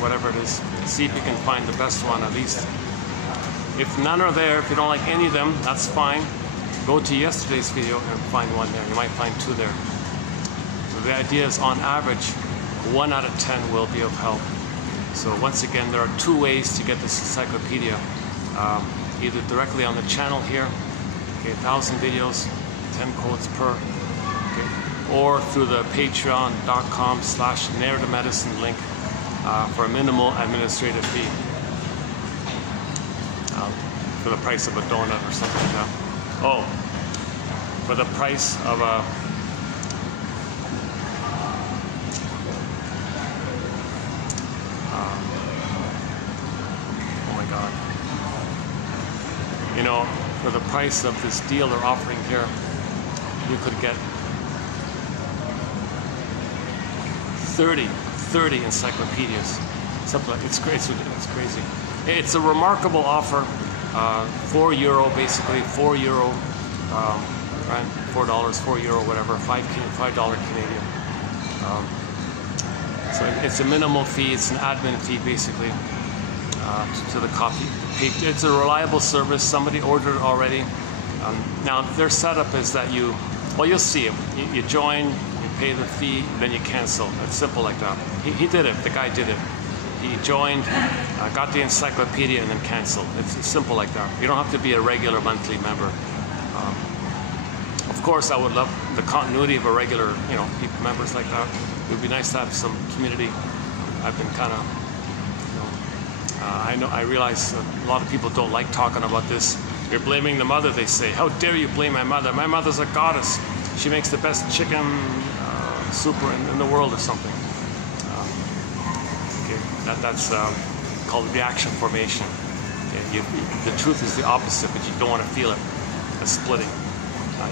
Whatever it is, see if you can find the best one at least. If none are there, if you don't like any of them, that's fine. Go to yesterday's video and find one there. You might find two there. So the idea is, on average, 1 out of 10 will be of help. So once again, there are two ways to get this encyclopedia. Either directly on the channel here, okay, 1,000 videos, 10 codes per, okay, or through the patreon.com/narrative medicine link for a minimal administrative fee, for the price of a donut or something like that. Oh, for the price of a oh my God. You know, for the price of this deal they're offering here, you could get 30 encyclopedias. Something like, it's crazy. It's a remarkable offer. €4 basically, €4, right? $4, €4, whatever, $5 Canadian. So it's a minimal fee. It's an admin fee basically to the copy. It's a reliable service. Somebody ordered it already. Now their setup is that you'll see it. You join, you pay the fee, then you cancel. It's simple like that. He did it. The guy did it. He joined, got the encyclopedia, and then canceled. It's simple like that. You don't have to be a regular monthly member. Of course, I would love the continuity of a regular, members like that. It would be nice to have some community. I've been kind of, I realize a lot of people don't like talking about this. You're blaming the mother, they say. How dare you blame my mother? My mother's a goddess. She makes the best chicken soup in the world or something. Okay, that's called reaction formation. Okay, the truth is the opposite, but you don't want to feel it. A splitting.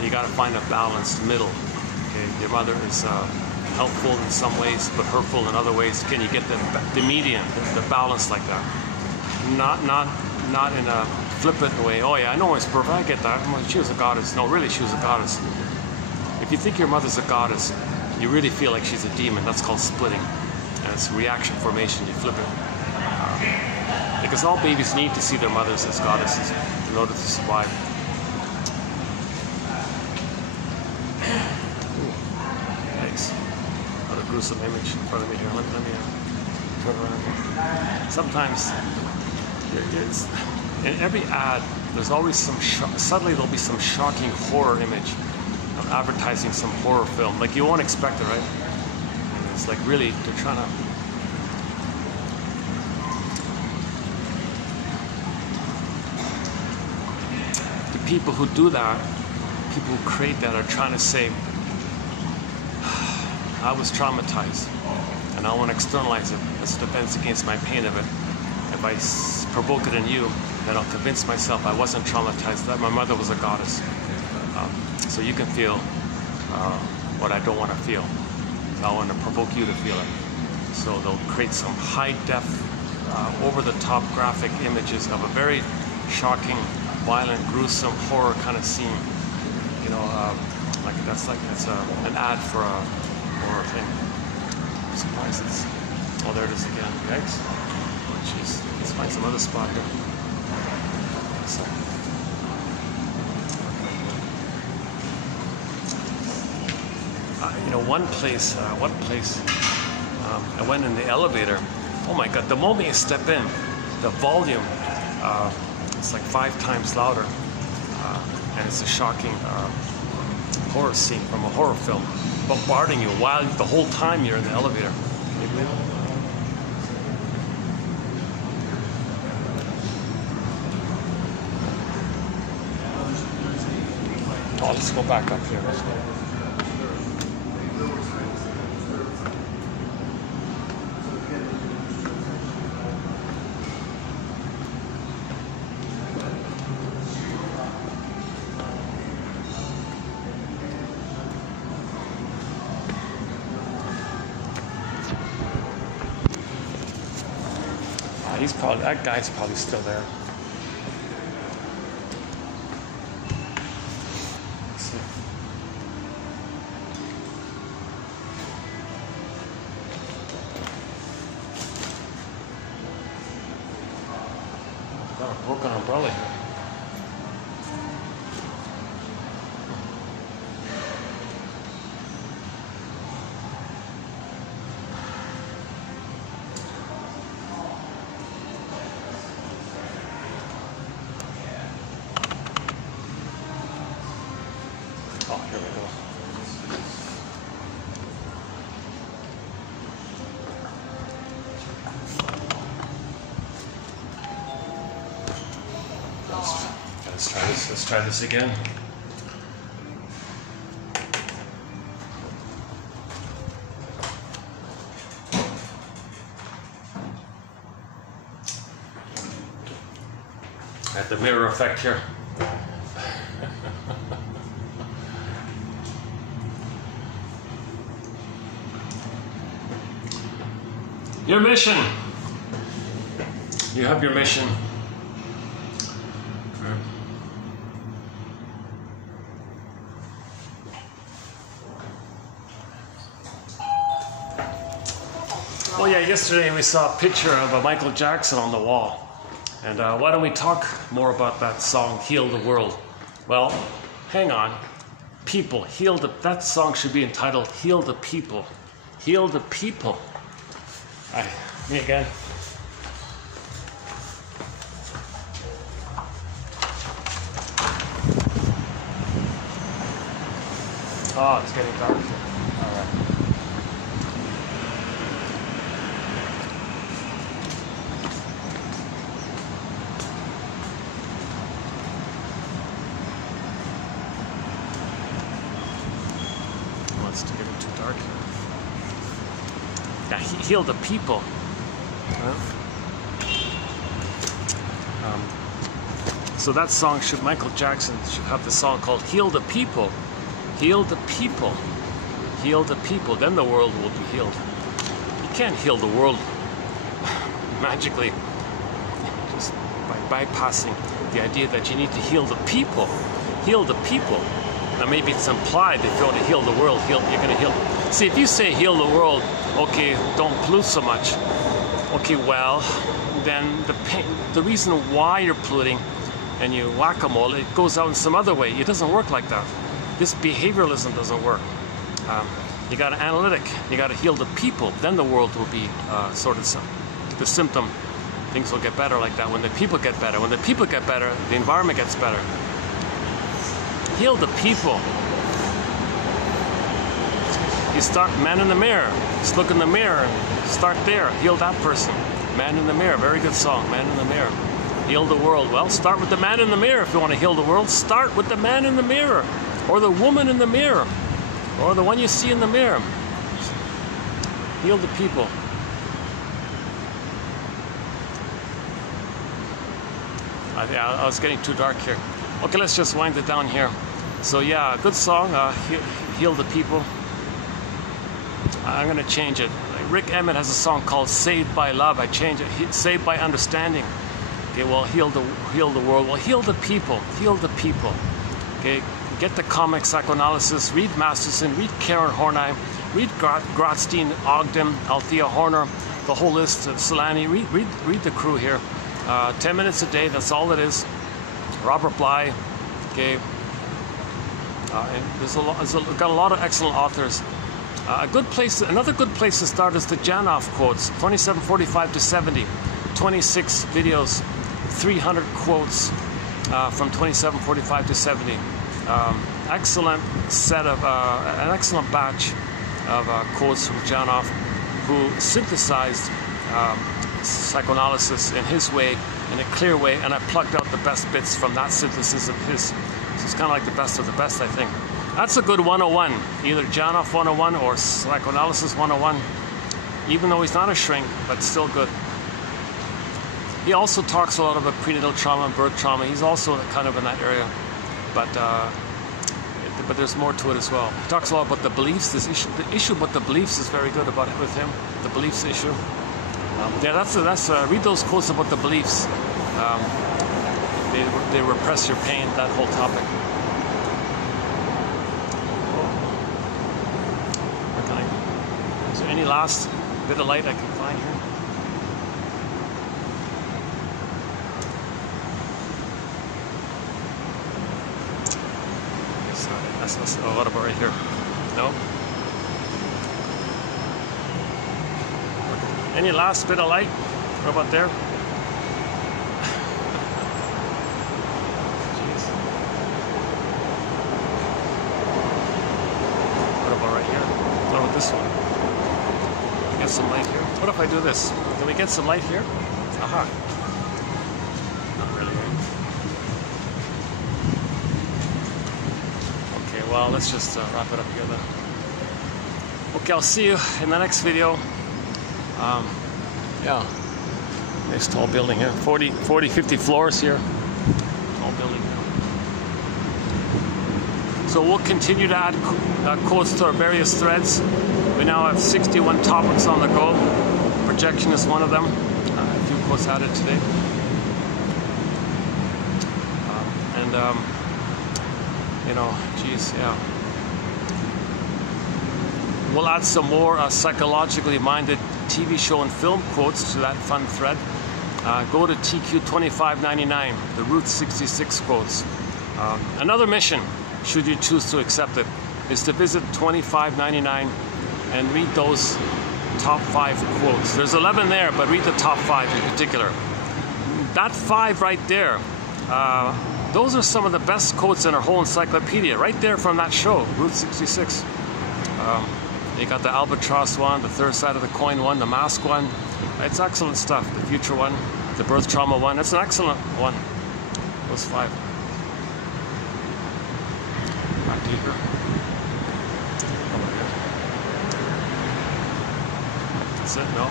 You got to find a balanced middle. Okay, your mother is helpful in some ways, but hurtful in other ways. Can you get the median, the balance like that? Not in a flippant way. Oh yeah, I know it's perfect. I get that. She was a goddess. No, really, she was a goddess. If you think your mother's a goddess, you really feel like she's a demon. That's called splitting, and it's reaction formation. You flip it because all babies need to see their mothers as goddesses in order to survive. Thanks. Another gruesome image in front of me here. Let me turn around. Sometimes. In every ad, there's always suddenly there'll be some shocking horror image of advertising some horror film. Like you won't expect it, right? And it's like really, they're trying to... The people who do that, people who create that are trying to say, I was traumatized and I want to externalize it as a defense against my pain of it. If I provoke it in you, then I'll convince myself I wasn't traumatized, that my mother was a goddess. So you can feel what I don't want to feel. So I want to provoke you to feel it. So they'll create some high-def, over-the-top graphic images of a very shocking, violent, gruesome, horror kind of scene. You know, that's an ad for a horror thing. I'm surprised it's... Oh, there it is again. Yikes. Jeez, let's find some other spot here. So, you know, one place, I went in the elevator. Oh my God, the moment you step in, the volume, it's like 5 times louder. And it's a shocking horror scene from a horror film, bombarding you while the whole time you're in the elevator. Can you believe it? Oh, let's go back up here. Let's go. That guy's probably still there. Got a broken umbrella here. Oh, here we go. Let's try this again. At the mirror effect here. Your mission. You have your mission. Oh yeah, yesterday we saw a picture of Michael Jackson on the wall. And why don't we talk more about that song, Heal the World? Well, hang on. People, that song should be entitled Heal the People. Heal the People. Me again. Oh, it's getting dark here. All right. it's getting too dark here. Yeah, heal the people. So that song Michael Jackson should have the song called Heal the People. Heal the people. Heal the people. Then the world will be healed. You can't heal the world magically just by bypassing the idea that you need to heal the people. Heal the people. Now maybe it's implied that if you want to heal the world, you're going to heal. See, if you say heal the world, okay, don't pollute so much. Okay, well, then the reason why you're polluting and you whack-a-mole, it goes out in some other way. It doesn't work like that. This behavioralism doesn't work. You got to analytic. You got to heal the people. Then the world will be sorted. The symptom, things will get better like that. When the people get better. When the people get better, the environment gets better. Heal the people. You start, man in the mirror. Just look in the mirror. Start there. Heal that person. Man in the mirror. Very good song. Man in the mirror. Heal the world. Well, start with the man in the mirror. If you want to heal the world, start with the man in the mirror. Or the woman in the mirror. Or the one you see in the mirror. Heal the people. I was getting too dark here. Okay, let's just wind it down here. So yeah, good song, Heal the People. I'm gonna change it. Rick Emmett has a song called Saved by Love. I change it, Saved by Understanding. Okay, well, heal the world. Well, heal the people. Heal the people. Okay, get the comic psychoanalysis, read Masterson, read Karen Horney, read Grotstein, Ogden, Althea Horner, the whole list, Solani, read the crew here. 10 minutes a day, that's all it is. Robert Bly, okay. And got a lot of excellent authors. Another good place to start is the Janoff quotes, 2745 to 70, 26 videos, 300 quotes from 2745 to 70. Excellent set of, an excellent batch of quotes from Janoff, who synthesized psychoanalysis in his way, in a clear way, and I plucked out the best bits from that synthesis of his. So it's kind of like the best of the best, I think. That's a good 101, either Janoff 101 or Psychoanalysis 101, even though he's not a shrink, but still good. He also talks a lot about prenatal trauma and birth trauma. He's also kind of in that area, but there's more to it as well. He talks a lot about the beliefs. The issue about the beliefs is very good about it with him, the beliefs issue. Yeah, read those quotes about the beliefs. They repress your pain, that whole topic. Is there any last bit of light I can find here? Oh, what about right here? No? Any last bit of light? What about there? Jeez. What about right here? What about this one? Get some light here. What if I do this? Can we get some light here? Aha. Not really. Okay, well, let's just wrap it up here then. Okay, I'll see you in the next video. Yeah, nice tall building here. 40, 50 floors here. Tall building here. So we'll continue to add quotes to our various threads. We now have 61 topics on the go. Projection is one of them. A few quotes added today. You know, geez, yeah. We'll add some more psychologically minded TV show and film quotes to that fun thread. Go to TQ2599, the Route 66 quotes. Another mission, should you choose to accept it, is to visit 2599 and read those top 5 quotes. There's 11 there, but read the top 5 in particular. That 5 right there, those are some of the best quotes in our whole encyclopedia, right there from that show, Route 66. You got the albatross one, the third side of the coin one, the mask one. It's excellent stuff. The future one, the birth trauma one. It's an excellent one. Those 5. Back to you here. Oh my gosh. Is it? No.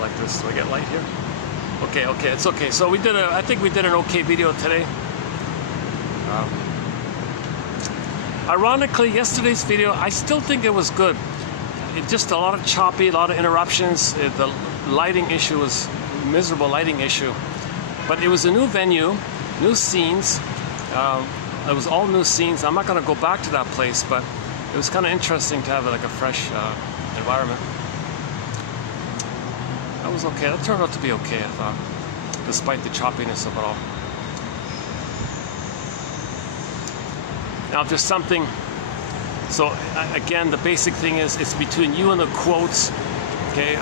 Like this. Do I get light here? Okay, okay, it's okay. So we did I think we did an okay video today. Ironically, yesterday's video, I still think it was good. It just a lot of choppy, a lot of interruptions. The lighting issue was a miserable lighting issue. But it was a new venue, new scenes. It was all new scenes. I'm not going to go back to that place, but it was kind of interesting to have like a fresh environment. That was okay. That turned out to be okay, I thought, despite the choppiness of it all. Now, if there's something, so again, the basic thing is it's between you and the quotes. Okay,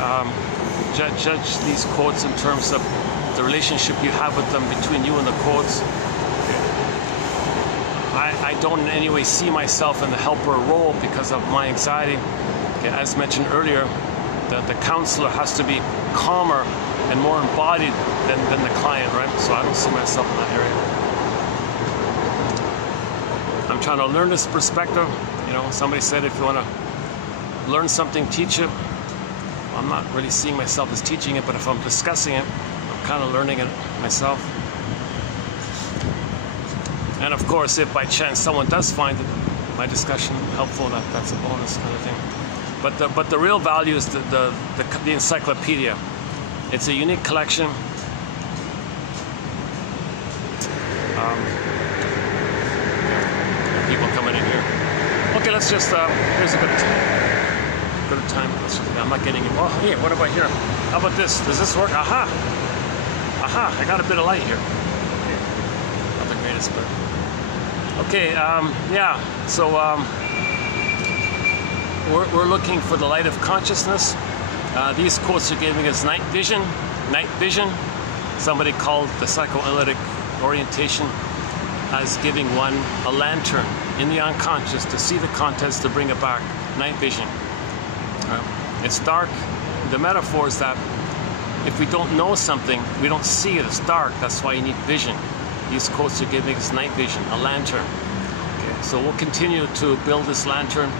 judge these quotes in terms of the relationship you have with them between you and the quotes. Okay. I don't in any way see myself in the helper role because of my anxiety. Okay, as mentioned earlier, the counselor has to be calmer and more embodied than the client, right? So I don't see myself in that area. I'm trying to learn this perspective. You know, somebody said if you want to learn something, teach it. Well, I'm not really seeing myself as teaching it, but if I'm discussing it, I'm kind of learning it myself. And of course, if by chance someone does find my discussion helpful, that's a bonus kind of thing. But the real value is the encyclopedia. It's a unique collection. People coming in here. Okay, let's just here's a good time. I'm not getting it. Oh, hey, what about here? How about this? Does this work? Aha! Aha! I got a bit of light here. Okay. Not the greatest, but okay. Yeah. So. We're looking for the light of consciousness. These quotes are giving us night vision. Night vision. Somebody called the psychoanalytic orientation as giving one a lantern in the unconscious to see the contents, to bring it back. Night vision. It's dark. The metaphor is that if we don't know something, we don't see it. It's dark. That's why you need vision. These quotes are giving us night vision, a lantern. Okay, so we'll continue to build this lantern.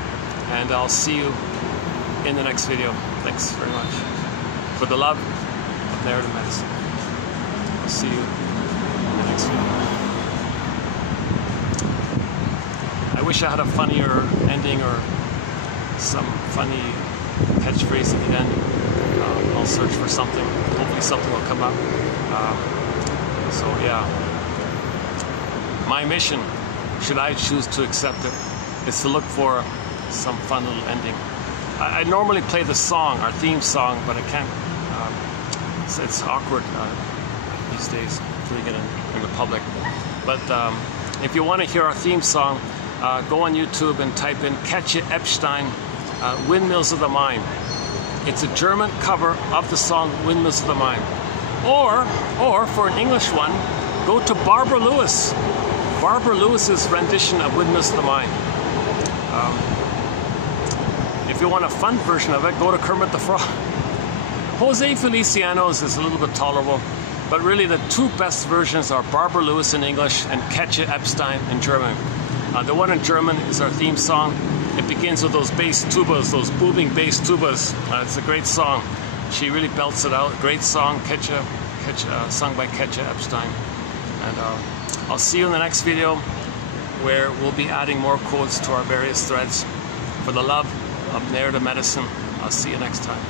And I'll see you in the next video. Thanks very much. For the love of narrative medicine. I'll see you in the next video. I wish I had a funnier ending or some funny catchphrase at the end. I'll search for something. Hopefully something will come up. So yeah. My mission, should I choose to accept it, is to look for some fun little ending. I normally play the song, our theme song, but I can't. It's awkward these days doing it in the public. But if you want to hear our theme song, go on YouTube and type in Katja Epstein, Windmills of the Mind. It's a German cover of the song Windmills of the Mind. Or for an English one, go to Barbara Lewis. Barbara Lewis's rendition of Windmills of the Mind. If you want a fun version of it, go to Kermit the Frog. Jose Feliciano's is a little bit tolerable, but really the two best versions are Barbara Lewis in English and Katja Epstein in German. The one in German is our theme song. It begins with those bass tubas, those booming bass tubas. It's a great song. She really belts it out. Great song, sung by Katja Epstein. And I'll see you in the next video, where we'll be adding more quotes to our various threads. For the love of narrative medicine, I'll see you next time.